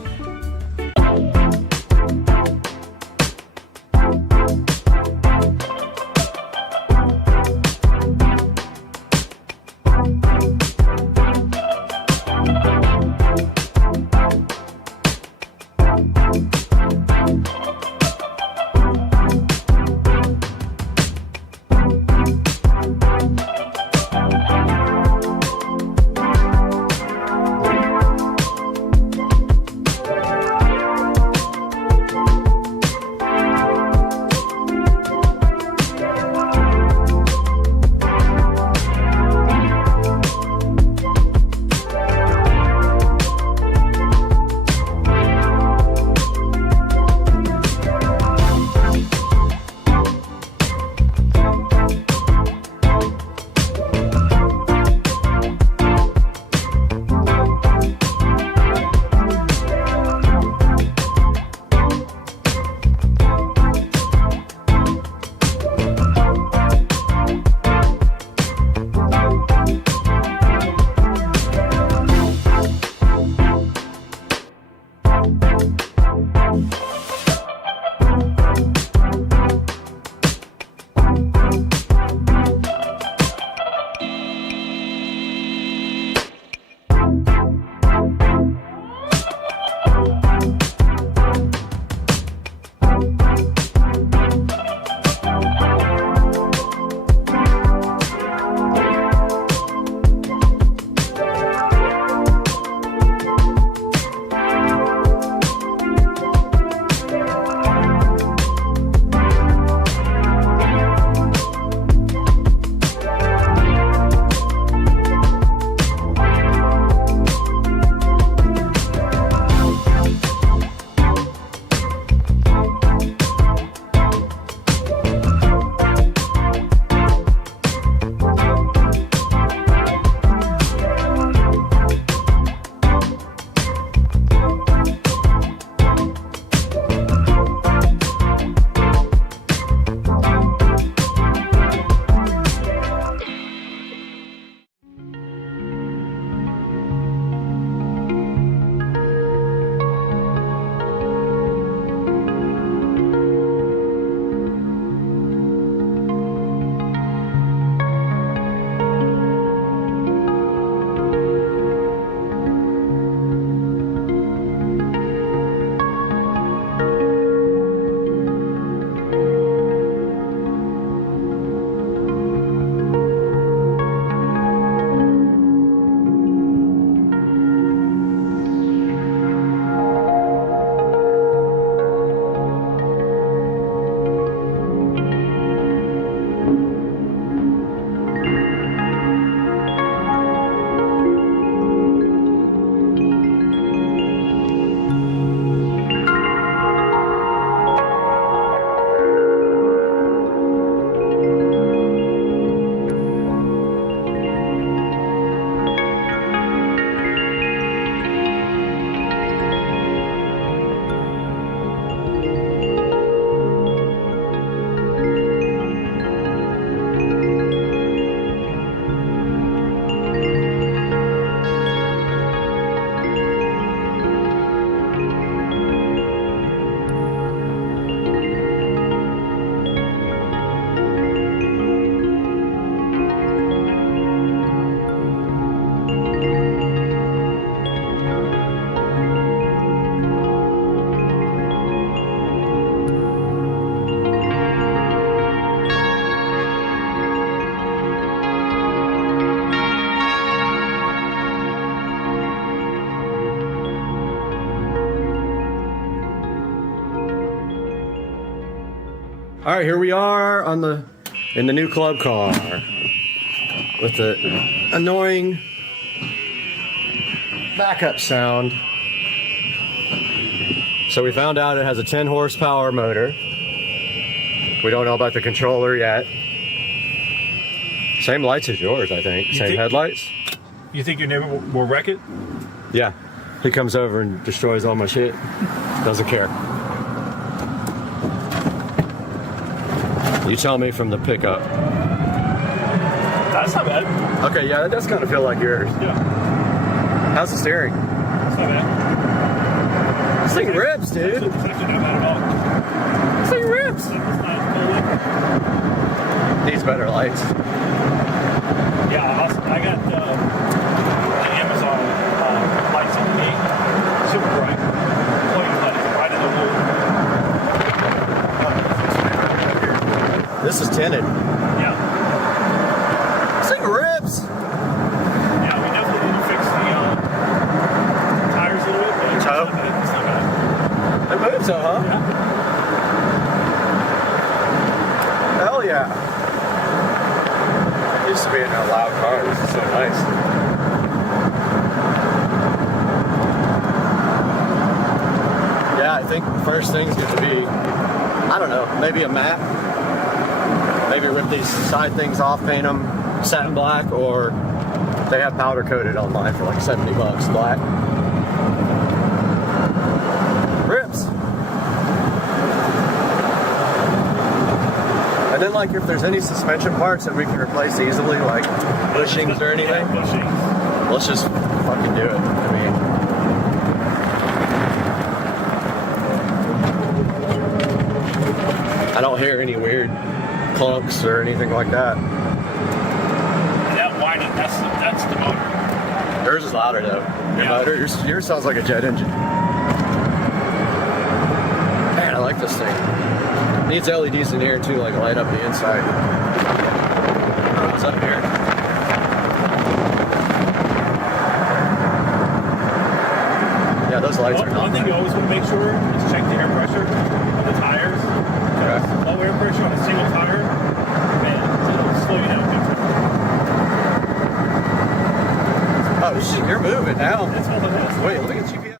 All right, here we are in the new club car with the annoying backup sound. So we found out it has a 10 horsepower motor. We don't know about the controller yet. Same lights as yours, I think. Same headlights. You think your neighbor will wreck it? Yeah. He comes over and destroys all my shit. Doesn't care. You tell me from the pickup. That's not bad. Okay, yeah, that does kind of feel like yours. Yeah. How's the steering? It's not bad. This thing rips, dude. It's actually not bad at all. This thing rips. It's not Needs better lights. Yeah, I got the Amazon lights on me. Super bright. Pointing right in the wall. This is tinted. Yeah. This thing rips. Yeah, we definitely need to fix the tires a little bit, but it's not bad. It's not bad. It moves though, huh? Yeah. Hell yeah. Used to be in a loud car. This is so nice. Yeah, I think the first thing's going to be, I don't know, maybe a map. Maybe rip these side things off, paint them satin black, or they have powder coated on mine for like $70 black. Rips. And then, like, if there's any suspension parts that we can replace easily, like bushings or anything, let's just fucking do it. I mean, I don't hear any weird clunks or anything like that. That whining, that's the motor. Yours is louder though. Your motor, yours sounds like a jet engine. Man, I like this thing. Needs LEDs in here too, like light up the inside. What's up here? Yeah, those lights are not. One thing you always want to make sure is check the air pressure of the tires. Okay. Low air pressure on a single tire, man, it'll slow you down big time. Oh shit, you're moving now. That's all it is. Wait, look at GPS.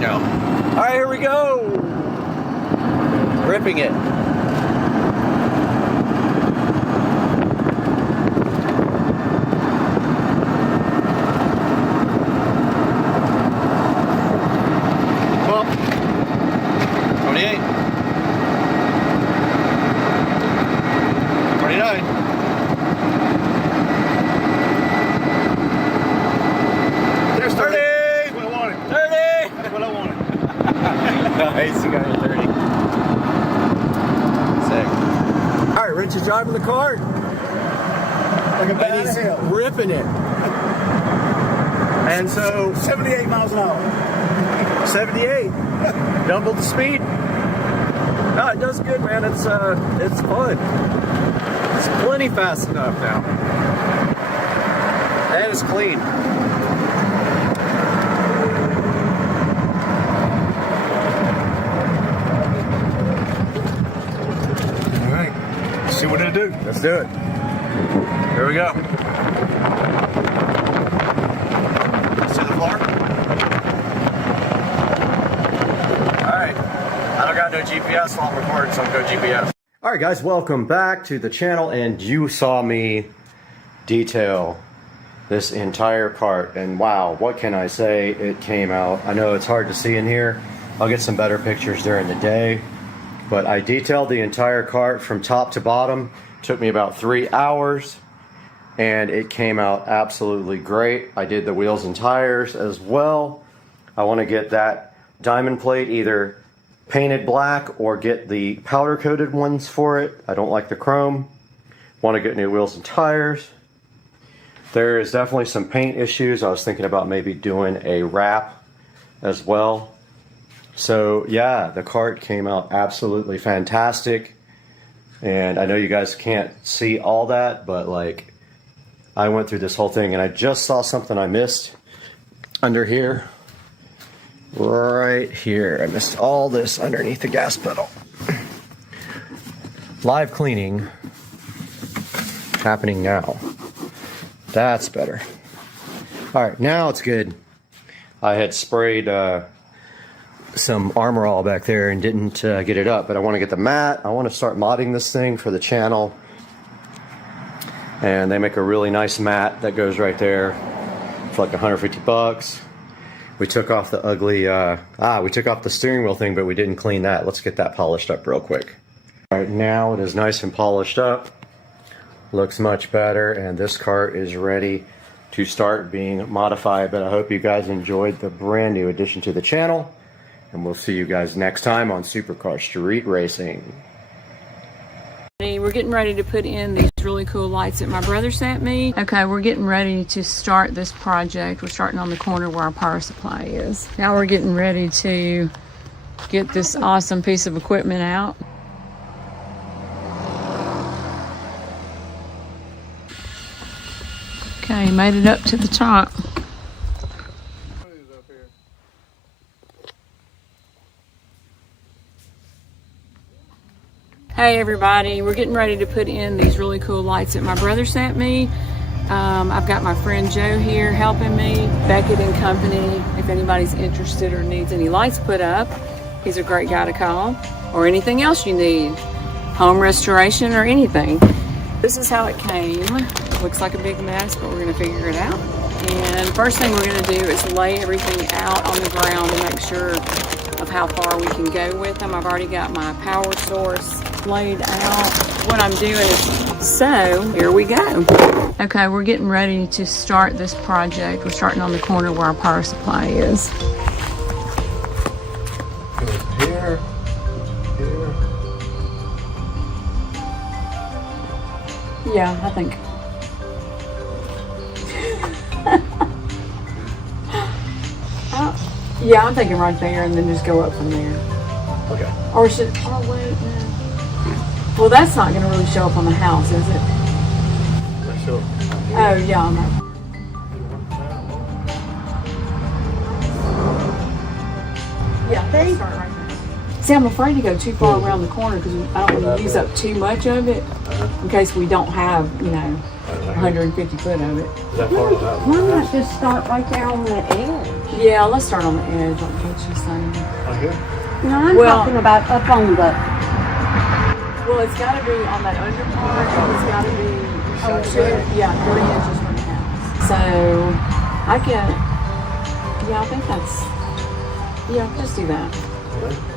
know. All right, here we go. Ripping it. Well, 28. 29. There's 30. That's what I wanted. 30. That's what I wanted. Nice, you got your 30. Sick. All right, Rich is driving the car. Like a bat And out of hell. he's ripping it. And so 78 miles an hour. 78. Double the speed. No, it does good, man. It's fun. It's plenty fast enough now. And it's clean. All right. Let's see what it'll do. Let's do it. Here we go. See the floor? Alright. I don't got no GPS while I'm recording, so I'm going to go GPS. Alright guys, welcome back to the channel, and you saw me detail this entire cart, and wow, what can I say? It came out. I know it's hard to see in here. I'll get some better pictures during the day, but I detailed the entire cart from top to bottom. Took me about 3 hours, and it came out absolutely great. I did the wheels and tires as well. I want to get that diamond plate either painted black or get the powder coated ones for it. I don't like the chrome. Want to get new wheels and tires. There is definitely some paint issues. I was thinking about maybe doing a wrap as well. So yeah, the cart came out absolutely fantastic. And I know you guys can't see all that, but like, I went through this whole thing and I just saw something I missed under here. Right here. I missed all this underneath the gas pedal. Live cleaning happening now. That's better. All right, now it's good. I had sprayed some Armor All back there and didn't get it up, but I want to get the mat. I want to start modding this thing for the channel, and they make a really nice mat that goes right there for like 150 bucks. We took off the ugly we took off the steering wheel thing, but we didn't clean that. Let's get that polished up real quick. All right, now it is nice and polished up, looks much better, and this cart is ready to start being modified. But I hope you guys enjoyed the brand new addition to the channel, and we'll see you guys next time on Supercar Street Racing. We're getting ready to put in these really cool lights that my brother sent me. Okay, we're getting ready to start this project. We're starting on the corner where our power supply is. Now we're getting ready to get this awesome piece of equipment out. Okay, made it up to the top. Hey everybody, we're getting ready to put in these really cool lights that my brother sent me. I've got my friend Joe here helping me, Beckett and Company. If anybody's interested or needs any lights put up, he's a great guy to call. Or anything else you need, home restoration or anything. This is how it came. Looks like a big mess, but we're gonna figure it out. And first thing we're gonna do is lay everything out on the ground to make sure of how far we can go with them. I've already got my power source laid out. What I'm doing is, so here we go. Okay, we're getting ready to start this project. We're starting on the corner where our power supply is. Here. Yeah, I think. Yeah, I'm thinking right there and then just go up from there. Okay. Or should, oh wait, no. Well, that's not going to really show up on the house, is it? Oh, yeah, I'm right. Yeah, let's start right there. See, I'm afraid to go too far around the corner because I don't want to use up too much of it in case we don't have, 150 foot of it. Why not just start right there on that edge? Yeah, let's start on the edge, like what she's saying. Oh, here? No, I'm Well- talking about up on the. Well, it's got to be on that under part. It's got to be 3 inches from the house. So I can. Yeah, I think that's. Yeah, just do that.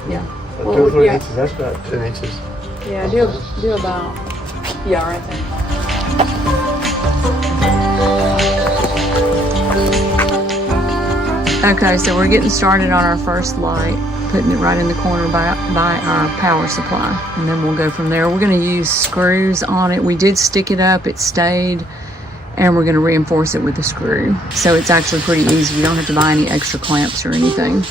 Yeah. Well, 3 yeah. inches, that's about 10 inches. Yeah, do about. Yeah, right there. Okay, so we're getting started on our first light, putting it right in the corner by our power supply, and then we'll go from there. We're going to use screws on it. We did stick it up, it stayed, and we're going to reinforce it with a screw. So it's actually pretty easy. You don't have to buy any extra clamps or anything.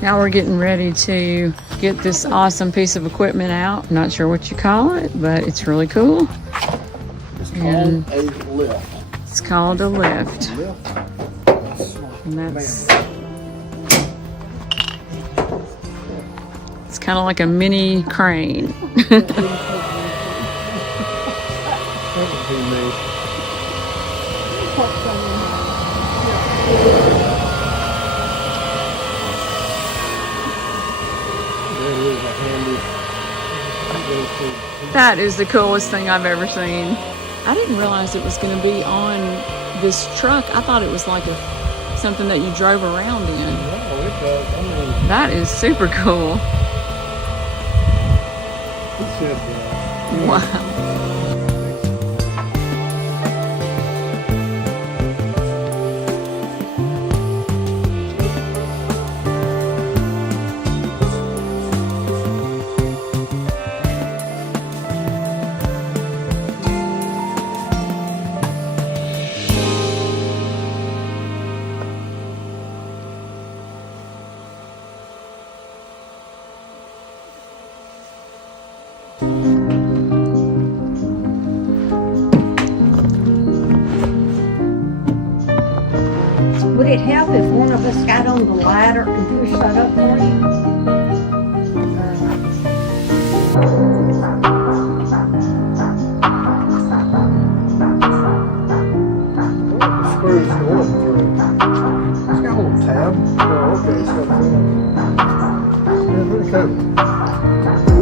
Now we're getting ready to get this awesome piece of equipment out. Not sure what you call it, but it's really cool. It's called a lift. It's called a lift. And that's, it's kind of like a mini crane. That is the coolest thing I've ever seen. I didn't realize it was going to be on this truck. I thought it was like something that you drove around in. No, it does. I mean, That is super cool. it should, Wow. Would it help if one of us got on the ladder and do a shut up for you? the screws going through. It's got a little tab. Oh, okay. So, yeah, pretty cool.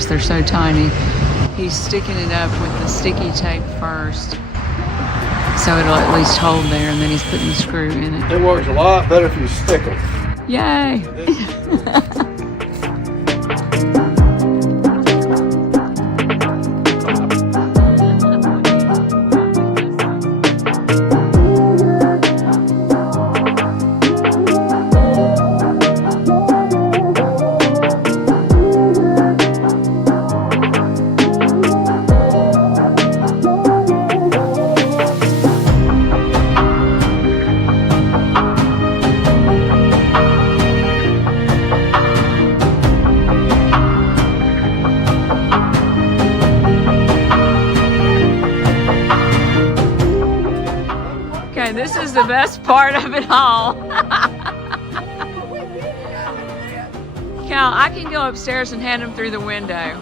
screws. They're so tiny. He's sticking it up with the sticky tape first, so it'll at least hold there, and then he's putting the screw in it. It works a lot better if you stick them. Yay! This is the best part of it all. Cal, I can go upstairs and hand them through the window.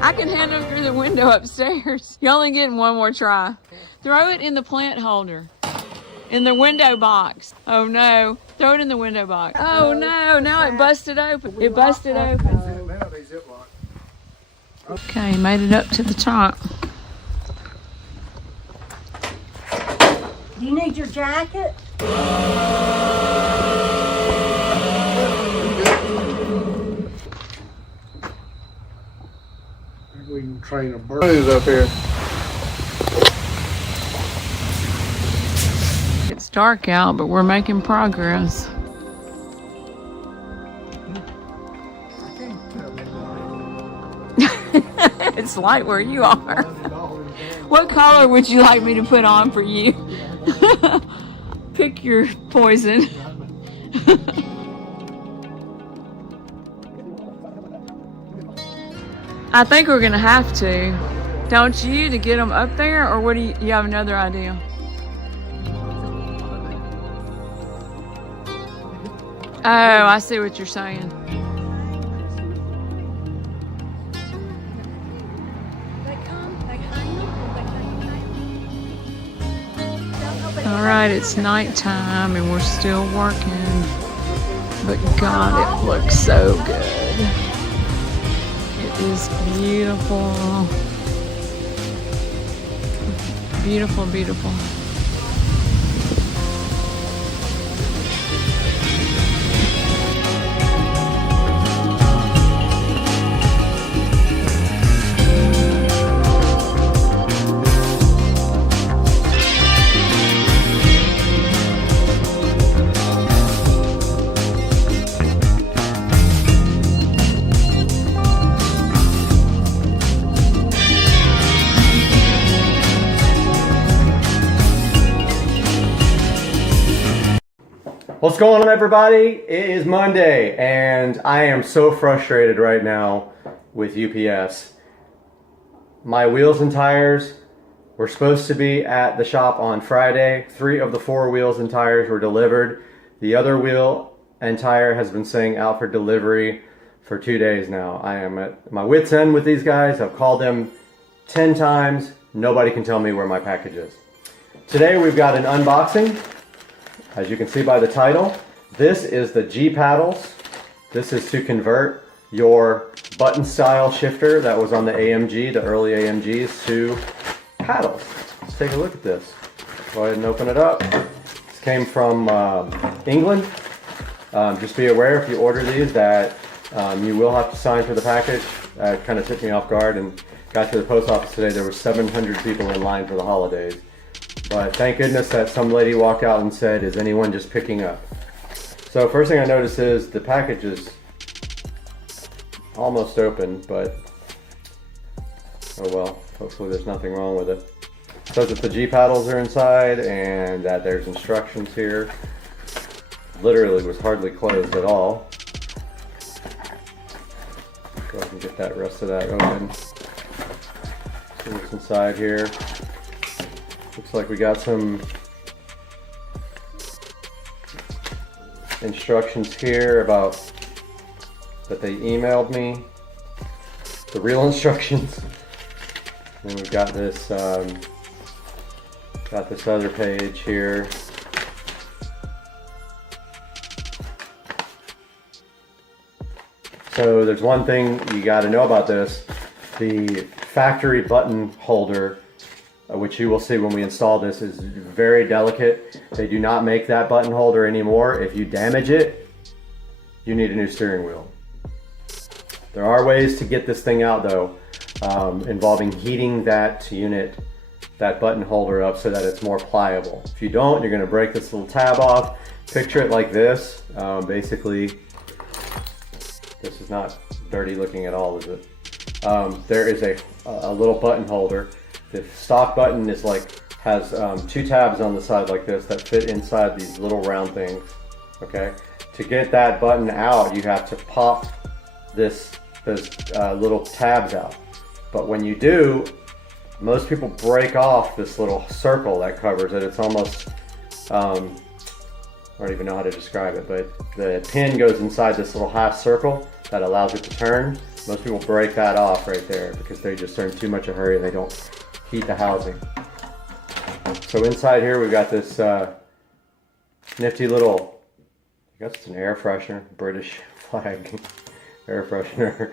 I can hand them through the window upstairs. You're only getting one more try. Throw it in the plant holder. In the window box. Oh no. Throw it in the window box. Oh no, now it busted open. It busted open. Okay, made it up to the top. Do you need your jacket? We can train a bird. Who's up here? It's dark out, but we're making progress. It's light where you are. What color would you like me to put on for you? Pick your poison. I think we're gonna have to, don't you, to get them up there, or what do you have another idea? Oh, I see what you're saying. All right, it's nighttime and we're still working, but God, it looks so good. It is beautiful. Beautiful, beautiful. What's going on, everybody? It is Monday and I am so frustrated right now with UPS. My wheels and tires were supposed to be at the shop on Friday. 3 of the 4 wheels and tires were delivered. The other wheel and tire has been saying out for delivery for 2 days now. I am at my wit's end with these guys. I've called them 10 times. Nobody can tell me where my package is. Today we've got an unboxing. As you can see by the title, this is the G paddles. This is to convert your button style shifter that was on the AMG, the early AMGs, to paddles. Let's take a look at this. Go ahead and open it up. This came from England. Just be aware if you order these that you will have to sign for the package. That kind of took me off guard, and got to the post office today. There were 700 people in line for the holidays. But thank goodness that some lady walked out and said, "Is anyone just picking up?" So first thing I notice is the package is almost open, but oh well, hopefully there's nothing wrong with it. It says that the G paddles are inside and that there's instructions here. Literally was hardly closed at all. Go ahead and get that rest of that open. See what's inside here. Looks like we got some instructions here about that they emailed me, the real instructions. And we've got this other page here. So there's one thing you got to know about this. The factory button holder, which you will see when we install this, is very delicate. They do not make that button holder anymore. If you damage it, you need a new steering wheel. There are ways to get this thing out though, involving heating that unit, that button holder up so that it's more pliable. If you don't, you're gonna break this little tab off. Picture it like this. Basically, this is not dirty looking at all, is it? There is a little button holder. The stock button is has 2 tabs on the side like this that fit inside these little round things. Okay. To get that button out, you have to pop those little tabs out. But when you do, most people break off this little circle that covers it. It's almost, I don't even know how to describe it, but the pin goes inside this little half circle that allows it to turn. Most people break that off right there because they just are in too much of a hurry and they don't heat the housing. So inside here we've got this nifty little, I guess it's an air freshener, British flag air freshener.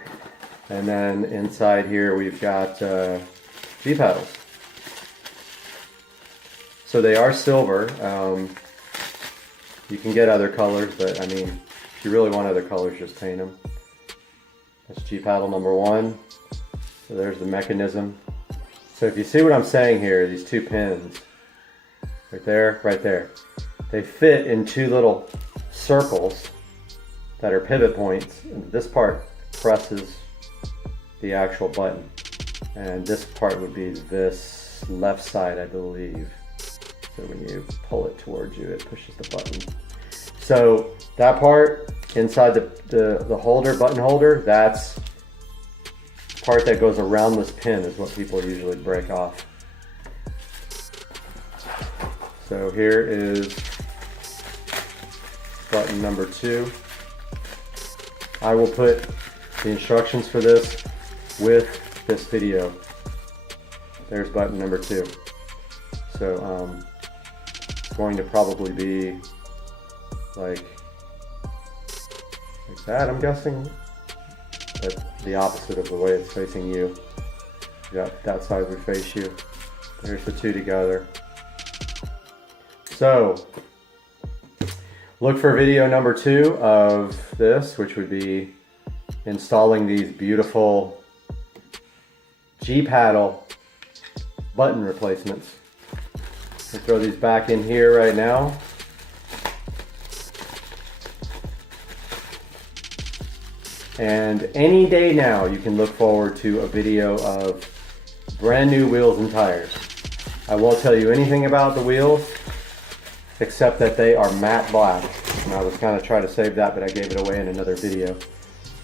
And then inside here we've got G paddles. So they are silver. You can get other colors, but I mean, if you really want other colors, just paint them. That's G paddle number 1. So there's the mechanism. So if you see what I'm saying here, these 2 pins, right there, they fit in 2 little circles that are pivot points. And this part presses the actual button. And this part would be this left side, I believe. So when you pull it towards you, it pushes the button. So that part inside the holder, button holder, that's the part that goes around this pin is what people usually break off. So here is button number 2. I will put the instructions for this with this video. There's button number 2. So it's going to probably be like that, I'm guessing, but the opposite of the way it's facing you. Yep, that side would face you. There's the 2 together. So look for video number 2 of this, which would be installing these beautiful G paddle button replacements. We'll throw these back in here right now. And any day now you can look forward to a video of brand new wheels and tires. I won't tell you anything about the wheels except that they are matte black. And I was going to try to save that, but I gave it away in another video.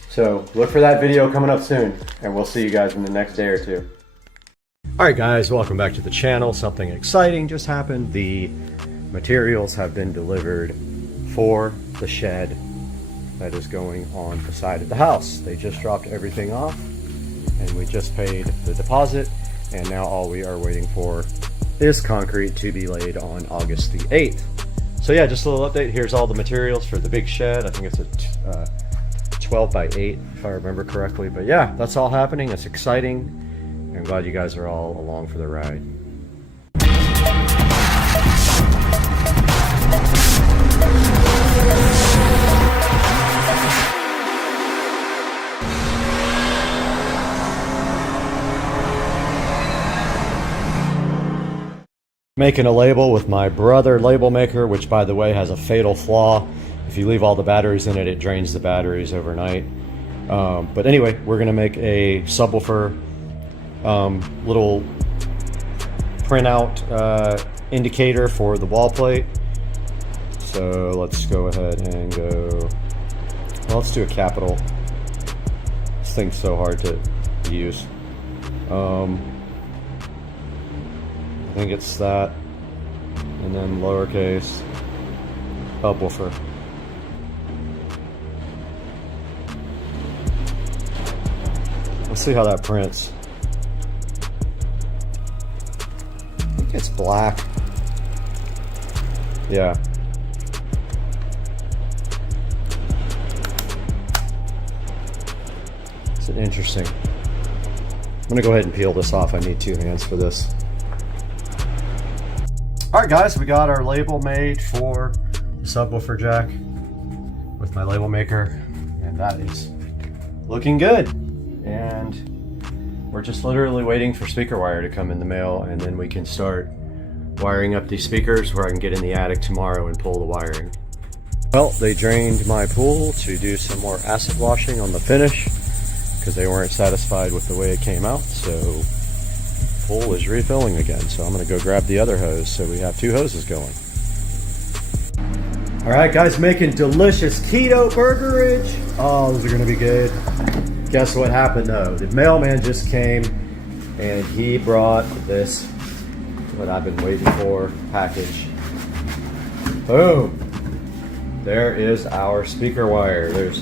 So look for that video coming up soon, and we'll see you guys in the next day or 2. Alright guys, welcome back to the channel. Something exciting just happened. The materials have been delivered for the shed that is going on the side of the house. They just dropped everything off and we just paid the deposit, and now all we are waiting for is concrete to be laid on August the 8th. So yeah, just a little update. Here's all the materials for the big shed. I think it's a 12 by 8 if I remember correctly, but yeah, that's all happening. It's exciting. I'm glad you guys are all along for the ride. Making a label with my brother label maker, which by the way has a fatal flaw. If you leave all the batteries in it, it drains the batteries overnight. But anyway, we're gonna make a subwoofer little printout indicator for the wall plate. So let's go ahead and go, well, let's do a capital. This thing's so hard to use. I think it's that, and then lowercase subwoofer. Let's see how that prints. I think it's black. Yeah. It's interesting. I'm gonna go ahead and peel this off. I need 2 hands for this. All right, guys, we got our label made for the subwoofer jack with my label maker, and that is looking good. And we're just literally waiting for speaker wire to come in the mail, and then we can start wiring up these speakers where I can get in the attic tomorrow and pull the wiring. Well, they drained my pool to do some more acid washing on the finish because they weren't satisfied with the way it came out, so pool is refilling again. So I'm gonna go grab the other hose so we have 2 hoses going. All right, guys, making delicious keto burgerage. Oh, those are gonna be good. Guess what happened though? The mailman just came and he brought this, what I've been waiting for, package. Boom. There is our speaker wire. There's,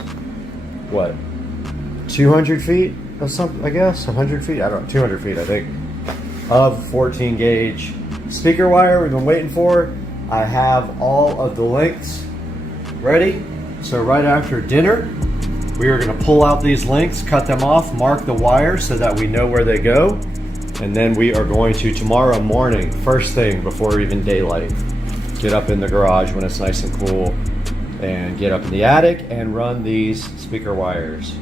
what, 200 feet or something, I guess? 100 feet? I don't know, 200 feet, I think, of 14 gauge speaker wire we've been waiting for. I have all of the lengths ready. So right after dinner, we are gonna pull out these lengths, cut them off, mark the wire so that we know where they go. And then we are going to, tomorrow morning, first thing before even daylight, get up in the garage when it's nice and cool and get up in the attic and run these speaker wires.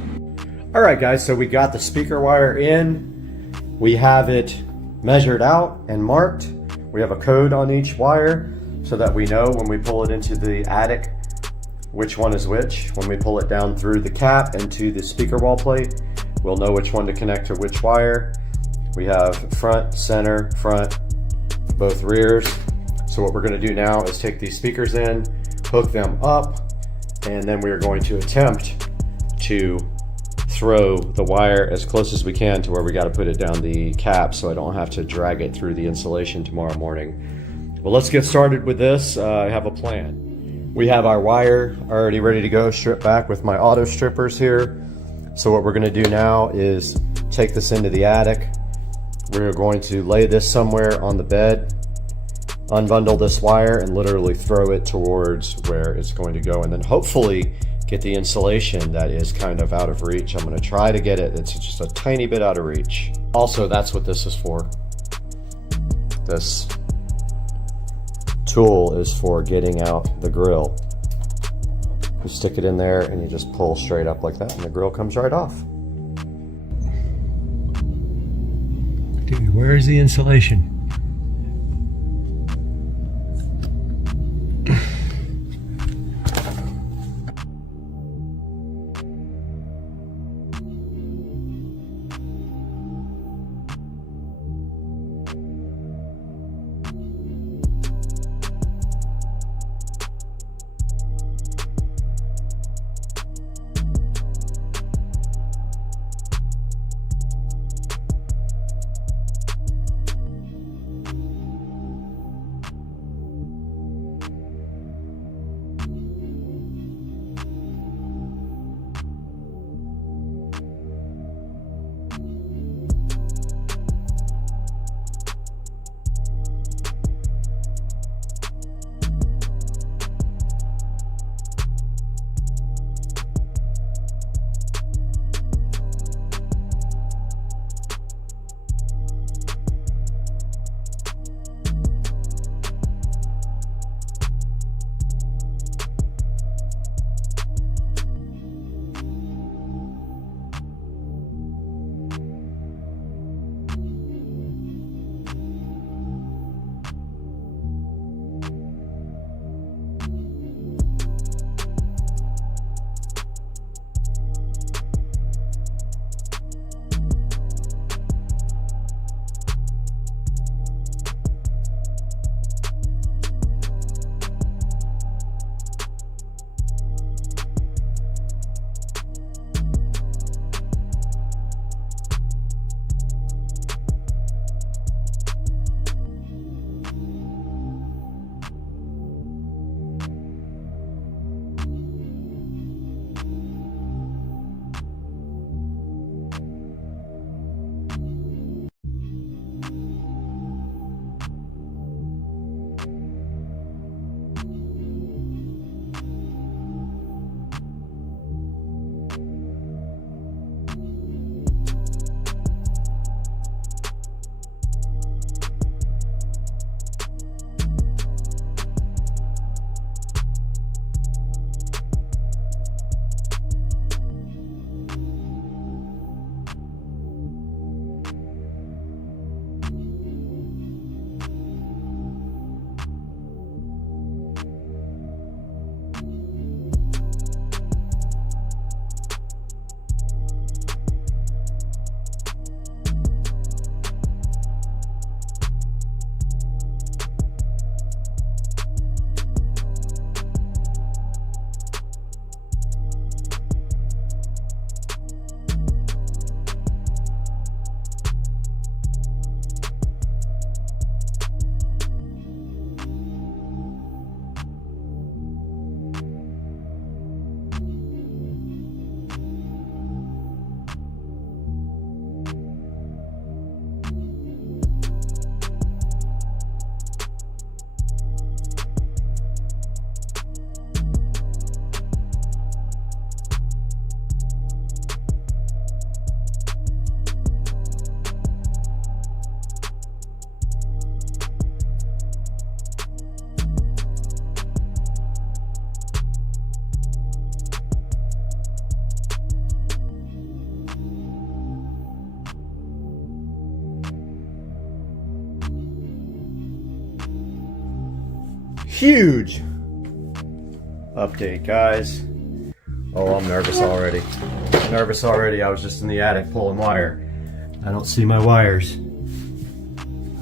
All right, guys, so we got the speaker wire in. We have it measured out and marked. We have a code on each wire so that we know when we pull it into the attic which one is which. When we pull it down through the cap into the speaker wall plate, we'll know which one to connect to which wire. We have front, center, front, both rears. So what we're gonna do now is take these speakers in, hook them up, and then we are going to attempt to throw the wire as close as we can to where we got to put it down the cap so I don't have to drag it through the insulation tomorrow morning. Well, let's get started with this. I have a plan. We have our wire already ready to go, stripped back with my auto strippers here. So what we're going to do now is take this into the attic. We're going to lay this somewhere on the bed, unbundle this wire, and literally throw it towards where it's going to go, and then hopefully get the insulation that is kind of out of reach. I'm going to try to get it, it's just a tiny bit out of reach. Also, that's what this is for. This tool is for getting out the grill. You stick it in there and you just pull straight up like that and the grill comes right off. Dude, where is the insulation? huge update, guys. Oh, I'm nervous already. Nervous already. I was just in the attic pulling wire. I don't see my wires.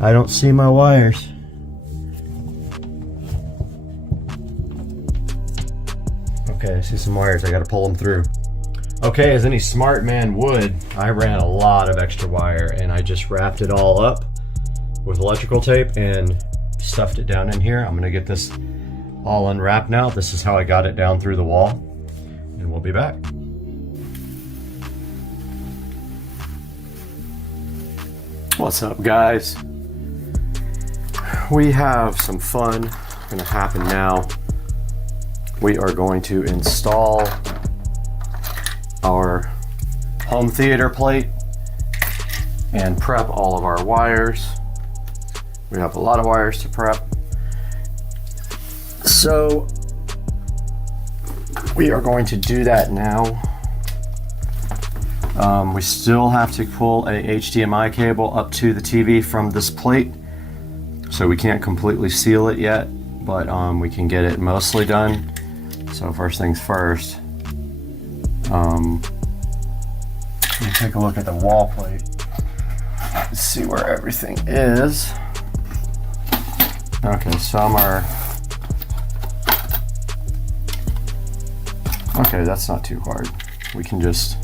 I don't see my wires. Okay, I see some wires. I gotta pull them through. Okay, as any smart man would, I ran a lot of extra wire and I just wrapped it all up with electrical tape and stuffed it down in here. I'm gonna get this all unwrapped now. This is how I got it down through the wall, and we'll be back. What's up, guys? We have some fun gonna happen now. We are going to install our home theater plate and prep all of our wires. We have a lot of wires to prep. So we are going to do that now. We still have to pull a HDMI cable up to the TV from this plate. So we can't completely seal it yet, but we can get it mostly done. So first things first, let me take a look at the wall plate to see where everything is. Okay, some are, okay, that's not too hard. We can just,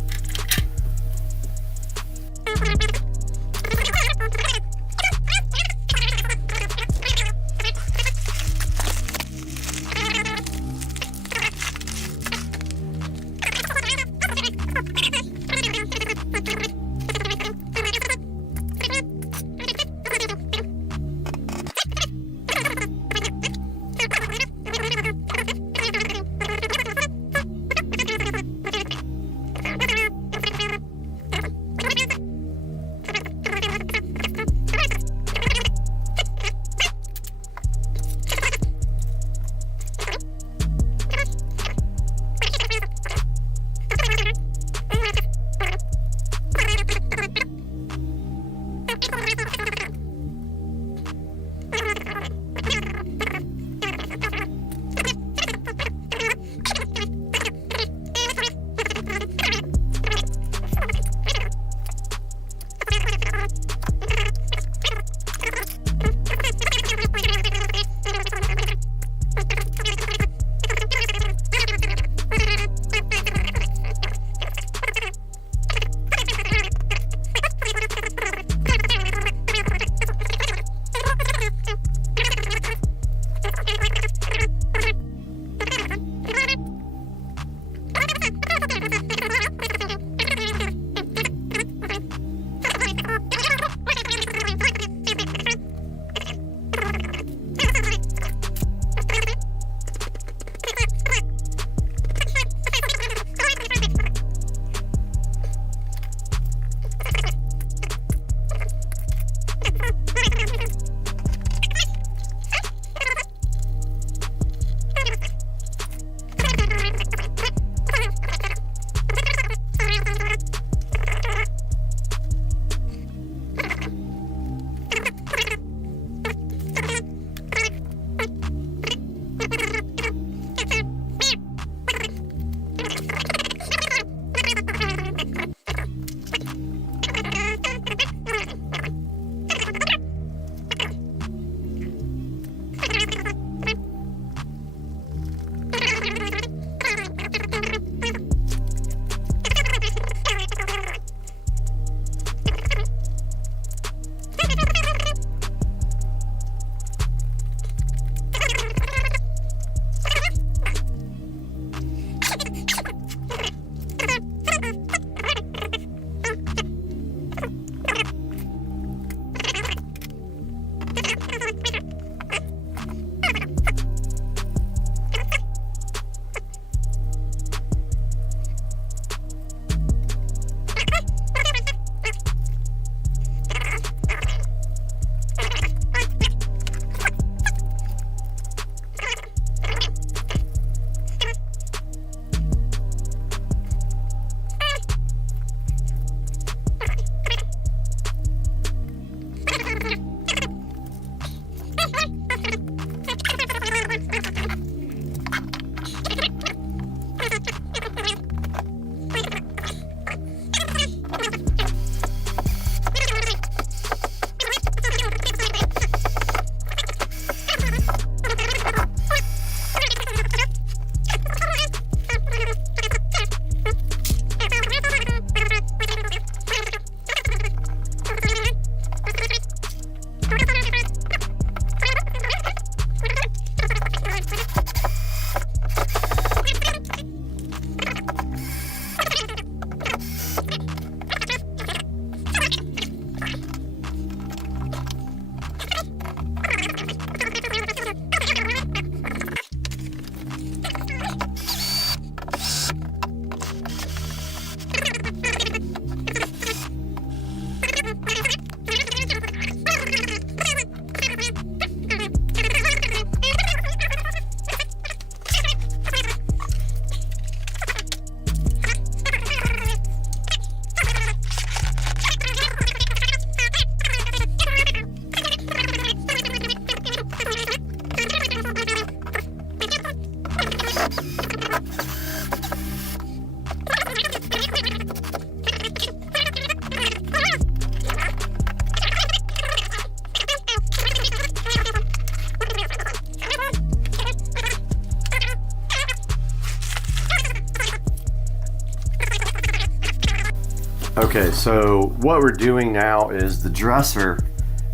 Okay, so what we're doing now is the dresser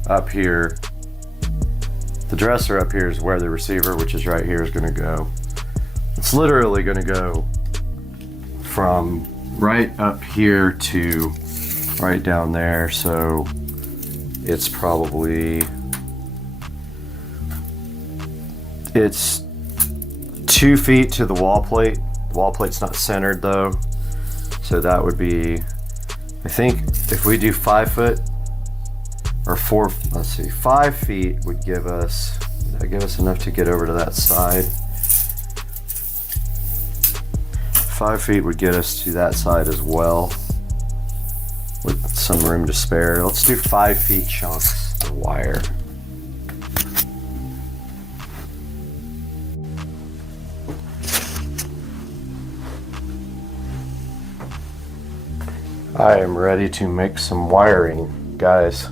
up here. The dresser up here is where the receiver, which is right here, is going to go. It's literally going to go from right up here to right down there. So it's probably, it's 2 feet to the wall plate. The wall plate's not centered though. So that would be, I think if we do 5 foot or 5 feet would give us, that give us enough to get over to that side. 5 feet would get us to that side as well with some room to spare. Let's do 5 feet chunks of wire. I am ready to make some wiring, guys.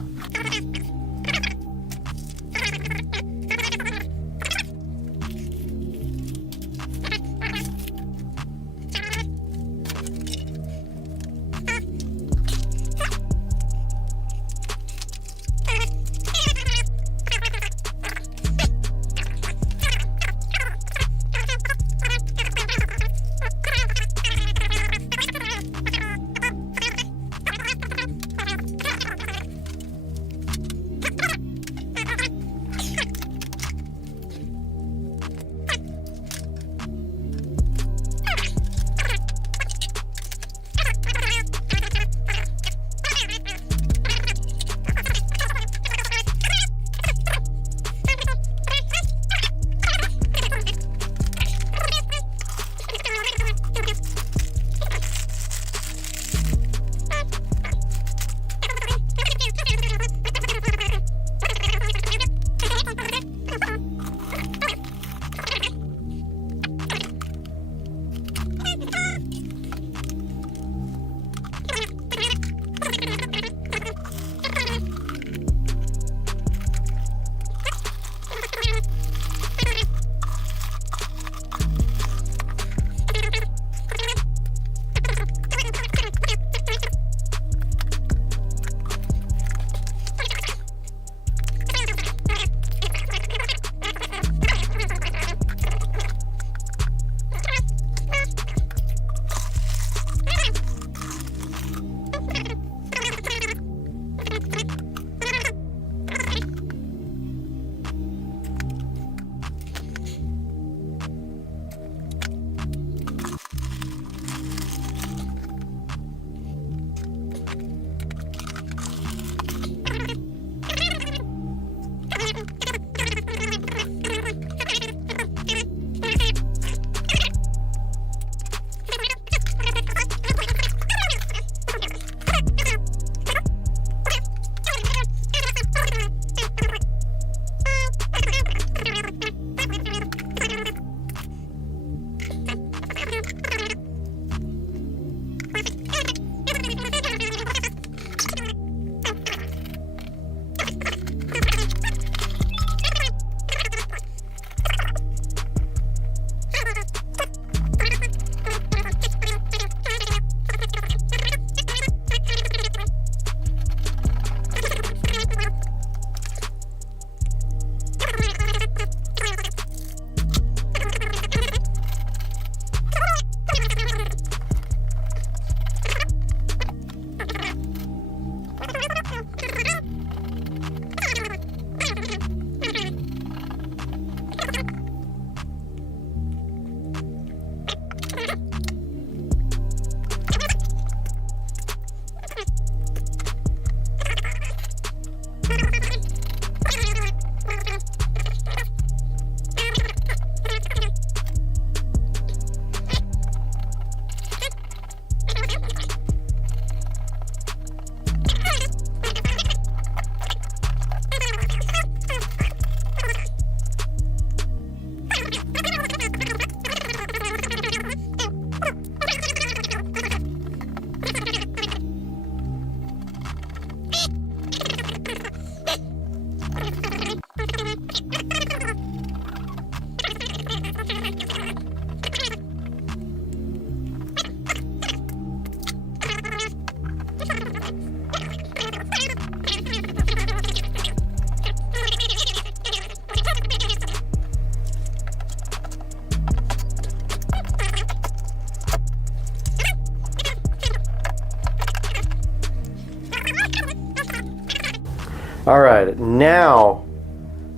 All right, now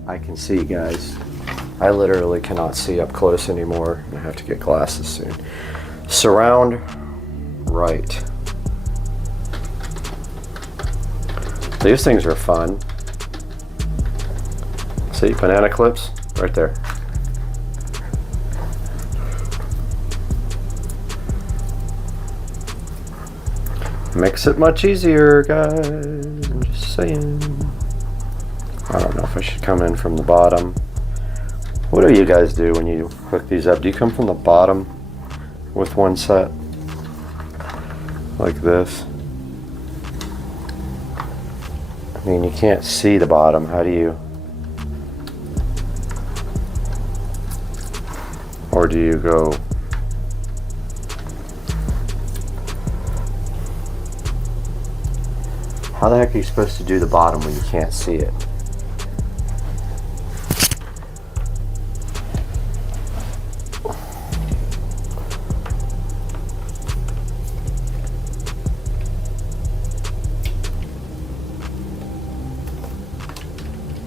I can see, guys. I literally cannot see up close anymore. I have to get glasses soon. Surround right. These things are fun. See, banana clips right there. Makes it much easier, guys. I'm just saying. I don't know if I should come in from the bottom. What do you guys do when you hook these up? Do you come from the bottom with one set? Like this? I mean, you can't see the bottom. How do you? Or do you go? How the heck are you supposed to do the bottom when you can't see it?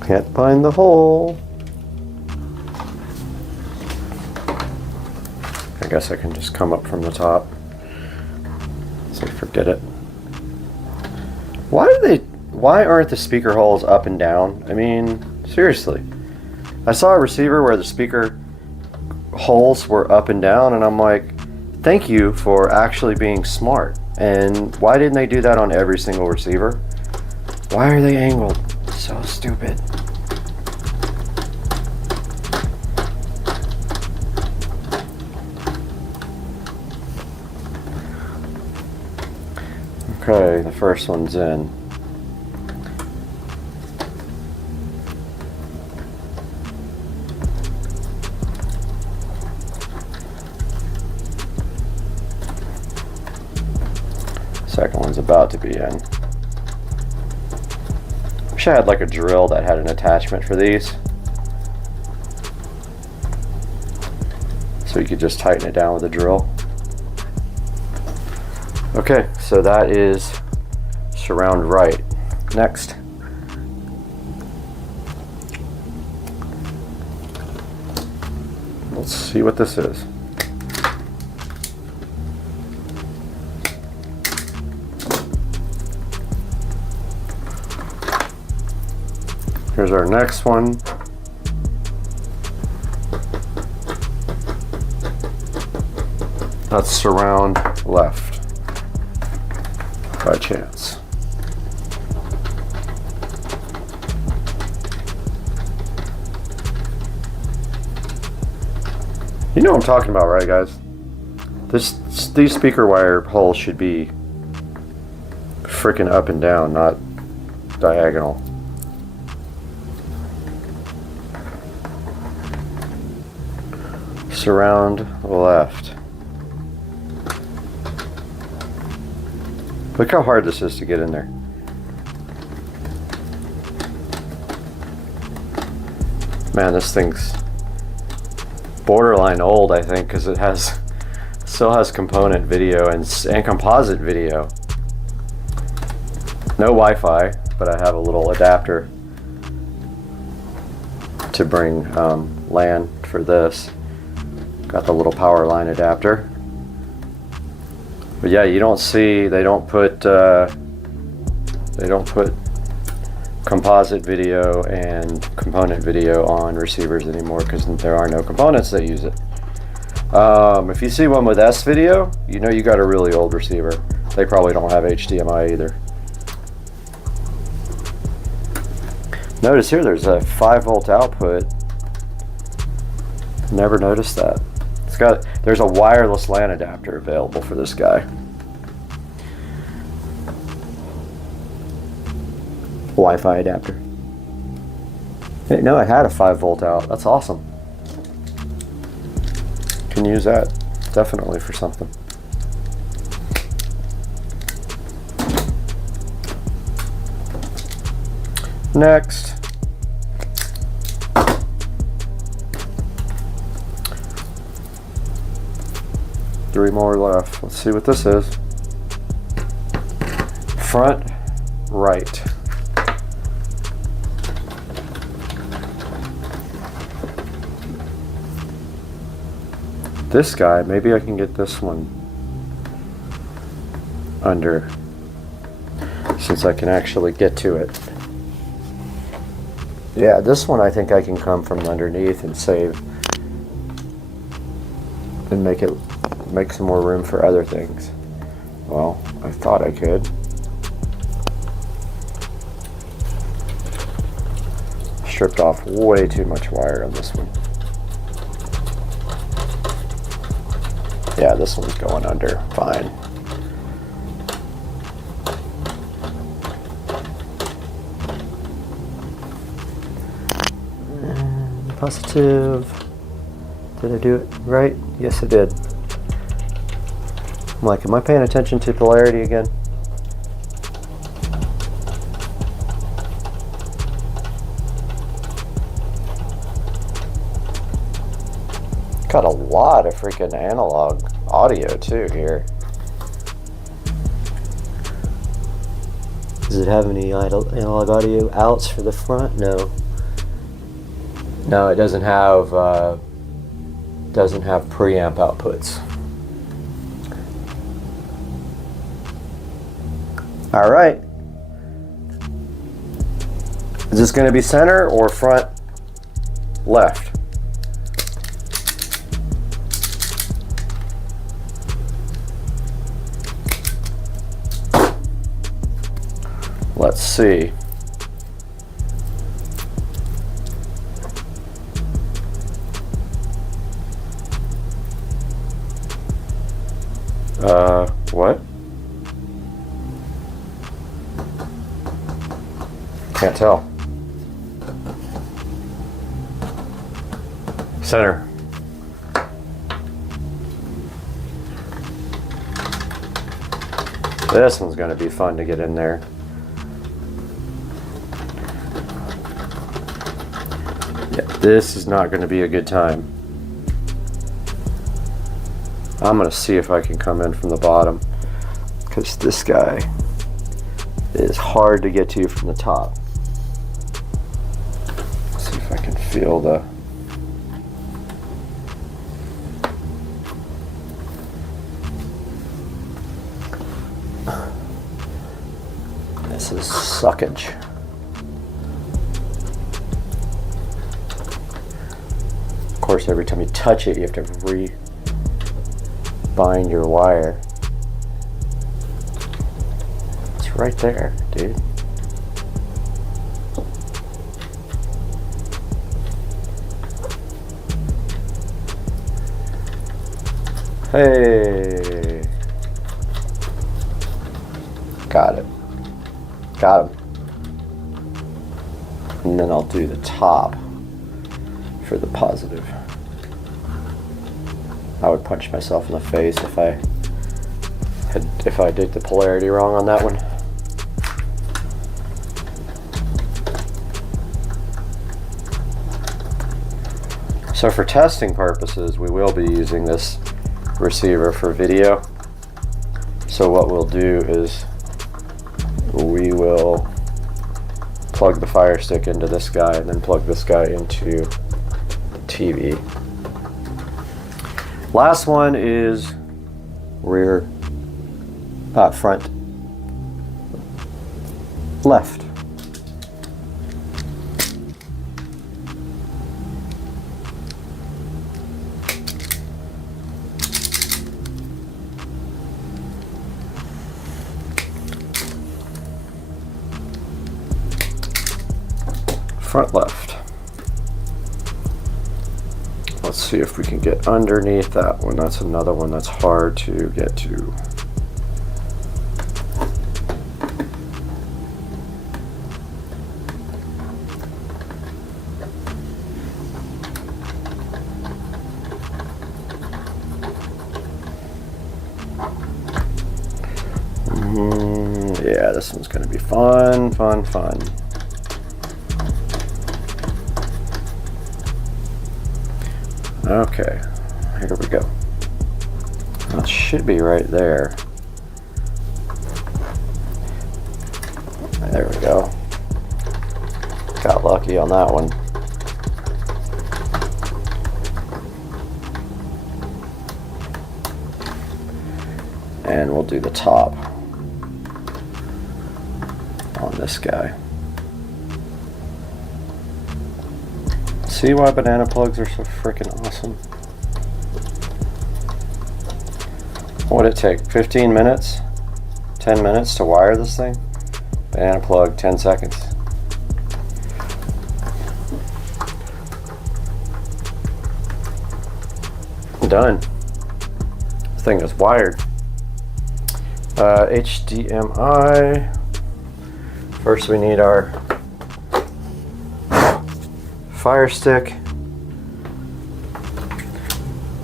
Can't find the hole. I guess I can just come up from the top. So forget it. Why aren't the speaker holes up and down? I mean, seriously. I saw a receiver where the speaker holes were up and down, and I'm like, thank you for actually being smart. And why didn't they do that on every single receiver? Why are they angled? So stupid. Okay, the first one's in. Second one's about to be in. Wish I had like a drill that had an attachment for these, so you could just tighten it down with a drill. Okay, so that is surround right. Next. Let's see what this is. Here's our next one. That's surround left. By chance. You know what I'm talking about, right, guys? These speaker wire holes should be freaking up and down, not diagonal. Surround left. Look how hard this is to get in there. Man, this thing's borderline old, I think, because it still has component video and composite video. No Wi-Fi, but I have a little adapter to bring LAN for this. Got the little power line adapter. But yeah, you don't see, they don't put composite video and component video on receivers anymore because there are no components that use it. If you see one with S video, you know you got a really old receiver. They probably don't have HDMI either. Notice here there's a 5-volt output. Never noticed that. There's a wireless LAN adapter available for this guy. Wi-Fi adapter. Hey, no, I had a 5-volt out. That's awesome. Can use that definitely for something. Next. Three more left. Let's see what this is. Front right. this guy, maybe I can get this one under, since I can actually get to it. Yeah, this one I think I can come from underneath and save and make some more room for other things. Well, I thought I could. Stripped off way too much wire on this one. Yeah, this one's going under fine. And positive. Did I do it right? Yes, I did. I'm like, am I paying attention to polarity again? Got a lot of freaking analog audio too here. Does it have any analog audio outs for the front? No. No, it doesn't have preamp outputs. All right. Is this going to be center or front left? Let's see. What? Can't tell. Center. This one's going to be fun to get in there. Yeah, this is not going to be a good time. I'm going to see if I can come in from the bottom, because this guy is hard to get to from the top. Let's see if I can feel the... This is suckage. Of course, every time you touch it, you have to bind your wire. It's right there, dude. Hey. Got it. Got him. And then I'll do the top for the positive. I would punch myself in the face if I did the polarity wrong on that one. So for testing purposes, we will be using this receiver for video. So what we'll do is we will plug the Fire Stick into this guy and then plug this guy into TV. Last one is front left. Front left. Let's see if we can get underneath that one. That's another one that's hard to get to. Yeah, this one's going to be fun. Okay, here we go. That should be right there. There we go. Got lucky on that one. And we'll do the top on this guy. See why banana plugs are so freaking awesome? What would it take? 15 minutes? 10 minutes to wire this thing? Banana plug, 10 seconds. Done. This thing is wired. HDMI. First we need our Fire Stick.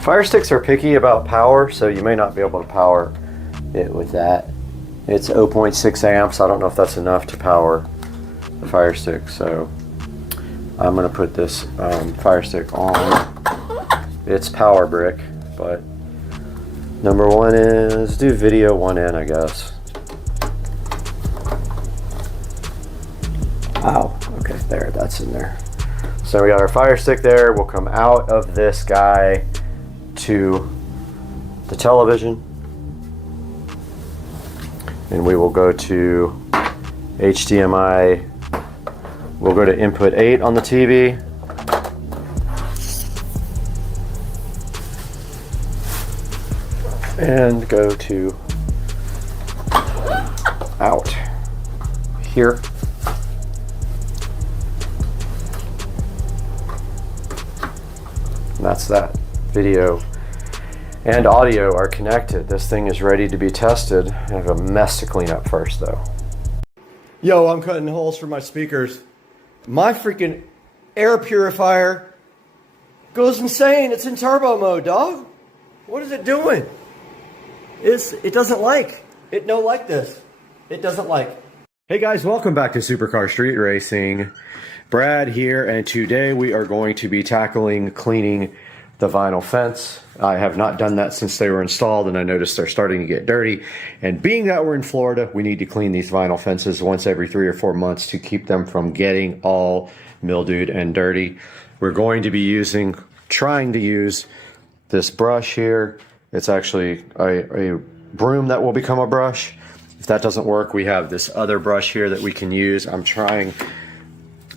Fire Sticks are picky about power, so you may not be able to power it with that. It's 0.6 amps. I don't know if that's enough to power the Fire Stick, so I'm going to put this Fire Stick on its power brick, but number one is do video one in, I guess. Ow, okay, there, that's in there. So we got our Fire Stick there. We'll come out of this guy to the television, and we will go to HDMI. We'll go to input 8 on the TV. And go to out here. And that's that. Video and audio are connected. This thing is ready to be tested. I have a mess to clean up first though. Yo, I'm cutting holes for my speakers. My freaking air purifier goes insane. It's in turbo mode, dog. What is it doing? It doesn't like. It don't like this. It doesn't like. Hey guys, welcome back to Supercar Street Racing. Brad here, and today we are going to be tackling cleaning the vinyl fence. I have not done that since they were installed, and I noticed they're starting to get dirty. And being that we're in Florida, we need to clean these vinyl fences once every 3 or 4 months to keep them from getting all mildewed and dirty. We're going to be trying to use this brush here. It's actually a broom that will become a brush. If that doesn't work, we have this other brush here that we can use. I'm trying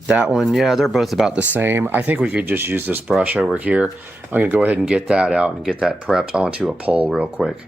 that one. Yeah, they're both about the same. I think we could just use this brush over here. I'm gonna go ahead and get that out and get that prepped onto a pole real quick.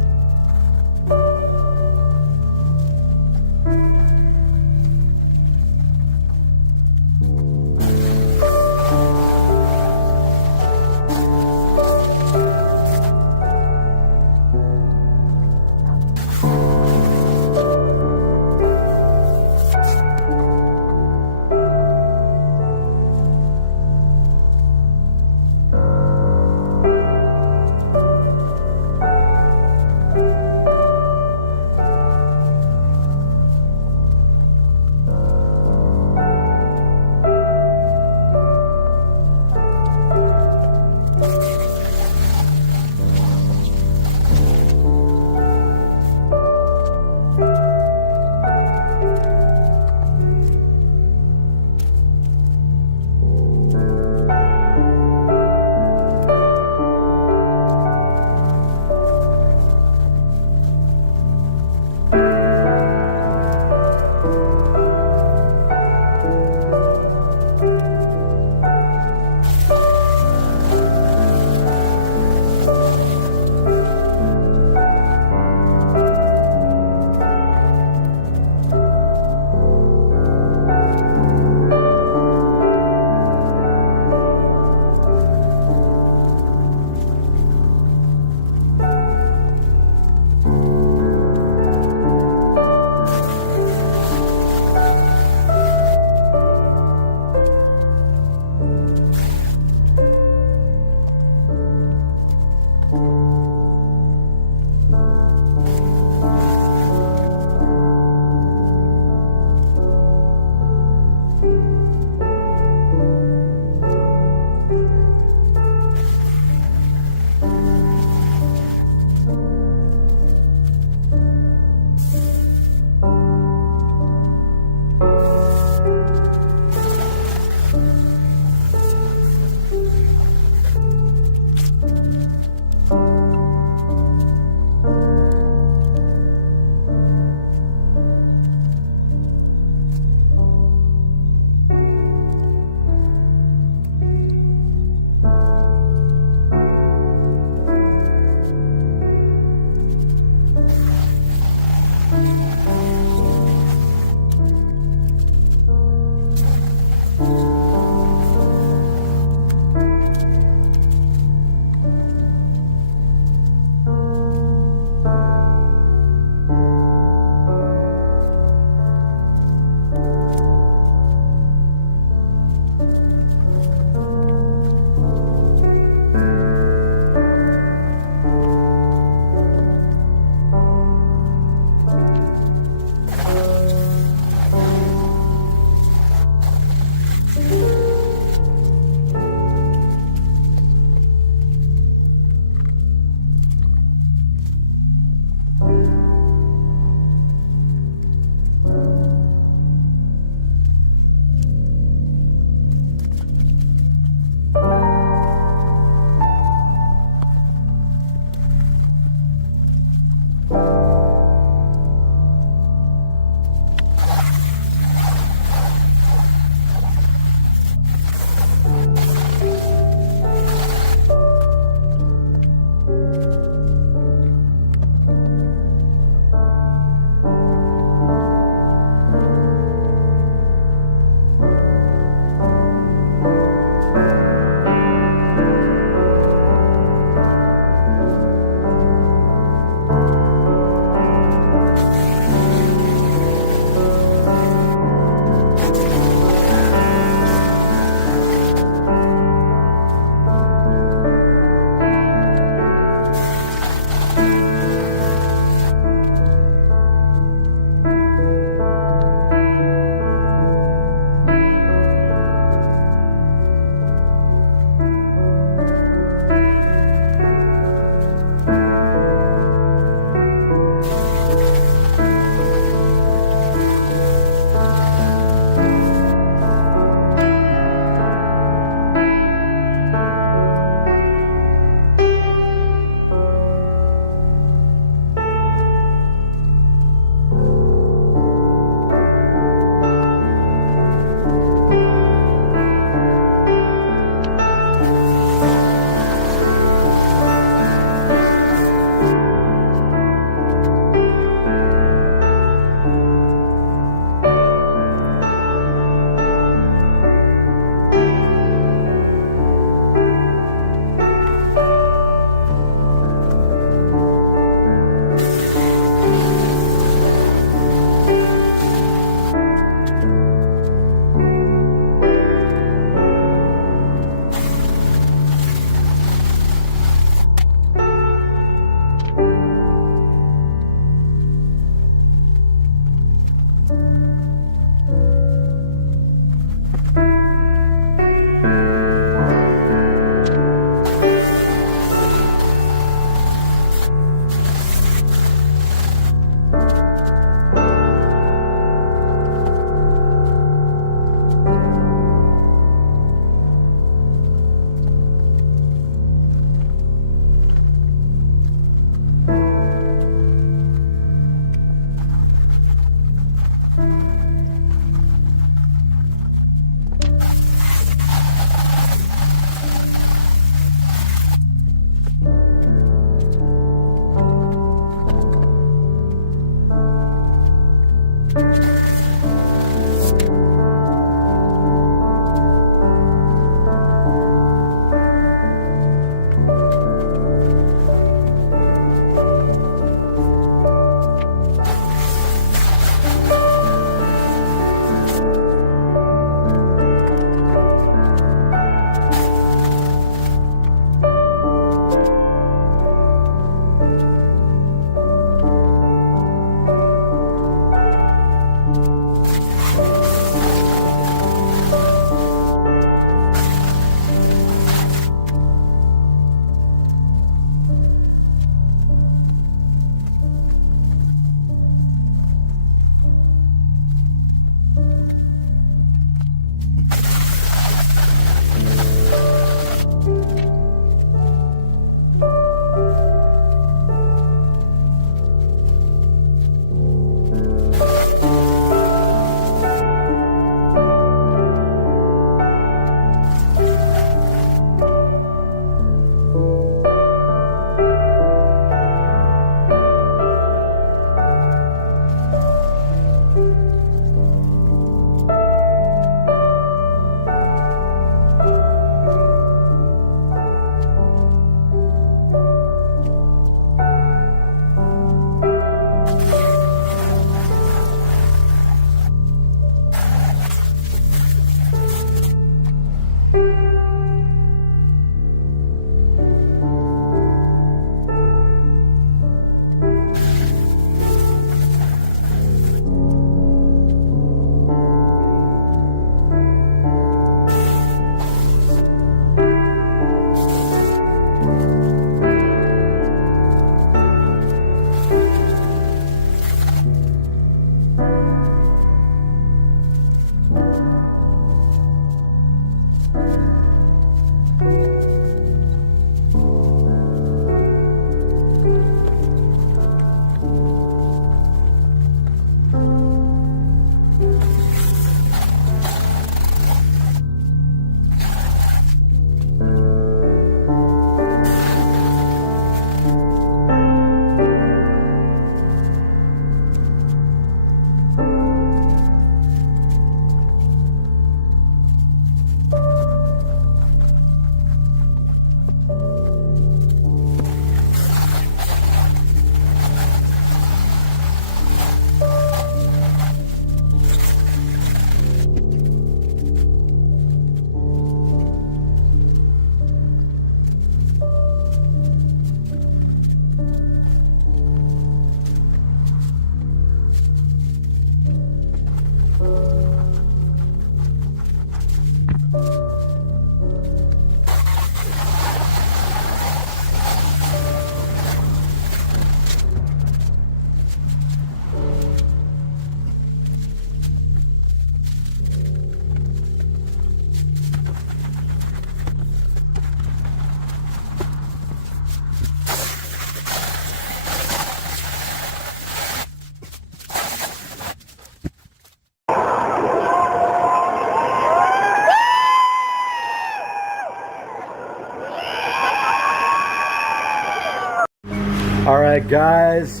All right, guys,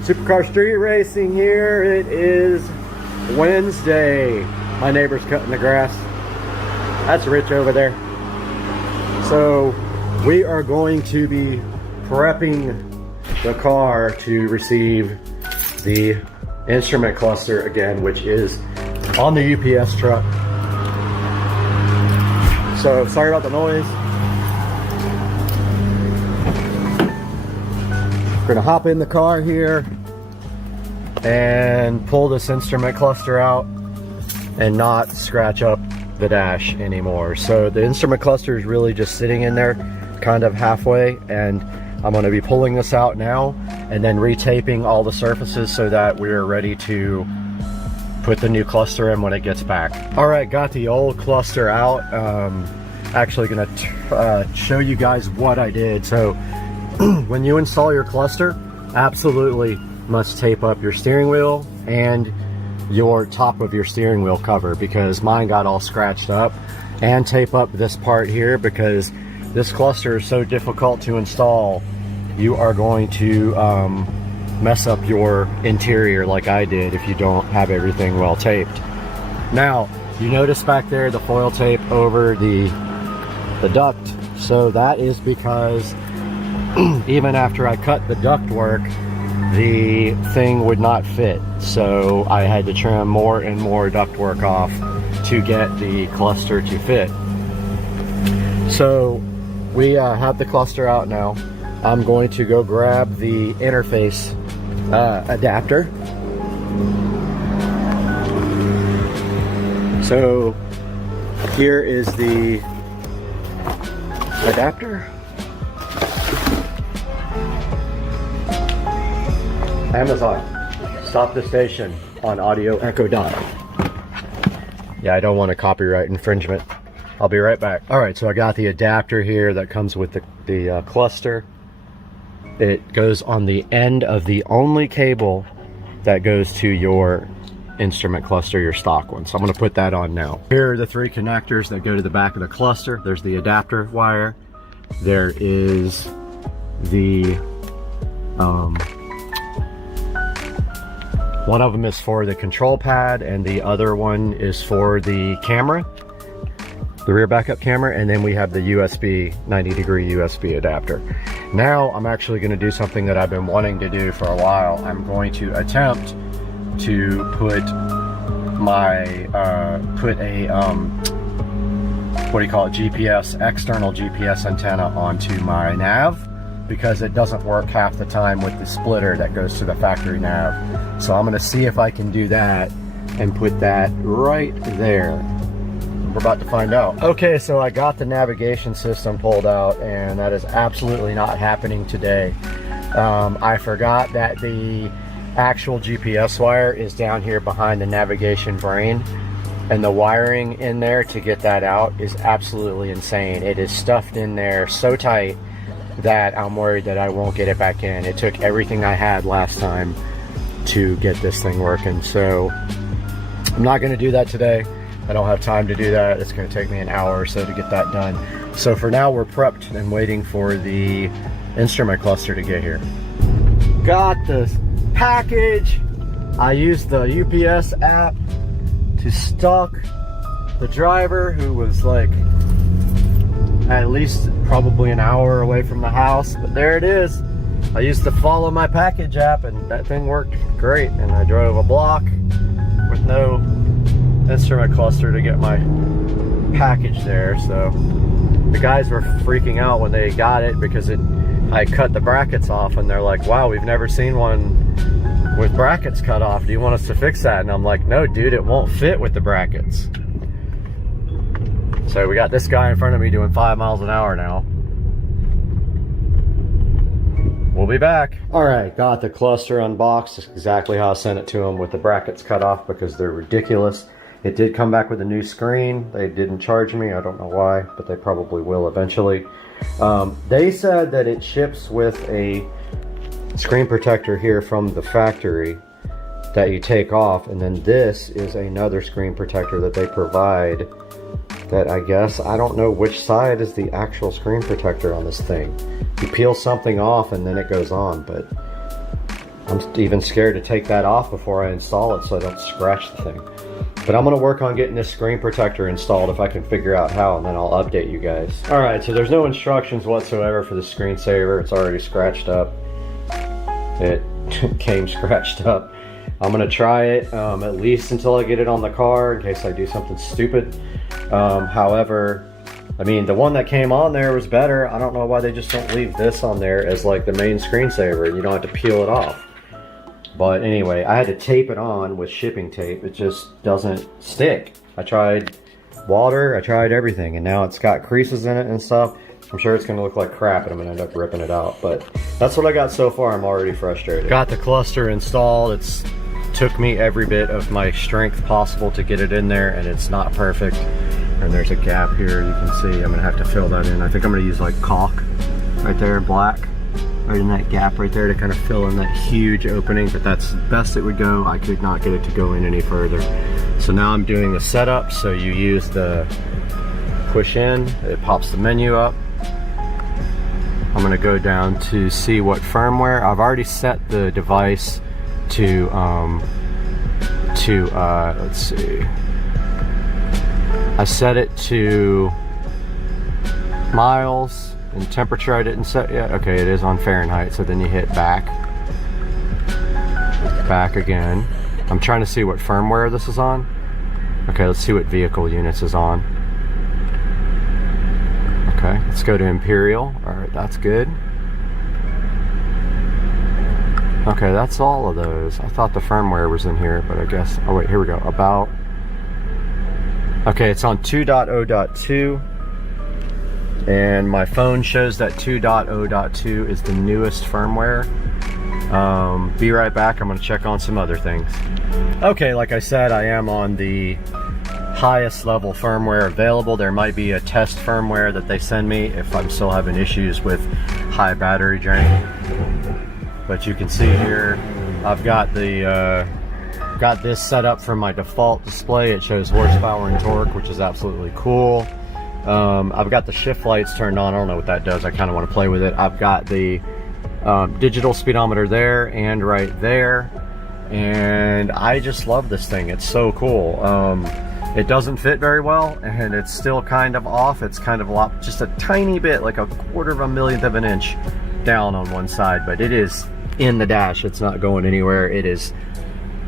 Supercar Street Racing here. It is Wednesday. My neighbor's cutting the grass. That's Rich over there. So we are going to be prepping the car to receive the instrument cluster again, which is on the UPS truck. So sorry about the noise. We're gonna hop in the car here and pull this instrument cluster out and not scratch up the dash anymore. So the instrument cluster is really just sitting in there kind of halfway, and I'm going to be pulling this out now and then retaping all the surfaces so that we're ready to put the new cluster in when it gets back. All right, got the old cluster out. Actually going to show you guys what I did. So when you install your cluster, absolutely must tape up your steering wheel and your top of your steering wheel cover, because mine got all scratched up, and tape up this part here because this cluster is so difficult to install. You are going to mess up your interior like I did if you don't have everything well taped. Now you notice back there the foil tape over the duct. So that is because even after I cut the duct work, the thing would not fit. So I had to trim more and more ductwork off to get the cluster to fit. So we have the cluster out now. I'm going to go grab the interface adapter. So here is the adapter. Amazon, stop the station on audio echo dot. Yeah, I don't want a copyright infringement. I'll be right back. All right, so I got the adapter here that comes with the cluster. It goes on the end of the only cable that goes to your instrument cluster, your stock one. So I'm gonna put that on now. Here are the three connectors that go to the back of the cluster. There's the adapter wire. There is the one of them is for the control pad, and the other one is for the camera, the rear backup camera, and then we have the USB 90-degree USB adapter. Now I'm actually going to do something that I've been wanting to do for a while. I'm going to attempt to put my what do you call it, GPS, external GPS antenna onto my nav, because it doesn't work half the time with the splitter that goes to the factory nav. So I'm gonna see if I can do that and put that right there. We're about to find out. Okay, so I got the navigation system pulled out, and that is absolutely not happening today. I forgot that the actual GPS wire is down here behind the navigation brain, and the wiring in there to get that out is absolutely insane. It is stuffed in there so tight that I'm worried that I won't get it back in. It took everything I had last time to get this thing working. So I'm not gonna do that today. I don't have time to do that. It's gonna take me an hour or so to get that done. So for now, we're prepped and waiting for the instrument cluster to get here. Got the package. I used the UPS app to stalk the driver, who was like at least probably an hour away from the house, but there it is. I used to follow my package app, and that thing worked great. And I drove a block with no instrument cluster to get my package there. So the guys were freaking out when they got it, because I cut the brackets off, and they're like, wow, we've never seen one with brackets cut off. Do you want us to fix that? And I'm like, no dude, it won't fit with the brackets. So we got this guy in front of me doing 5 miles an hour now. We'll be back. All right, got the cluster unboxed. It's exactly how I sent it to them, with the brackets cut off, because they're ridiculous. It did come back with a new screen. They didn't charge me. I don't know why, but they probably will eventually. They said that it ships with a screen protector here from the factory that you take off, and then this is another screen protector that they provide that I guess, I don't know which side is the actual screen protector on this thing. You peel something off and then it goes on, but I'm even scared to take that off before I install it so I don't scratch the thing. But I'm gonna work on getting this screen protector installed if I can figure out how, and then I'll update you guys. All right, so there's no instructions whatsoever for the screensaver. It's already scratched up. It came scratched up. I'm gonna try it at least until I get it on the car in case I do something stupid. However, I mean, the one that came on there was better. I don't know why they just don't leave this on there as like the main screensaver. You don't have to peel it off. But anyway, I had to tape it on with shipping tape. It just doesn't stick. I tried water, I tried everything, and now it's got creases in it and stuff. I'm sure it's gonna look like crap and I'm gonna end up ripping it out, but that's what I got so far. I'm already frustrated. Got the cluster installed. It's took me every bit of my strength possible to get it in there, and it's not perfect. And there's a gap here, you can see. I'm gonna have to fill that in. I think I'm gonna use like caulk right there, black, right in that gap right there to kind of fill in that huge opening, but that's the best it would go. I could not get it to go in any further. So now I'm doing the setup. So you use the push in, it pops the menu up. I'm gonna go down to see what firmware. I've already set the device to let's see. I set it to miles. And temperature I didn't set yet. Okay, it is on Fahrenheit, so then you hit back. Back again. I'm trying to see what firmware this is on. Okay, let's see what vehicle units is on. Okay, let's go to Imperial. Alright, that's good. Okay, that's all of those. I thought the firmware was in here, but I guess... Oh wait, here we go. About... Okay, it's on 2.0.2. And my phone shows that 2.0.2 is the newest firmware. Be right back. I'm going to check on some other things. Okay, like I said, I am on the highest level firmware available. There might be a test firmware that they send me if I'm still having issues with high battery drain. But you can see here, I've got the got this set up from my default display. It shows horsepower and torque, which is absolutely cool. I've got the shift lights turned on. I don't know what that does. I kind of want to play with it. I've got the digital speedometer there and right there. And I just love this thing. It's so cool. It doesn't fit very well, and it's still kind of off. It's kind of just a tiny bit, like a 1/4 millionth of an inch down on one side, but it is in the dash. It's not going anywhere. It is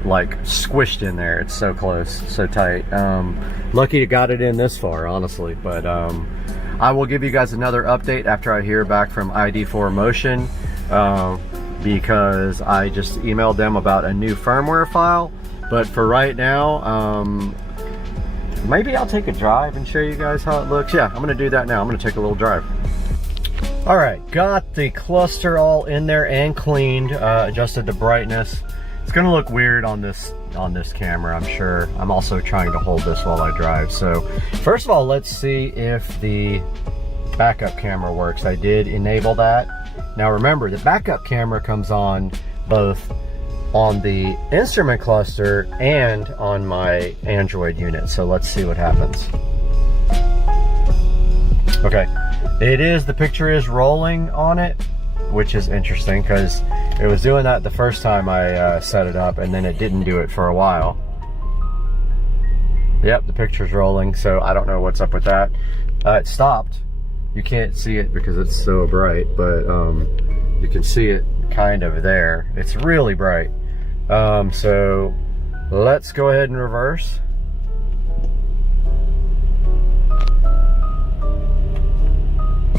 like squished in there. It's so close, so tight. Lucky to got it in this far, honestly. But I will give you guys another update after I hear back from ID4 Motion, because I just emailed them about a new firmware file. But for right now, maybe I'll take a drive and show you guys how it looks. Yeah, I'm gonna do that now. I'm gonna take a little drive. All right, got the cluster all in there and cleaned, adjusted the brightness. It's gonna look weird on this camera, I'm sure. I'm also trying to hold this while I drive. So first of all, let's see if the backup camera works. I did enable that. Now remember, the backup camera comes on both on the instrument cluster and on my Android unit. So let's see what happens. Okay, the picture is rolling on it, which is interesting because it was doing that the first time I set it up, and then it didn't do it for a while. Yep, the picture's rolling, so I don't know what's up with that. It stopped. You can't see it because it's so bright, but you can see it kind of there. It's really bright. So let's go ahead and reverse.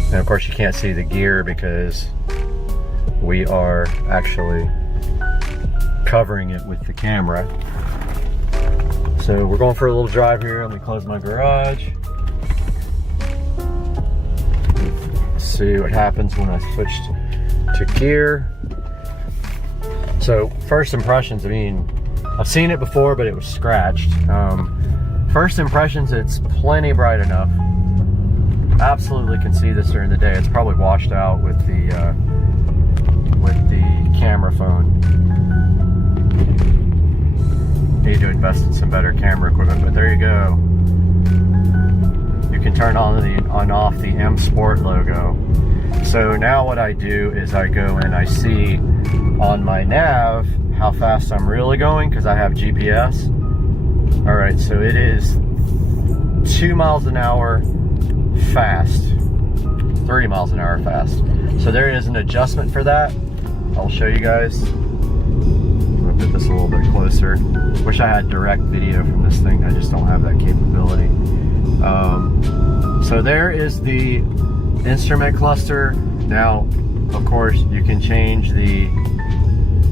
And of course you can't see the gear because we are actually covering it with the camera. So we're going for a little drive here. Let me close my garage. See what happens when I switch to gear. So first impressions, I mean, I've seen it before, but it was scratched. First impressions, it's plenty bright enough. Absolutely can see this during the day. It's probably washed out with the camera phone. Need to invest in some better camera equipment, but there you go. you can turn on and off the M Sport logo. So now what I do is I go and I see on my nav how fast I'm really going because I have GPS. All right, so it is 2 miles an hour fast, 3 miles an hour fast. So there is an adjustment for that. I'll show you guys. I'm gonna put this a little bit closer. Wish I had direct video from this thing. I just don't have that capability. So there is the instrument cluster. Now, of course, you can change the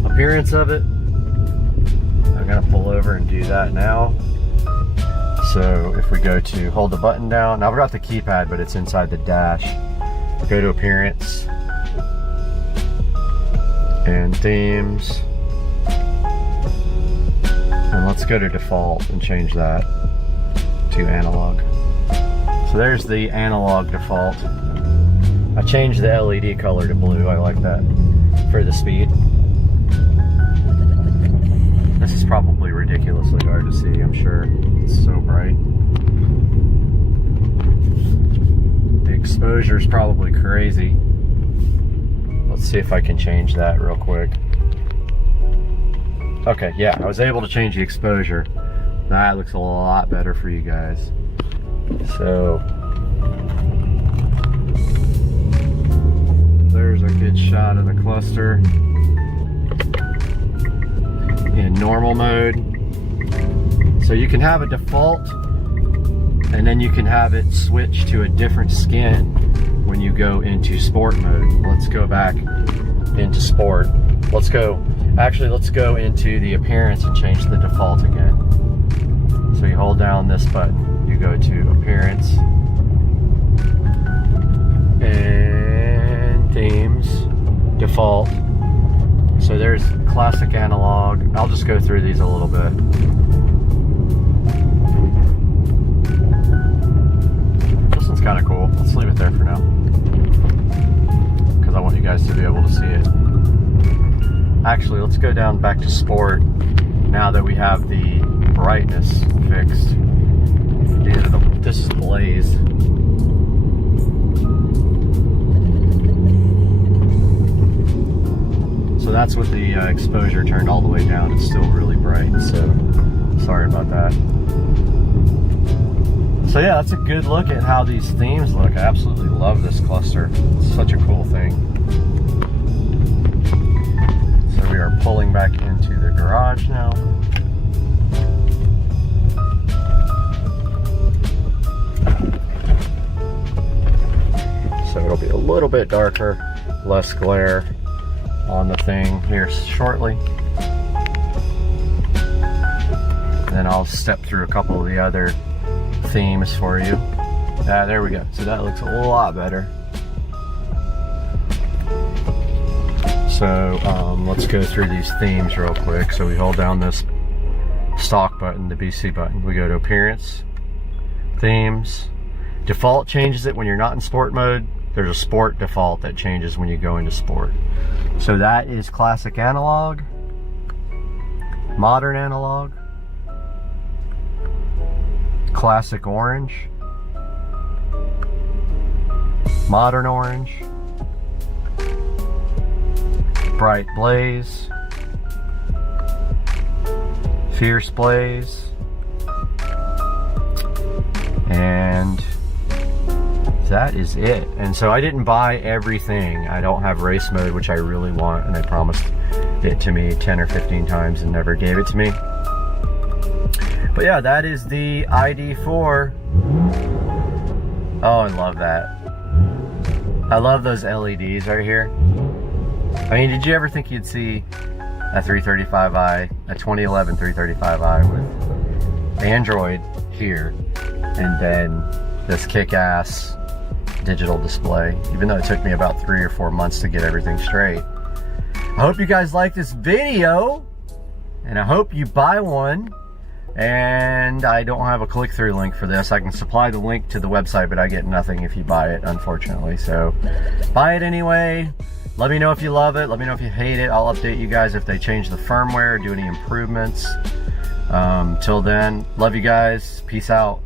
appearance of it. I'm gonna pull over and do that now. So if we go to hold the button down, now I've got the keypad, but it's inside the dash. Go to appearance and themes. And let's go to default and change that to analog. So there's the analog default. I changed the LED color to blue. I like that for the speed. This is probably ridiculously hard to see, I'm sure. It's so bright. The exposure is probably crazy. Let's see if I can change that real quick. Okay, yeah, I was able to change the exposure. That looks a lot better for you guys. So, there's a good shot of the cluster in normal mode. So you can have a default and then you can have it switch to a different skin when you go into sport mode. Let's go back into sport. Let's go into the appearance and change the default again. So you hold down this button, you go to appearance and themes, default. So there's classic analog. I'll just go through these a little bit. This one's kind of cool. Let's leave it there for now, because I want you guys to be able to see it. Actually, let's go down back to sport now that we have the brightness fixed. This is blaze. So that's with the exposure turned all the way down. It's still really bright, so sorry about that. So yeah, that's a good look at how these themes look. I absolutely love this cluster. It's such a cool thing. So we are pulling back into the garage now. So it'll be a little bit darker, less glare on the thing here shortly. And then I'll step through a couple of the other themes for you. There we go. So that looks a lot better. So let's go through these themes real quick. So we hold down this stock button, the BC button. We go to appearance, themes. Default changes it when you're not in sport mode. There's a sport default that changes when you go into sport. So that is classic analog, modern analog, classic orange, modern orange, bright blaze, fierce blaze, and that is it. And so I didn't buy everything. I don't have race mode, which I really want, and they promised it to me 10 or 15 times and never gave it to me. But yeah, that is the ID4. Oh, I love that. I love those LEDs right here. I mean, did you ever think you'd see a 335i, a 2011 335i with Android here, and then this kick-ass digital display, even though it took me about 3 or 4 months to get everything straight. I hope you guys like this video, and I hope you buy one. And I don't have a click-through link for this. I can supply the link to the website, but I get nothing if you buy it, unfortunately. So buy it anyway. Let me know if you love it. Let me know if you hate it. I'll update you guys if they change the firmware, do any improvements. Till then, love you guys. Peace out.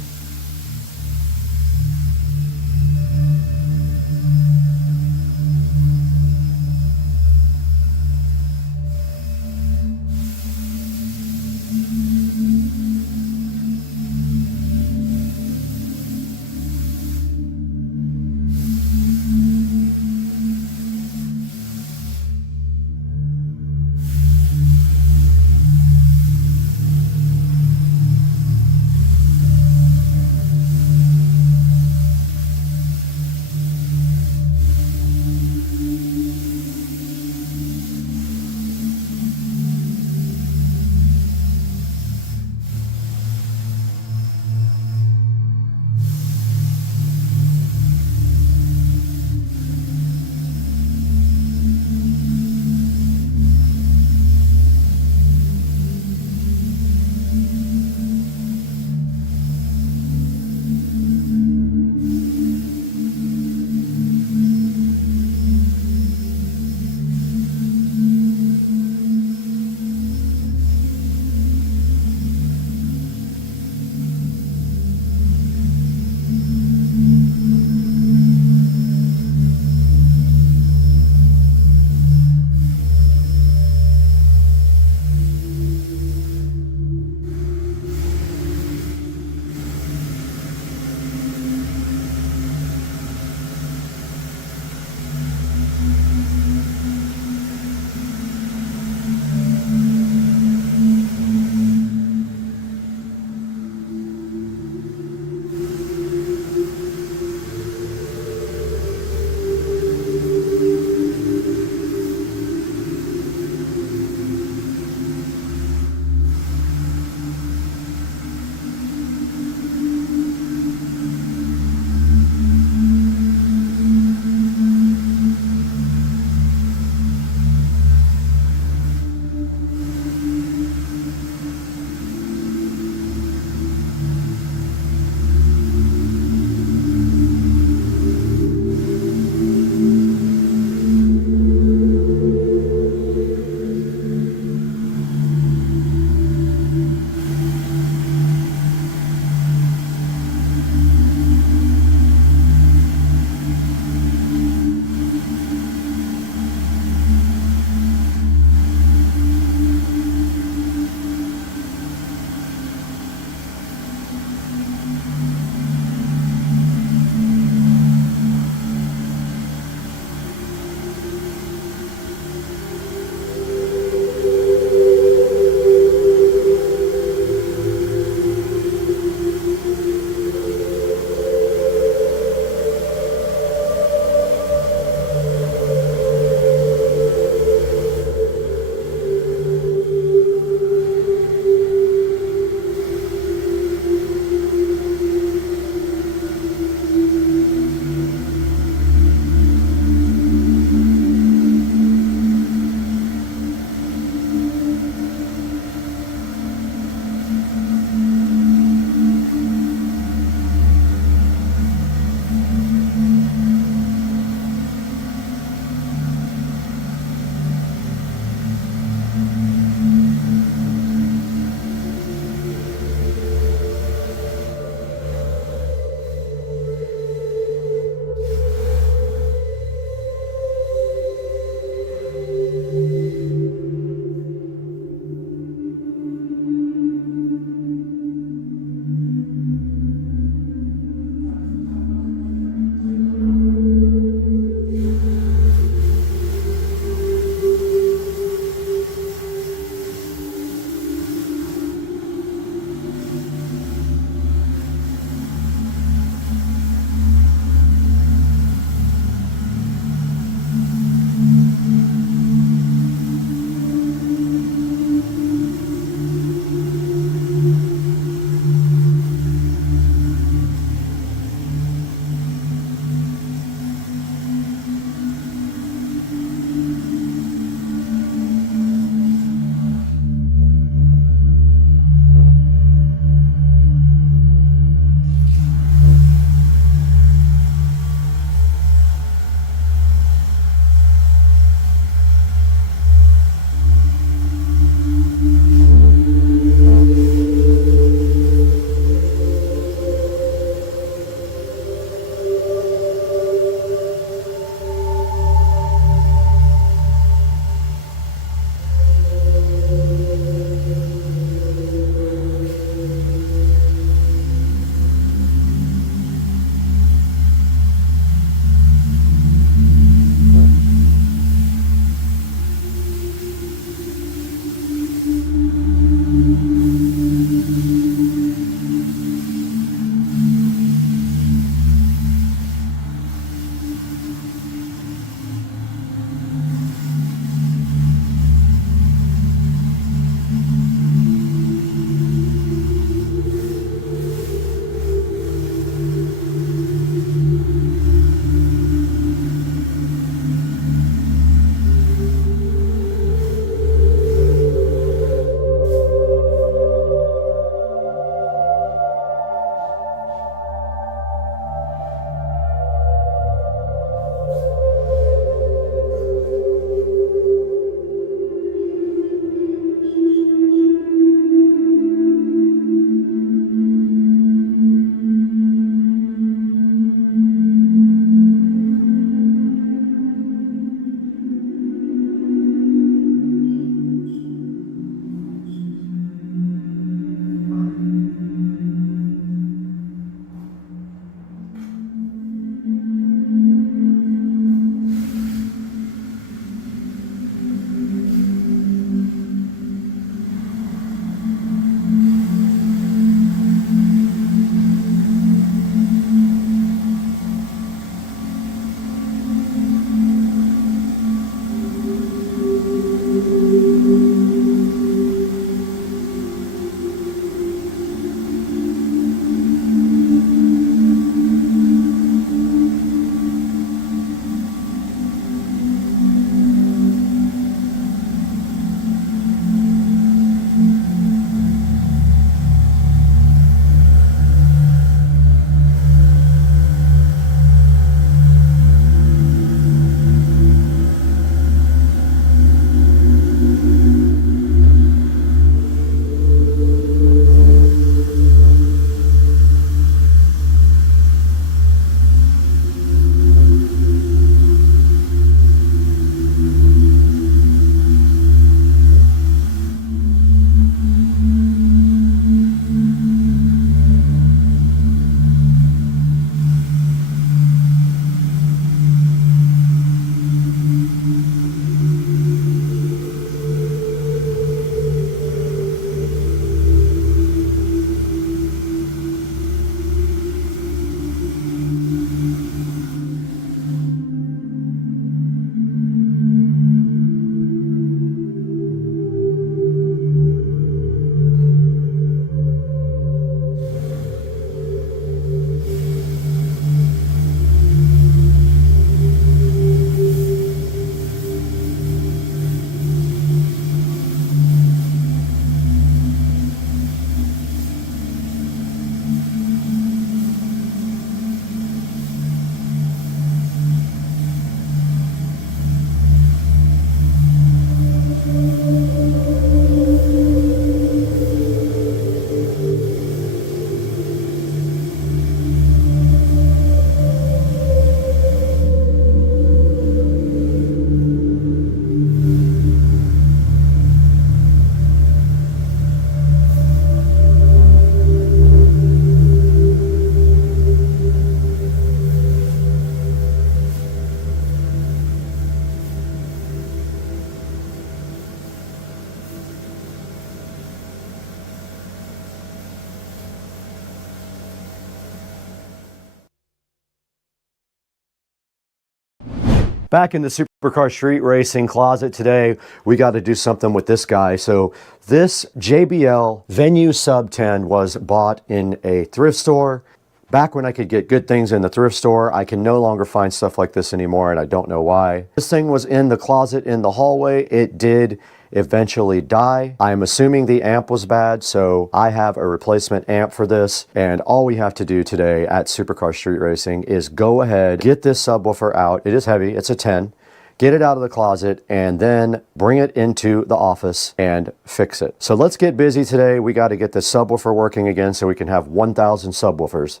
Back in the Supercar Street Racing closet today, we got to do something with this guy. So this JBL Venue Sub 10 was bought in a thrift store. Back when I could get good things in the thrift store, I can no longer find stuff like this anymore, and I don't know why. This thing was in the closet in the hallway. It did eventually die. I'm assuming the amp was bad, so I have a replacement amp for this, and all we have to do today at Supercar Street Racing is go ahead, get this subwoofer out. It is heavy, it's a 10. Get it out of the closet and then bring it into the office and fix it. So let's get busy today. We got to get this subwoofer working again so we can have 1,000 subwoofers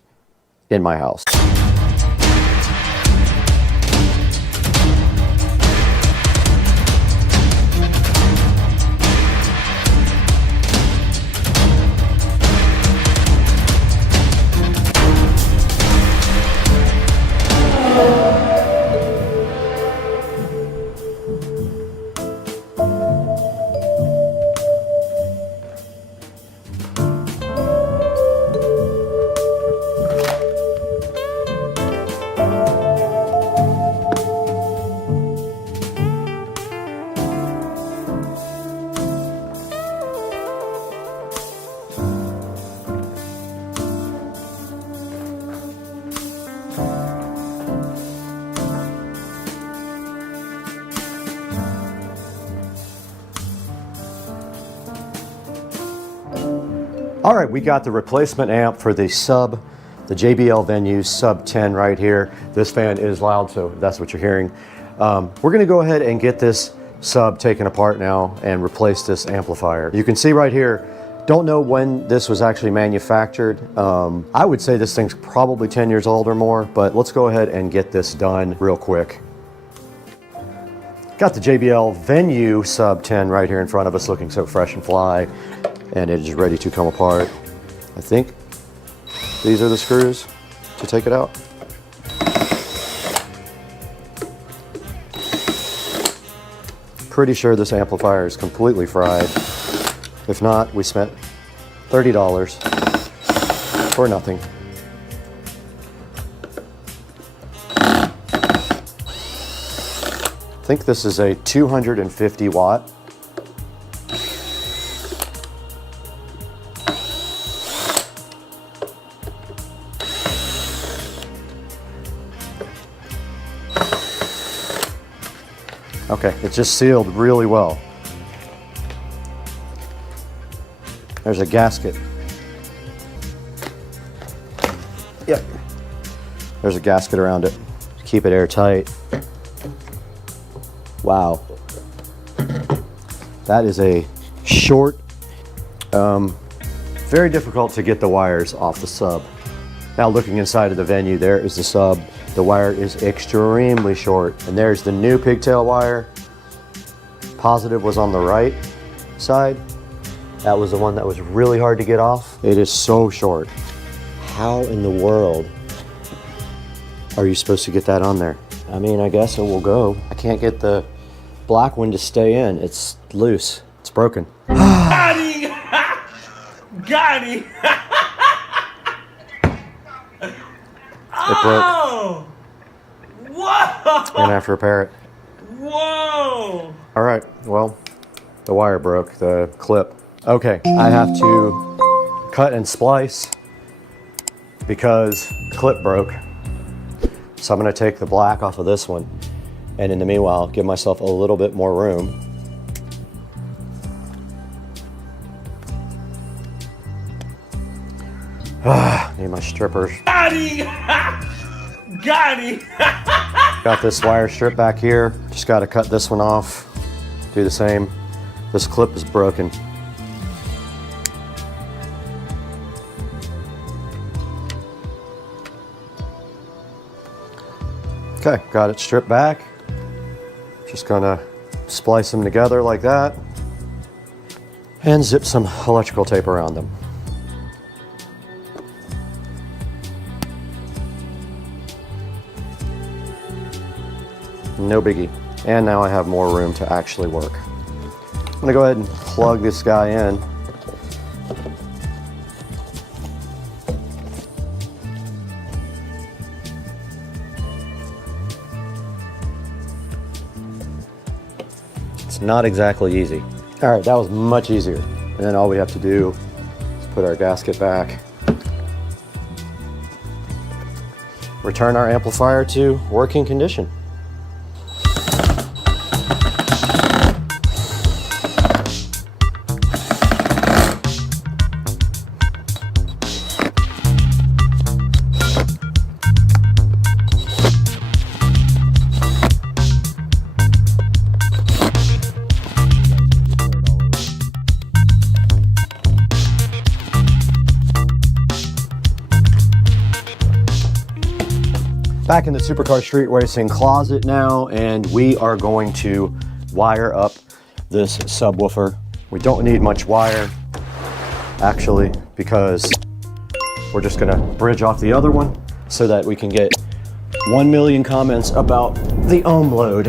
in my house. All right, we got the replacement amp for the JBL Venue Sub 10 right here. This fan is loud, so that's what you're hearing. We're gonna go ahead and get this sub taken apart now and replace this amplifier. You can see right here, don't know when this was actually manufactured. I would say this thing's probably 10 years old or more, but let's go ahead and get this done real quick. Got the JBL Venue Sub 10 right here in front of us, looking so fresh and fly, and it is ready to come apart. I think these are the screws to take it out. Pretty sure this amplifier is completely fried. If not, we spent $30 for nothing. I think this is a 250 watt. Okay, it's just sealed really well. There's a gasket. Yep. There's a gasket around it to keep it airtight. Wow. That is a short, very difficult to get the wires off the sub. Now looking inside of the Venue, there is the sub. The wire is extremely short, and there's the new pigtail wire. Positive was on the right side. That was the one that was really hard to get off. It is so short. How in the world are you supposed to get that on there? I mean, I guess it will go. I can't get the black one to stay in. It's loose. It's broken. Got him! Got him! It broke. Oh! Whoa! And I have to repair it. Whoa! All right, well, the wire broke, the clip. Okay, I have to cut and splice because the clip broke. So I'm gonna take the black off of this one, and in the meanwhile, give myself a little bit more room. Need my strippers. Got him! Got him! Got this wire strip back here. Just gotta cut this one off. Do the same. This clip is broken. Okay, got it stripped back. Just gonna splice them together like that and zip some electrical tape around them. No biggie. And now I have more room to actually work. I'm gonna go ahead and plug this guy in. It's not exactly easy. All right, that was much easier. And then all we have to do is put our gasket back, return our amplifier to working condition. Back in the Supercar Street Racing closet now, and we are going to wire up this subwoofer. We don't need much wire, actually, because we're just gonna bridge off the other one so that we can get 1 million comments about the ohm load.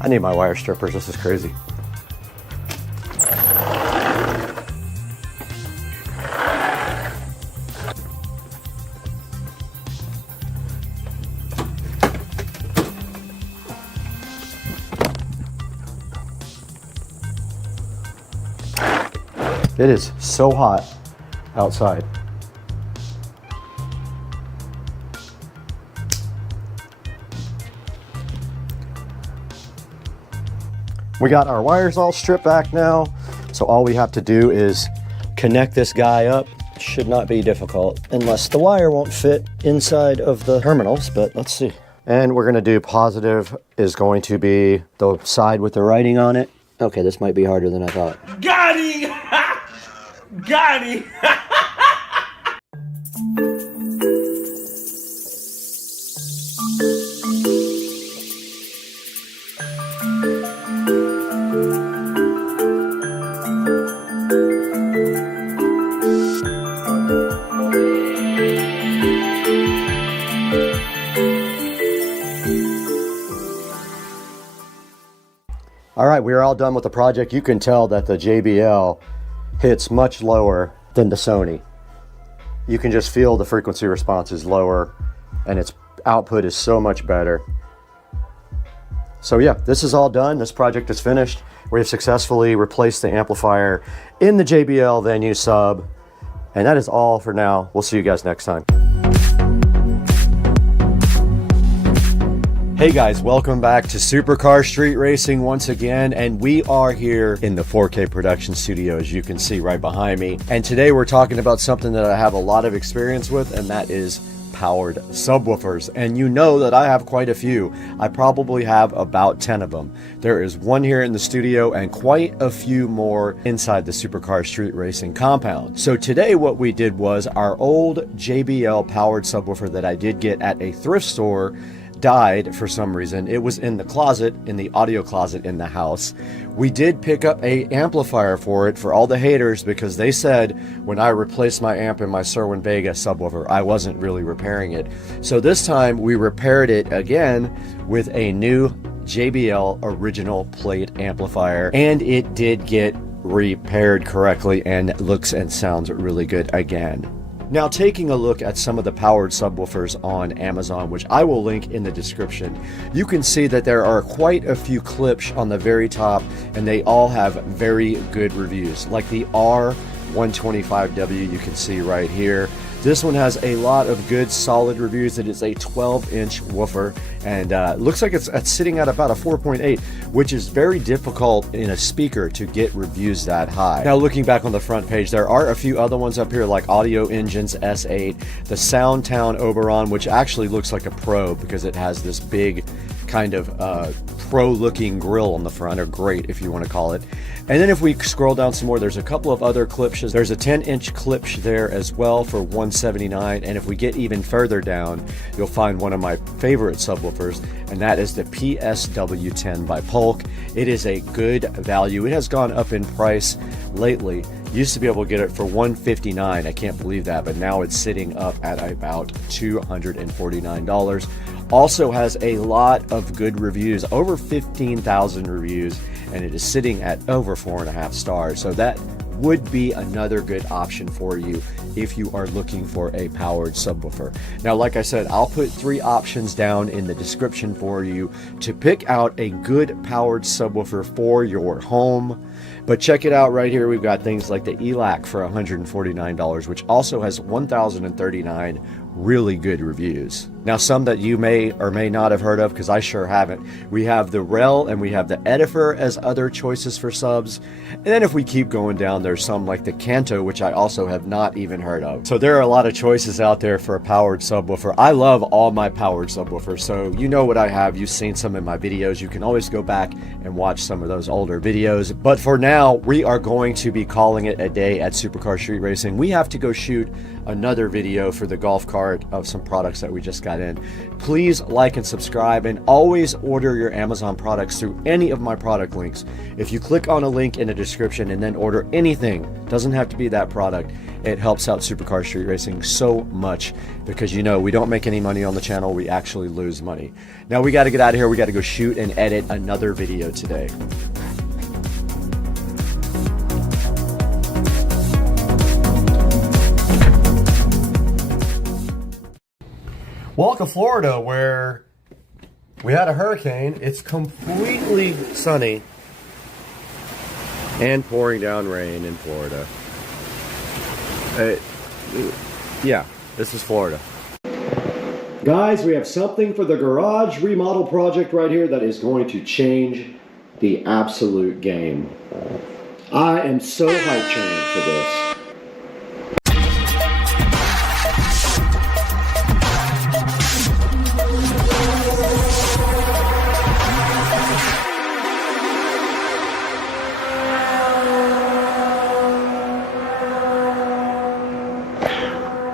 I need my wire strippers, this is crazy. It is so hot outside. We got our wires all stripped back now, so all we have to do is connect this guy up. Should not be difficult, unless the wire won't fit inside of the terminals, but let's see. And we're gonna do positive is going to be the side with the writing on it. Okay, this might be harder than I thought. Got him! Got him! All right, we are all done with the project. You can tell that the JBL hits much lower than the Sony. You can just feel the frequency response is lower and its output is so much better. So yeah, this is all done. This project is finished. We have successfully replaced the amplifier in the JBL Venue sub. And that is all for now. We'll see you guys next time. Hey guys, welcome back to Supercar Street Racing once again, and we are here in the 4K production studio, as you can see right behind me. And today we're talking about something that I have a lot of experience with, and that is powered subwoofers. And you know that I have quite a few. I probably have about 10 of them. There is one here in the studio and quite a few more inside the Supercar Street Racing compound. So today what we did was our old JBL powered subwoofer that I did get at a thrift store died for some reason. It was in the closet, in the audio closet in the house. We did pick up a amplifier for it for all the haters, because they said when I replaced my amp in my Serwin Vega subwoofer, I wasn't really repairing it. So this time we repaired it again with a new JBL original plate amplifier, and it did get repaired correctly and looks and sounds really good again. Now, taking a look at some of the powered subwoofers on Amazon, which I will link in the description, you can see that there are quite a few clips on the very top, and they all have very good reviews. Like the R125W, you can see right here. This one has a lot of good solid reviews. It is a 12-inch woofer, and looks like it's sitting at about a 4.8, which is very difficult in a speaker to get reviews that high. Now, looking back on the front page, there are a few other ones up here, like Audio Engines S8, the Soundtown Oberon, which actually looks like a Pro because it has this big kind of pro-looking grill on the front, or grate if you want to call it. And then if we scroll down some more, there's a couple of other Klipsch's. There's a 10-inch Klipsch there as well for $179. And if we get even further down, you'll find one of my favorite subwoofers, and that is the PSW10 by Polk. It is a good value. It has gone up in price lately. Used to be able to get it for $159. I can't believe that, but now it's sitting up at about $249. Also has a lot of good reviews, over 15,000 reviews, and it is sitting at over 4.5 stars. So that would be another good option for you if you are looking for a powered subwoofer. Now, like I said, I'll put 3 options down in the description for you to pick out a good powered subwoofer for your home. But check it out right here. We've got things like the ELAC for $149, which also has 1,039 really good reviews. Now, some that you may or may not have heard of, because I sure haven't. We have the Rel and we have the Edifer as other choices for subs. And then if we keep going down, there's some like the Kanto, which I also have not even heard of. So there are a lot of choices out there for a powered subwoofer. I love all my powered subwoofers, so you know what I have. You've seen some in my videos. You can always go back and watch some of those older videos. But for now, we are going to be calling it a day at Supercar Street Racing. We have to go shoot another video for the golf cart of some products that we just got in. Please like and subscribe, and always order your Amazon products through any of my product links. If you click on a link in the description and then order anything, doesn't have to be that product, it helps out Supercar Street Racing so much, because you know we don't make any money on the channel, we actually lose money. Now we got to get out of here. We got to go shoot and edit another video today. Welcome to Florida, where we had a hurricane. It's completely sunny and pouring down rain in Florida. Yeah, this is Florida. Guys, we have something for the garage remodel project right here that is going to change the absolute game. I am so hyped for this.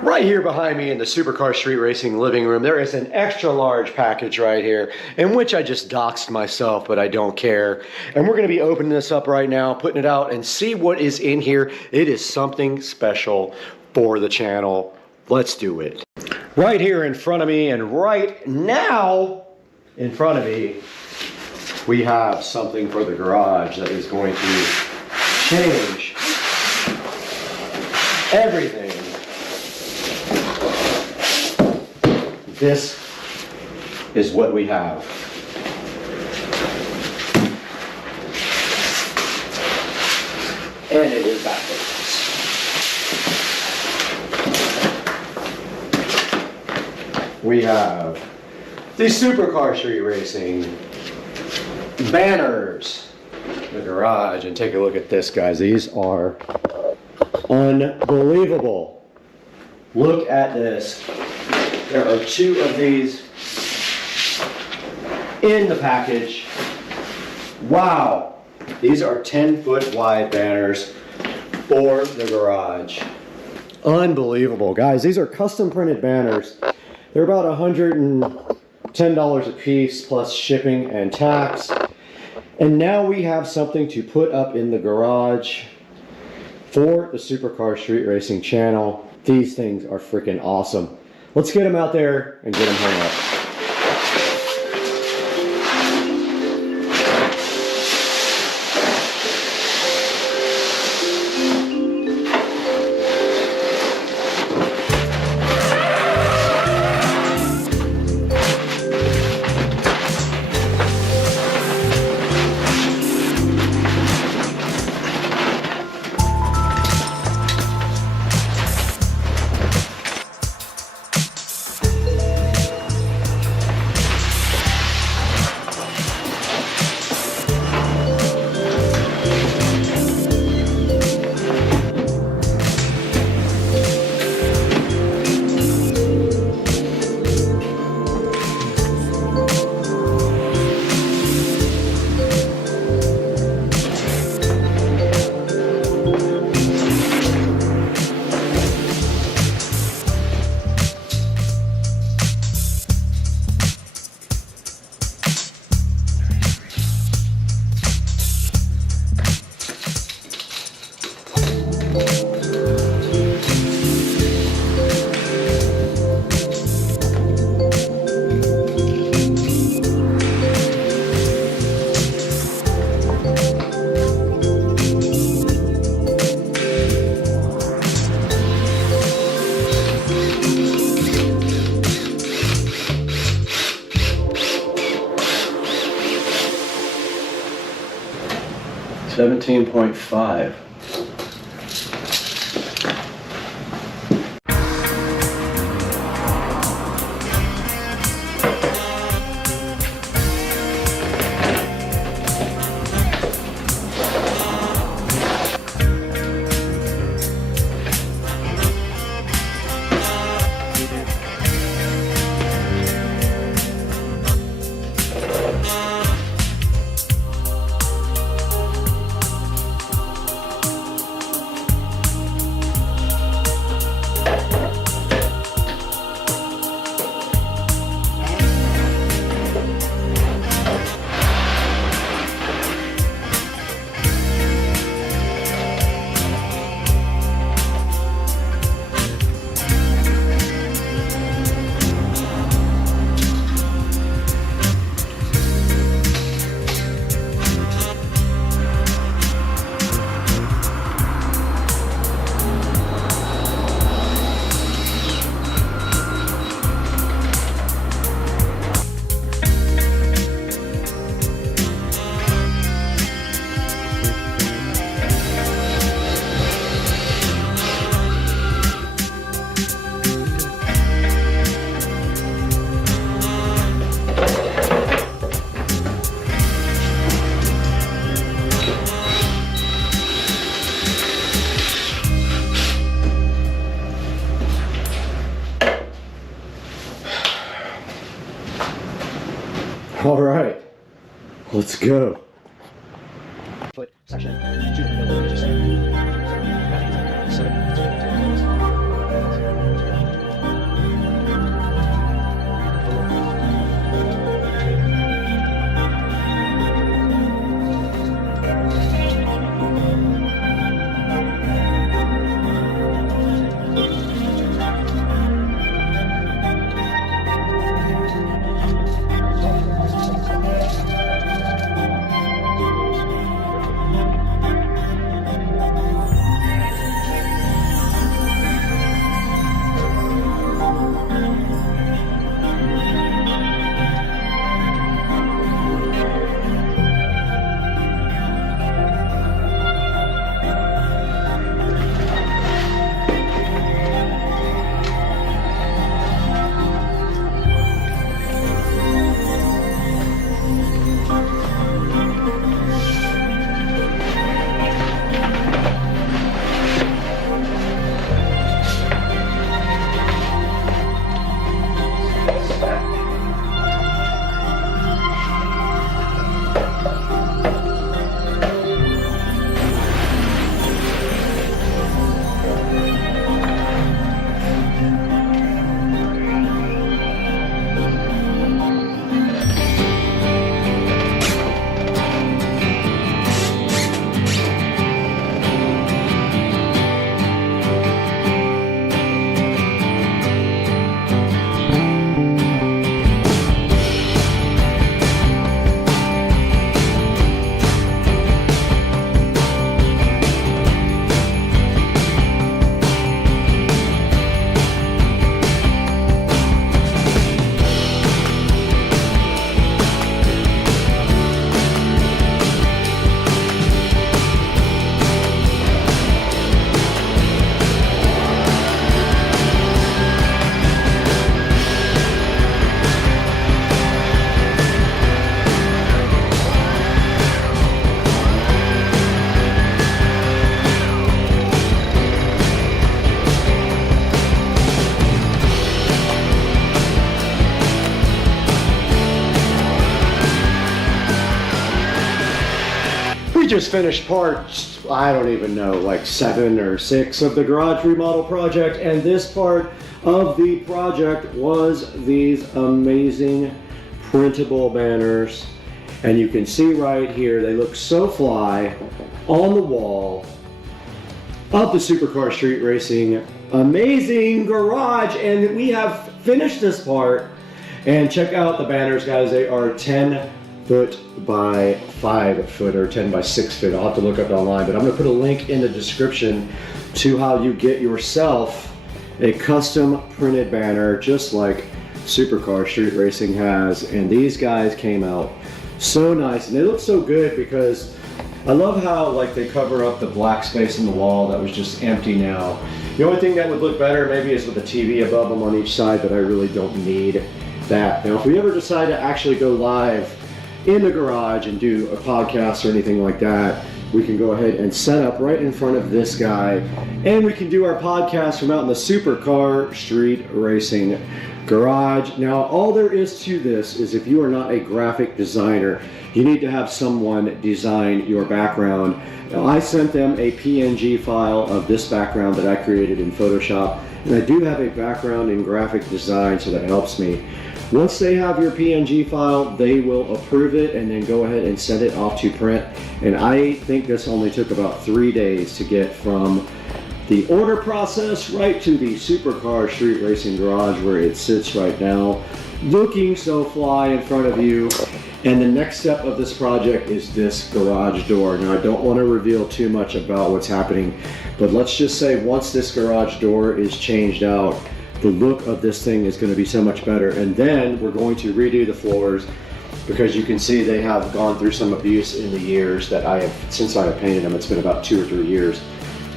Right here behind me in the Supercar Street Racing living room, there is an extra large package right here, in which I just doxed myself, but I don't care. And we're going to be opening this up right now, putting it out, and see what is in here. It is something special for the channel. Let's do it. Right here in front of me, and right now in front of me, we have something for the garage that is going to change everything. This is what we have. And it is backwards. We have the Supercar Street Racing banners in the garage. And take a look at this, guys. These are unbelievable. Look at this. There are 2 of these in the package. Wow. These are 10-foot wide banners for the garage. Unbelievable. Guys, these are custom printed banners. They're about $110 a piece plus shipping and tax. And now we have something to put up in the garage for the Supercar Street Racing channel. These things are freaking awesome. Let's get them out there and get them hung up. 17.5. All right, let's go. Section. We just finished part, I don't even know, like 7 or 6 of the garage remodel project, and this part of the project was these amazing printable banners. And you can see right here, they look so fly on the wall of the Supercar Street Racing amazing garage. And we have finished this part. And check out the banners, guys. They are 10 foot by 5 foot or 10 by 6 foot. I'll have to look up online, but I'm gonna put a link in the description to how you get yourself a custom printed banner just like Supercar Street Racing has. And these guys came out so nice, and they look so good because I love how like they cover up the black space in the wall that was just empty now. The only thing that would look better maybe is with a TV above them on each side, but I really don't need that. Now if we ever decide to actually go live in the garage and do a podcast or anything like that, we can go ahead and set up right in front of this guy, and we can do our podcast from out in the Supercar Street Racing Garage. Now all there is to this is if you are not a graphic designer, you need to have someone design your background. Now I sent them a PNG file of this background that I created in Photoshop, and I do have a background in graphic design, so that helps me. Once they have your PNG file, they will approve it and then go ahead and send it off to print. And I think this only took about 3 days to get from the order process right to the Supercar Street Racing Garage where it sits right now, looking so fly in front of you. And the next step of this project is this garage door. Now I don't want to reveal too much about what's happening, but let's just say once this garage door is changed out, the look of this thing is going to be so much better. And then we're going to redo the floors, because you can see they have gone through some abuse in the years that I have, since I have painted them. It's been about 2 or 3 years.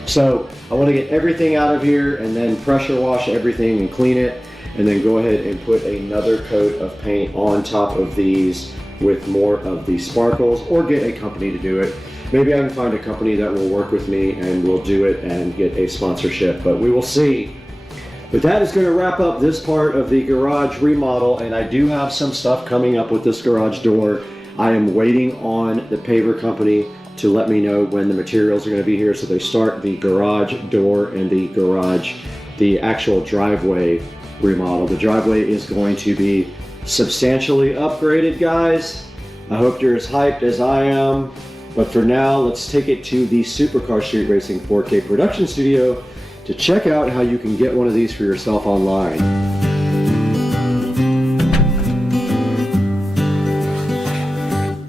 So I want to get everything out of here and then pressure wash everything and clean it, and then go ahead and put another coat of paint on top of these with more of the sparkles, or get a company to do it. Maybe I can find a company that will work with me and we'll do it and get a sponsorship, but we will see. But that is going to wrap up this part of the garage remodel, and I do have some stuff coming up with this garage door. I am waiting on the paver company to let me know when the materials are going to be here, so they start the garage door and the actual driveway remodel. The driveway is going to be substantially upgraded, guys. I hope you're as hyped as I am. But for now, let's take it to the Supercar Street Racing 4K production studio to check out how you can get one of these for yourself online.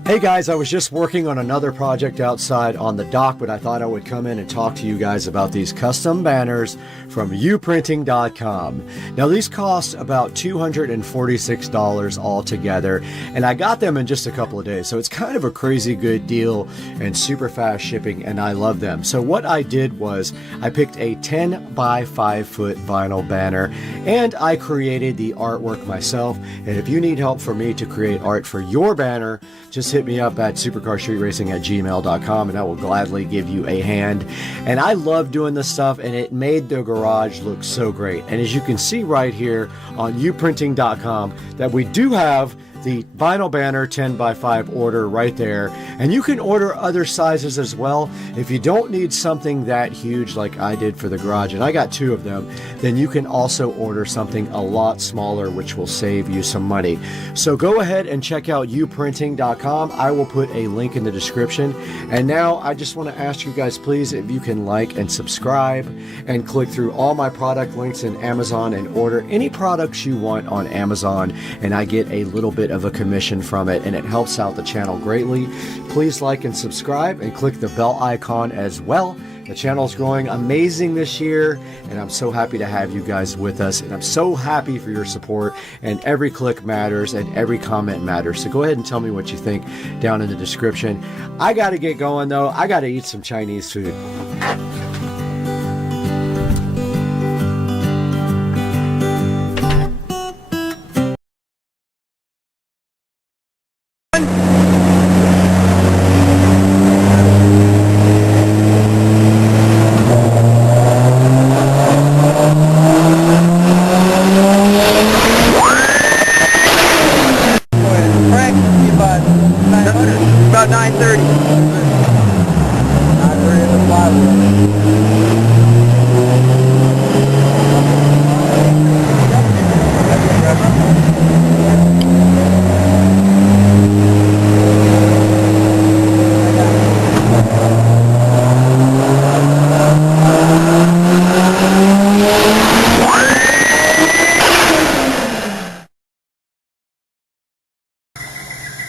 Hey guys, I was just working on another project outside on the dock, but I thought I would come in and talk to you guys about these custom banners from uprinting.com. Now these cost about $246 altogether, and I got them in just a couple of days, so it's kind of a crazy good deal and super fast shipping, and I love them. So what I did was I picked a 10 by 5 foot vinyl banner, and I created the artwork myself. And if you need help for me to create art for your banner, just hit me up at supercarstreetracing@gmail.com and I will gladly give you a hand. And I love doing this stuff, and it made the garage look so great. And as you can see right here on uprinting.com, that we do have the vinyl banner 10 by 5 order right there, and you can order other sizes as well. If you don't need something that huge like I did for the garage, and I got 2 of them, then you can also order something a lot smaller, which will save you some money. So go ahead and check out uprinting.com. I will put a link in the description. And now I just want to ask you guys, please, if you can like and subscribe and click through all my product links in Amazon and order any products you want on Amazon, and I get a little bit of a commission from it, and it helps out the channel greatly. Please like and subscribe and click the bell icon as well. The channel's growing amazing this year, and I'm so happy to have you guys with us, and I'm so happy for your support, and every click matters and every comment matters. So go ahead and tell me what you think down in the description. I gotta get going though. I gotta eat some Chinese food. About 9:30. 9:30 in the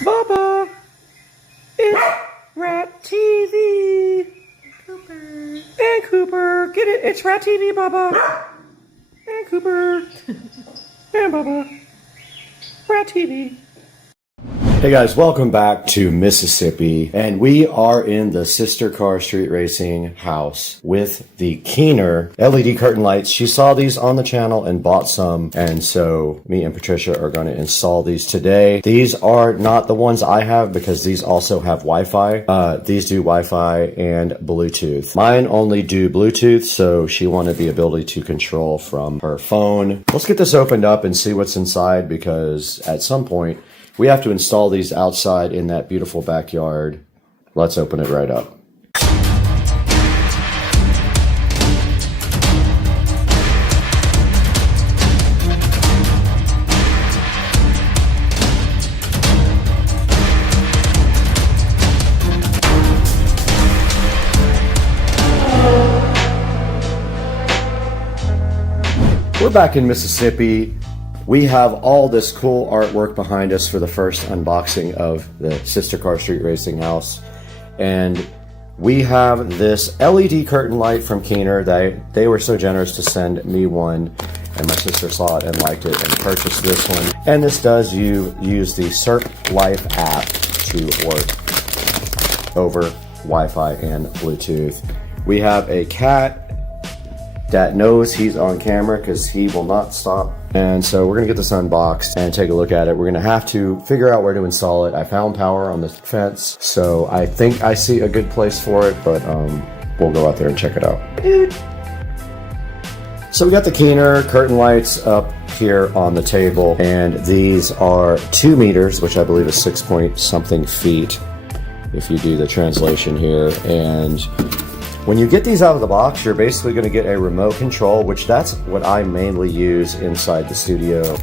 Bubba! It's Rat TV! Cooper! And Cooper! Get it? It's Rat TV, Bubba! And Cooper! And Bubba! Rat TV! Hey guys, welcome back to Mississippi, and we are in the Sister Car Street Racing house with the Keener LED curtain lights. She saw these on the channel and bought some, and so me and Patricia are going to install these today. These are not the ones I have because these also have Wi-Fi. These do Wi-Fi and Bluetooth. Mine only do Bluetooth, so she wanted the ability to control from her phone. Let's get this opened up and see what's inside, because at some point we have to install these outside in that beautiful backyard. Let's open it right up. We're back in Mississippi. We have all this cool artwork behind us for the first unboxing of the Sister Car Street Racing house. And we have this LED curtain light from Keener. They were so generous to send me one, and my sister saw it and liked it and purchased this one. And this does use the SERP Life app to work over Wi-Fi and Bluetooth. We have a cat that knows he's on camera because he will not stop. And so we're gonna get this unboxed and take a look at it. We're gonna have to figure out where to install it. I found power on the fence, so I think I see a good place for it, but we'll go out there and check it out. So we got the Keener curtain lights up here on the table, and these are 2 meters, which I believe is 6 point something feet, if you do the translation here. And when you get these out of the box, you're basically going to get a remote control, which that's what I mainly use inside the studio.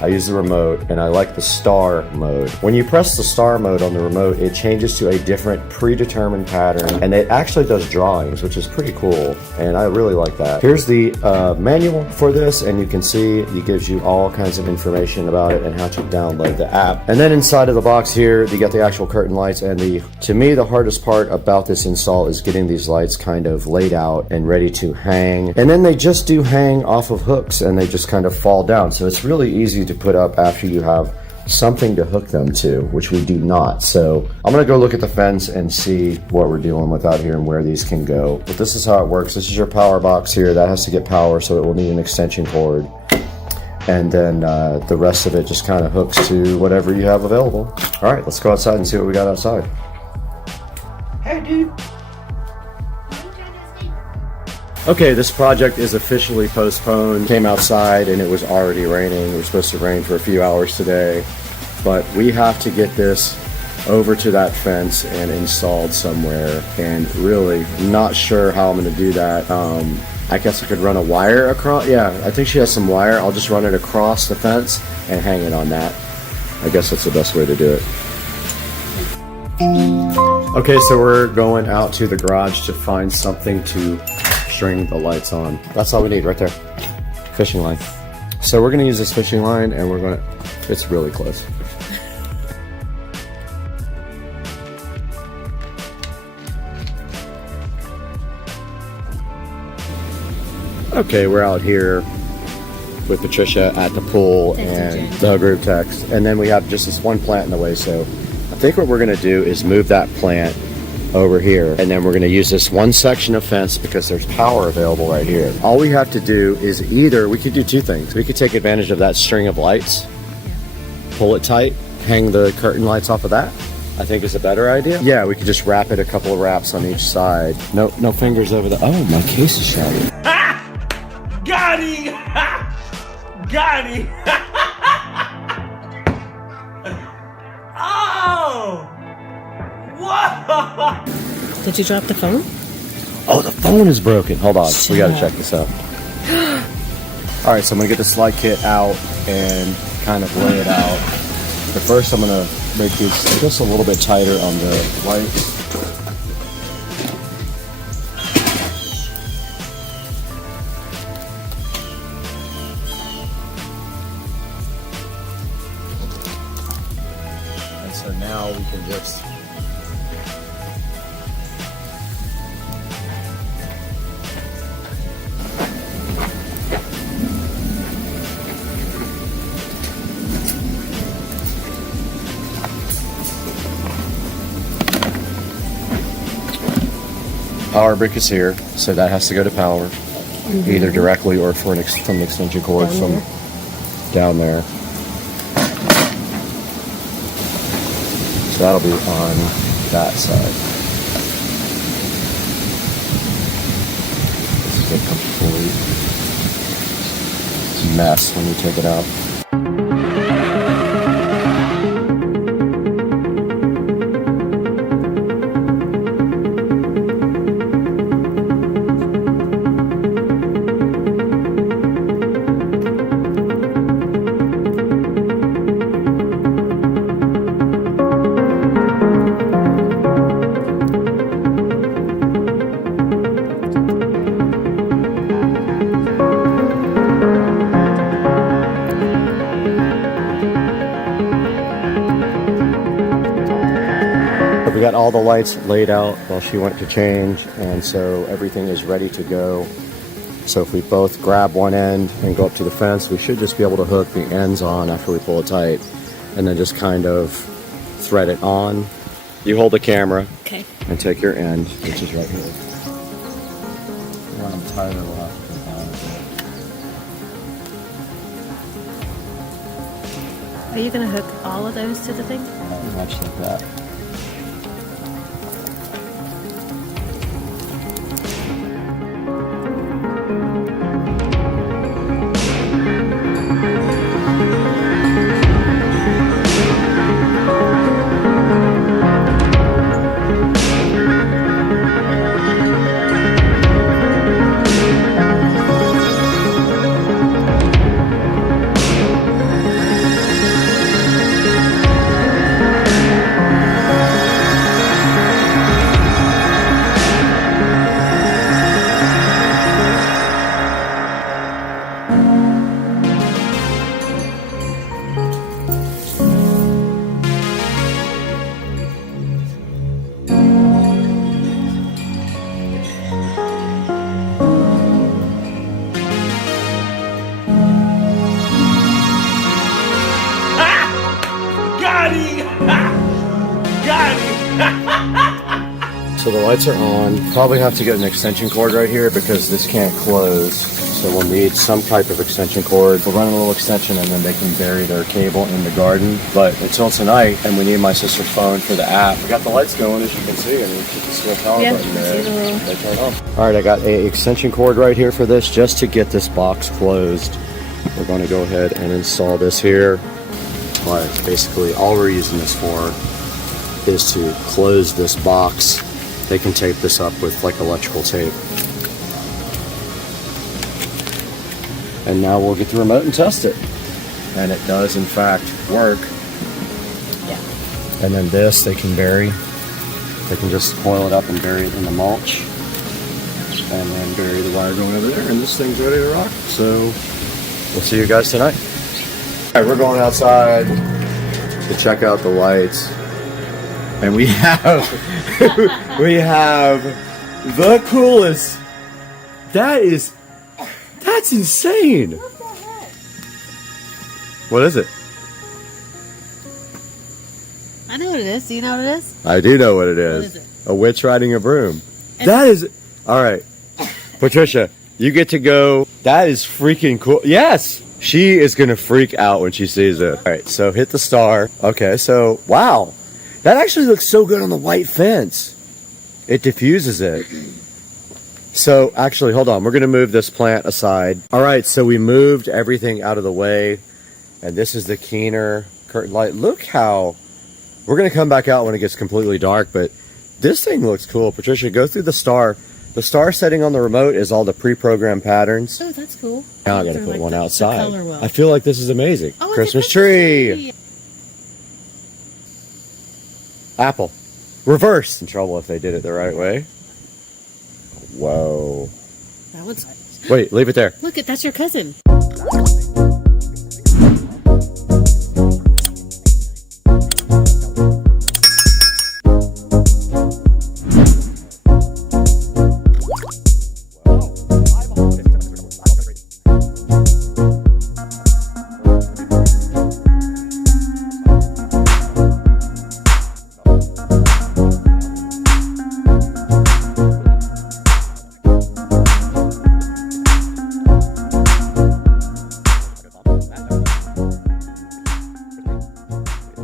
I use the remote, and I like the star mode. When you press the star mode on the remote, it changes to a different predetermined pattern, and it actually does drawings, which is pretty cool, and I really like that. Here's the manual for this, and you can see it gives you all kinds of information about it and how to download the app. And then inside of the box here, you got the actual curtain lights, and to me, the hardest part about this install is getting these lights kind of laid out and ready to hang. And then they just do hang off of hooks, and they just kind of fall down, so it's really easy to put up after you have something to hook them to, which we do not. So I'm gonna go look at the fence and see what we're dealing with out here and where these can go. But this is how it works. This is your power box here. That has to get power, so it will need an extension cord. And then the rest of it just kind of hooks to whatever you have available. All right, let's go outside and see what we got outside. Hey, dude. Okay, this project is officially postponed. Came outside and it was already raining. It was supposed to rain for a few hours today, but we have to get this over to that fence and installed somewhere, and really not sure how I'm gonna do that. I guess I could run a wire across. Yeah, I think she has some wire. I'll just run it across the fence and hang it on that. I guess that's the best way to do it. Okay, so we're going out to the garage to find something to string the lights on. That's all we need right there. Fishing line. So we're gonna use this fishing line, and it's really close. Okay, we're out here with Patricia at the pool and the group text, and then we have just this one plant in the way. So I think what we're gonna do is move that plant over here, and then we're going to use this one section of fence because there's power available right here. All we have to do is we could do 2 things. We could take advantage of that string of lights, pull it tight, hang the curtain lights off of that. I think is a better idea. Yeah, we could just wrap it a couple of wraps on each side. No fingers over the. Oh, my case is shattered. Got him! Got him! Oh! Whoa! Did you drop the phone? Oh, the phone is broken. Hold on, we gotta check this out. All right, so I'm gonna get the slide kit out and kind of lay it out. But first I'm gonna make these just a little bit tighter on the lights. And so now we can just power brick is here, so that has to go to power, either directly or from an extension cord from down there. So that'll be on that side. This is a complete mess when you take it out. We got all the lights laid out while she went to change, and so everything is ready to go. So if we both grab one end and go up to the fence, we should just be able to hook the ends on after we pull it tight, and then just kind of thread it on. You hold the camera, okay, and take your end, which is right here. When I'm tight, it'll have to come down. Are you going to hook all of those to the thing? Much like that. So the lights are on. Probably have to get an extension cord right here because this can't close. So we'll need some type of extension cord. We'll run a little extension and then they can bury their cable in the garden. But until tonight, and we need my sister's phone for the app. We got the lights going, as you can see. I mean, you can see the power button there. They turn off. All right, I got a extension cord right here for this just to get this box closed. We're going to go ahead and install this here. But basically all we're using this for is to close this box. They can tape this up with like electrical tape. And now we'll get the remote and test it. And it does in fact work. Yeah. And then this they can bury. They can just coil it up and bury it in the mulch. And then bury the wire going over there, and this thing's ready to rock. So we'll see you guys tonight. All right, we're going outside to check out the lights. And we have the coolest. That's insane. What the heck? What is it? I know what it is. Do you know what it is? I do know what it is. What is it? A witch riding a broom. That is, all right. Patricia, you get to go. That is freaking cool. Yes. She is going to freak out when she sees it. All right, so hit the star. Okay, so, wow. That actually looks so good on the white fence. It diffuses it. So, actually, hold on. We're going to move this plant aside. All right, so we moved everything out of the way. And this is the Keener curtain light. Look how... We're going to come back out when it gets completely dark, but this thing looks cool. Patricia, go through the star. The star setting on the remote is all the pre-programmed patterns. Oh, that's cool. Now I got to put like one the outside. color well. I feel like this is amazing. Oh, it's a Christmas tree. Apple. Reverse. In trouble if they did it the right way. Whoa. That one's... Wait, leave it there. Look, that's your cousin.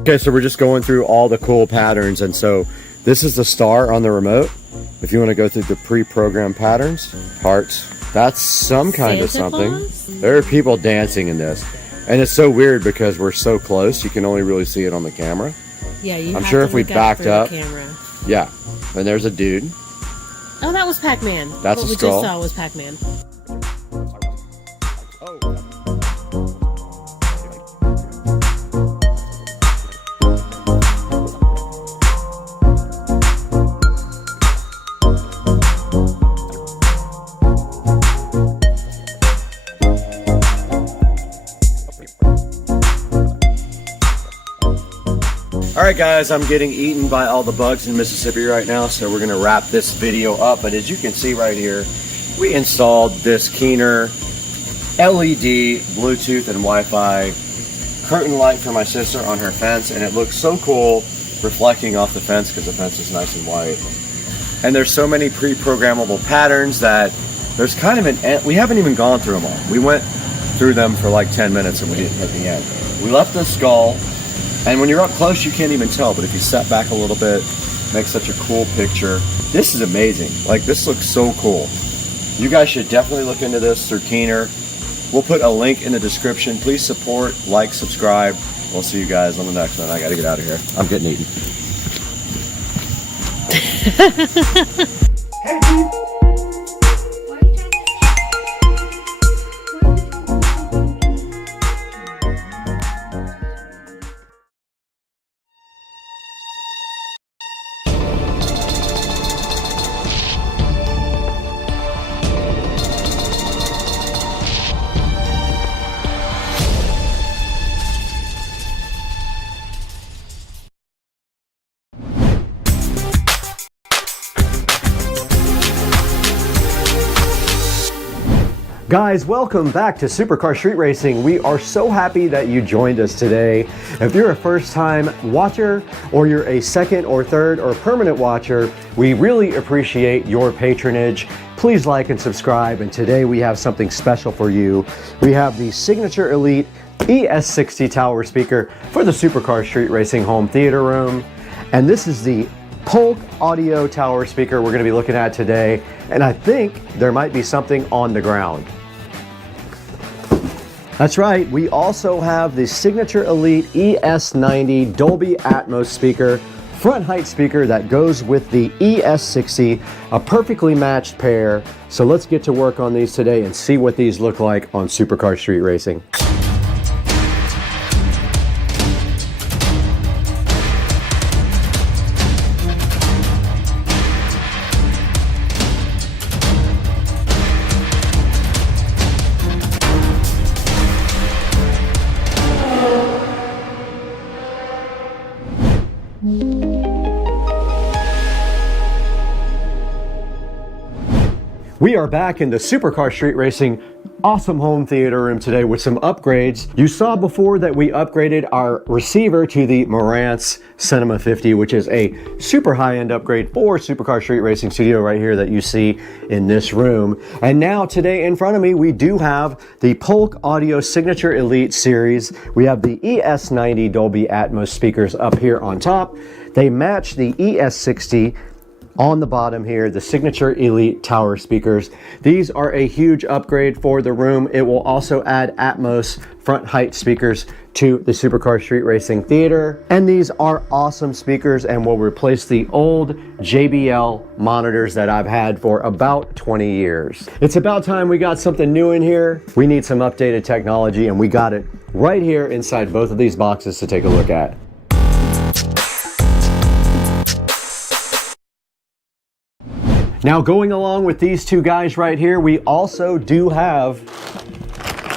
Okay, so we're just going through all the cool patterns, and so this is the star on the remote. If you want to go through the pre-programmed patterns, hearts, that's some kind of something. There are people dancing in this, and it's so weird because we're so close, you can only really see it on the camera. Yeah, you I'm have sure to if we look backed up, the camera. yeah, and there's a dude. Oh, that was Pac-Man. That's what a we skull. just saw was Pac-Man. Alright guys, I'm getting eaten by all the bugs in Mississippi right now, so we're going to wrap this video up. But as you can see right here, we installed this Keener LED, Bluetooth and Wi-Fi curtain light for my sister on her fence, and it looks so cool reflecting off the fence because the fence is nice and white. And there's so many pre-programmable patterns that there's kind of an, we haven't even gone through them all. We went through them for like 10 minutes and we didn't hit the end. We left the skull. And when you're up close, you can't even tell, but if you step back a little bit, makes such a cool picture. This is amazing. Like, this looks so cool. You guys should definitely look into this through Keener. We'll put a link in the description. Please support, like, subscribe. We'll see you guys on the next one. I gotta get out of here. I'm getting eaten. Guys, welcome back to Supercar Street Racing. We are so happy that you joined us today. If you're a first-time watcher, or you're a second or third or permanent watcher, we really appreciate your patronage. Please like and subscribe, and today we have something special for you. We have the Signature Elite ES60 tower speaker for the Supercar Street Racing home theater room, and this is the Polk audio tower speaker we're going to be looking at today, and I think there might be something on the ground. That's right, we also have the Signature Elite ES90 Dolby Atmos speaker, front height speaker that goes with the ES60, a perfectly matched pair. So let's get to work on these today and see what these look like on Supercar Street Racing. We are back in the Supercar Street Racing awesome home theater room today with some upgrades. You saw before that we upgraded our receiver to the Marantz Cinema 50, which is a super high-end upgrade for Supercar Street Racing Studio right here that you see in this room. And now today in front of me, we do have the Polk Audio Signature Elite series. We have the ES90 Dolby Atmos speakers up here on top. They match the ES60 on the bottom here, the Signature Elite tower speakers. These are a huge upgrade for the room. It will also add Atmos front height speakers to the Supercar Street Racing Theater. And these are awesome speakers and will replace the old JBL monitors that I've had for about 20 years. It's about time we got something new in here. We need some updated technology, and we got it right here inside both of these boxes to take a look at. Now, going along with these two guys right here, we also do have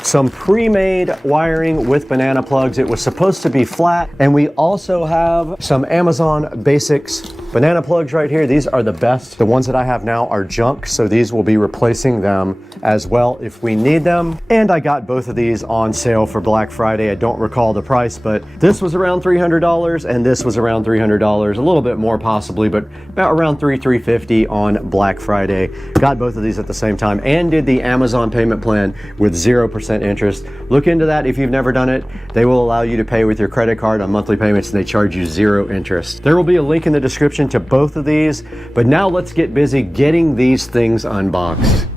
some pre-made wiring with banana plugs. It was supposed to be flat, and we also have some Amazon Basics Banana plugs right here, these are the best. The ones that I have now are junk, so these will be replacing them as well if we need them. And I got both of these on sale for Black Friday. I don't recall the price, but this was around $300 and this was around $300, a little bit more possibly, but about around $350 on Black Friday. Got both of these at the same time and did the Amazon payment plan with 0% interest. Look into that if you've never done it. They will allow you to pay with your credit card on monthly payments and they charge you 0 interest. There will be a link in the description to both of these, but now let's get busy getting these things unboxed.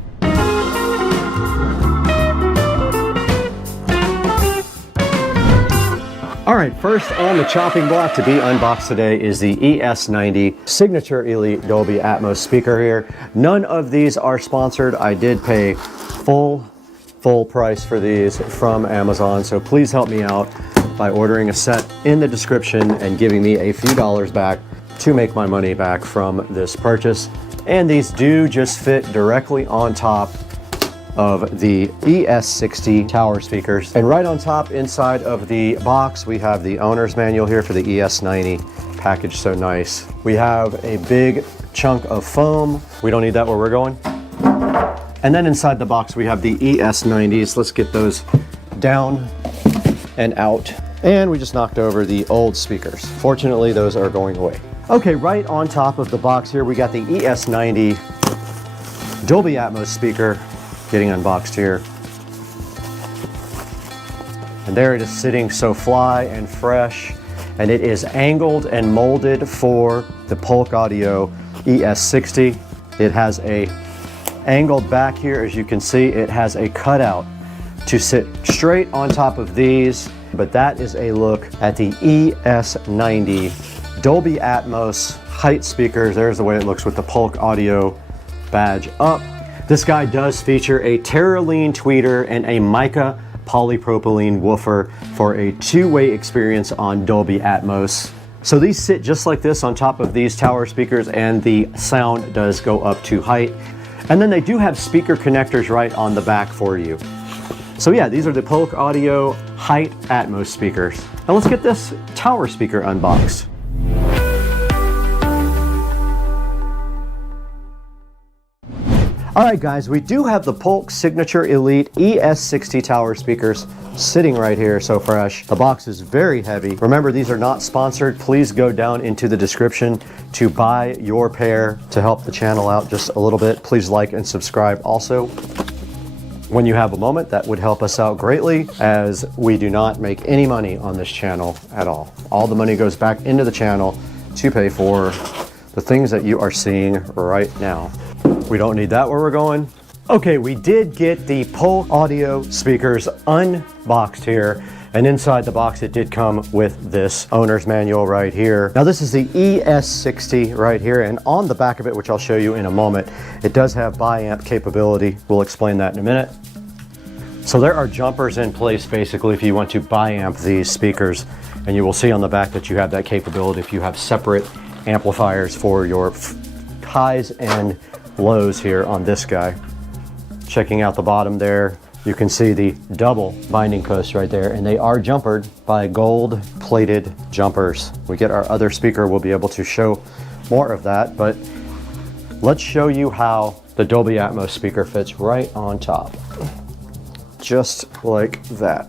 All right, first on the chopping block to be unboxed today is the ES90 Signature Elite Dolby Atmos speaker here. None of these are sponsored. I did pay full price for these from Amazon, so please help me out by ordering a set in the description and giving me a few dollars back to make my money back from this purchase. And these do just fit directly on top of the ES60 tower speakers. And right on top inside of the box, we have the owner's manual here for the ES90, packaged so nice. We have a big chunk of foam. We don't need that where we're going. And then inside the box, we have the ES90s. Let's get those down and out. And we just knocked over the old speakers. Fortunately, those are going away. Okay, right on top of the box here, we got the ES90 Dolby Atmos speaker getting unboxed here. And there it is sitting so fly and fresh. And it is angled and molded for the Polk Audio ES60. It has a angled back here, as you can see. It has a cutout to sit straight on top of these. But that is a look at the ES90 Dolby Atmos height speakers. There's the way it looks with the Polk Audio badge up. This guy does feature a Terraline tweeter and a mica polypropylene woofer for a two-way experience on Dolby Atmos. So these sit just like this on top of these tower speakers, and the sound does go up to height. And then they do have speaker connectors right on the back for you. So yeah, these are the Polk Audio height Atmos speakers. Now let's get this tower speaker unboxed. All right, guys, we do have the Polk Signature Elite ES60 tower speakers sitting right here, so fresh. The box is very heavy. Remember, these are not sponsored. Please go down into the description to buy your pair to help the channel out just a little bit. Please like and subscribe also. When you have a moment, that would help us out greatly, as we do not make any money on this channel at all. All the money goes back into the channel to pay for the things that you are seeing right now. We don't need that where we're going. Okay, we did get the Polk Audio speakers unboxed here, and inside the box it did come with this owner's manual right here. Now this is the ES60 right here, and on the back of it, which I'll show you in a moment, it does have bi-amp capability. We'll explain that in a minute. So there are jumpers in place basically if you want to bi-amp these speakers, and you will see on the back that you have that capability if you have separate amplifiers for your highs and lows here on this guy. Checking out the bottom there, you can see the double binding posts right there, and they are jumpered by gold plated jumpers. We get our other speaker, we'll be able to show more of that, but let's show you how the Dolby Atmos speaker fits right on top. Just like that.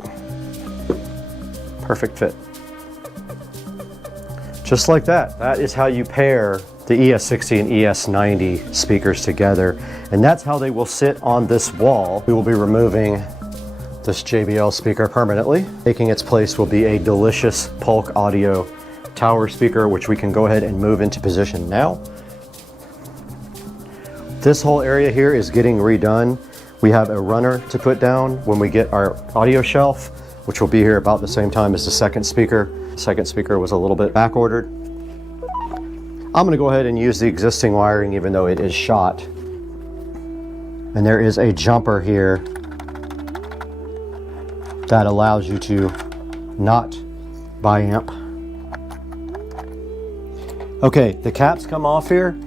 Perfect fit. Just like that. That is how you pair the ES60 and ES90 speakers together, and that's how they will sit on this wall. We will be removing this JBL speaker permanently. Taking its place will be a delicious Polk Audio tower speaker, which we can go ahead and move into position now. This whole area here is getting redone. We have a runner to put down when we get our audio shelf, which will be here about the same time as the second speaker. The second speaker was a little bit back ordered. I'm going to go ahead and use the existing wiring even though it is shot. And there is a jumper here that allows you to not bi-amp. Okay, the caps come off here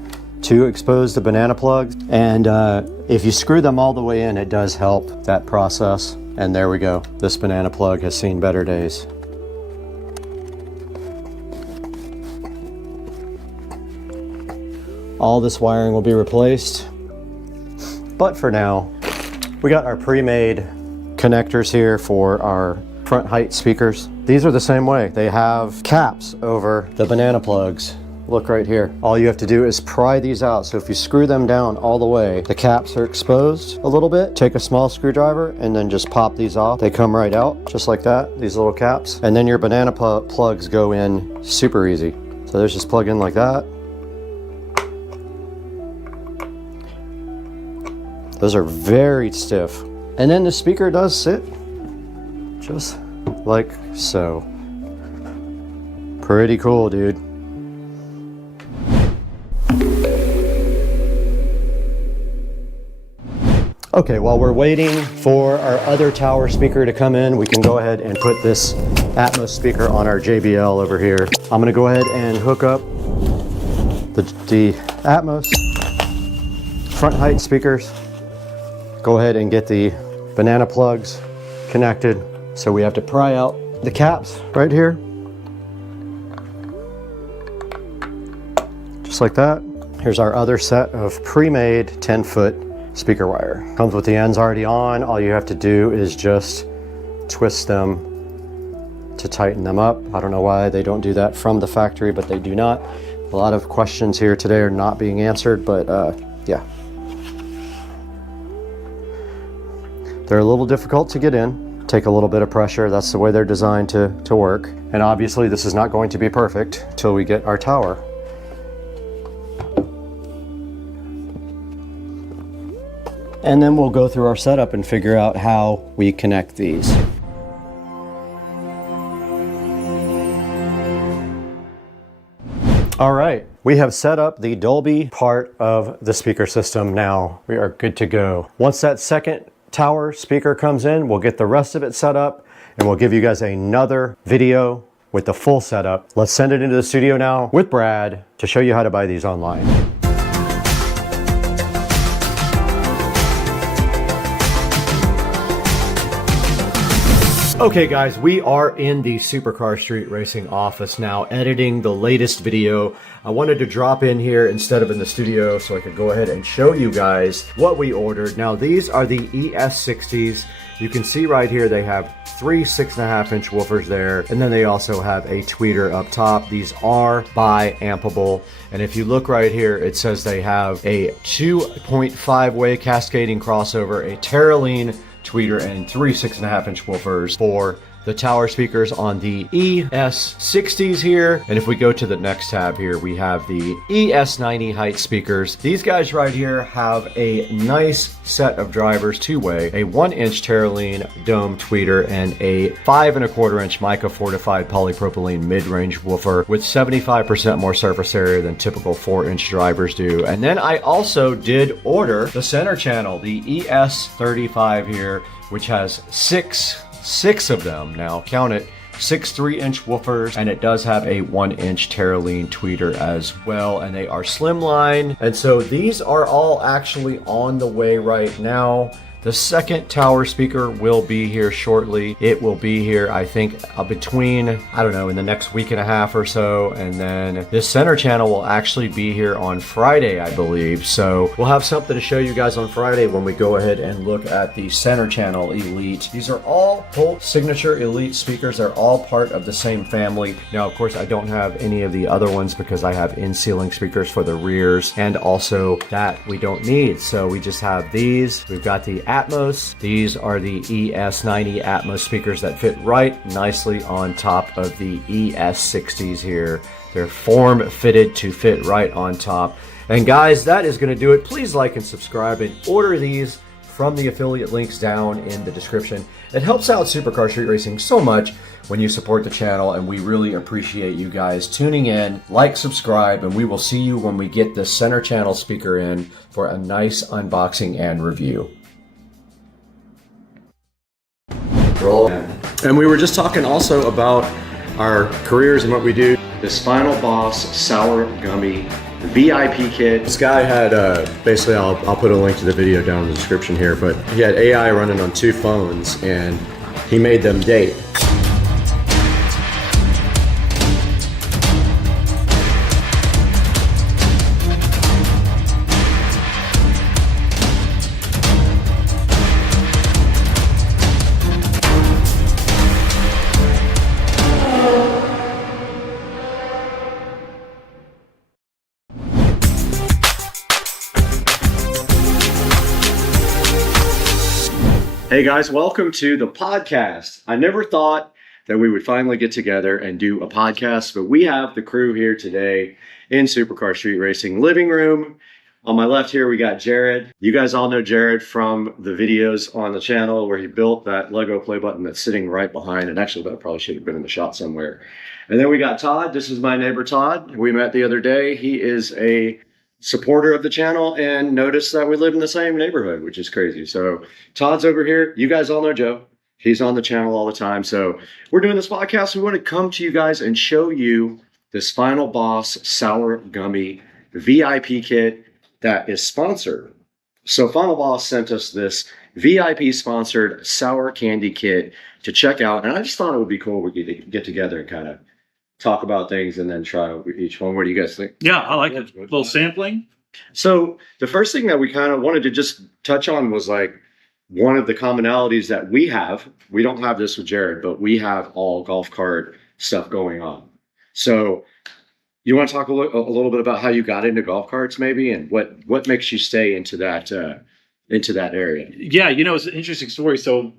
to expose the banana plugs, and if you screw them all the way in, it does help that process. And there we go. This banana plug has seen better days. all this wiring will be replaced. But for now, we got our pre-made connectors here for our front height speakers. These are the same way. They have caps over the banana plugs. Look right here. All you have to do is pry these out. So if you screw them down all the way, the caps are exposed a little bit. Take a small screwdriver and then just pop these off. They come right out just like that, these little caps. And then your banana plugs go in super easy. So there's just plug in like that. Those are very stiff. And then the speaker does sit just like so. Pretty cool, dude. Okay, while we're waiting for our other tower speaker to come in, we can go ahead and put this Atmos speaker on our JBL over here. I'm gonna go ahead and hook up the Atmos front height speakers. Go ahead and get the banana plugs connected. So we have to pry out the caps right here. Just like that. Here's our other set of pre-made 10-foot speaker wire. Comes with the ends already on. All you have to do is just twist them to tighten them up. I don't know why they don't do that from the factory, but they do not. A lot of questions here today are not being answered, but yeah. They're a little difficult to get in. Take a little bit of pressure. That's the way they're designed to work. And obviously this is not going to be perfect till we get our tower. And then we'll go through our setup and figure out how we connect these. All right, we have set up the Dolby part of the speaker system. Now we are good to go. Once that second tower speaker comes in, we'll get the rest of it set up and we'll give you guys another video with the full setup. Let's send it into the studio now with Brad to show you how to buy these online. Okay guys, we are in the Supercar Street Racing office now, editing the latest video. I wanted to drop in here instead of in the studio so I could go ahead and show you guys what we ordered. Now these are the ES60s. You can see right here they have three 6.5-inch woofers there, and then they also have a tweeter up top. These are bi-ampable, and if you look right here, it says they have a 2.5-way cascading crossover, a Terraline tweeter, and three 6.5-inch woofers for the tower speakers on the ES60s here. And if we go to the next tab here, we have the ES90 height speakers. These guys right here have a nice set of drivers, two-way, a 1-inch Terraline dome tweeter, and a 5.25-inch mica fortified polypropylene mid-range woofer with 75% more surface area than typical 4-inch drivers do. And then I also did order the center channel, the ES35 here, which has six of them. Now count it, 6 3-inch woofers, and it does have a 1-inch Terraline tweeter as well, and they are slimline. And so these are all actually on the way right now. The second tower speaker will be here shortly. It will be here, I think, between, I don't know, in the next week and a half or so. And then this center channel will actually be here on Friday, I believe. So we'll have something to show you guys on Friday when we go ahead and look at the center channel Elite. These are all Polk Signature Elite speakers. They're all part of the same family. Now, of course, I don't have any of the other ones because I have in-ceiling speakers for the rears, and also that we don't need. So we just have these. We've got the Atmos. These are the ES90 Atmos speakers that fit right nicely on top of the ES60s here. They're form fitted to fit right on top. And guys, that is going to do it. Please like and subscribe and order these from the affiliate links down in the description. It helps out Supercar Street Racing so much when you support the channel, and we really appreciate you guys tuning in. Like, subscribe, and we will see you when we get the center channel speaker in for a nice unboxing and review. And we were just talking also about our careers and what we do. This Final Boss Sour Gummy VIP kit. This guy had, basically I'll put a link to the video down in the description here, but he had AI running on 2 phones and he made them date. Hey guys, welcome to the podcast. I never thought that we would finally get together and do a podcast, but we have the crew here today in Supercar Street Racing living room. On my left here, we got Jared. You guys all know Jared from the videos on the channel where he built that Lego play button that's sitting right behind. And actually, that probably should have been in the shot somewhere. And then we got Todd. This is my neighbor, Todd. We met the other day. He is a supporter of the channel and noticed that we live in the same neighborhood, which is crazy. So Todd's over here. You guys all know Joe. He's on the channel all the time. So we're doing this podcast. We want to come to you guys and show you this Final Boss Sour Gummy VIP kit that is sponsored. So Final Boss sent us this VIP sponsored sour candy kit to check out. And I just thought it would be cool. We could get together and kind of talk about things and then try each one. What do you guys think? Yeah, I like it. A little sampling. So the first thing that we kind of wanted to just touch on was like one of the commonalities that we have. We don't have this with Jared, but we have all golf cart stuff going on. So you want to talk a little bit about how you got into golf carts maybe and what makes you stay into that area? Yeah, it's an interesting story. So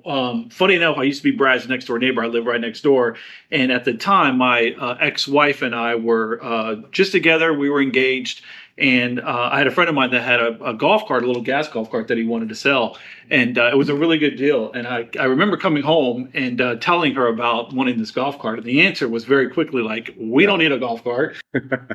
funny enough, I used to be Brad's next door neighbor. I live right next door. And at the time, my ex-wife and I were just together. We were engaged. And I had a friend of mine that had a golf cart, a little gas golf cart that he wanted to sell. And it was a really good deal. And I remember coming home and telling her about wanting this golf cart. And the answer was very quickly like, we don't need a golf cart.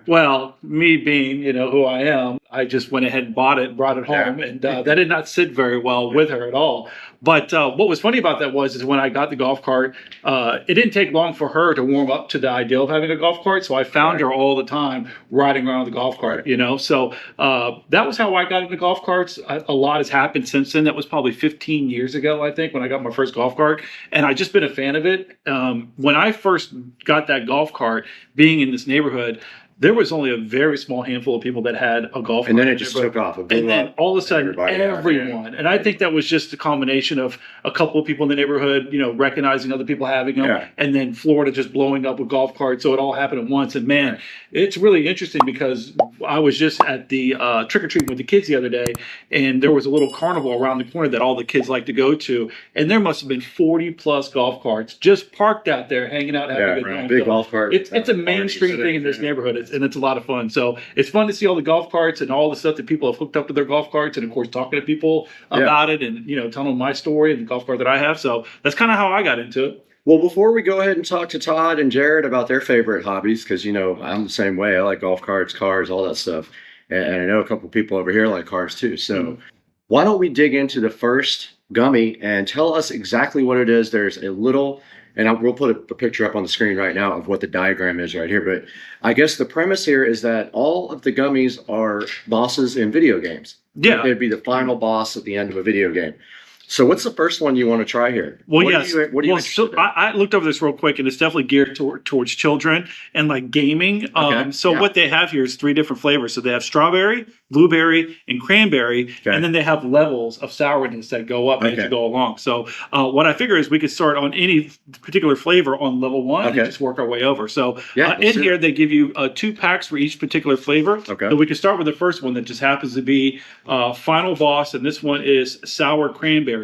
Well, me being, who I am, I just went ahead and bought it and brought it home. Yeah. And that did not sit very well with her at all. But what was funny about that is when I got the golf cart, it didn't take long for her to warm up to the idea of having a golf cart. So I found her all the time riding around the golf cart, So that was how I got into golf carts. A lot has happened since then. That was probably 15 years ago, I think, when I got my first golf cart. And I've just been a fan of it. When I first got that golf cart, being in this neighborhood, there was only a very small handful of people that had a golf cart. And then it just took off. And then all of a sudden, everyone. And I think that was just a combination of a couple of people in the neighborhood, recognizing other people having them. Yeah. And then Florida just blowing up with golf carts. So it all happened at once. And man, it's really interesting because I was just at the trick-or-treating with the kids the other day. And there was a little carnival around the corner that all the kids like to go to. And there must have been 40 plus golf carts just parked out there, hanging out, having a good time. Big golf cart. It's a mainstream thing in this neighborhood. And it's a lot of fun. So it's fun to see all the golf carts and all the stuff that people have hooked up to their golf carts, and of course talking to people about it and telling them my story and the golf cart that I have. So that's kind of how I got into it. Well, before we go ahead and talk to Todd and Jared about their favorite hobbies, because I'm the same way. I like golf carts, cars, all that stuff, and I know a couple of people over here like cars too. So why don't we dig into the first gummy and tell us exactly what it is? There's a little. And we'll put a picture up on the screen right now of what the diagram is right here. But I guess the premise here is that all of the gummies are bosses in video games. Yeah. It'd be the final boss at the end of a video game. So what's the first one you want to try here? Well, what yes. What are you so I looked over this real quick, and it's definitely geared towards children and like gaming. What they have here is 3 different flavors. So they have strawberry, blueberry, and cranberry. Okay. And then they have levels of sourness that go up as you go along. So what I figure is we could start on any particular flavor on level 1 and just work our way over. So in here, they give you 2 packs for each particular flavor. Okay. So we can start with the first one that just happens to be Final Boss, and this one is sour cranberry.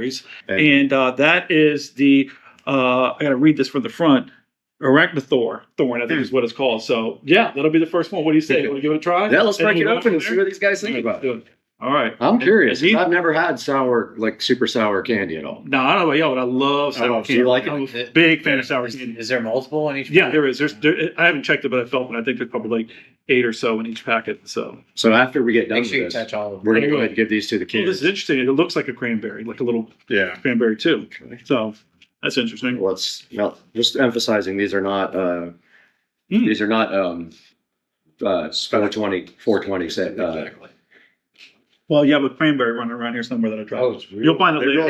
And that is the I gotta read this from the front. Arachnothorn, I think is what it's called. So yeah, that'll be the first one. What do you say? Want to give it a try? Yeah, let's break it open and see what these guys think about it. All right. I'm curious. I've never had super sour candy at all. No, I don't know about y'all, but I love sour candy. Do you like it? I'm a big fan of sour candy. Is there multiple in each? Yeah, there is. I haven't checked it, but I felt, and I think there's probably like 8 or so in each packet. So after we get done make sure with you touch all of them. We're gonna go ahead and give these to the kids. Well, this is interesting. It looks like a cranberry, like a little cranberry too. Okay. So that's interesting. Well, just emphasizing these are not 420 set. Exactly. Well, you have a cranberry running around here somewhere that I tried. You'll find it later.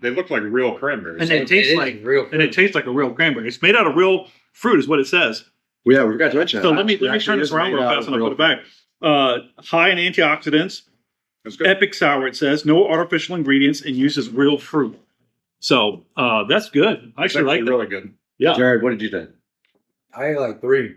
They look like real cranberries. And it tastes like real. And it tastes like a real cranberry. It's made out of real fruit, is what it says. Well, yeah, we forgot to mention that. So let me turn this around real fast and I'll put it back. High in antioxidants. That's good. Epic sour, it says. No artificial ingredients and uses real fruit. So that's good. I actually like it. Really good. Yeah. Jared, what did you think? I like 3.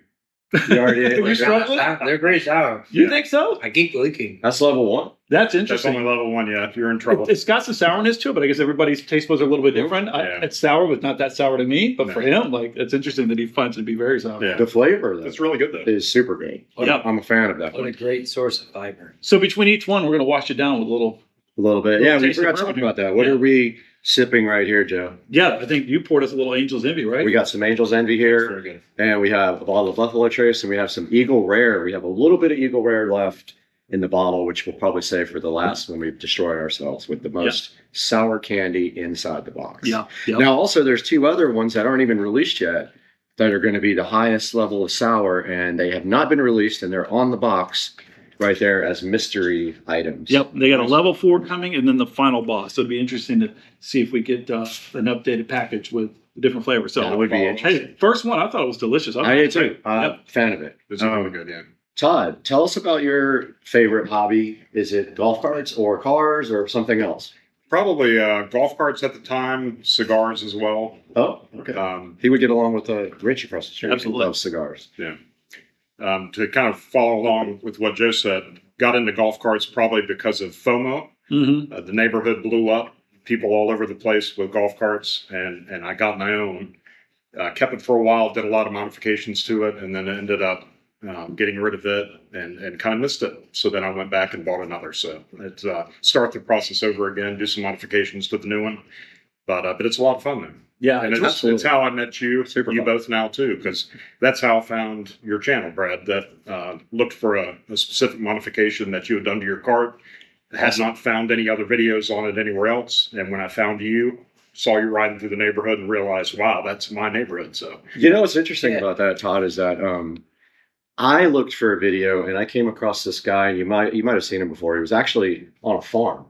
You already ate You like struggling? They're great sour. You think so? I keep leaking. That's level 1. That's That's interesting. only level 1, yeah. You're in trouble. It's got some sourness to it, but I guess everybody's taste buds are a little bit different. It's sour, but not that sour to me. But for him, like, it's interesting that he finds it to be very sour. Yeah. The flavor, though, It's really good, though. is super good. Yeah. I'm a fan of that What a one. great source of fiber. So between each one, we're going to wash it down with a little. A little bit. Little Yeah, we taste of forgot to bourbon talk about that. What Yeah. are we sipping right here, Joe? Yeah, I think you poured us a little Angel's Envy, right? We got some Angel's Envy here. Very good. And we have a bottle of Buffalo Trace, and we have some Eagle Rare. We have a little bit of Eagle Rare left in the bottle, which we'll probably save for the last when we destroy ourselves with the most sour candy inside the box. Yeah. Now, also, there's 2 other ones that aren't even released yet that are going to be the highest level of sour, and they have not been released, and they're on the box right there as mystery items. Yep, they got a level 4 coming, and then the final boss. So it'd be interesting to see if we get an updated package with different flavors. So That would be interesting. Hey, first one, I thought it was delicious. I did too. Yep. Fan of it. It's really good, yeah. Todd, tell us about your favorite hobby. Is it golf carts or cars or something else? Probably golf carts at the time, cigars as well. Oh, okay. He would get along with Rich across the street. Absolutely. He loves cigars. Yeah. To kind of follow along with what Joe said, got into golf carts probably because of FOMO. Mm-hmm. The neighborhood blew up, people all over the place with golf carts, and I got my own. Kept it for a while, did a lot of modifications to it, and then ended up getting rid of it and kind of missed it. So then I went back and bought another. So it's start the process over again, do some modifications to the new one. But it's a lot of fun, though. Yeah, And it's how I met you, Super you fun. both now too, because that's how I found your channel, Brad, that looked for a specific modification that you had done to your cart. Had not found any other videos on it anywhere else. And when I found you, saw you riding through the neighborhood and realized, wow, that's my neighborhood. So You know what's interesting about that, Todd, is that I looked for a video and I came across this guy, and you might have seen him before. He was actually on a farm.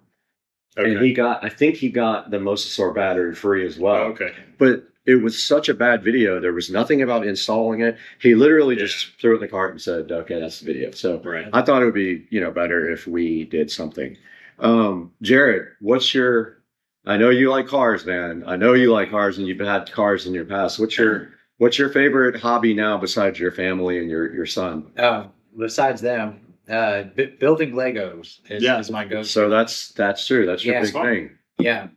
okay. And I think he got the Mosasaur battery free as well. Okay. But it was such a bad video. There was nothing about installing it. He literally just threw it in the cart and said, okay, that's the video. So Right. I thought it would be, better if we did something. Jared, I know you like cars, man. I know you like cars and you've had cars in your past. What's your favorite hobby now besides your family and your son? Besides them, building Legos is my go-to. So that's true. That's your Yeah. big thing. Yeah,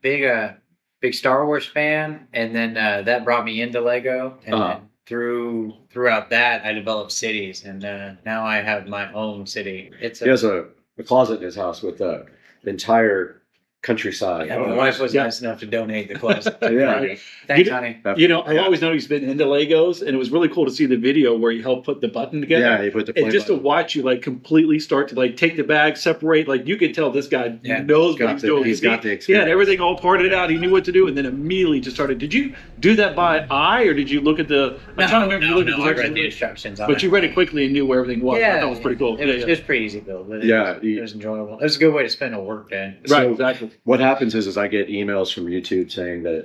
big Star Wars fan, and then that brought me into Lego, and then throughout that I developed cities, and now I have my own city. He has a closet in his house with the entire countryside. Yeah, my wife was nice enough to donate the closet. Yeah. Thanks, honey. I always know he's been into Legos, and it was really cool to see the video where he helped put the button together. Yeah, he put the and play just to button. watch you like completely start to like take the bag, separate, like you could tell this guy knows what he's doing. He's got the He experience. had everything all parted out. He knew what to do, and then immediately just started. Did you do that by eye, or did you look at the? I'm trying to remember. You looked at the I read directions. the instructions on But it. you read it quickly and knew where everything was. Yeah, That was pretty cool. It was pretty easy build. But Yeah, it was enjoyable. It was a good way to spend a work day. Right, exactly. What happens is I get emails from YouTube saying that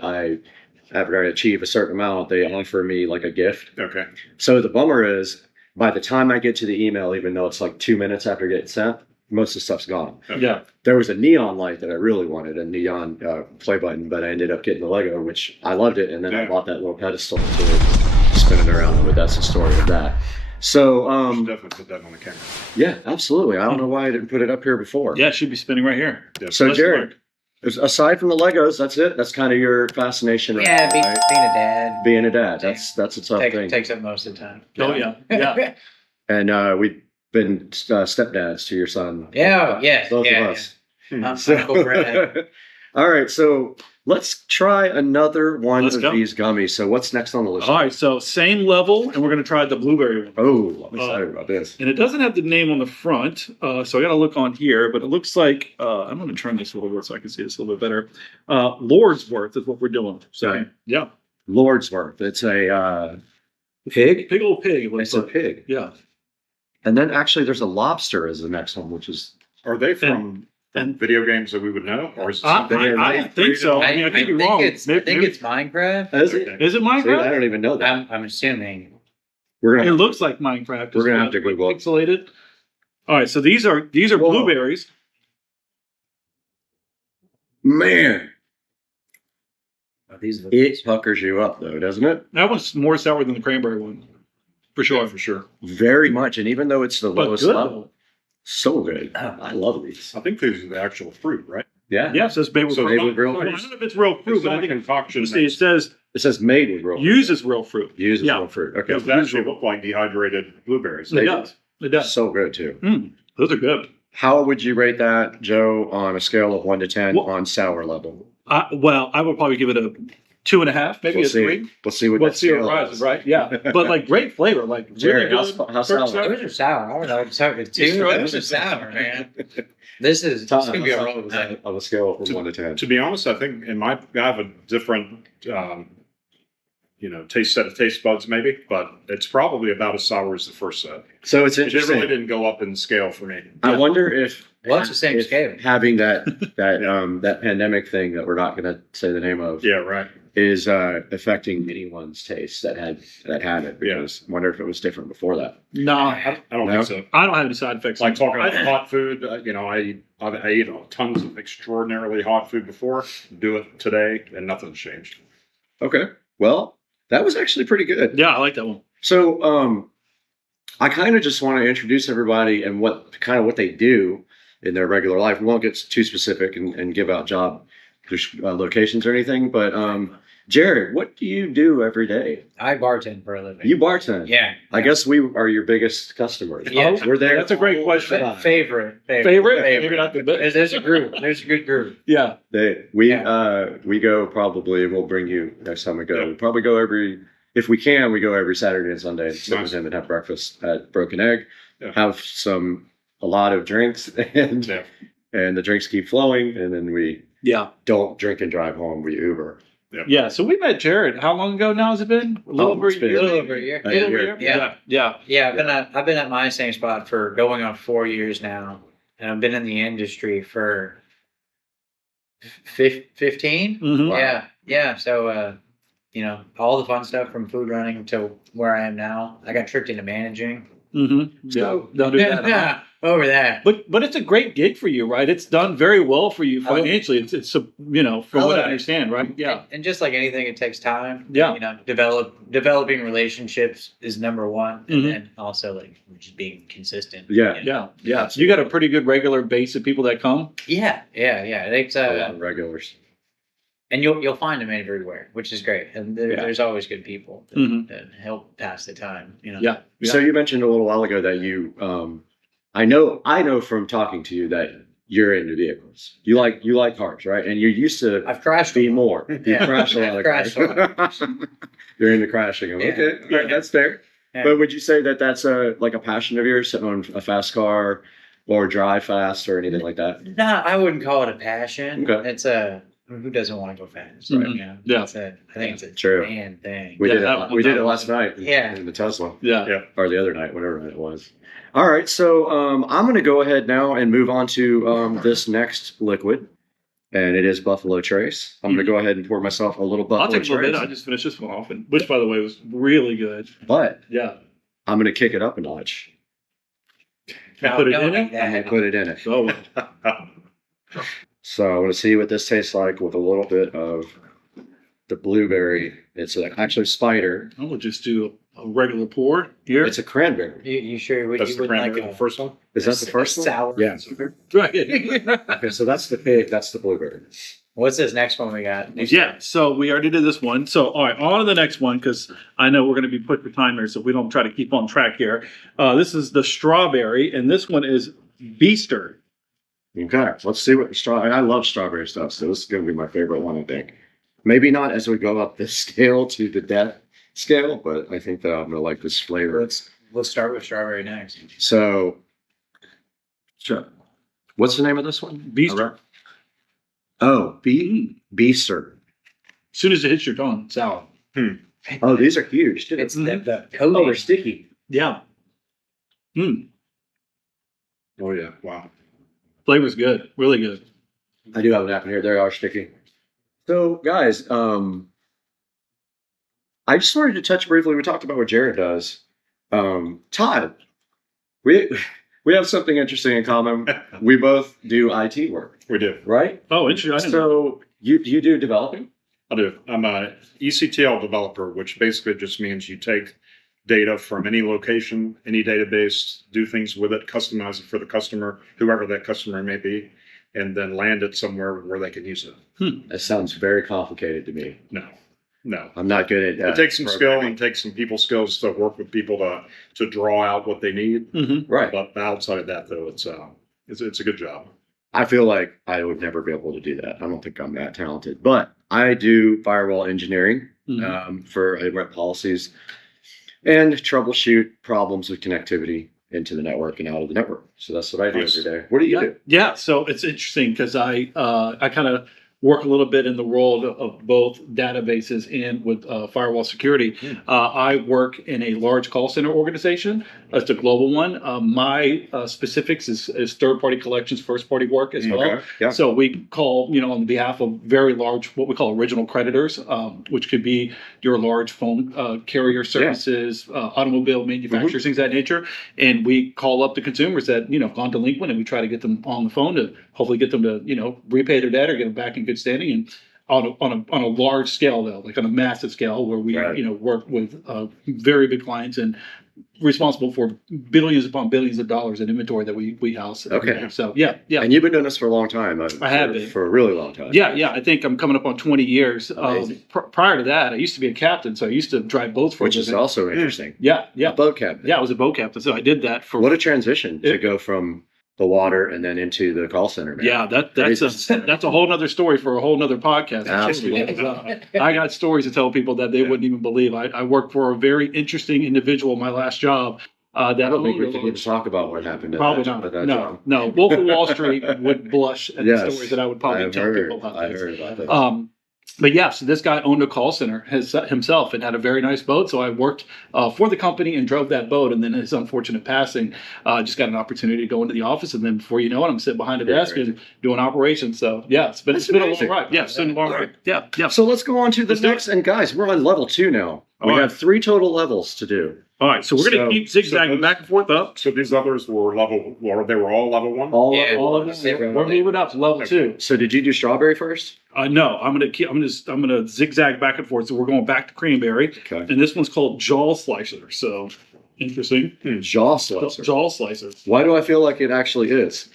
after I achieve a certain amount, they offer me like a gift. Okay. So the bummer is, by the time I get to the email, even though it's like 2 minutes after getting sent, most of the stuff's gone. Okay. Yeah. There was a neon light that I really wanted, a neon play button, but I ended up getting the Lego, which I loved it, and then I bought that little pedestal to spin it around with. That's the story of that. So, Should definitely put that on the camera. yeah, absolutely. I don't know why I didn't put it up here before. Yeah, it should be spinning right here. So, Let's Jared, aside from the Legos, that's it. That's kind of your fascination, right? Yeah, being now, right? a dad Being a dad. That's a tough thing. takes up most of the time. Oh yeah, yeah. And we've been stepdads to your son. Yeah, yes, Both yeah, of us. I'm Uncle Brad. All right, so let's try another one Let's of go. these gummies. So what's next on the list? All right, so same level, and we're going to try the blueberry one. Oh, I'm excited about this. And it doesn't have the name on the front, so I got to look on here. But it looks like I'm going to turn this a little bit so I can see this a little bit better. Lordsworth is what we're doing. So Right. yeah, Lordsworth. It's a pig. big old pig. It looks It's a like. pig. Yeah, And then actually, there's a lobster as the next one, which is Are they from video games that we would know, or is it something? I think so. I mean, I could be wrong. I think it's Minecraft. is it? Is it See, I Minecraft? don't even know that. I'm assuming. We're It gonna. looks like Minecraft. We're gonna have to Google it. pixelated. All right, so these are Whoa. blueberries. Man, These are it puckers you up though, doesn't it? That one's more sour than the cranberry one, for sure. For sure. Very much. And even though it's the But lowest good. level, so good. I love these. I think these are the actual fruit, right? Yeah. Yeah, it says made with So real made with real fruit. I fruit. don't know if it's real fruit, It's but not I think a concoction. see, it says It says made with real fruit. uses real fruit. Uses Yeah. real fruit. Okay. Those actually look like dehydrated blueberries. It does. It does. So good too. Those are good. How would you rate that, Joe, on a scale of 1 to 10 Well- on sour level? Well, I would probably give it a 2.5, maybe We'll a see. 3. We'll see what We'll that see what scale rises, is. right? Yeah, but like great flavor, like really Jared, good. how sour? Those are sour. I don't know. It's hard to You Those are sour, man. This is Tom, gonna be a how roll. sour is that on a scale from 1 to 10. To be honest, I think I have a different, set of taste buds maybe, but it's probably about as sour as the first set. So it's It interesting. really didn't go up in scale for me. I wonder if Well, it's the same if scale. having that pandemic thing that we're not going to say the name of Yeah, right. is affecting anyone's taste that had it. Because I wonder if it was different before that. No, I don't No? think so. I don't have any side effects. Like talking about I- hot food, I eat tons of extraordinarily hot food before. Do it today, and nothing's changed. Okay. Well, that was actually pretty good. Yeah, I like that one. So I kind of just want to introduce everybody and what they do in their regular life. We won't get too specific and give out job locations or anything, but Jared, what do you do every day? I bartend for a living. You bartend. Yeah. I guess we are your biggest customers. Yeah. We're there. That's a great question. Favorite. Maybe not the best. There's a group. There's a good group. Yeah. We go probably. We'll bring you next time we go. We probably go if we can. We go every Saturday and Sunday and sit with him and have breakfast at Broken Egg. Yeah. Have a lot of drinks and the drinks keep flowing, and then we don't drink and drive home. We Uber. Yeah, so we met Jared. How long ago now has it been? A little over a it's been year. A little over a year. A year. Yeah. I've been at my same spot for going on 4 years now, and I've been in the industry for 15. Mhm. Yeah. So all the fun stuff from food running to where I am now. I got tricked into managing. Mm-hmm. Yeah, don't do that. huh? Over that. But it's a great gig for you, right? It's done very well for you financially. It's from what I understand, right? Yeah. And just like anything, it takes time. Yeah. Developing relationships is number one, and Mhm. then also like just being consistent. Yeah. You got a pretty good regular base of people that come. Yeah. It's A lot of regulars. and you'll find them everywhere, which is great. And there's always good people that help pass the time. Yeah. So you mentioned a little while ago that you, I know from talking to you that you're into vehicles. You like cars, right? And you're used to I've crashed be more. You crash a lot of Crashed cars. You're into crashing them. Yeah. Okay, all right, that's fair. Yeah. But would you say that that's a passion of yours, to own a fast car or drive fast or anything like that? No, I wouldn't call it a passion. Okay. It's who doesn't want to go fast? Mhm. Right? You know? Yeah. I think it's a True. man thing. We did that it. We did it last one. night. Yeah. In the Tesla. Yeah. Or the other night, whatever night it was. All right, so I'm going to go ahead now and move on to this next liquid, and it is Buffalo Trace. I'm going to go ahead and pour myself a little I'll Buffalo take a little Trace. bit. I just finished this one off, which by the way was really good. But Yeah. I'm going to kick it up a notch. No, Put it don't in do it? I'm that. going to put it in it. Oh, So I'm going to see what this tastes like with a little bit of the blueberry. It's actually spider. we'll just do a regular pour here. It's a cranberry. You sure would That's you the wouldn't like cranberry, a the first one. Is that the first one? sour? Yeah. right. Okay, so that's the pig. That's the blueberry. What's this next one we got? Yeah, so we already did this one. So, all right, on to the next one, because I know we're going to be put for time here, so we don't try to keep on track here. This is the strawberry, and this one is Beaster. Okay, let's see what I love strawberry stuff, so this is going to be my favorite one, I think. Maybe not as we go up this scale to the death scale, but I think that I'm going to like this flavor. Let's start with strawberry next. So, what's the name of this one? Beaster. Oh, Beaster. As soon as it hits your tongue, sour. Oh, these are huge, too. It's the coating. Oh, they're sticky. Yeah. Oh, yeah. Wow. Flavor's good. Really good. I do have an apple here. They are sticky. So, guys, I just wanted to touch briefly. We talked about what Jared does. Todd, we have something interesting in common. We both do IT work, We do. right? Oh, interesting. I didn't know. So you do developing? I do. I'm a ECTL developer, which basically just means you take data from any location, any database, do things with it, customize it for the customer, whoever that customer may be, and then land it somewhere where they can use it. That sounds very complicated to me. No. I'm not good at It takes some skill and takes some people skills to work with people to draw out what they need. Right. But outside of that, though, it's a good job. I feel like I would never be able to do that. I don't think I'm that talented, but I do firewall engineering for rep policies and troubleshoot problems with connectivity into the network and out of the network. So that's what I do every day. What do you do? Yeah, so it's interesting because I kind of work a little bit in the world of both databases and with firewall security. I work in a large call center organization. It's a global one. My specifics is third-party collections, first-party work as well. Okay, yeah. So we call, on behalf of very large, what we call original creditors, which could be your large phone carrier services, automobile manufacturers, things of that nature. And we call up the consumers that, have gone delinquent, and we try to get them on the phone to hopefully get them to, repay their debt or get them back in good standing. And on a large scale, though, like on a massive scale, where we work with very big clients and responsible for billions upon billions of dollars in inventory that we house. Okay. So yeah. And you've been doing this for a long time. I have been for a really long time. Yeah. I think I'm coming up on 20 years. Prior to that, I used to be a captain, so I used to drive boats for which is also interesting. Yeah. A boat captain. Yeah, I was a boat captain, so I did that for. What a transition to go from the water and then into the call center, man. Yeah, that's a whole nother story for a whole nother podcast. Absolutely. I got stories to tell people that they wouldn't even believe. I worked for a very interesting individual in my last job. I don't think we need to talk about what happened. Probably not. No. Wolf of Wall Street would blush at the stories that I would probably tell people about. I heard about that. But yeah, so this guy owned a call center himself and had a very nice boat. So I worked for the company and drove that boat. And then his unfortunate passing, just got an opportunity to go into the office. And then before you know it, I'm sitting behind a desk and doing operations. So yeah, it's been a long ride. Yeah, it's been a long ride. Yeah. So let's go on to the next. And guys, we're on level 2 now. We have 3 total levels to do. All right, so we're going to keep zigzagging back and forth up. So these others were they were all level 1? All of them. We're moving up to level 2. So did you do strawberry first? No, I'm gonna zigzag back and forth. So we're going back to cranberry. Okay. And this one's called jaw slicer. So interesting. Jaw slicer. Jaw slicer. Why do I feel like it actually is?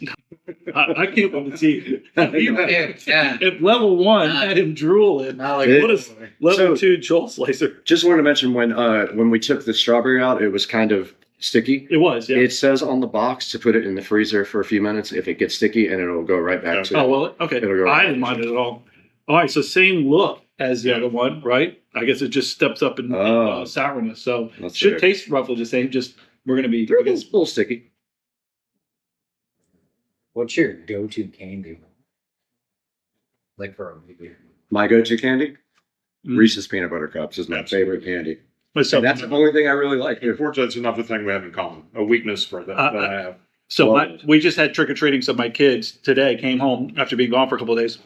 I can't wait to see. If level 1 had him drooling, what is level 2 jaw slicer? Just wanted to mention when we took the strawberry out, it was kind of sticky. It was, yeah. It says on the box to put it in the freezer for a few minutes if it gets sticky, and it'll go right back to. Oh well, okay. I didn't mind it at all. All right, so same look as the other one, right? I guess it just steps up in sourness, so it should taste roughly the same. Just we're gonna be a little sticky. What's your go-to candy? Like for a movie? My go-to candy? Reese's Peanut Butter Cups is my favorite candy. And that's the only thing I really like. Unfortunately, it's another thing we have in common. A weakness for that I have. So we just had trick-or-treating. So my kids today came home after being gone for a couple of days,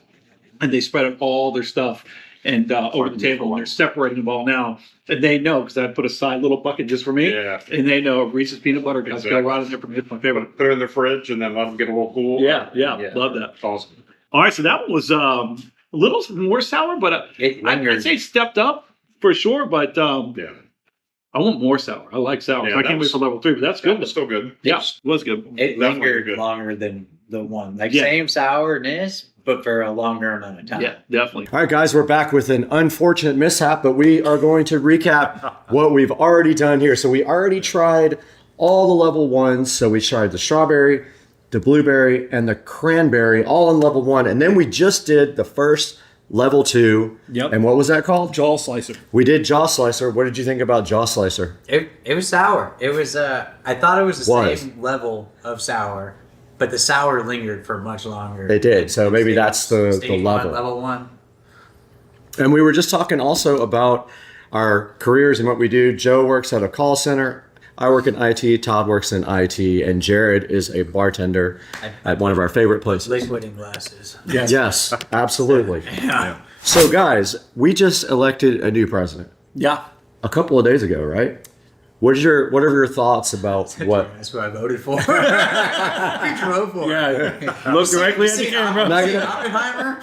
and they spread out all their stuff and over the table, and they're separating them all now. And they know, because I put a side little bucket just for me. Yeah. And they know Reese's Peanut Butter Cups go right in there for me. It's my favorite. Put it in the fridge and then let them get a little cool. Yeah. Love that. Awesome. All right, so that one was a little more sour, but I'd say it stepped up for sure. But I want more sour. I like sour. So I can't wait for level 3, but that's good. It's still good. Yeah, it was good. It lingered longer than the one. Same sourness, but for a longer amount of time. Yeah, definitely. All right, guys, we're back with an unfortunate mishap, but we are going to recap what we've already done here. So we already tried all the level 1s. So we tried the strawberry, the blueberry, and the cranberry, all in level 1. And then we just did the first level 2. Yep. And what was that called? Jaw slicer. We did jaw slicer. What did you think about jaw slicer? It was sour. It was I thought it was the same level of sour, but the sour lingered for much longer. It did. So maybe that's the level. Level 1. And we were just talking also about our careers and what we do. Joe works at a call center. I work in IT, Todd works in IT, and Jared is a bartender at one of our favorite places. Liquid in glasses. Yes, absolutely. Yeah. So, guys, we just elected a new president. Yeah. A couple of days ago, right? what are your thoughts about what? That's who I voted for. Who'd you vote for? Yeah, look directly at the camera. Oppenheimer?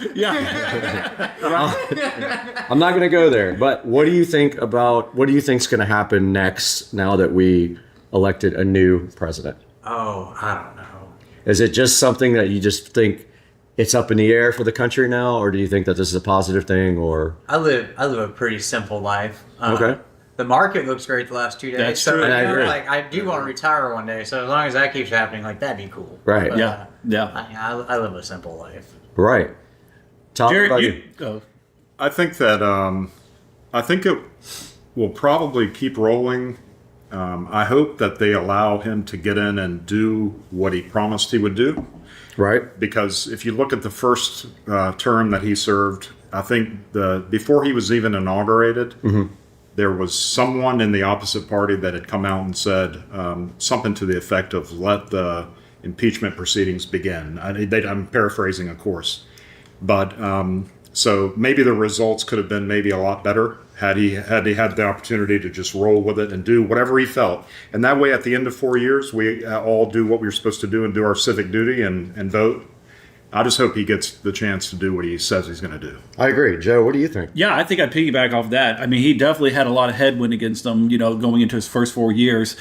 I'm not gonna go there. But what do you think's going to happen next now that we elected a new president? Oh, I don't know. Is it just something that you just think it's up in the air for the country now, or do you think that this is a positive thing? Or I live a pretty simple life. Okay. The market looks great the last 2 days. That's so true. you I know, agree. like I do want to retire one day. So as long as that keeps happening, like that'd be cool. Right. But, Yeah. I live a simple life. right, Tom, what about Jared, you? I think that I think it will probably keep rolling. I hope that they allow him to get in and do what he promised he would do. Right. Because if you look at the first term that he served, I think before he was even inaugurated, there was someone in the opposite party that had come out and said something to the effect of "let the impeachment proceedings begin." I'm paraphrasing, of course, but so maybe the results could have been maybe a lot better had he had the opportunity to just roll with it and do whatever he felt. And that way, at the end of 4 years, we all do what we're supposed to do and do our civic duty and vote. I just hope he gets the chance to do what he says he's going to do. I agree. Joe, what do you think? Yeah, I think I'd piggyback off that. I mean, he definitely had a lot of headwind against him, going into his first 4 years.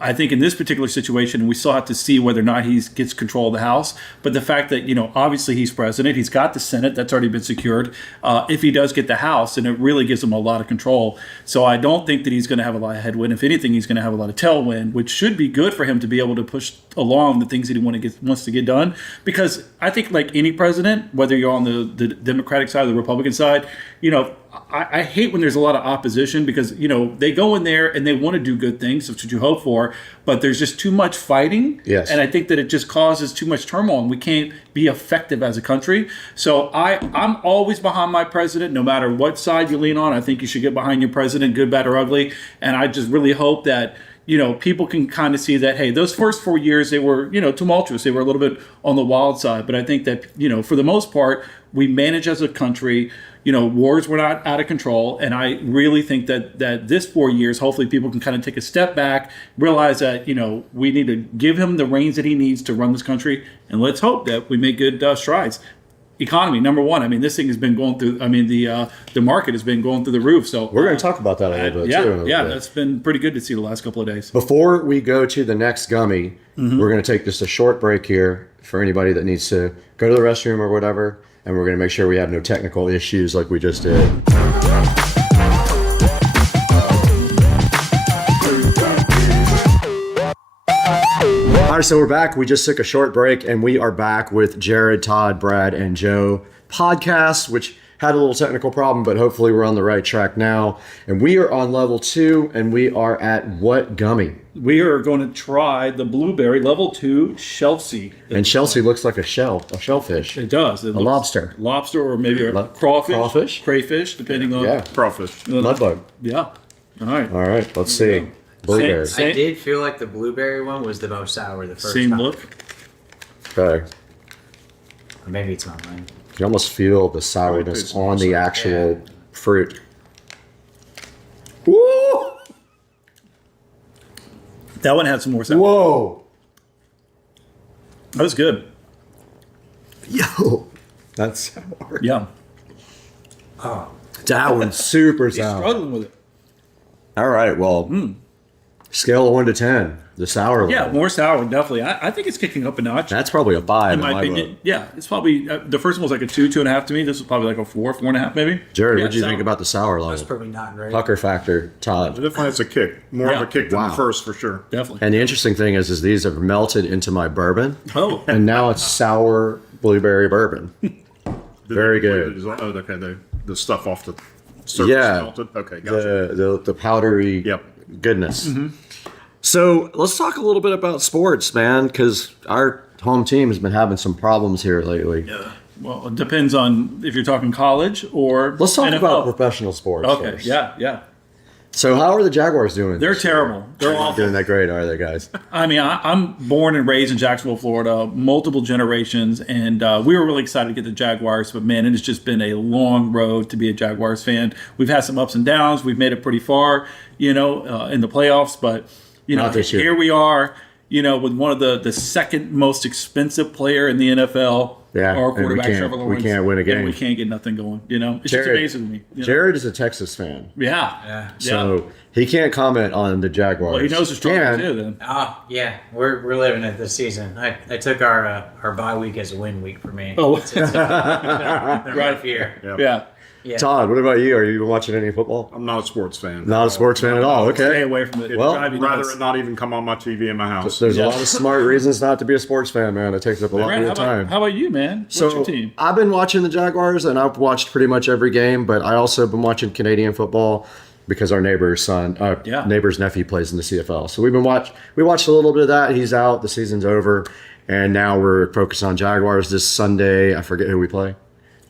I think in this particular situation, we still have to see whether or not he gets control of the House. But the fact that, obviously he's president, he's got the Senate, that's already been secured. If he does get the House, then it really gives him a lot of control. So I don't think that he's going to have a lot of headwind. If anything, he's going to have a lot of tailwind, which should be good for him to be able to push along the things that he wants to get done. Because I think like any president, whether you're on the Democratic side or the Republican side, I hate when there's a lot of opposition because, they go in there and they want to do good things, that's what you hope for, but there's just too much fighting. Yes. And I think that it just causes too much turmoil and we can't be effective as a country. So I'm always behind my president, no matter what side you lean on. I think you should get behind your president, good, bad, or ugly. And I just really hope that people can kind of see that, hey, those first 4 years, they were, tumultuous. They were a little bit on the wild side. But I think that, for the most part, we manage as a country. Wars were not out of control. And I really think that this 4 years, hopefully people can kind of take a step back, realize that, we need to give him the reins that he needs to run this country. And let's hope that we make good strides. Economy, number one. I mean, this thing has been going through, the market has been going through the roof. So We're going to talk about that a little bit too. Yeah, that's been pretty good to see the last couple of days. Before we go to the next gummy, we're going to take just a short break here for anybody that needs to go to the restroom or whatever. And we're going to make sure we have no technical issues like we just did. All right, so we're back. We just took a short break and we are back with Jared, Todd, Brad, and Joe podcast, which had a little technical problem, but hopefully we're on the right track now. And we are on level 2 and we are at what gummy? We are going to try the blueberry level 2 Chelsea. And Chelsea looks like a shellfish. It does. It a lobster. Lobster or maybe a crawfish. Crayfish, depending on. Crawfish. Mudbug. Yeah. All right. Let's see. Blueberry. I did feel like the blueberry one was the most sour the first Same time. look. Okay. Or maybe it's not mine. You almost feel the sourness on the actual fruit. Woo! That one had some more sour. Whoa! That was good. Yo! That's sour. Yeah. Oh. That one's super He's sour. struggling with it. All right, well, scale of 1 to 10, the sour level. Yeah, more sour, definitely. I think it's kicking up a notch. That's probably a 5 in my opinion. book. Yeah, it's probably the first one was like a 2, 2.5 to me. This was probably like a 4, 4.5 maybe. Jared, Yeah, what do you sour. think about the sour level? That's probably not great. Pucker factor, It Todd. definitely has a kick. More of a kick than Wow. the first, for sure. Definitely. And the interesting thing is these have melted into my bourbon, Oh, and now it's sour blueberry bourbon. Very good. Oh, okay. The stuff off the surface Yeah. melted. Okay, gotcha. The powdery Yep. goodness. So let's talk a little bit about sports, man, because our home team has been having some problems here lately. well, it depends on if you're talking college or Let's talk NFL. about professional sports Okay, first. yeah. So how are the Jaguars doing? They're terrible. They're not awful. doing that great, are they, guys? I mean, I'm born and raised in Jacksonville, Florida, multiple generations, and we were really excited to get the Jaguars. But man, it has just been a long road to be a Jaguars fan. We've had some ups and downs. We've made it pretty far, in the playoffs. But Not this year. here we are, with one of the second most expensive player in the NFL. Yeah, our and we quarterback, can't- Trevor we Lawrence, can't win a game. and we can't get nothing going. It's Jared- just amazing to me. Jared is a Texas fan. Yeah. So he can't comment on the Jaguars. Well, he knows the struggle And- too. Then Oh yeah, we're living it this season. I took our bye week as a win week for me. Oh. It's a rough year. Yeah. Todd, what about you? Are you watching any football? I'm not a sports fan. Not a sports fan at all. Okay. Stay away from it. Well, Drive you Rather nuts. it not even come on my TV in my house. There's a lot of smart reasons not to be a sports fan, man. It takes up a lot Brent, of your time. how about you, man? What's So your team? I've been watching the Jaguars, and I've watched pretty much every game. But I also been watching Canadian football because our neighbor's neighbor's nephew plays in the CFL. So we watched a little bit of that. He's out. The season's over, and now we're focused on Jaguars this Sunday. I forget who we play.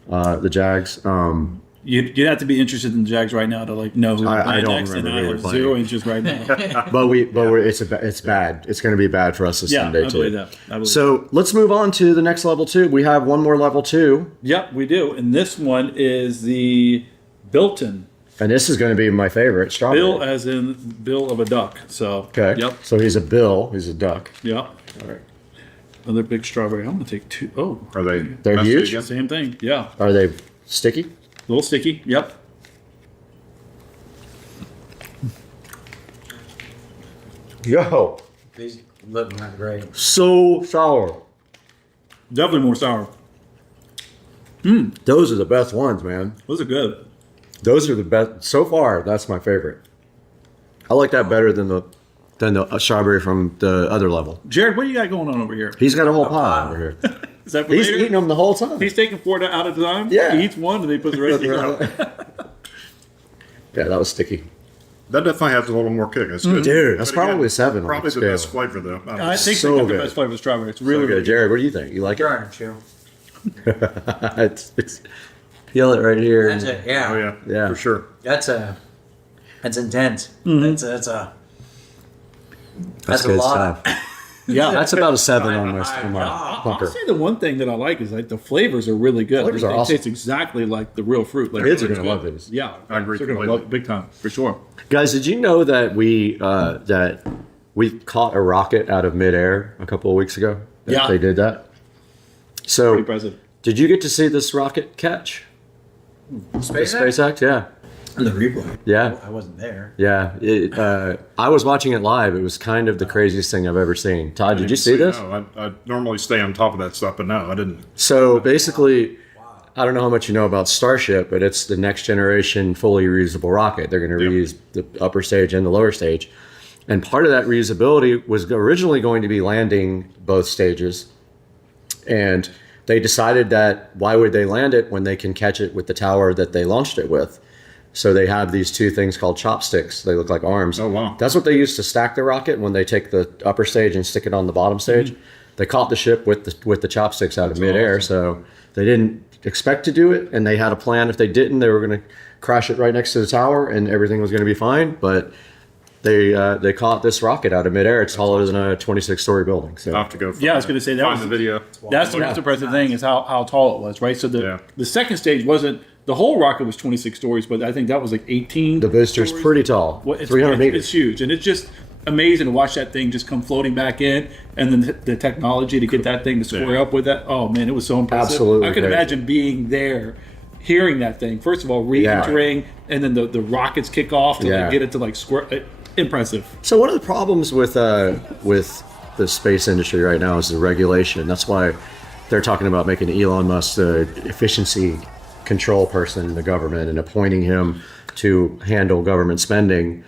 The Jags. You'd have to be interested in the Jags right now to know who we're I playing don't next, and remember I who have we're zero playing. interest right now. but it's bad. It's going to be bad for us this Yeah, Sunday I too. believe that. I believe So let's move on to the next level 2. We have one more level 2, Yep, we do. And this one is the Bilton. and this is going to be my favorite. Strawberry. Bill, as in bill of a duck. So Okay. Yep. So he's a bill. He's a duck. Yep. All right. Another big strawberry. I'm gonna take two. Oh, Are they? They're messy huge? again? same thing. Yeah. Are they sticky? A little sticky. Yep. Yo, These look not great. so sour. Definitely more sour. Those are the best ones, man. Those are good. Those are the best so far. That's my favorite. I like that better than the strawberry from the other level. Jared, what do you got going on over here? He's got a whole pie over here. Is that for He's later? eating them the whole time. He's taking 4 out at a time. Yeah. He eats one and then he puts the rest in. Yeah, that was sticky. That definitely has a little more kick. That's good. Dude, that's But again, probably a 7 on Probably the the best scale. flavor though. I think So they got the good. best flavor of strawberry. It's really, Okay, really good. Jared, what do you think? You like it? Trying to chew. it's feel it right here. That's it. Yeah. Oh yeah, Yeah. for sure. That's intense. Mm-hmm. That's a That's a good lot. stuff. Yeah. That's about a 7 on my I'll bunker. say the one thing that I like is like the flavors are really good. Flavors They are awesome. taste exactly like the real fruit. Like, Kids are it's gonna good. love these. Yeah, I agree They're gonna completely. love it big time for sure. Guys, did you know that we caught a rocket out of midair a couple of weeks ago? Yeah. They did that. So, Pretty impressive. did you get to see this rocket catch? SpaceX, yeah. The replay. Yeah. I wasn't there. Yeah. I was watching it live. It was kind of the craziest thing I've ever seen. Todd, did you see this? No, I normally stay on top of that stuff, but no, I didn't. So basically, I don't know how much you know about Starship, but it's the next generation fully reusable rocket. They're going to reuse the upper stage and the lower stage. And part of that reusability was originally going to be landing both stages. And they decided that why would they land it when they can catch it with the tower that they launched it with? So they have these two things called chopsticks. They look like arms. Oh, wow. That's what they use to stack the rocket when they take the upper stage and stick it on the bottom stage. Mm-hmm. They caught the ship with the chopsticks out of midair. So they didn't expect to do it, and they had a plan. If they didn't, they were going to crash it right next to the tower, and everything was going to be fine. But they caught this rocket out of midair. It's taller than a 26-story building. So I'll have to go. Yeah, I was going to say that find was the video. That's the most impressive thing is how tall it was, right? So the second stage wasn't the whole rocket was 26 stories, but I think that was like 18. The booster's stories. pretty tall, Well, it's, 300 meters. It's huge, and it's just amazing to watch that thing just come floating back in, and then the technology to get that thing to square up with that. Oh man, it was so impressive. Absolutely I can crazy. imagine being there, hearing that thing. First of all, re-entering, and then the rockets kick off to like, get it to like square. Impressive. So one of the problems with the space industry right now is the regulation. That's why they're talking about making Elon Musk the efficiency control person in the government and appointing him to handle government spending.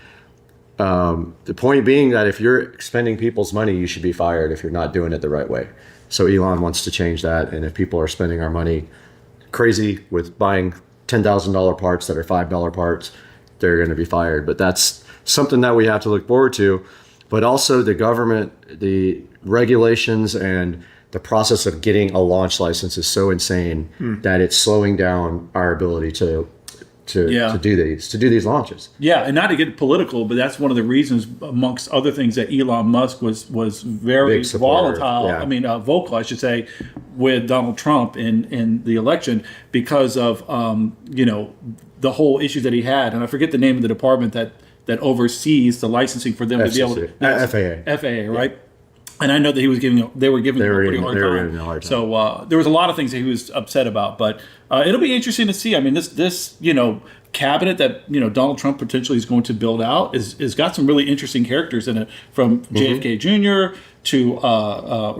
The point being that if you're spending people's money, you should be fired if you're not doing it the right way. So Elon wants to change that, and if people are spending our money crazy with buying $10,000 parts that are $5 parts, they're going to be fired. But that's something that we have to look forward to. But also the government, the regulations and the process of getting a launch license is so insane that it's slowing down our ability to do these launches. Yeah, and not to get political, but that's one of the reasons, amongst other things, that Elon Musk was very volatile. Yeah. I mean, vocal, I should say, with Donald Trump in the election because of the whole issue that he had, and I forget the name of the department that oversees the licensing for them to be able to FAA, right? And I know that they were giving him a pretty hard time. So there was a lot of things that he was upset about, but it'll be interesting to see. I mean, this cabinet that Donald Trump potentially is going to build out is got some really interesting characters in it, from JFK Jr. to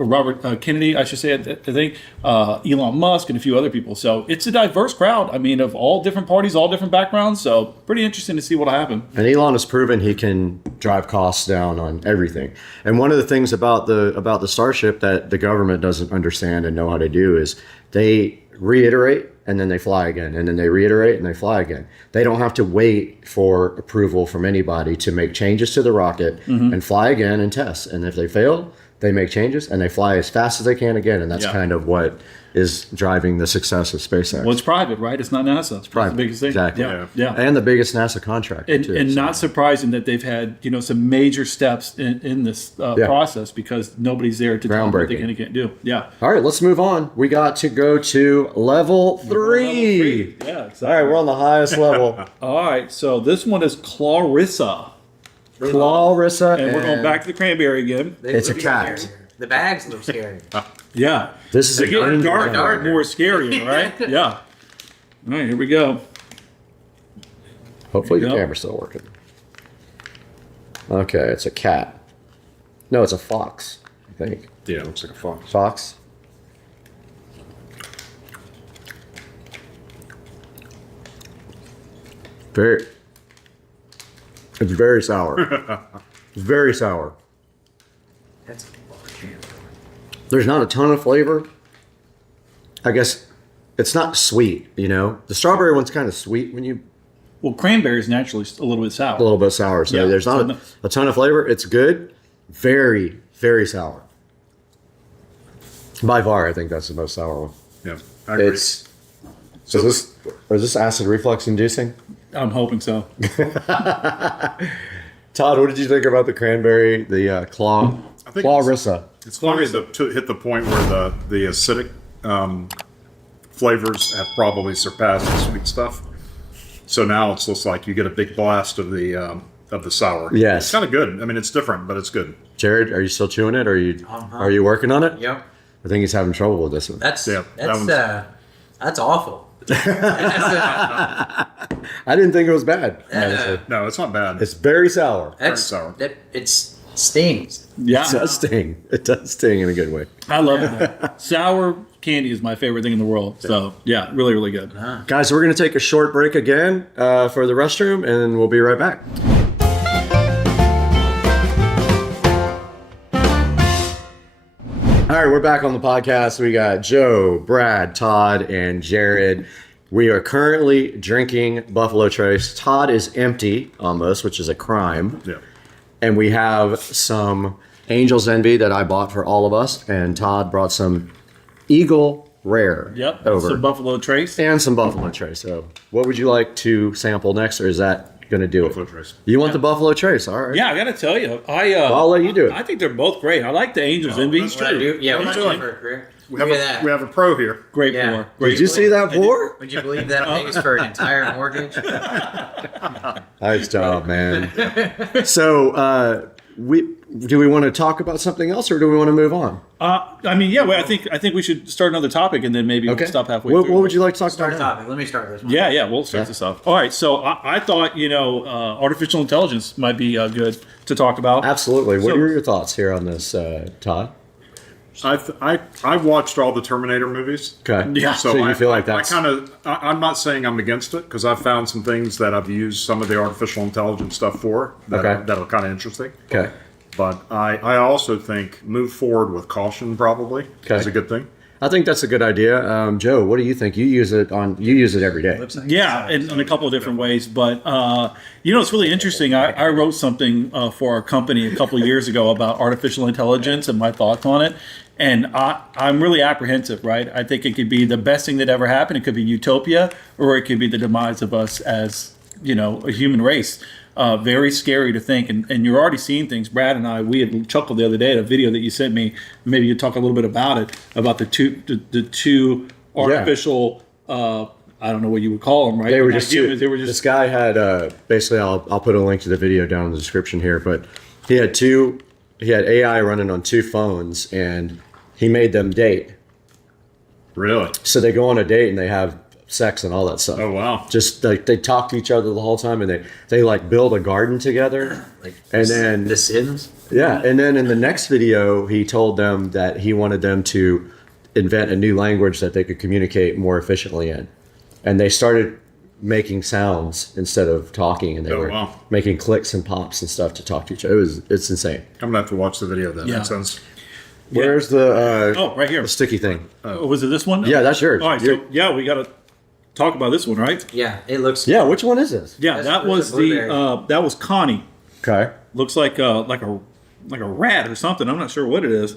Robert Kennedy, I should say, I think, Elon Musk, and a few other people. So it's a diverse crowd. I mean, of all different parties, all different backgrounds. So pretty interesting to see what'll happen. And Elon has proven he can drive costs down on everything. And one of the things about the Starship that the government doesn't understand and know how to do is they reiterate and then they fly again, and then they reiterate and they fly again. They don't have to wait for approval from anybody to make changes to the rocket and fly again and test. And if they fail, they make changes and they fly as fast as they can again. And that's kind of what is driving the success of SpaceX. Well, it's private, right? It's not NASA. It's private. The biggest thing. Exactly. Yeah. And the biggest NASA contractor, and, too. and so. not surprising that they've had some major steps in this process, because nobody's there to tell them what they can and can't do. Yeah. All right, let's move on. We got to go to level 3. Yeah, exactly. All right, we're on the highest level. All right, so this one is Clarissa. Clarissa. And we're going back to the cranberry again. It's a cat. Scary. The bags look scary. Yeah. This is getting dark, more scarier, right? Yeah. All right, here we go. Hopefully the camera's still working. Okay, it's a cat. No, it's a fox, I think. Yeah, it looks like a fox. Fox. It's very sour. It's very sour. That's There's not a ton of flavor. I guess it's not sweet, The strawberry one's kind of sweet when you... Well, cranberry is naturally a little bit sour. A little bit sour. So there's not a ton of flavor. It's good. Very, very sour. By far, I think that's the most sour one. Yeah, I agree. Is this acid reflux inducing? I'm hoping so. Todd, what did you think about the cranberry, the Clarissa? It's funny to hit the point where the acidic flavors have probably surpassed the sweet stuff. So now it's just like you get a big blast of the sour. Yes, it's kind of good. I mean, it's different, but it's good. Jared, are you still chewing it? Or are you working on it? Yep. I think he's having trouble with this one. That's awful. I didn't think it was bad. No, it's not bad. It's very sour. Very sour. It stings. Yeah. It does sting. It does sting in a good way. I love it. Sour candy is my favorite thing in the world. So, yeah, really, really good. Guys, we're going to take a short break again for the restroom, and we'll be right back. All right, we're back on the podcast. We got Joe, Brad, Todd, and Jared. We are currently drinking Buffalo Trace. Todd is empty almost, which is a crime. Yeah. And we have some Angel's Envy that I bought for all of us, and Todd brought some Eagle Rare over. Some Buffalo Trace. And some Buffalo Trace. So what would you like to sample next, or is that going to do Buffalo it? Trace. You want the Buffalo Trace, all right. Yeah, I got to tell you. I'll let you do it. I think they're both great. I like the Angel's Envy. We have a pro here. Great pour. Did you see that pour? Would you believe that pays for an entire mortgage? Nice job, man. So, do we want to talk about something else, or do we want to move on? I mean, yeah. Well, I think we should start another topic, and then maybe we'll stop halfway What through. would you like to talk about? Topic. Let me start this one. Yeah, we'll start this off. All right, so I thought artificial intelligence might be good to talk about. Absolutely. What are your thoughts here on this, Todd? I watched all the Terminator movies. Okay. Yeah. So you feel like that's... I'm not saying I'm against it, because I've found some things that I've used some of the artificial intelligence stuff for that are kind of interesting. Okay. But I also think move forward with caution probably is a good thing. I think that's a good idea. Joe, what do you think? You use it every day. Yeah, in a couple of different ways. But, it's really interesting. I wrote something for our company a couple of years ago about artificial intelligence and my thoughts on it. And I'm really apprehensive, right? I think it could be the best thing that ever happened. It could be utopia, or it could be the demise of us as, a human race. Very scary to think. And you're already seeing things. Brad and I, we had chuckled the other day at a video that you sent me. Maybe you talk a little bit about it, about the two artificial, I don't know what you would call them, right? They were just humans. This guy had basically. I'll put a link to the video down in the description here. But he had AI running on 2 phones, and he made them date. Really? So they go on a date and they have sex and all that stuff. Oh wow! Just like they talk to each other the whole time, and they like build a garden together. And then The Sims. yeah, and then in the next video, he told them that he wanted them to invent a new language that they could communicate more efficiently in. And they started making sounds instead of talking, and they were making clicks and pops and stuff to talk to each other. It's insane. I'm gonna have to watch the video then. Yeah. That sounds. Where's the right here, the sticky thing? Was it this one? Yeah, that's yours. All right, so we got to talk about this one, right? Yeah, it looks. Yeah, which one is this? Yeah, that was that was Connie. Okay. Looks like a rat or something. I'm not sure what it is.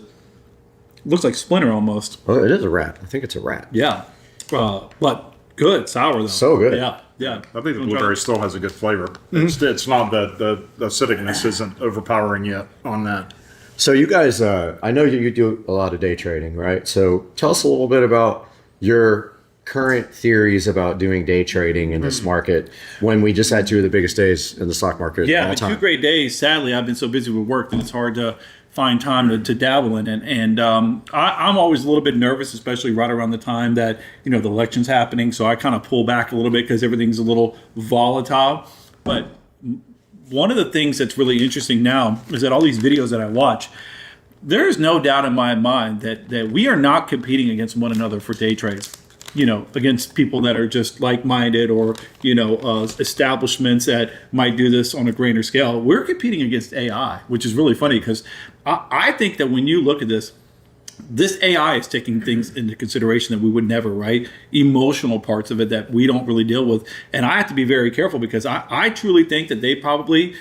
Looks like Splinter almost. Oh, it is a rat. I think it's a rat. Yeah, but good, sour though. So good. Yeah. I think the blueberry still has a good flavor. It's not the acidicness isn't overpowering yet on that. So you guys, I know you do a lot of day trading, right? So tell us a little bit about your current theories about doing day trading in this market when we just had 2 of the biggest days in the stock market of all time. 2 great days. Sadly, I've been so busy with work that it's hard to find time to dabble in it. And I'm always a little bit nervous, especially right around the time that, the election's happening. So I kind of pull back a little bit because everything's a little volatile. But one of the things that's really interesting now is that all these videos that I watch, there's no doubt in my mind that we are not competing against one another for day trades. Against people that are just like-minded or, establishments that might do this on a grander scale. We're competing against AI, which is really funny because I think that when you look at this AI is taking things into consideration that we would never, right? Emotional parts of it that we don't really deal with. And I have to be very careful because I truly think that they probably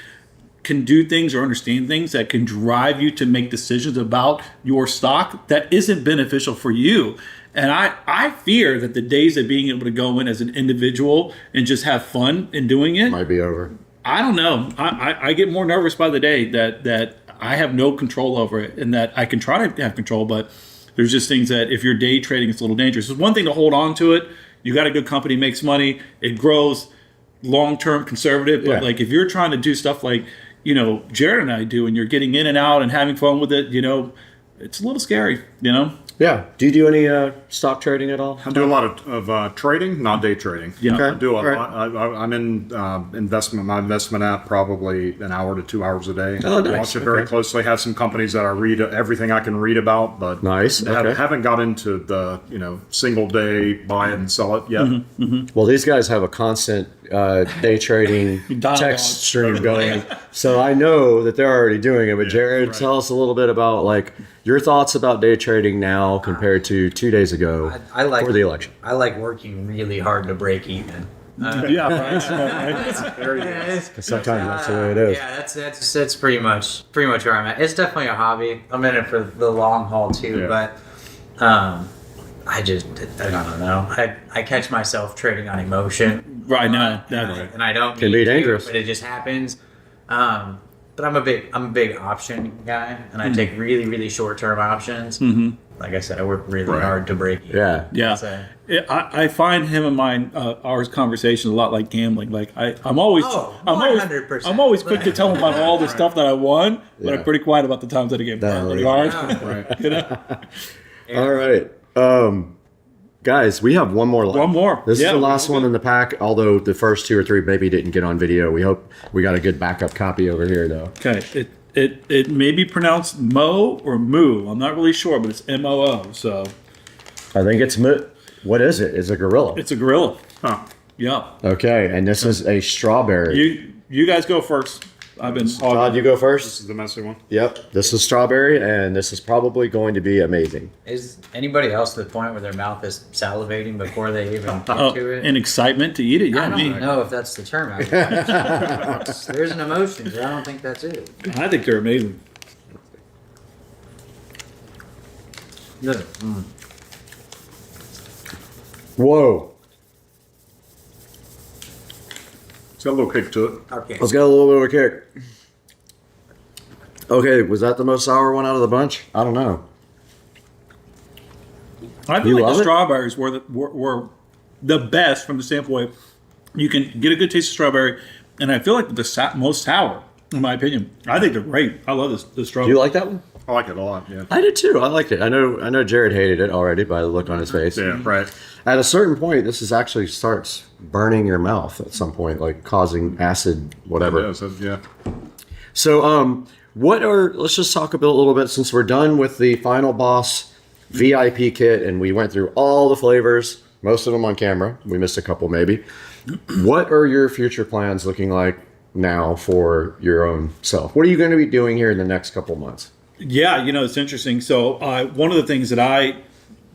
can do things or understand things that can drive you to make decisions about your stock that isn't beneficial for you. And I fear that the days of being able to go in as an individual and just have fun in doing it might be over. I don't know. I get more nervous by the day that I have no control over it, and that I can try to have control, but there's just things that if you're day trading, it's a little dangerous. It's one thing to hold on to it. You got a good company, makes money, it grows, long-term conservative. But like if you're trying to do stuff like, Jared and I do, and you're getting in and out and having fun with it, it's a little scary, Yeah. Do you do any stock trading at all? I do a lot of trading, not day trading. Yeah. Okay. I do. Right. I'm in my investment app probably an hour to 2 hours a day. Oh, nice. Watch it very closely. Have some companies that I read everything I can read about, but nice. Okay. Haven't got into the single day buy it and sell it yet. Well, these guys have a constant day trading text stream going, so I know that they're already doing it. But Jared, tell us a little bit about your thoughts about day trading now compared to 2 days ago for the election. I like working really hard to break even. Sometimes that's the way it is. Yeah, that's pretty much where I'm at. It's definitely a hobby. I'm in it for the long haul too, but I don't know. I catch myself trading on emotion right now, and I don't can be dangerous, but it just happens. But I'm a big option guy, and I take really, really short-term options. Like I said, I work really hard to break even. Yeah. I find him and mine, our conversation a lot like gambling. Like I'm always 100%. I'm always quick to tell him about all the stuff that I won, but I'm pretty quiet about the times that I get pretty hard. All right. Guys, we have one more left. One more. This is the last one in the pack, although the first 2 or 3 maybe didn't get on video. We hope we got a good backup copy over here, though. Okay. It may be pronounced Mo or Moo. I'm not really sure, but it's M-O-O. So I think it's Moo. What is it? It's a gorilla. It's a gorilla. Huh. Yeah. Okay, and this is a strawberry. You guys go first. I've been. Todd, you go first. This is the messy one. Yep. This is strawberry, and this is probably going to be amazing. Is anybody else to the point where their mouth is salivating before they even get to it? And excitement to eat it? Yeah, I don't know if that's the term. There's an emotion, but I don't think that's it. I think they're amazing. Whoa. It's got a little kick to it. Okay. It's got a little bit of a kick. Okay, was that the most sour one out of the bunch? I don't know. I feel You like love the it? strawberries were the best from the standpoint you can get a good taste of strawberry, and I feel like the most sour, in my opinion. I think they're great. I love this Do strawberry. you like that one? I like it a lot. Yeah. I did too. I liked it. I know Jared hated it already by the look on his face. Yeah. Right. At a certain point, this is actually starts burning your mouth at some point, like causing acid, whatever. It is, yeah. So, let's just talk about a little bit since we're done with the Final Boss VIP kit and we went through all the flavors, most of them on camera. We missed a couple maybe. What are your future plans looking like now for your own self? What are you going to be doing here in the next couple months? Yeah, it's interesting. So one of the things that I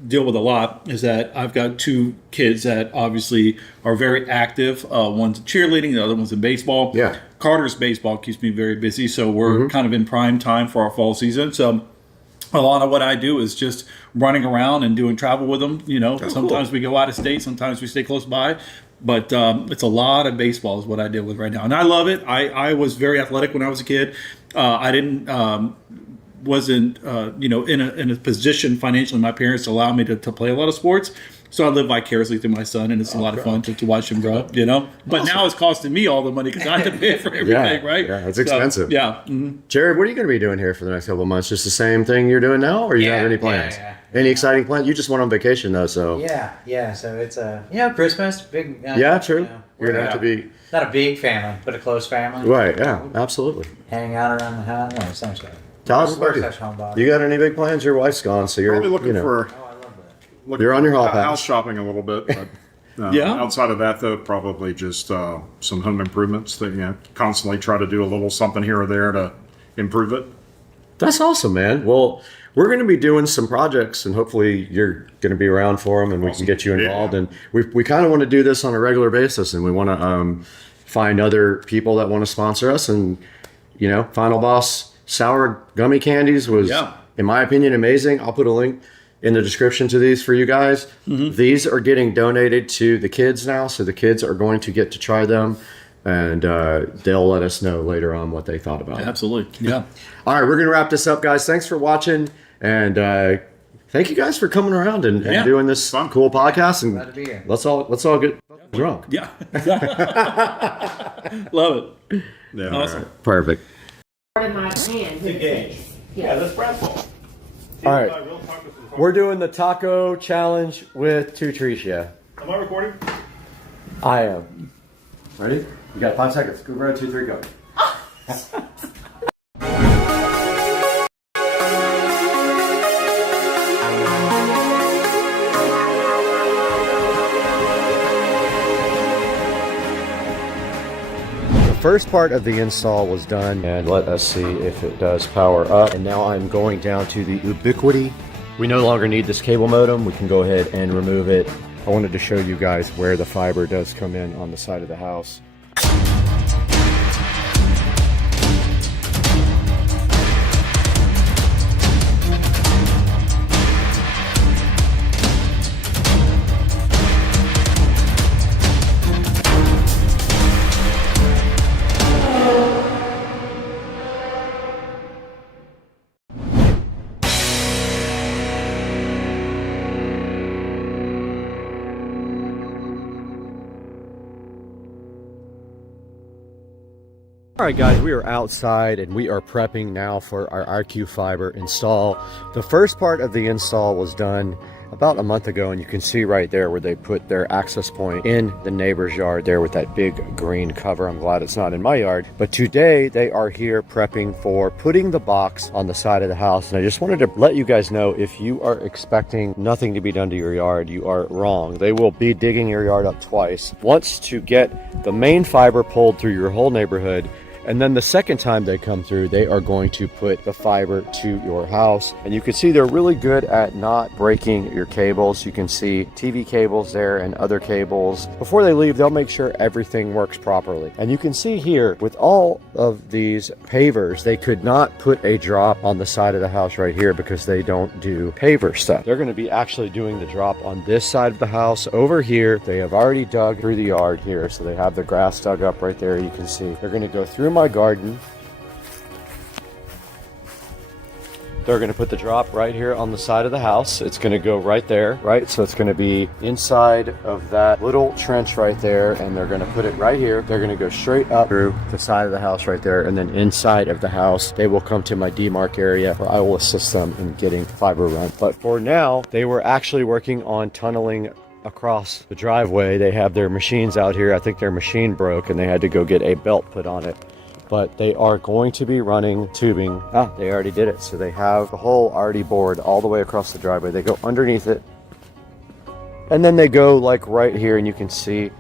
deal with a lot is that I've got two kids that obviously are very active. One's in cheerleading, the other one's in baseball. Yeah. Carter's baseball keeps me very busy, so we're kind of in prime time for our fall season. So a lot of what I do is just running around and doing travel with them. Sometimes we go out of state, sometimes we stay close by. But it's a lot of baseball is what I deal with right now. And I love it. I was very athletic when I was a kid. I wasn't in a position financially, my parents allowed me to play a lot of sports. So I live vicariously through my son, and it's a lot of fun to watch him grow, But now it's costing me all the money because I have to pay for everything, right? Yeah, it's expensive. Yeah. Jared, what are you going to be doing here for the next couple of months? Just the same thing you're doing now, or you have any plans? Yeah. Any exciting plans? You just went on vacation though, so Yeah. So it's Christmas, big. yeah, true. We're You're gonna have to be not a big family, but a close family. right. Yeah, absolutely. Hanging out around the house. No, some stuff. Todd, We're such homebodies. you got any big plans? Your wife's gone, so you're Probably looking for. You're on your hall pass. House shopping a little bit. But, Yeah. Outside of that, though, probably just some home improvements that constantly try to do a little something here or there to improve it. That's awesome, man. Well, we're going to be doing some projects, and hopefully you're going to be around for them, and we can get you involved. Yeah. And we kind of want to do this on a regular basis, and we want to find other people that want to sponsor us. And Final Boss sour gummy candies was, in my opinion, amazing. I'll put a link in the description to these for you guys. These are getting donated to the kids now, so the kids are going to get to try them. And they'll let us know later on what they thought about it. Absolutely. Yeah. All right, we're going to wrap this up, guys. Thanks for watching. And thank you guys for coming around and doing this cool podcast. And Glad to be here. let's all get drunk. Yeah. Love it. Yeah. Awesome. Perfect. Part of my hand. Engage. Yeah, that's Brad's fault. All right. We're doing the taco challenge with Tutricia. Am I recording? I am. Ready? You got 5 seconds. Go, Brad. 2, 3, go. The first part of the install was done, and let us see if it does power up. And now I'm going down to the Ubiquiti. We no longer need this cable modem. We can go ahead and remove it. I wanted to show you guys where the fiber does come in on the side of the house. All right, guys, we are outside and we are prepping now for our IQ Fiber install. The first part of the install was done about a month ago, and you can see right there where they put their access point in the neighbor's yard there with that big green cover. I'm glad it's not in my yard. But today they are here prepping for putting the box on the side of the house. And I just wanted to let you guys know, if you are expecting nothing to be done to your yard, you are wrong. They will be digging your yard up twice. Once to get the main fiber pulled through your whole neighborhood, And then the second time they come through, they are going to put the fiber to your house. And you can see they're really good at not breaking your cables. You can see TV cables there and other cables. Before they leave, they'll make sure everything works properly. And you can see here with all of these pavers, they could not put a drop on the side of the house right here because they don't do paver stuff. They're going to be actually doing the drop on this side of the house over here. They have already dug through the yard here, so they have the grass dug up right there. You can see they're going to go through my garden. They're going to put the drop right here on the side of the house. It's going to go right there, right? So it's going to be inside of that little trench right there, and they're going to put it right here. They're going to go straight up through the side of the house right there, and then inside of the house, they will come to my demarc area where I will assist them in getting fiber run. But for now, they were actually working on tunneling across the driveway. They have their machines out here. I think their machine broke, and they had to go get a belt put on it. But they are going to be running tubing. They already did it. So they have the hole already bored all the way across the driveway. They go underneath it. And then they go like right here, and you can see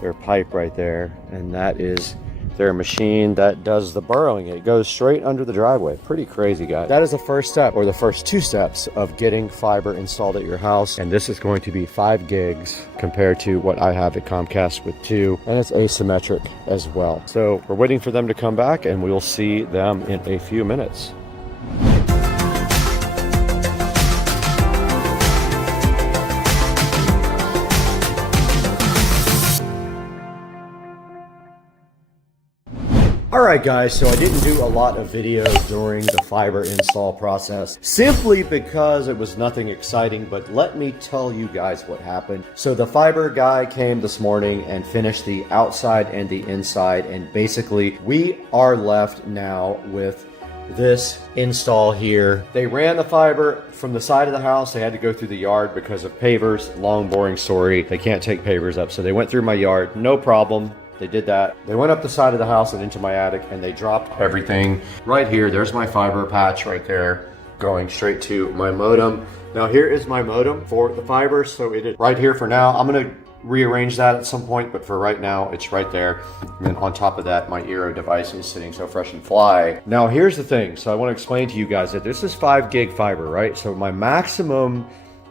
their pipe right there. And that is their machine that does the burrowing. It goes straight under the driveway. Pretty crazy, guys. That is the first step, or the first 2 steps of getting fiber installed at your house. And this is going to be 5 gigs compared to what I have at Comcast with 2. And it's asymmetric as well. So we're waiting for them to come back, and we'll see them in a few minutes. Alright guys, so I didn't do a lot of videos during the fiber install process simply because it was nothing exciting, but let me tell you guys what happened. So the fiber guy came this morning and finished the outside and the inside, and basically we are left now with this install here. They ran the fiber from the side of the house. They had to go through the yard because of pavers. Long boring story. They can't take pavers up, so they went through my yard, no problem. They did that. They went up the side of the house and into my attic, and they dropped everything right here. There's my fiber patch right there going straight to my modem. Now here is my modem for the fiber, so it is right here for now. I'm gonna rearrange that at some point, but for right now it's right there. And then on top of that, my Eero device is sitting so fresh and fly. Now here's the thing. So I want to explain to you guys that this is 5 gig fiber, right? So my maximum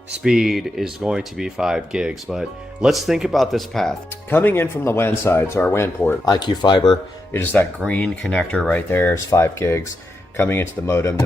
speed is going to be 5 gigs, but let's think about this path. Coming in from the WAN side, so our WAN port, IQ Fiber, it is that green connector right there, is 5 gigs. Coming into the modem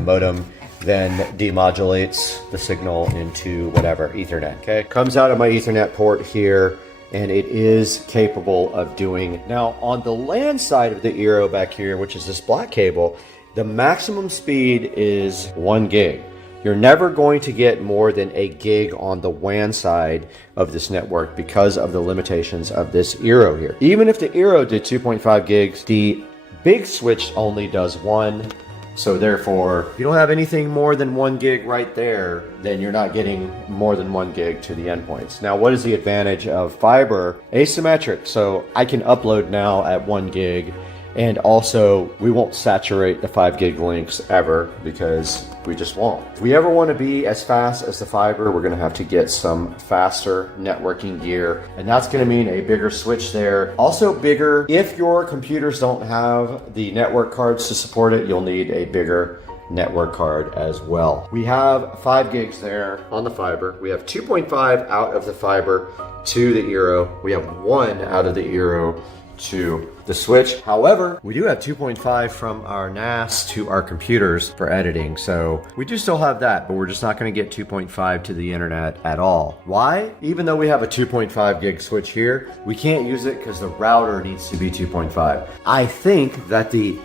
then demodulates the signal into whatever, Ethernet, okay? Comes out of my Ethernet port here, and it is capable of doing. Now, on the LAN side of the Eero back here, which is this black cable, the maximum speed is 1 gig. You're never going to get more than a gig on the WAN side of this network because of the limitations of this Eero here. Even if the Eero did 2.5 gigs, the big switch only does 1. So therefore, if you don't have anything more than 1 gig right there, then you're not getting more than 1 gig to the endpoints. Now, what is the advantage of fiber? Asymmetric. So I can upload now at 1 gig. And also, we won't saturate the 5 gig links ever because we just won't. If we ever want to be as fast as the fiber, we're going to have to get some faster networking gear. And that's going to mean a bigger switch there. Also bigger, if your computers don't have the network cards to support it, you'll need a bigger network card as well. We have 5 gigs there on the fiber. We have 2.5 out of the fiber to the Eero. We have 1 out of the Eero to the switch. However, we do have 2.5 from our NAS to our computers for editing. So we do still have that, but we're just not going to get 2.5 to the internet at all. Why? Even though we have a 2.5 gig switch here, we can't use it because the router needs to be 2.5. I think that the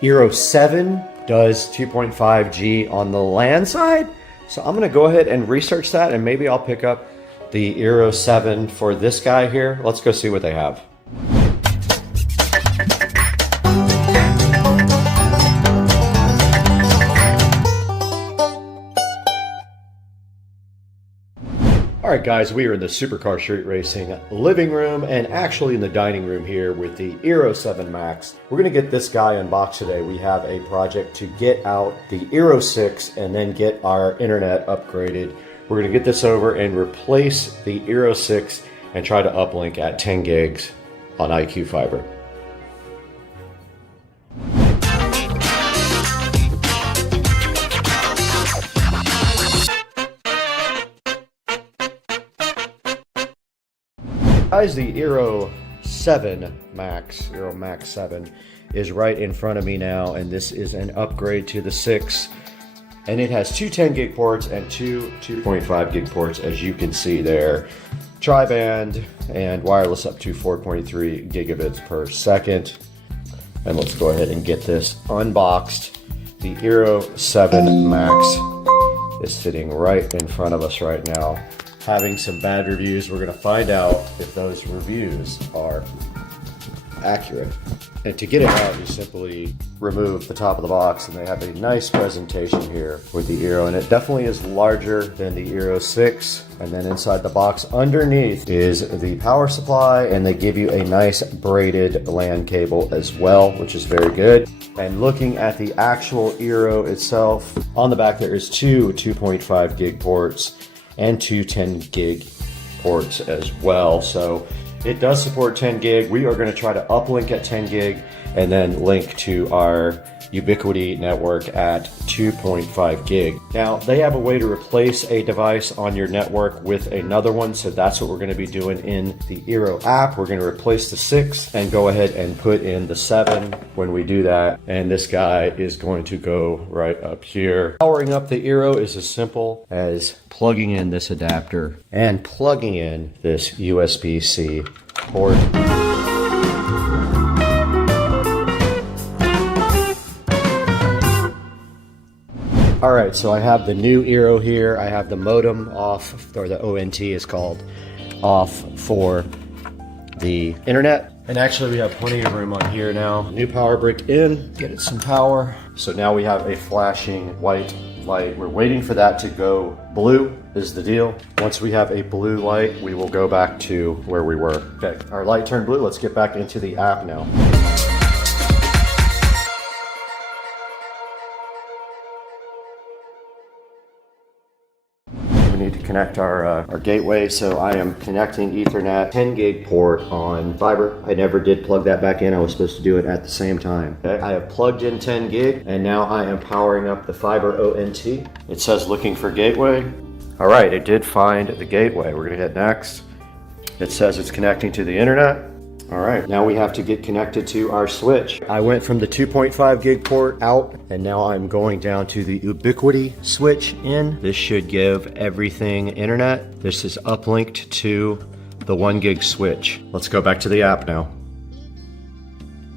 Eero 7 does 2.5G on the LAN side. So I'm going to go ahead and research that, and maybe I'll pick up the Eero 7 for this guy here. Let's go see what they have. Alright guys, we are in the Supercar Street Racing living room and actually in the dining room here with the Eero 7 Max. We're going to get this guy unboxed today. We have a project to get out the Eero 6 and then get our internet upgraded. We're going to get this over and replace the Eero 6 and try to uplink at 10 gigs on IQ Fiber. Guys, the Eero 7 Max, Eero Max 7, is right in front of me now, and this is an upgrade to the 6. And it has two 10 gig ports and two 2.5 gig ports, as you can see there. Tri-band and wireless up to 4.3 gigabits per second. And let's go ahead and get this unboxed. The Eero 7 Max is sitting right in front of us right now, having some bad reviews. We're gonna find out if those reviews are accurate. And to get it out, you simply remove the top of the box, and they have a nice presentation here with the Eero, and it definitely is larger than the Eero 6. And then inside the box underneath is the power supply, and they give you a nice braided LAN cable as well, which is very good. And looking at the actual Eero itself, on the back there is two 2.5 gig ports and two 10 gig ports as well. So it does support 10 gig. We are going to try to uplink at 10 gig and then link to our Ubiquity network at 2.5 gig. Now, they have a way to replace a device on your network with another one, so that's what we're going to be doing in the Eero app. We're going to replace the 6 and go ahead and put in the 7 when we do that, and this guy is going to go right up here. Powering up the Eero is as simple as plugging in this adapter and plugging in this USB-C port. All right, so I have the new Eero here. I have the modem off, or the ONT is called, off for the internet. And actually we have plenty of room on here now. New power brick in, get it some power. So now we have a flashing white light. We're waiting for that to go blue is the deal. Once we have a blue light, we will go back to where we were. Okay, our light turned blue. Let's get back into the app now. Need to connect our gateway, so I am connecting Ethernet 10 gig port on fiber. I never did plug that back in. I was supposed to do it at the same time. Okay. I have plugged in 10 gig and now I am powering up the fiber ONT. It says looking for gateway. All right, it did find the gateway. We're gonna hit next. It says it's connecting to the internet. All right, now we have to get connected to our switch. I went from the 2.5 gig port out, and now I'm going down to the Ubiquity switch in. This should give everything internet. This is uplinked to the 1 gig switch. Let's go back to the app now.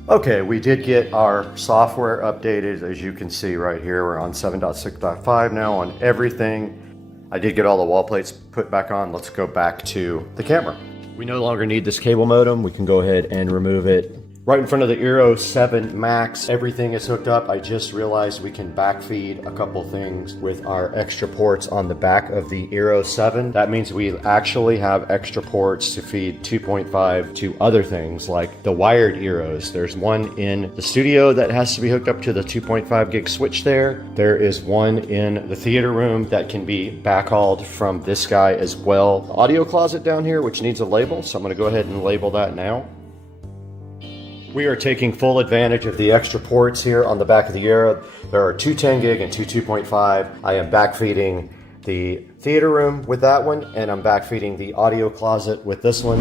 Okay, we did get our software updated. As you can see right here, we're on 7.6.5 now on everything. I did get all the wall plates put back on. Let's go back to the camera. We no longer need this cable modem. We can go ahead and remove it. Right in front of the Eero 7 Max, everything is hooked up. I just realized we can backfeed a couple things with our extra ports on the back of the Eero 7. That means we actually have extra ports to feed 2.5 to other things like the wired Eeros. There's one in the studio that has to be hooked up to the 2.5 gig switch there. There is one in the theater room that can be backhauled from this guy as well. The audio closet down here, which needs a label, so I'm gonna go ahead and label that now. We are taking full advantage of the extra ports here on the back of the Eero. There are two 10 gig and two 2.5. I am backfeeding the theater room with that one, and I'm backfeeding the audio closet with this one.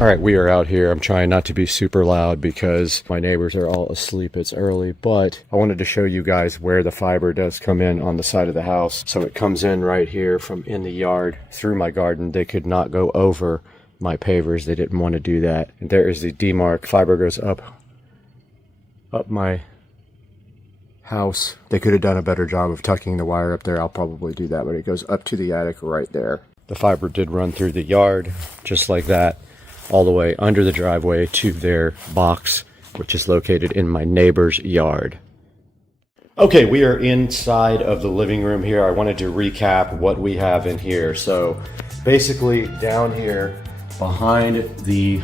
All right, we are out here. I'm trying not to be super loud because my neighbors are all asleep. It's early, but I wanted to show you guys where the fiber does come in on the side of the house. So it comes in right here from in the yard through my garden. They could not go over my pavers. They didn't want to do that. And there is the demarc. Fiber goes up my house. They could have done a better job of tucking the wire up there. I'll probably do that, but it goes up to the attic right there. The fiber did run through the yard just like that, all the way under the driveway to their box, which is located in my neighbor's yard. Okay, we are inside of the living room here. I wanted to recap what we have in here. So basically down here behind the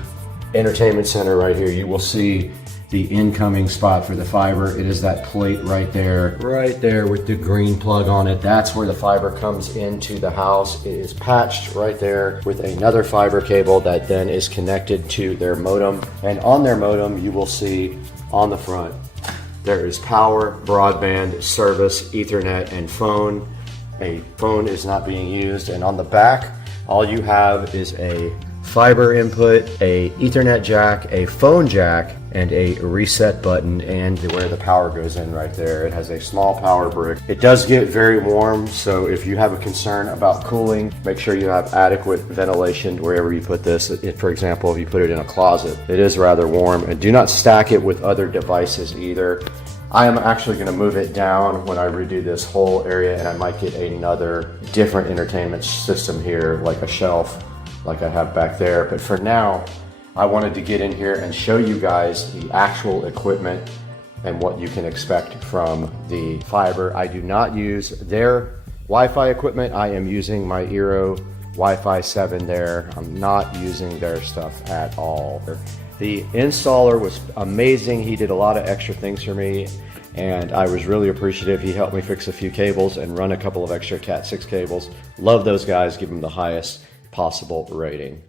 entertainment center right here, you will see the incoming spot for the fiber. It is that plate right there with the green plug on it. That's where the fiber comes into the house. It is patched right there with another fiber cable that then is connected to their modem. And on their modem, you will see on the front There is power, broadband, service, Ethernet, and phone. A phone is not being used. And on the back, all you have is a fiber input, a Ethernet jack, a phone jack, and a reset button, and where the power goes in right there. It has a small power brick. It does get very warm, so if you have a concern about cooling, make sure you have adequate ventilation wherever you put this. For example, if you put it in a closet, it is rather warm. And do not stack it with other devices either. I am actually going to move it down when I redo this whole area, and I might get another different entertainment system here, like a shelf like I have back there. But for now, I wanted to get in here and show you guys the actual equipment and what you can expect from the fiber. I do not use their Wi-Fi equipment. I am using my Eero Wi-Fi 7 there. I'm not using their stuff at all. The installer was amazing. He did a lot of extra things for me, and I was really appreciative. He helped me fix a few cables and run a couple of extra Cat 6 cables. Love those guys. Give them the highest possible rating.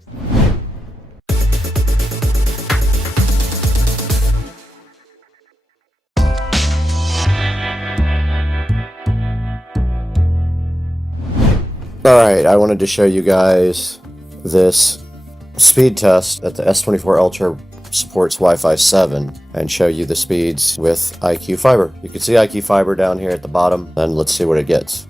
Alright, I wanted to show you guys this speed test that the S24 Ultra supports Wi-Fi 7 and show you the speeds with IQ Fiber. You can see IQ Fiber down here at the bottom, and let's see what it gets.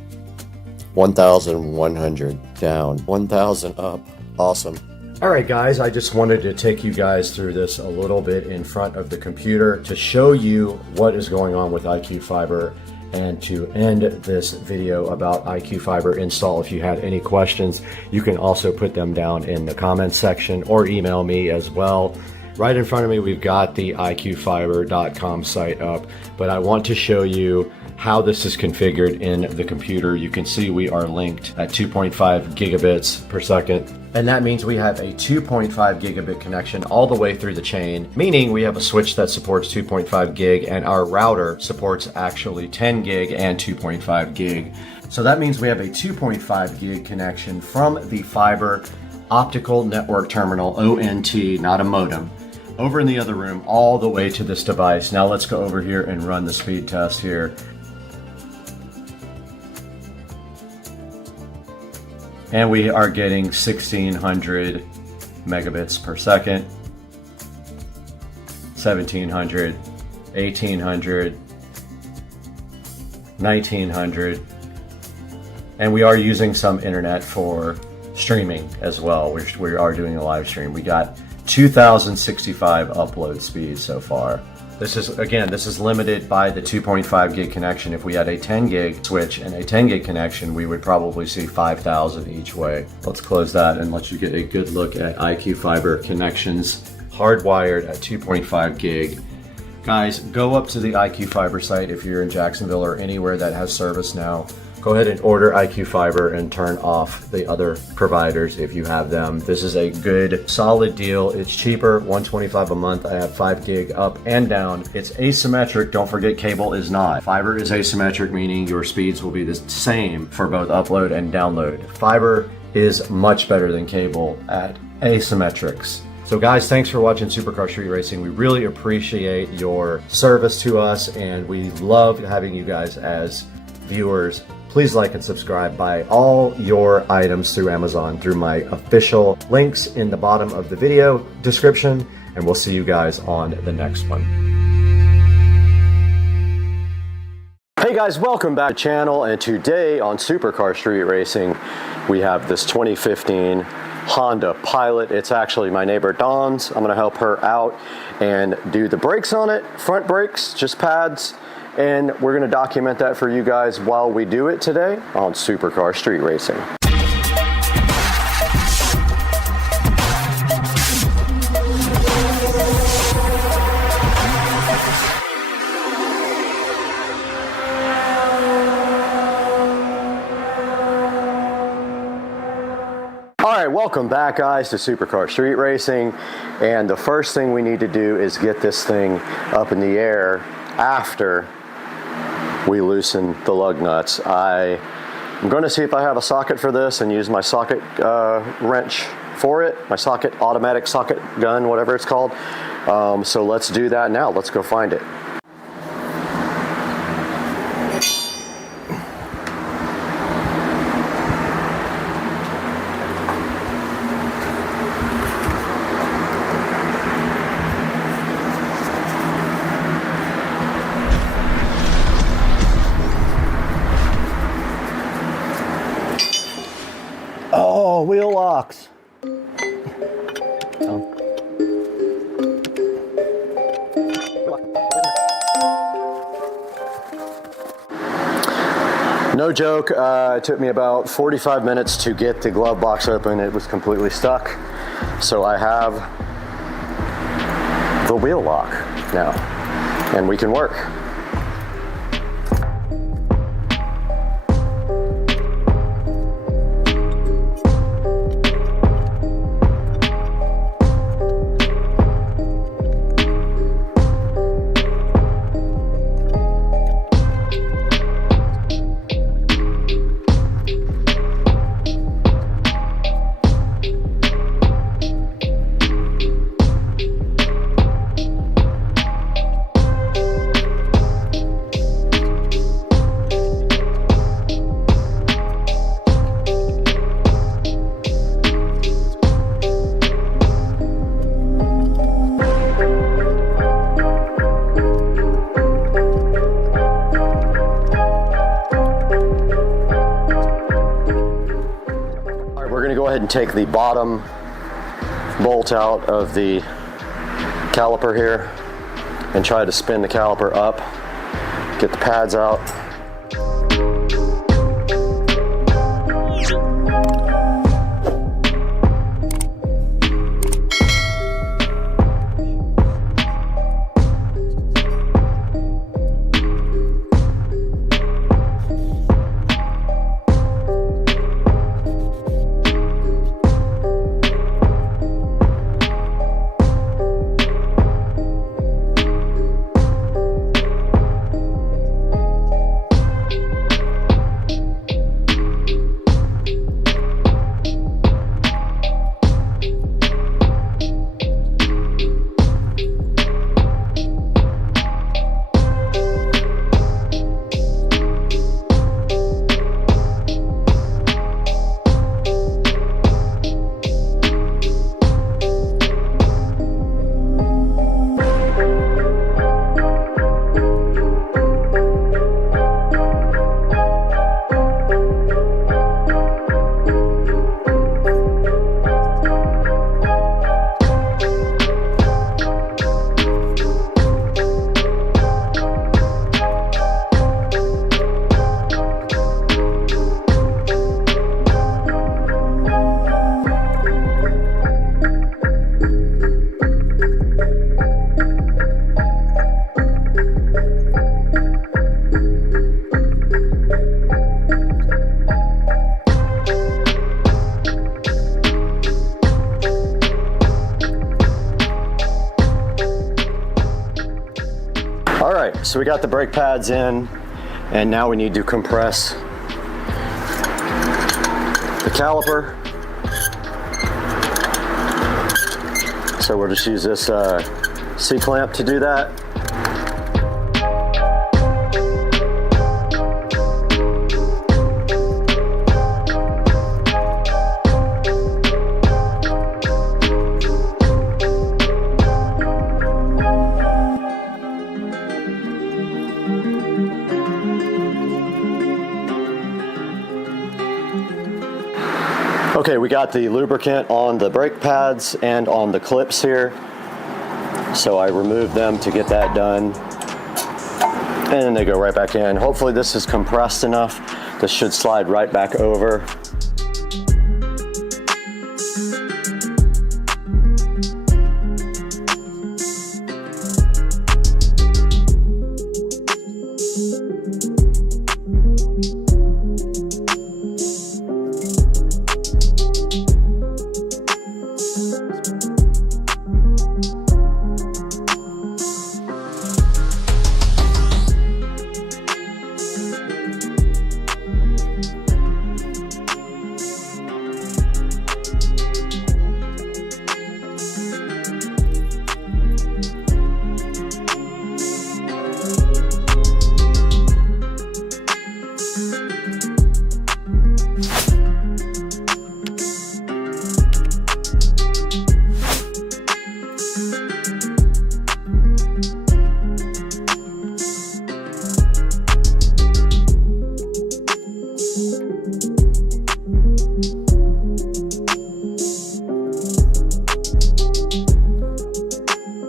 1,100 down, 1,000 up. Awesome. Alright guys, I just wanted to take you guys through this a little bit in front of the computer to show you what is going on with IQ Fiber, and to end this video about IQ Fiber install. If you had any questions, you can also put them down in the comments section or email me as well. Right in front of me, we've got the iqfiber.com site up, but I want to show you how this is configured in the computer. You can see we are linked at 2.5 gigabits per second. And that means we have a 2.5 gigabit connection all the way through the chain, meaning we have a switch that supports 2.5 gig, and our router supports actually 10 gig and 2.5 gig. So that means we have a 2.5 gig connection from the fiber optical network terminal, ONT, not a modem, over in the other room all the way to this device. Now let's go over here and run the speed test here. And we are getting 1,600 megabits per second, 1,700, 1,800, 1,900, and we are using some internet for streaming as well, which we are doing a live stream. We got 2,065 upload speeds so far. This is limited by the 2.5 gig connection. If we had a 10 gig switch and a 10 gig connection, we would probably see 5,000 each way. Let's close that and let you get a good look at IQ Fiber connections hardwired at 2.5 gig. Guys, go up to the IQ Fiber site if you're in Jacksonville or anywhere that has service now. Go ahead and order IQ Fiber and turn off the other providers if you have them. This is a good, solid deal. It's cheaper, $125 a month. I have 5 gig up and down. It's asymmetric. Don't forget, cable is not. Fiber is asymmetric, meaning your speeds will be the same for both upload and download. Fiber is much better than cable at asymmetrics. So guys, thanks for watching Supercar Street Racing. We really appreciate your service to us, and we love having you guys as viewers. Please like and subscribe. Buy all your items through Amazon through my official links in the bottom of the video description, and we'll see you guys on the next one. Hey guys, welcome back to the channel, and today on Supercar Street Racing we have this 2015 Honda Pilot. It's actually my neighbor Dawn's. I'm going to help her out and do the brakes on it. Front brakes, just pads. And we're going to document that for you guys while we do it today on Supercar Street Racing. Alright, welcome back guys to Supercar Street Racing, and the first thing we need to do is get this thing up in the air after we loosen the lug nuts. I'm going to see if I have a socket for this and use my socket wrench for it, my socket, automatic socket gun, whatever it's called. So let's do that now. Let's go find it. wheel locks. No joke, it took me about 45 minutes to get the glove box open. It was completely stuck. So I have the wheel lock now, and we can work. And take the bottom bolt out of the caliper here and try to spin the caliper up, get the pads out. All right, so we got the brake pads in, and now we need to compress the caliper. So we'll just use this C-clamp to do that. Okay, we got the lubricant on the brake pads and on the clips here. So I removed them to get that done. And then they go right back in. Hopefully this is compressed enough. This should slide right back over.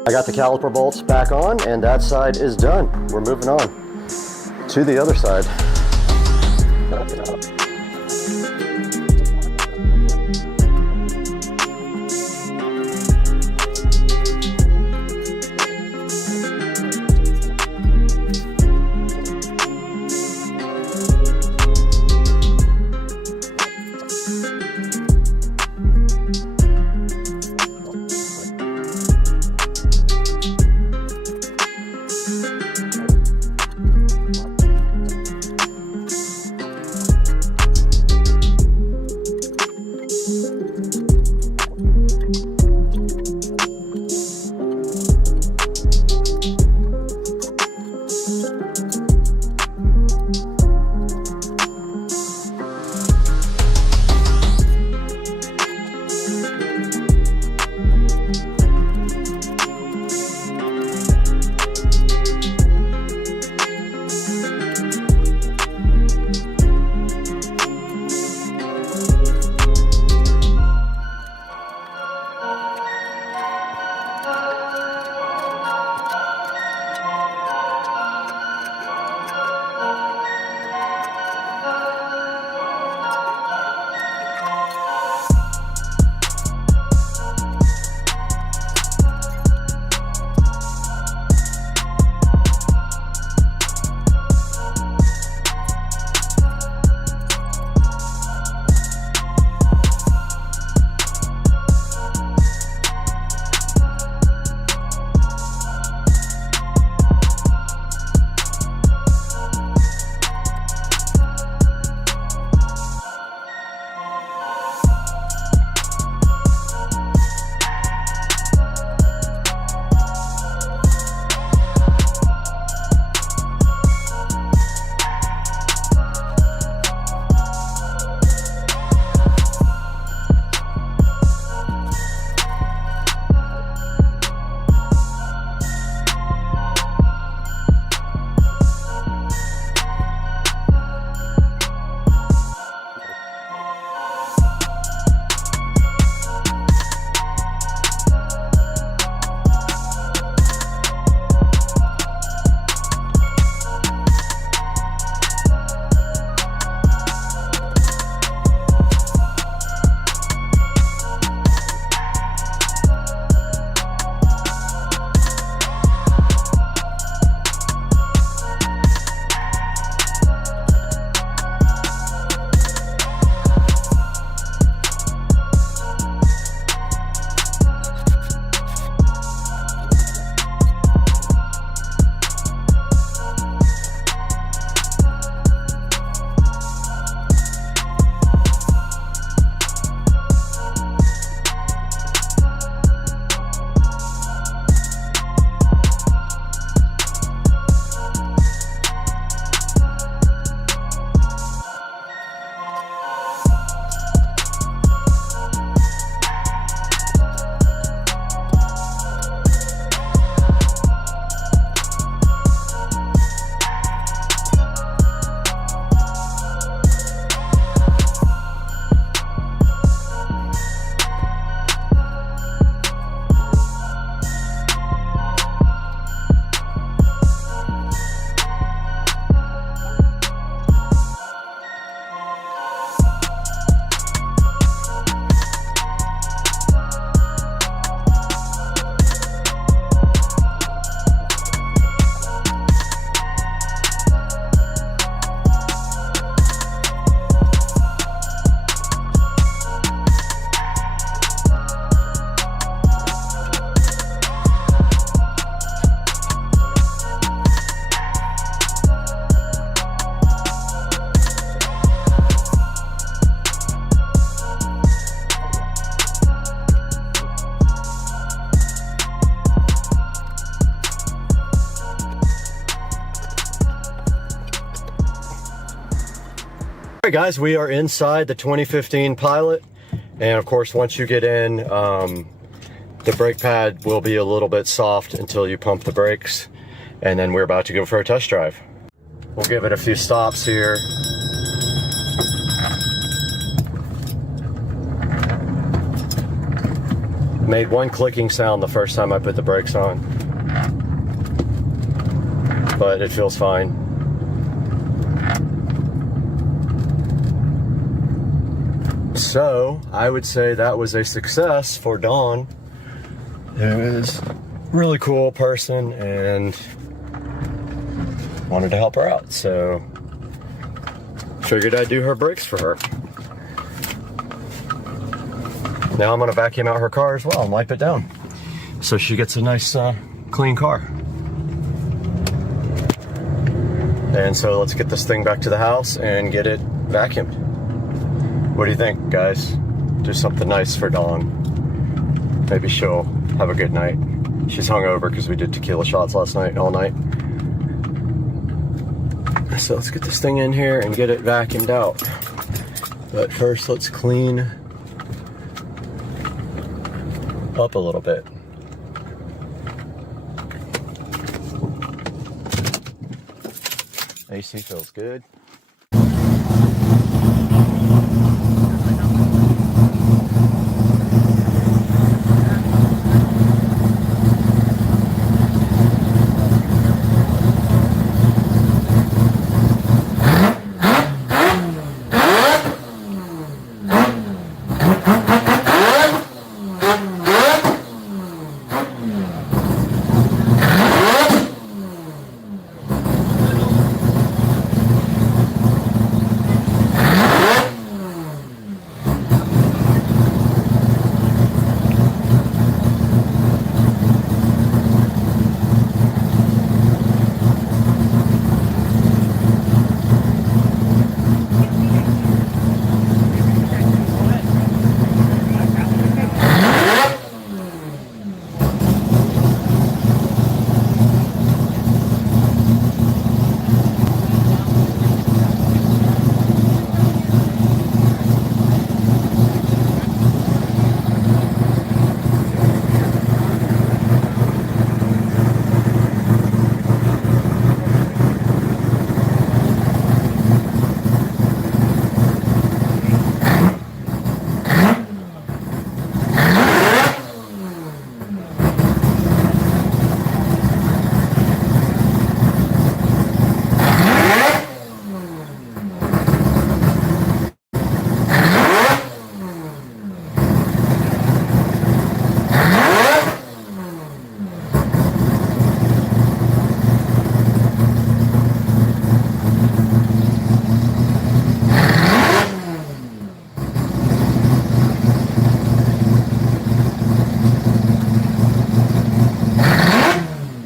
I got the caliper bolts back on, and that side is done. We're moving on to the other side. Alright guys, we are inside the 2015 Pilot, and of course once you get in, the brake pad will be a little bit soft until you pump the brakes, and then we're about to go for a test drive. We'll give it a few stops here. Made one clicking sound the first time I put the brakes on, but it feels fine. So I would say that was a success for Dawn. It was a really cool person and wanted to help her out, so figured I'd do her brakes for her. Now I'm gonna vacuum out her car as well and wipe it down, so she gets a nice clean car. And so let's get this thing back to the house and get it vacuumed. What do you think, guys? Do something nice for Dawn. Maybe she'll have a good night. She's hungover because we did tequila shots last night, all night. So let's get this thing in here and get it vacuumed out. But first, let's clean up a little bit. AC feels good.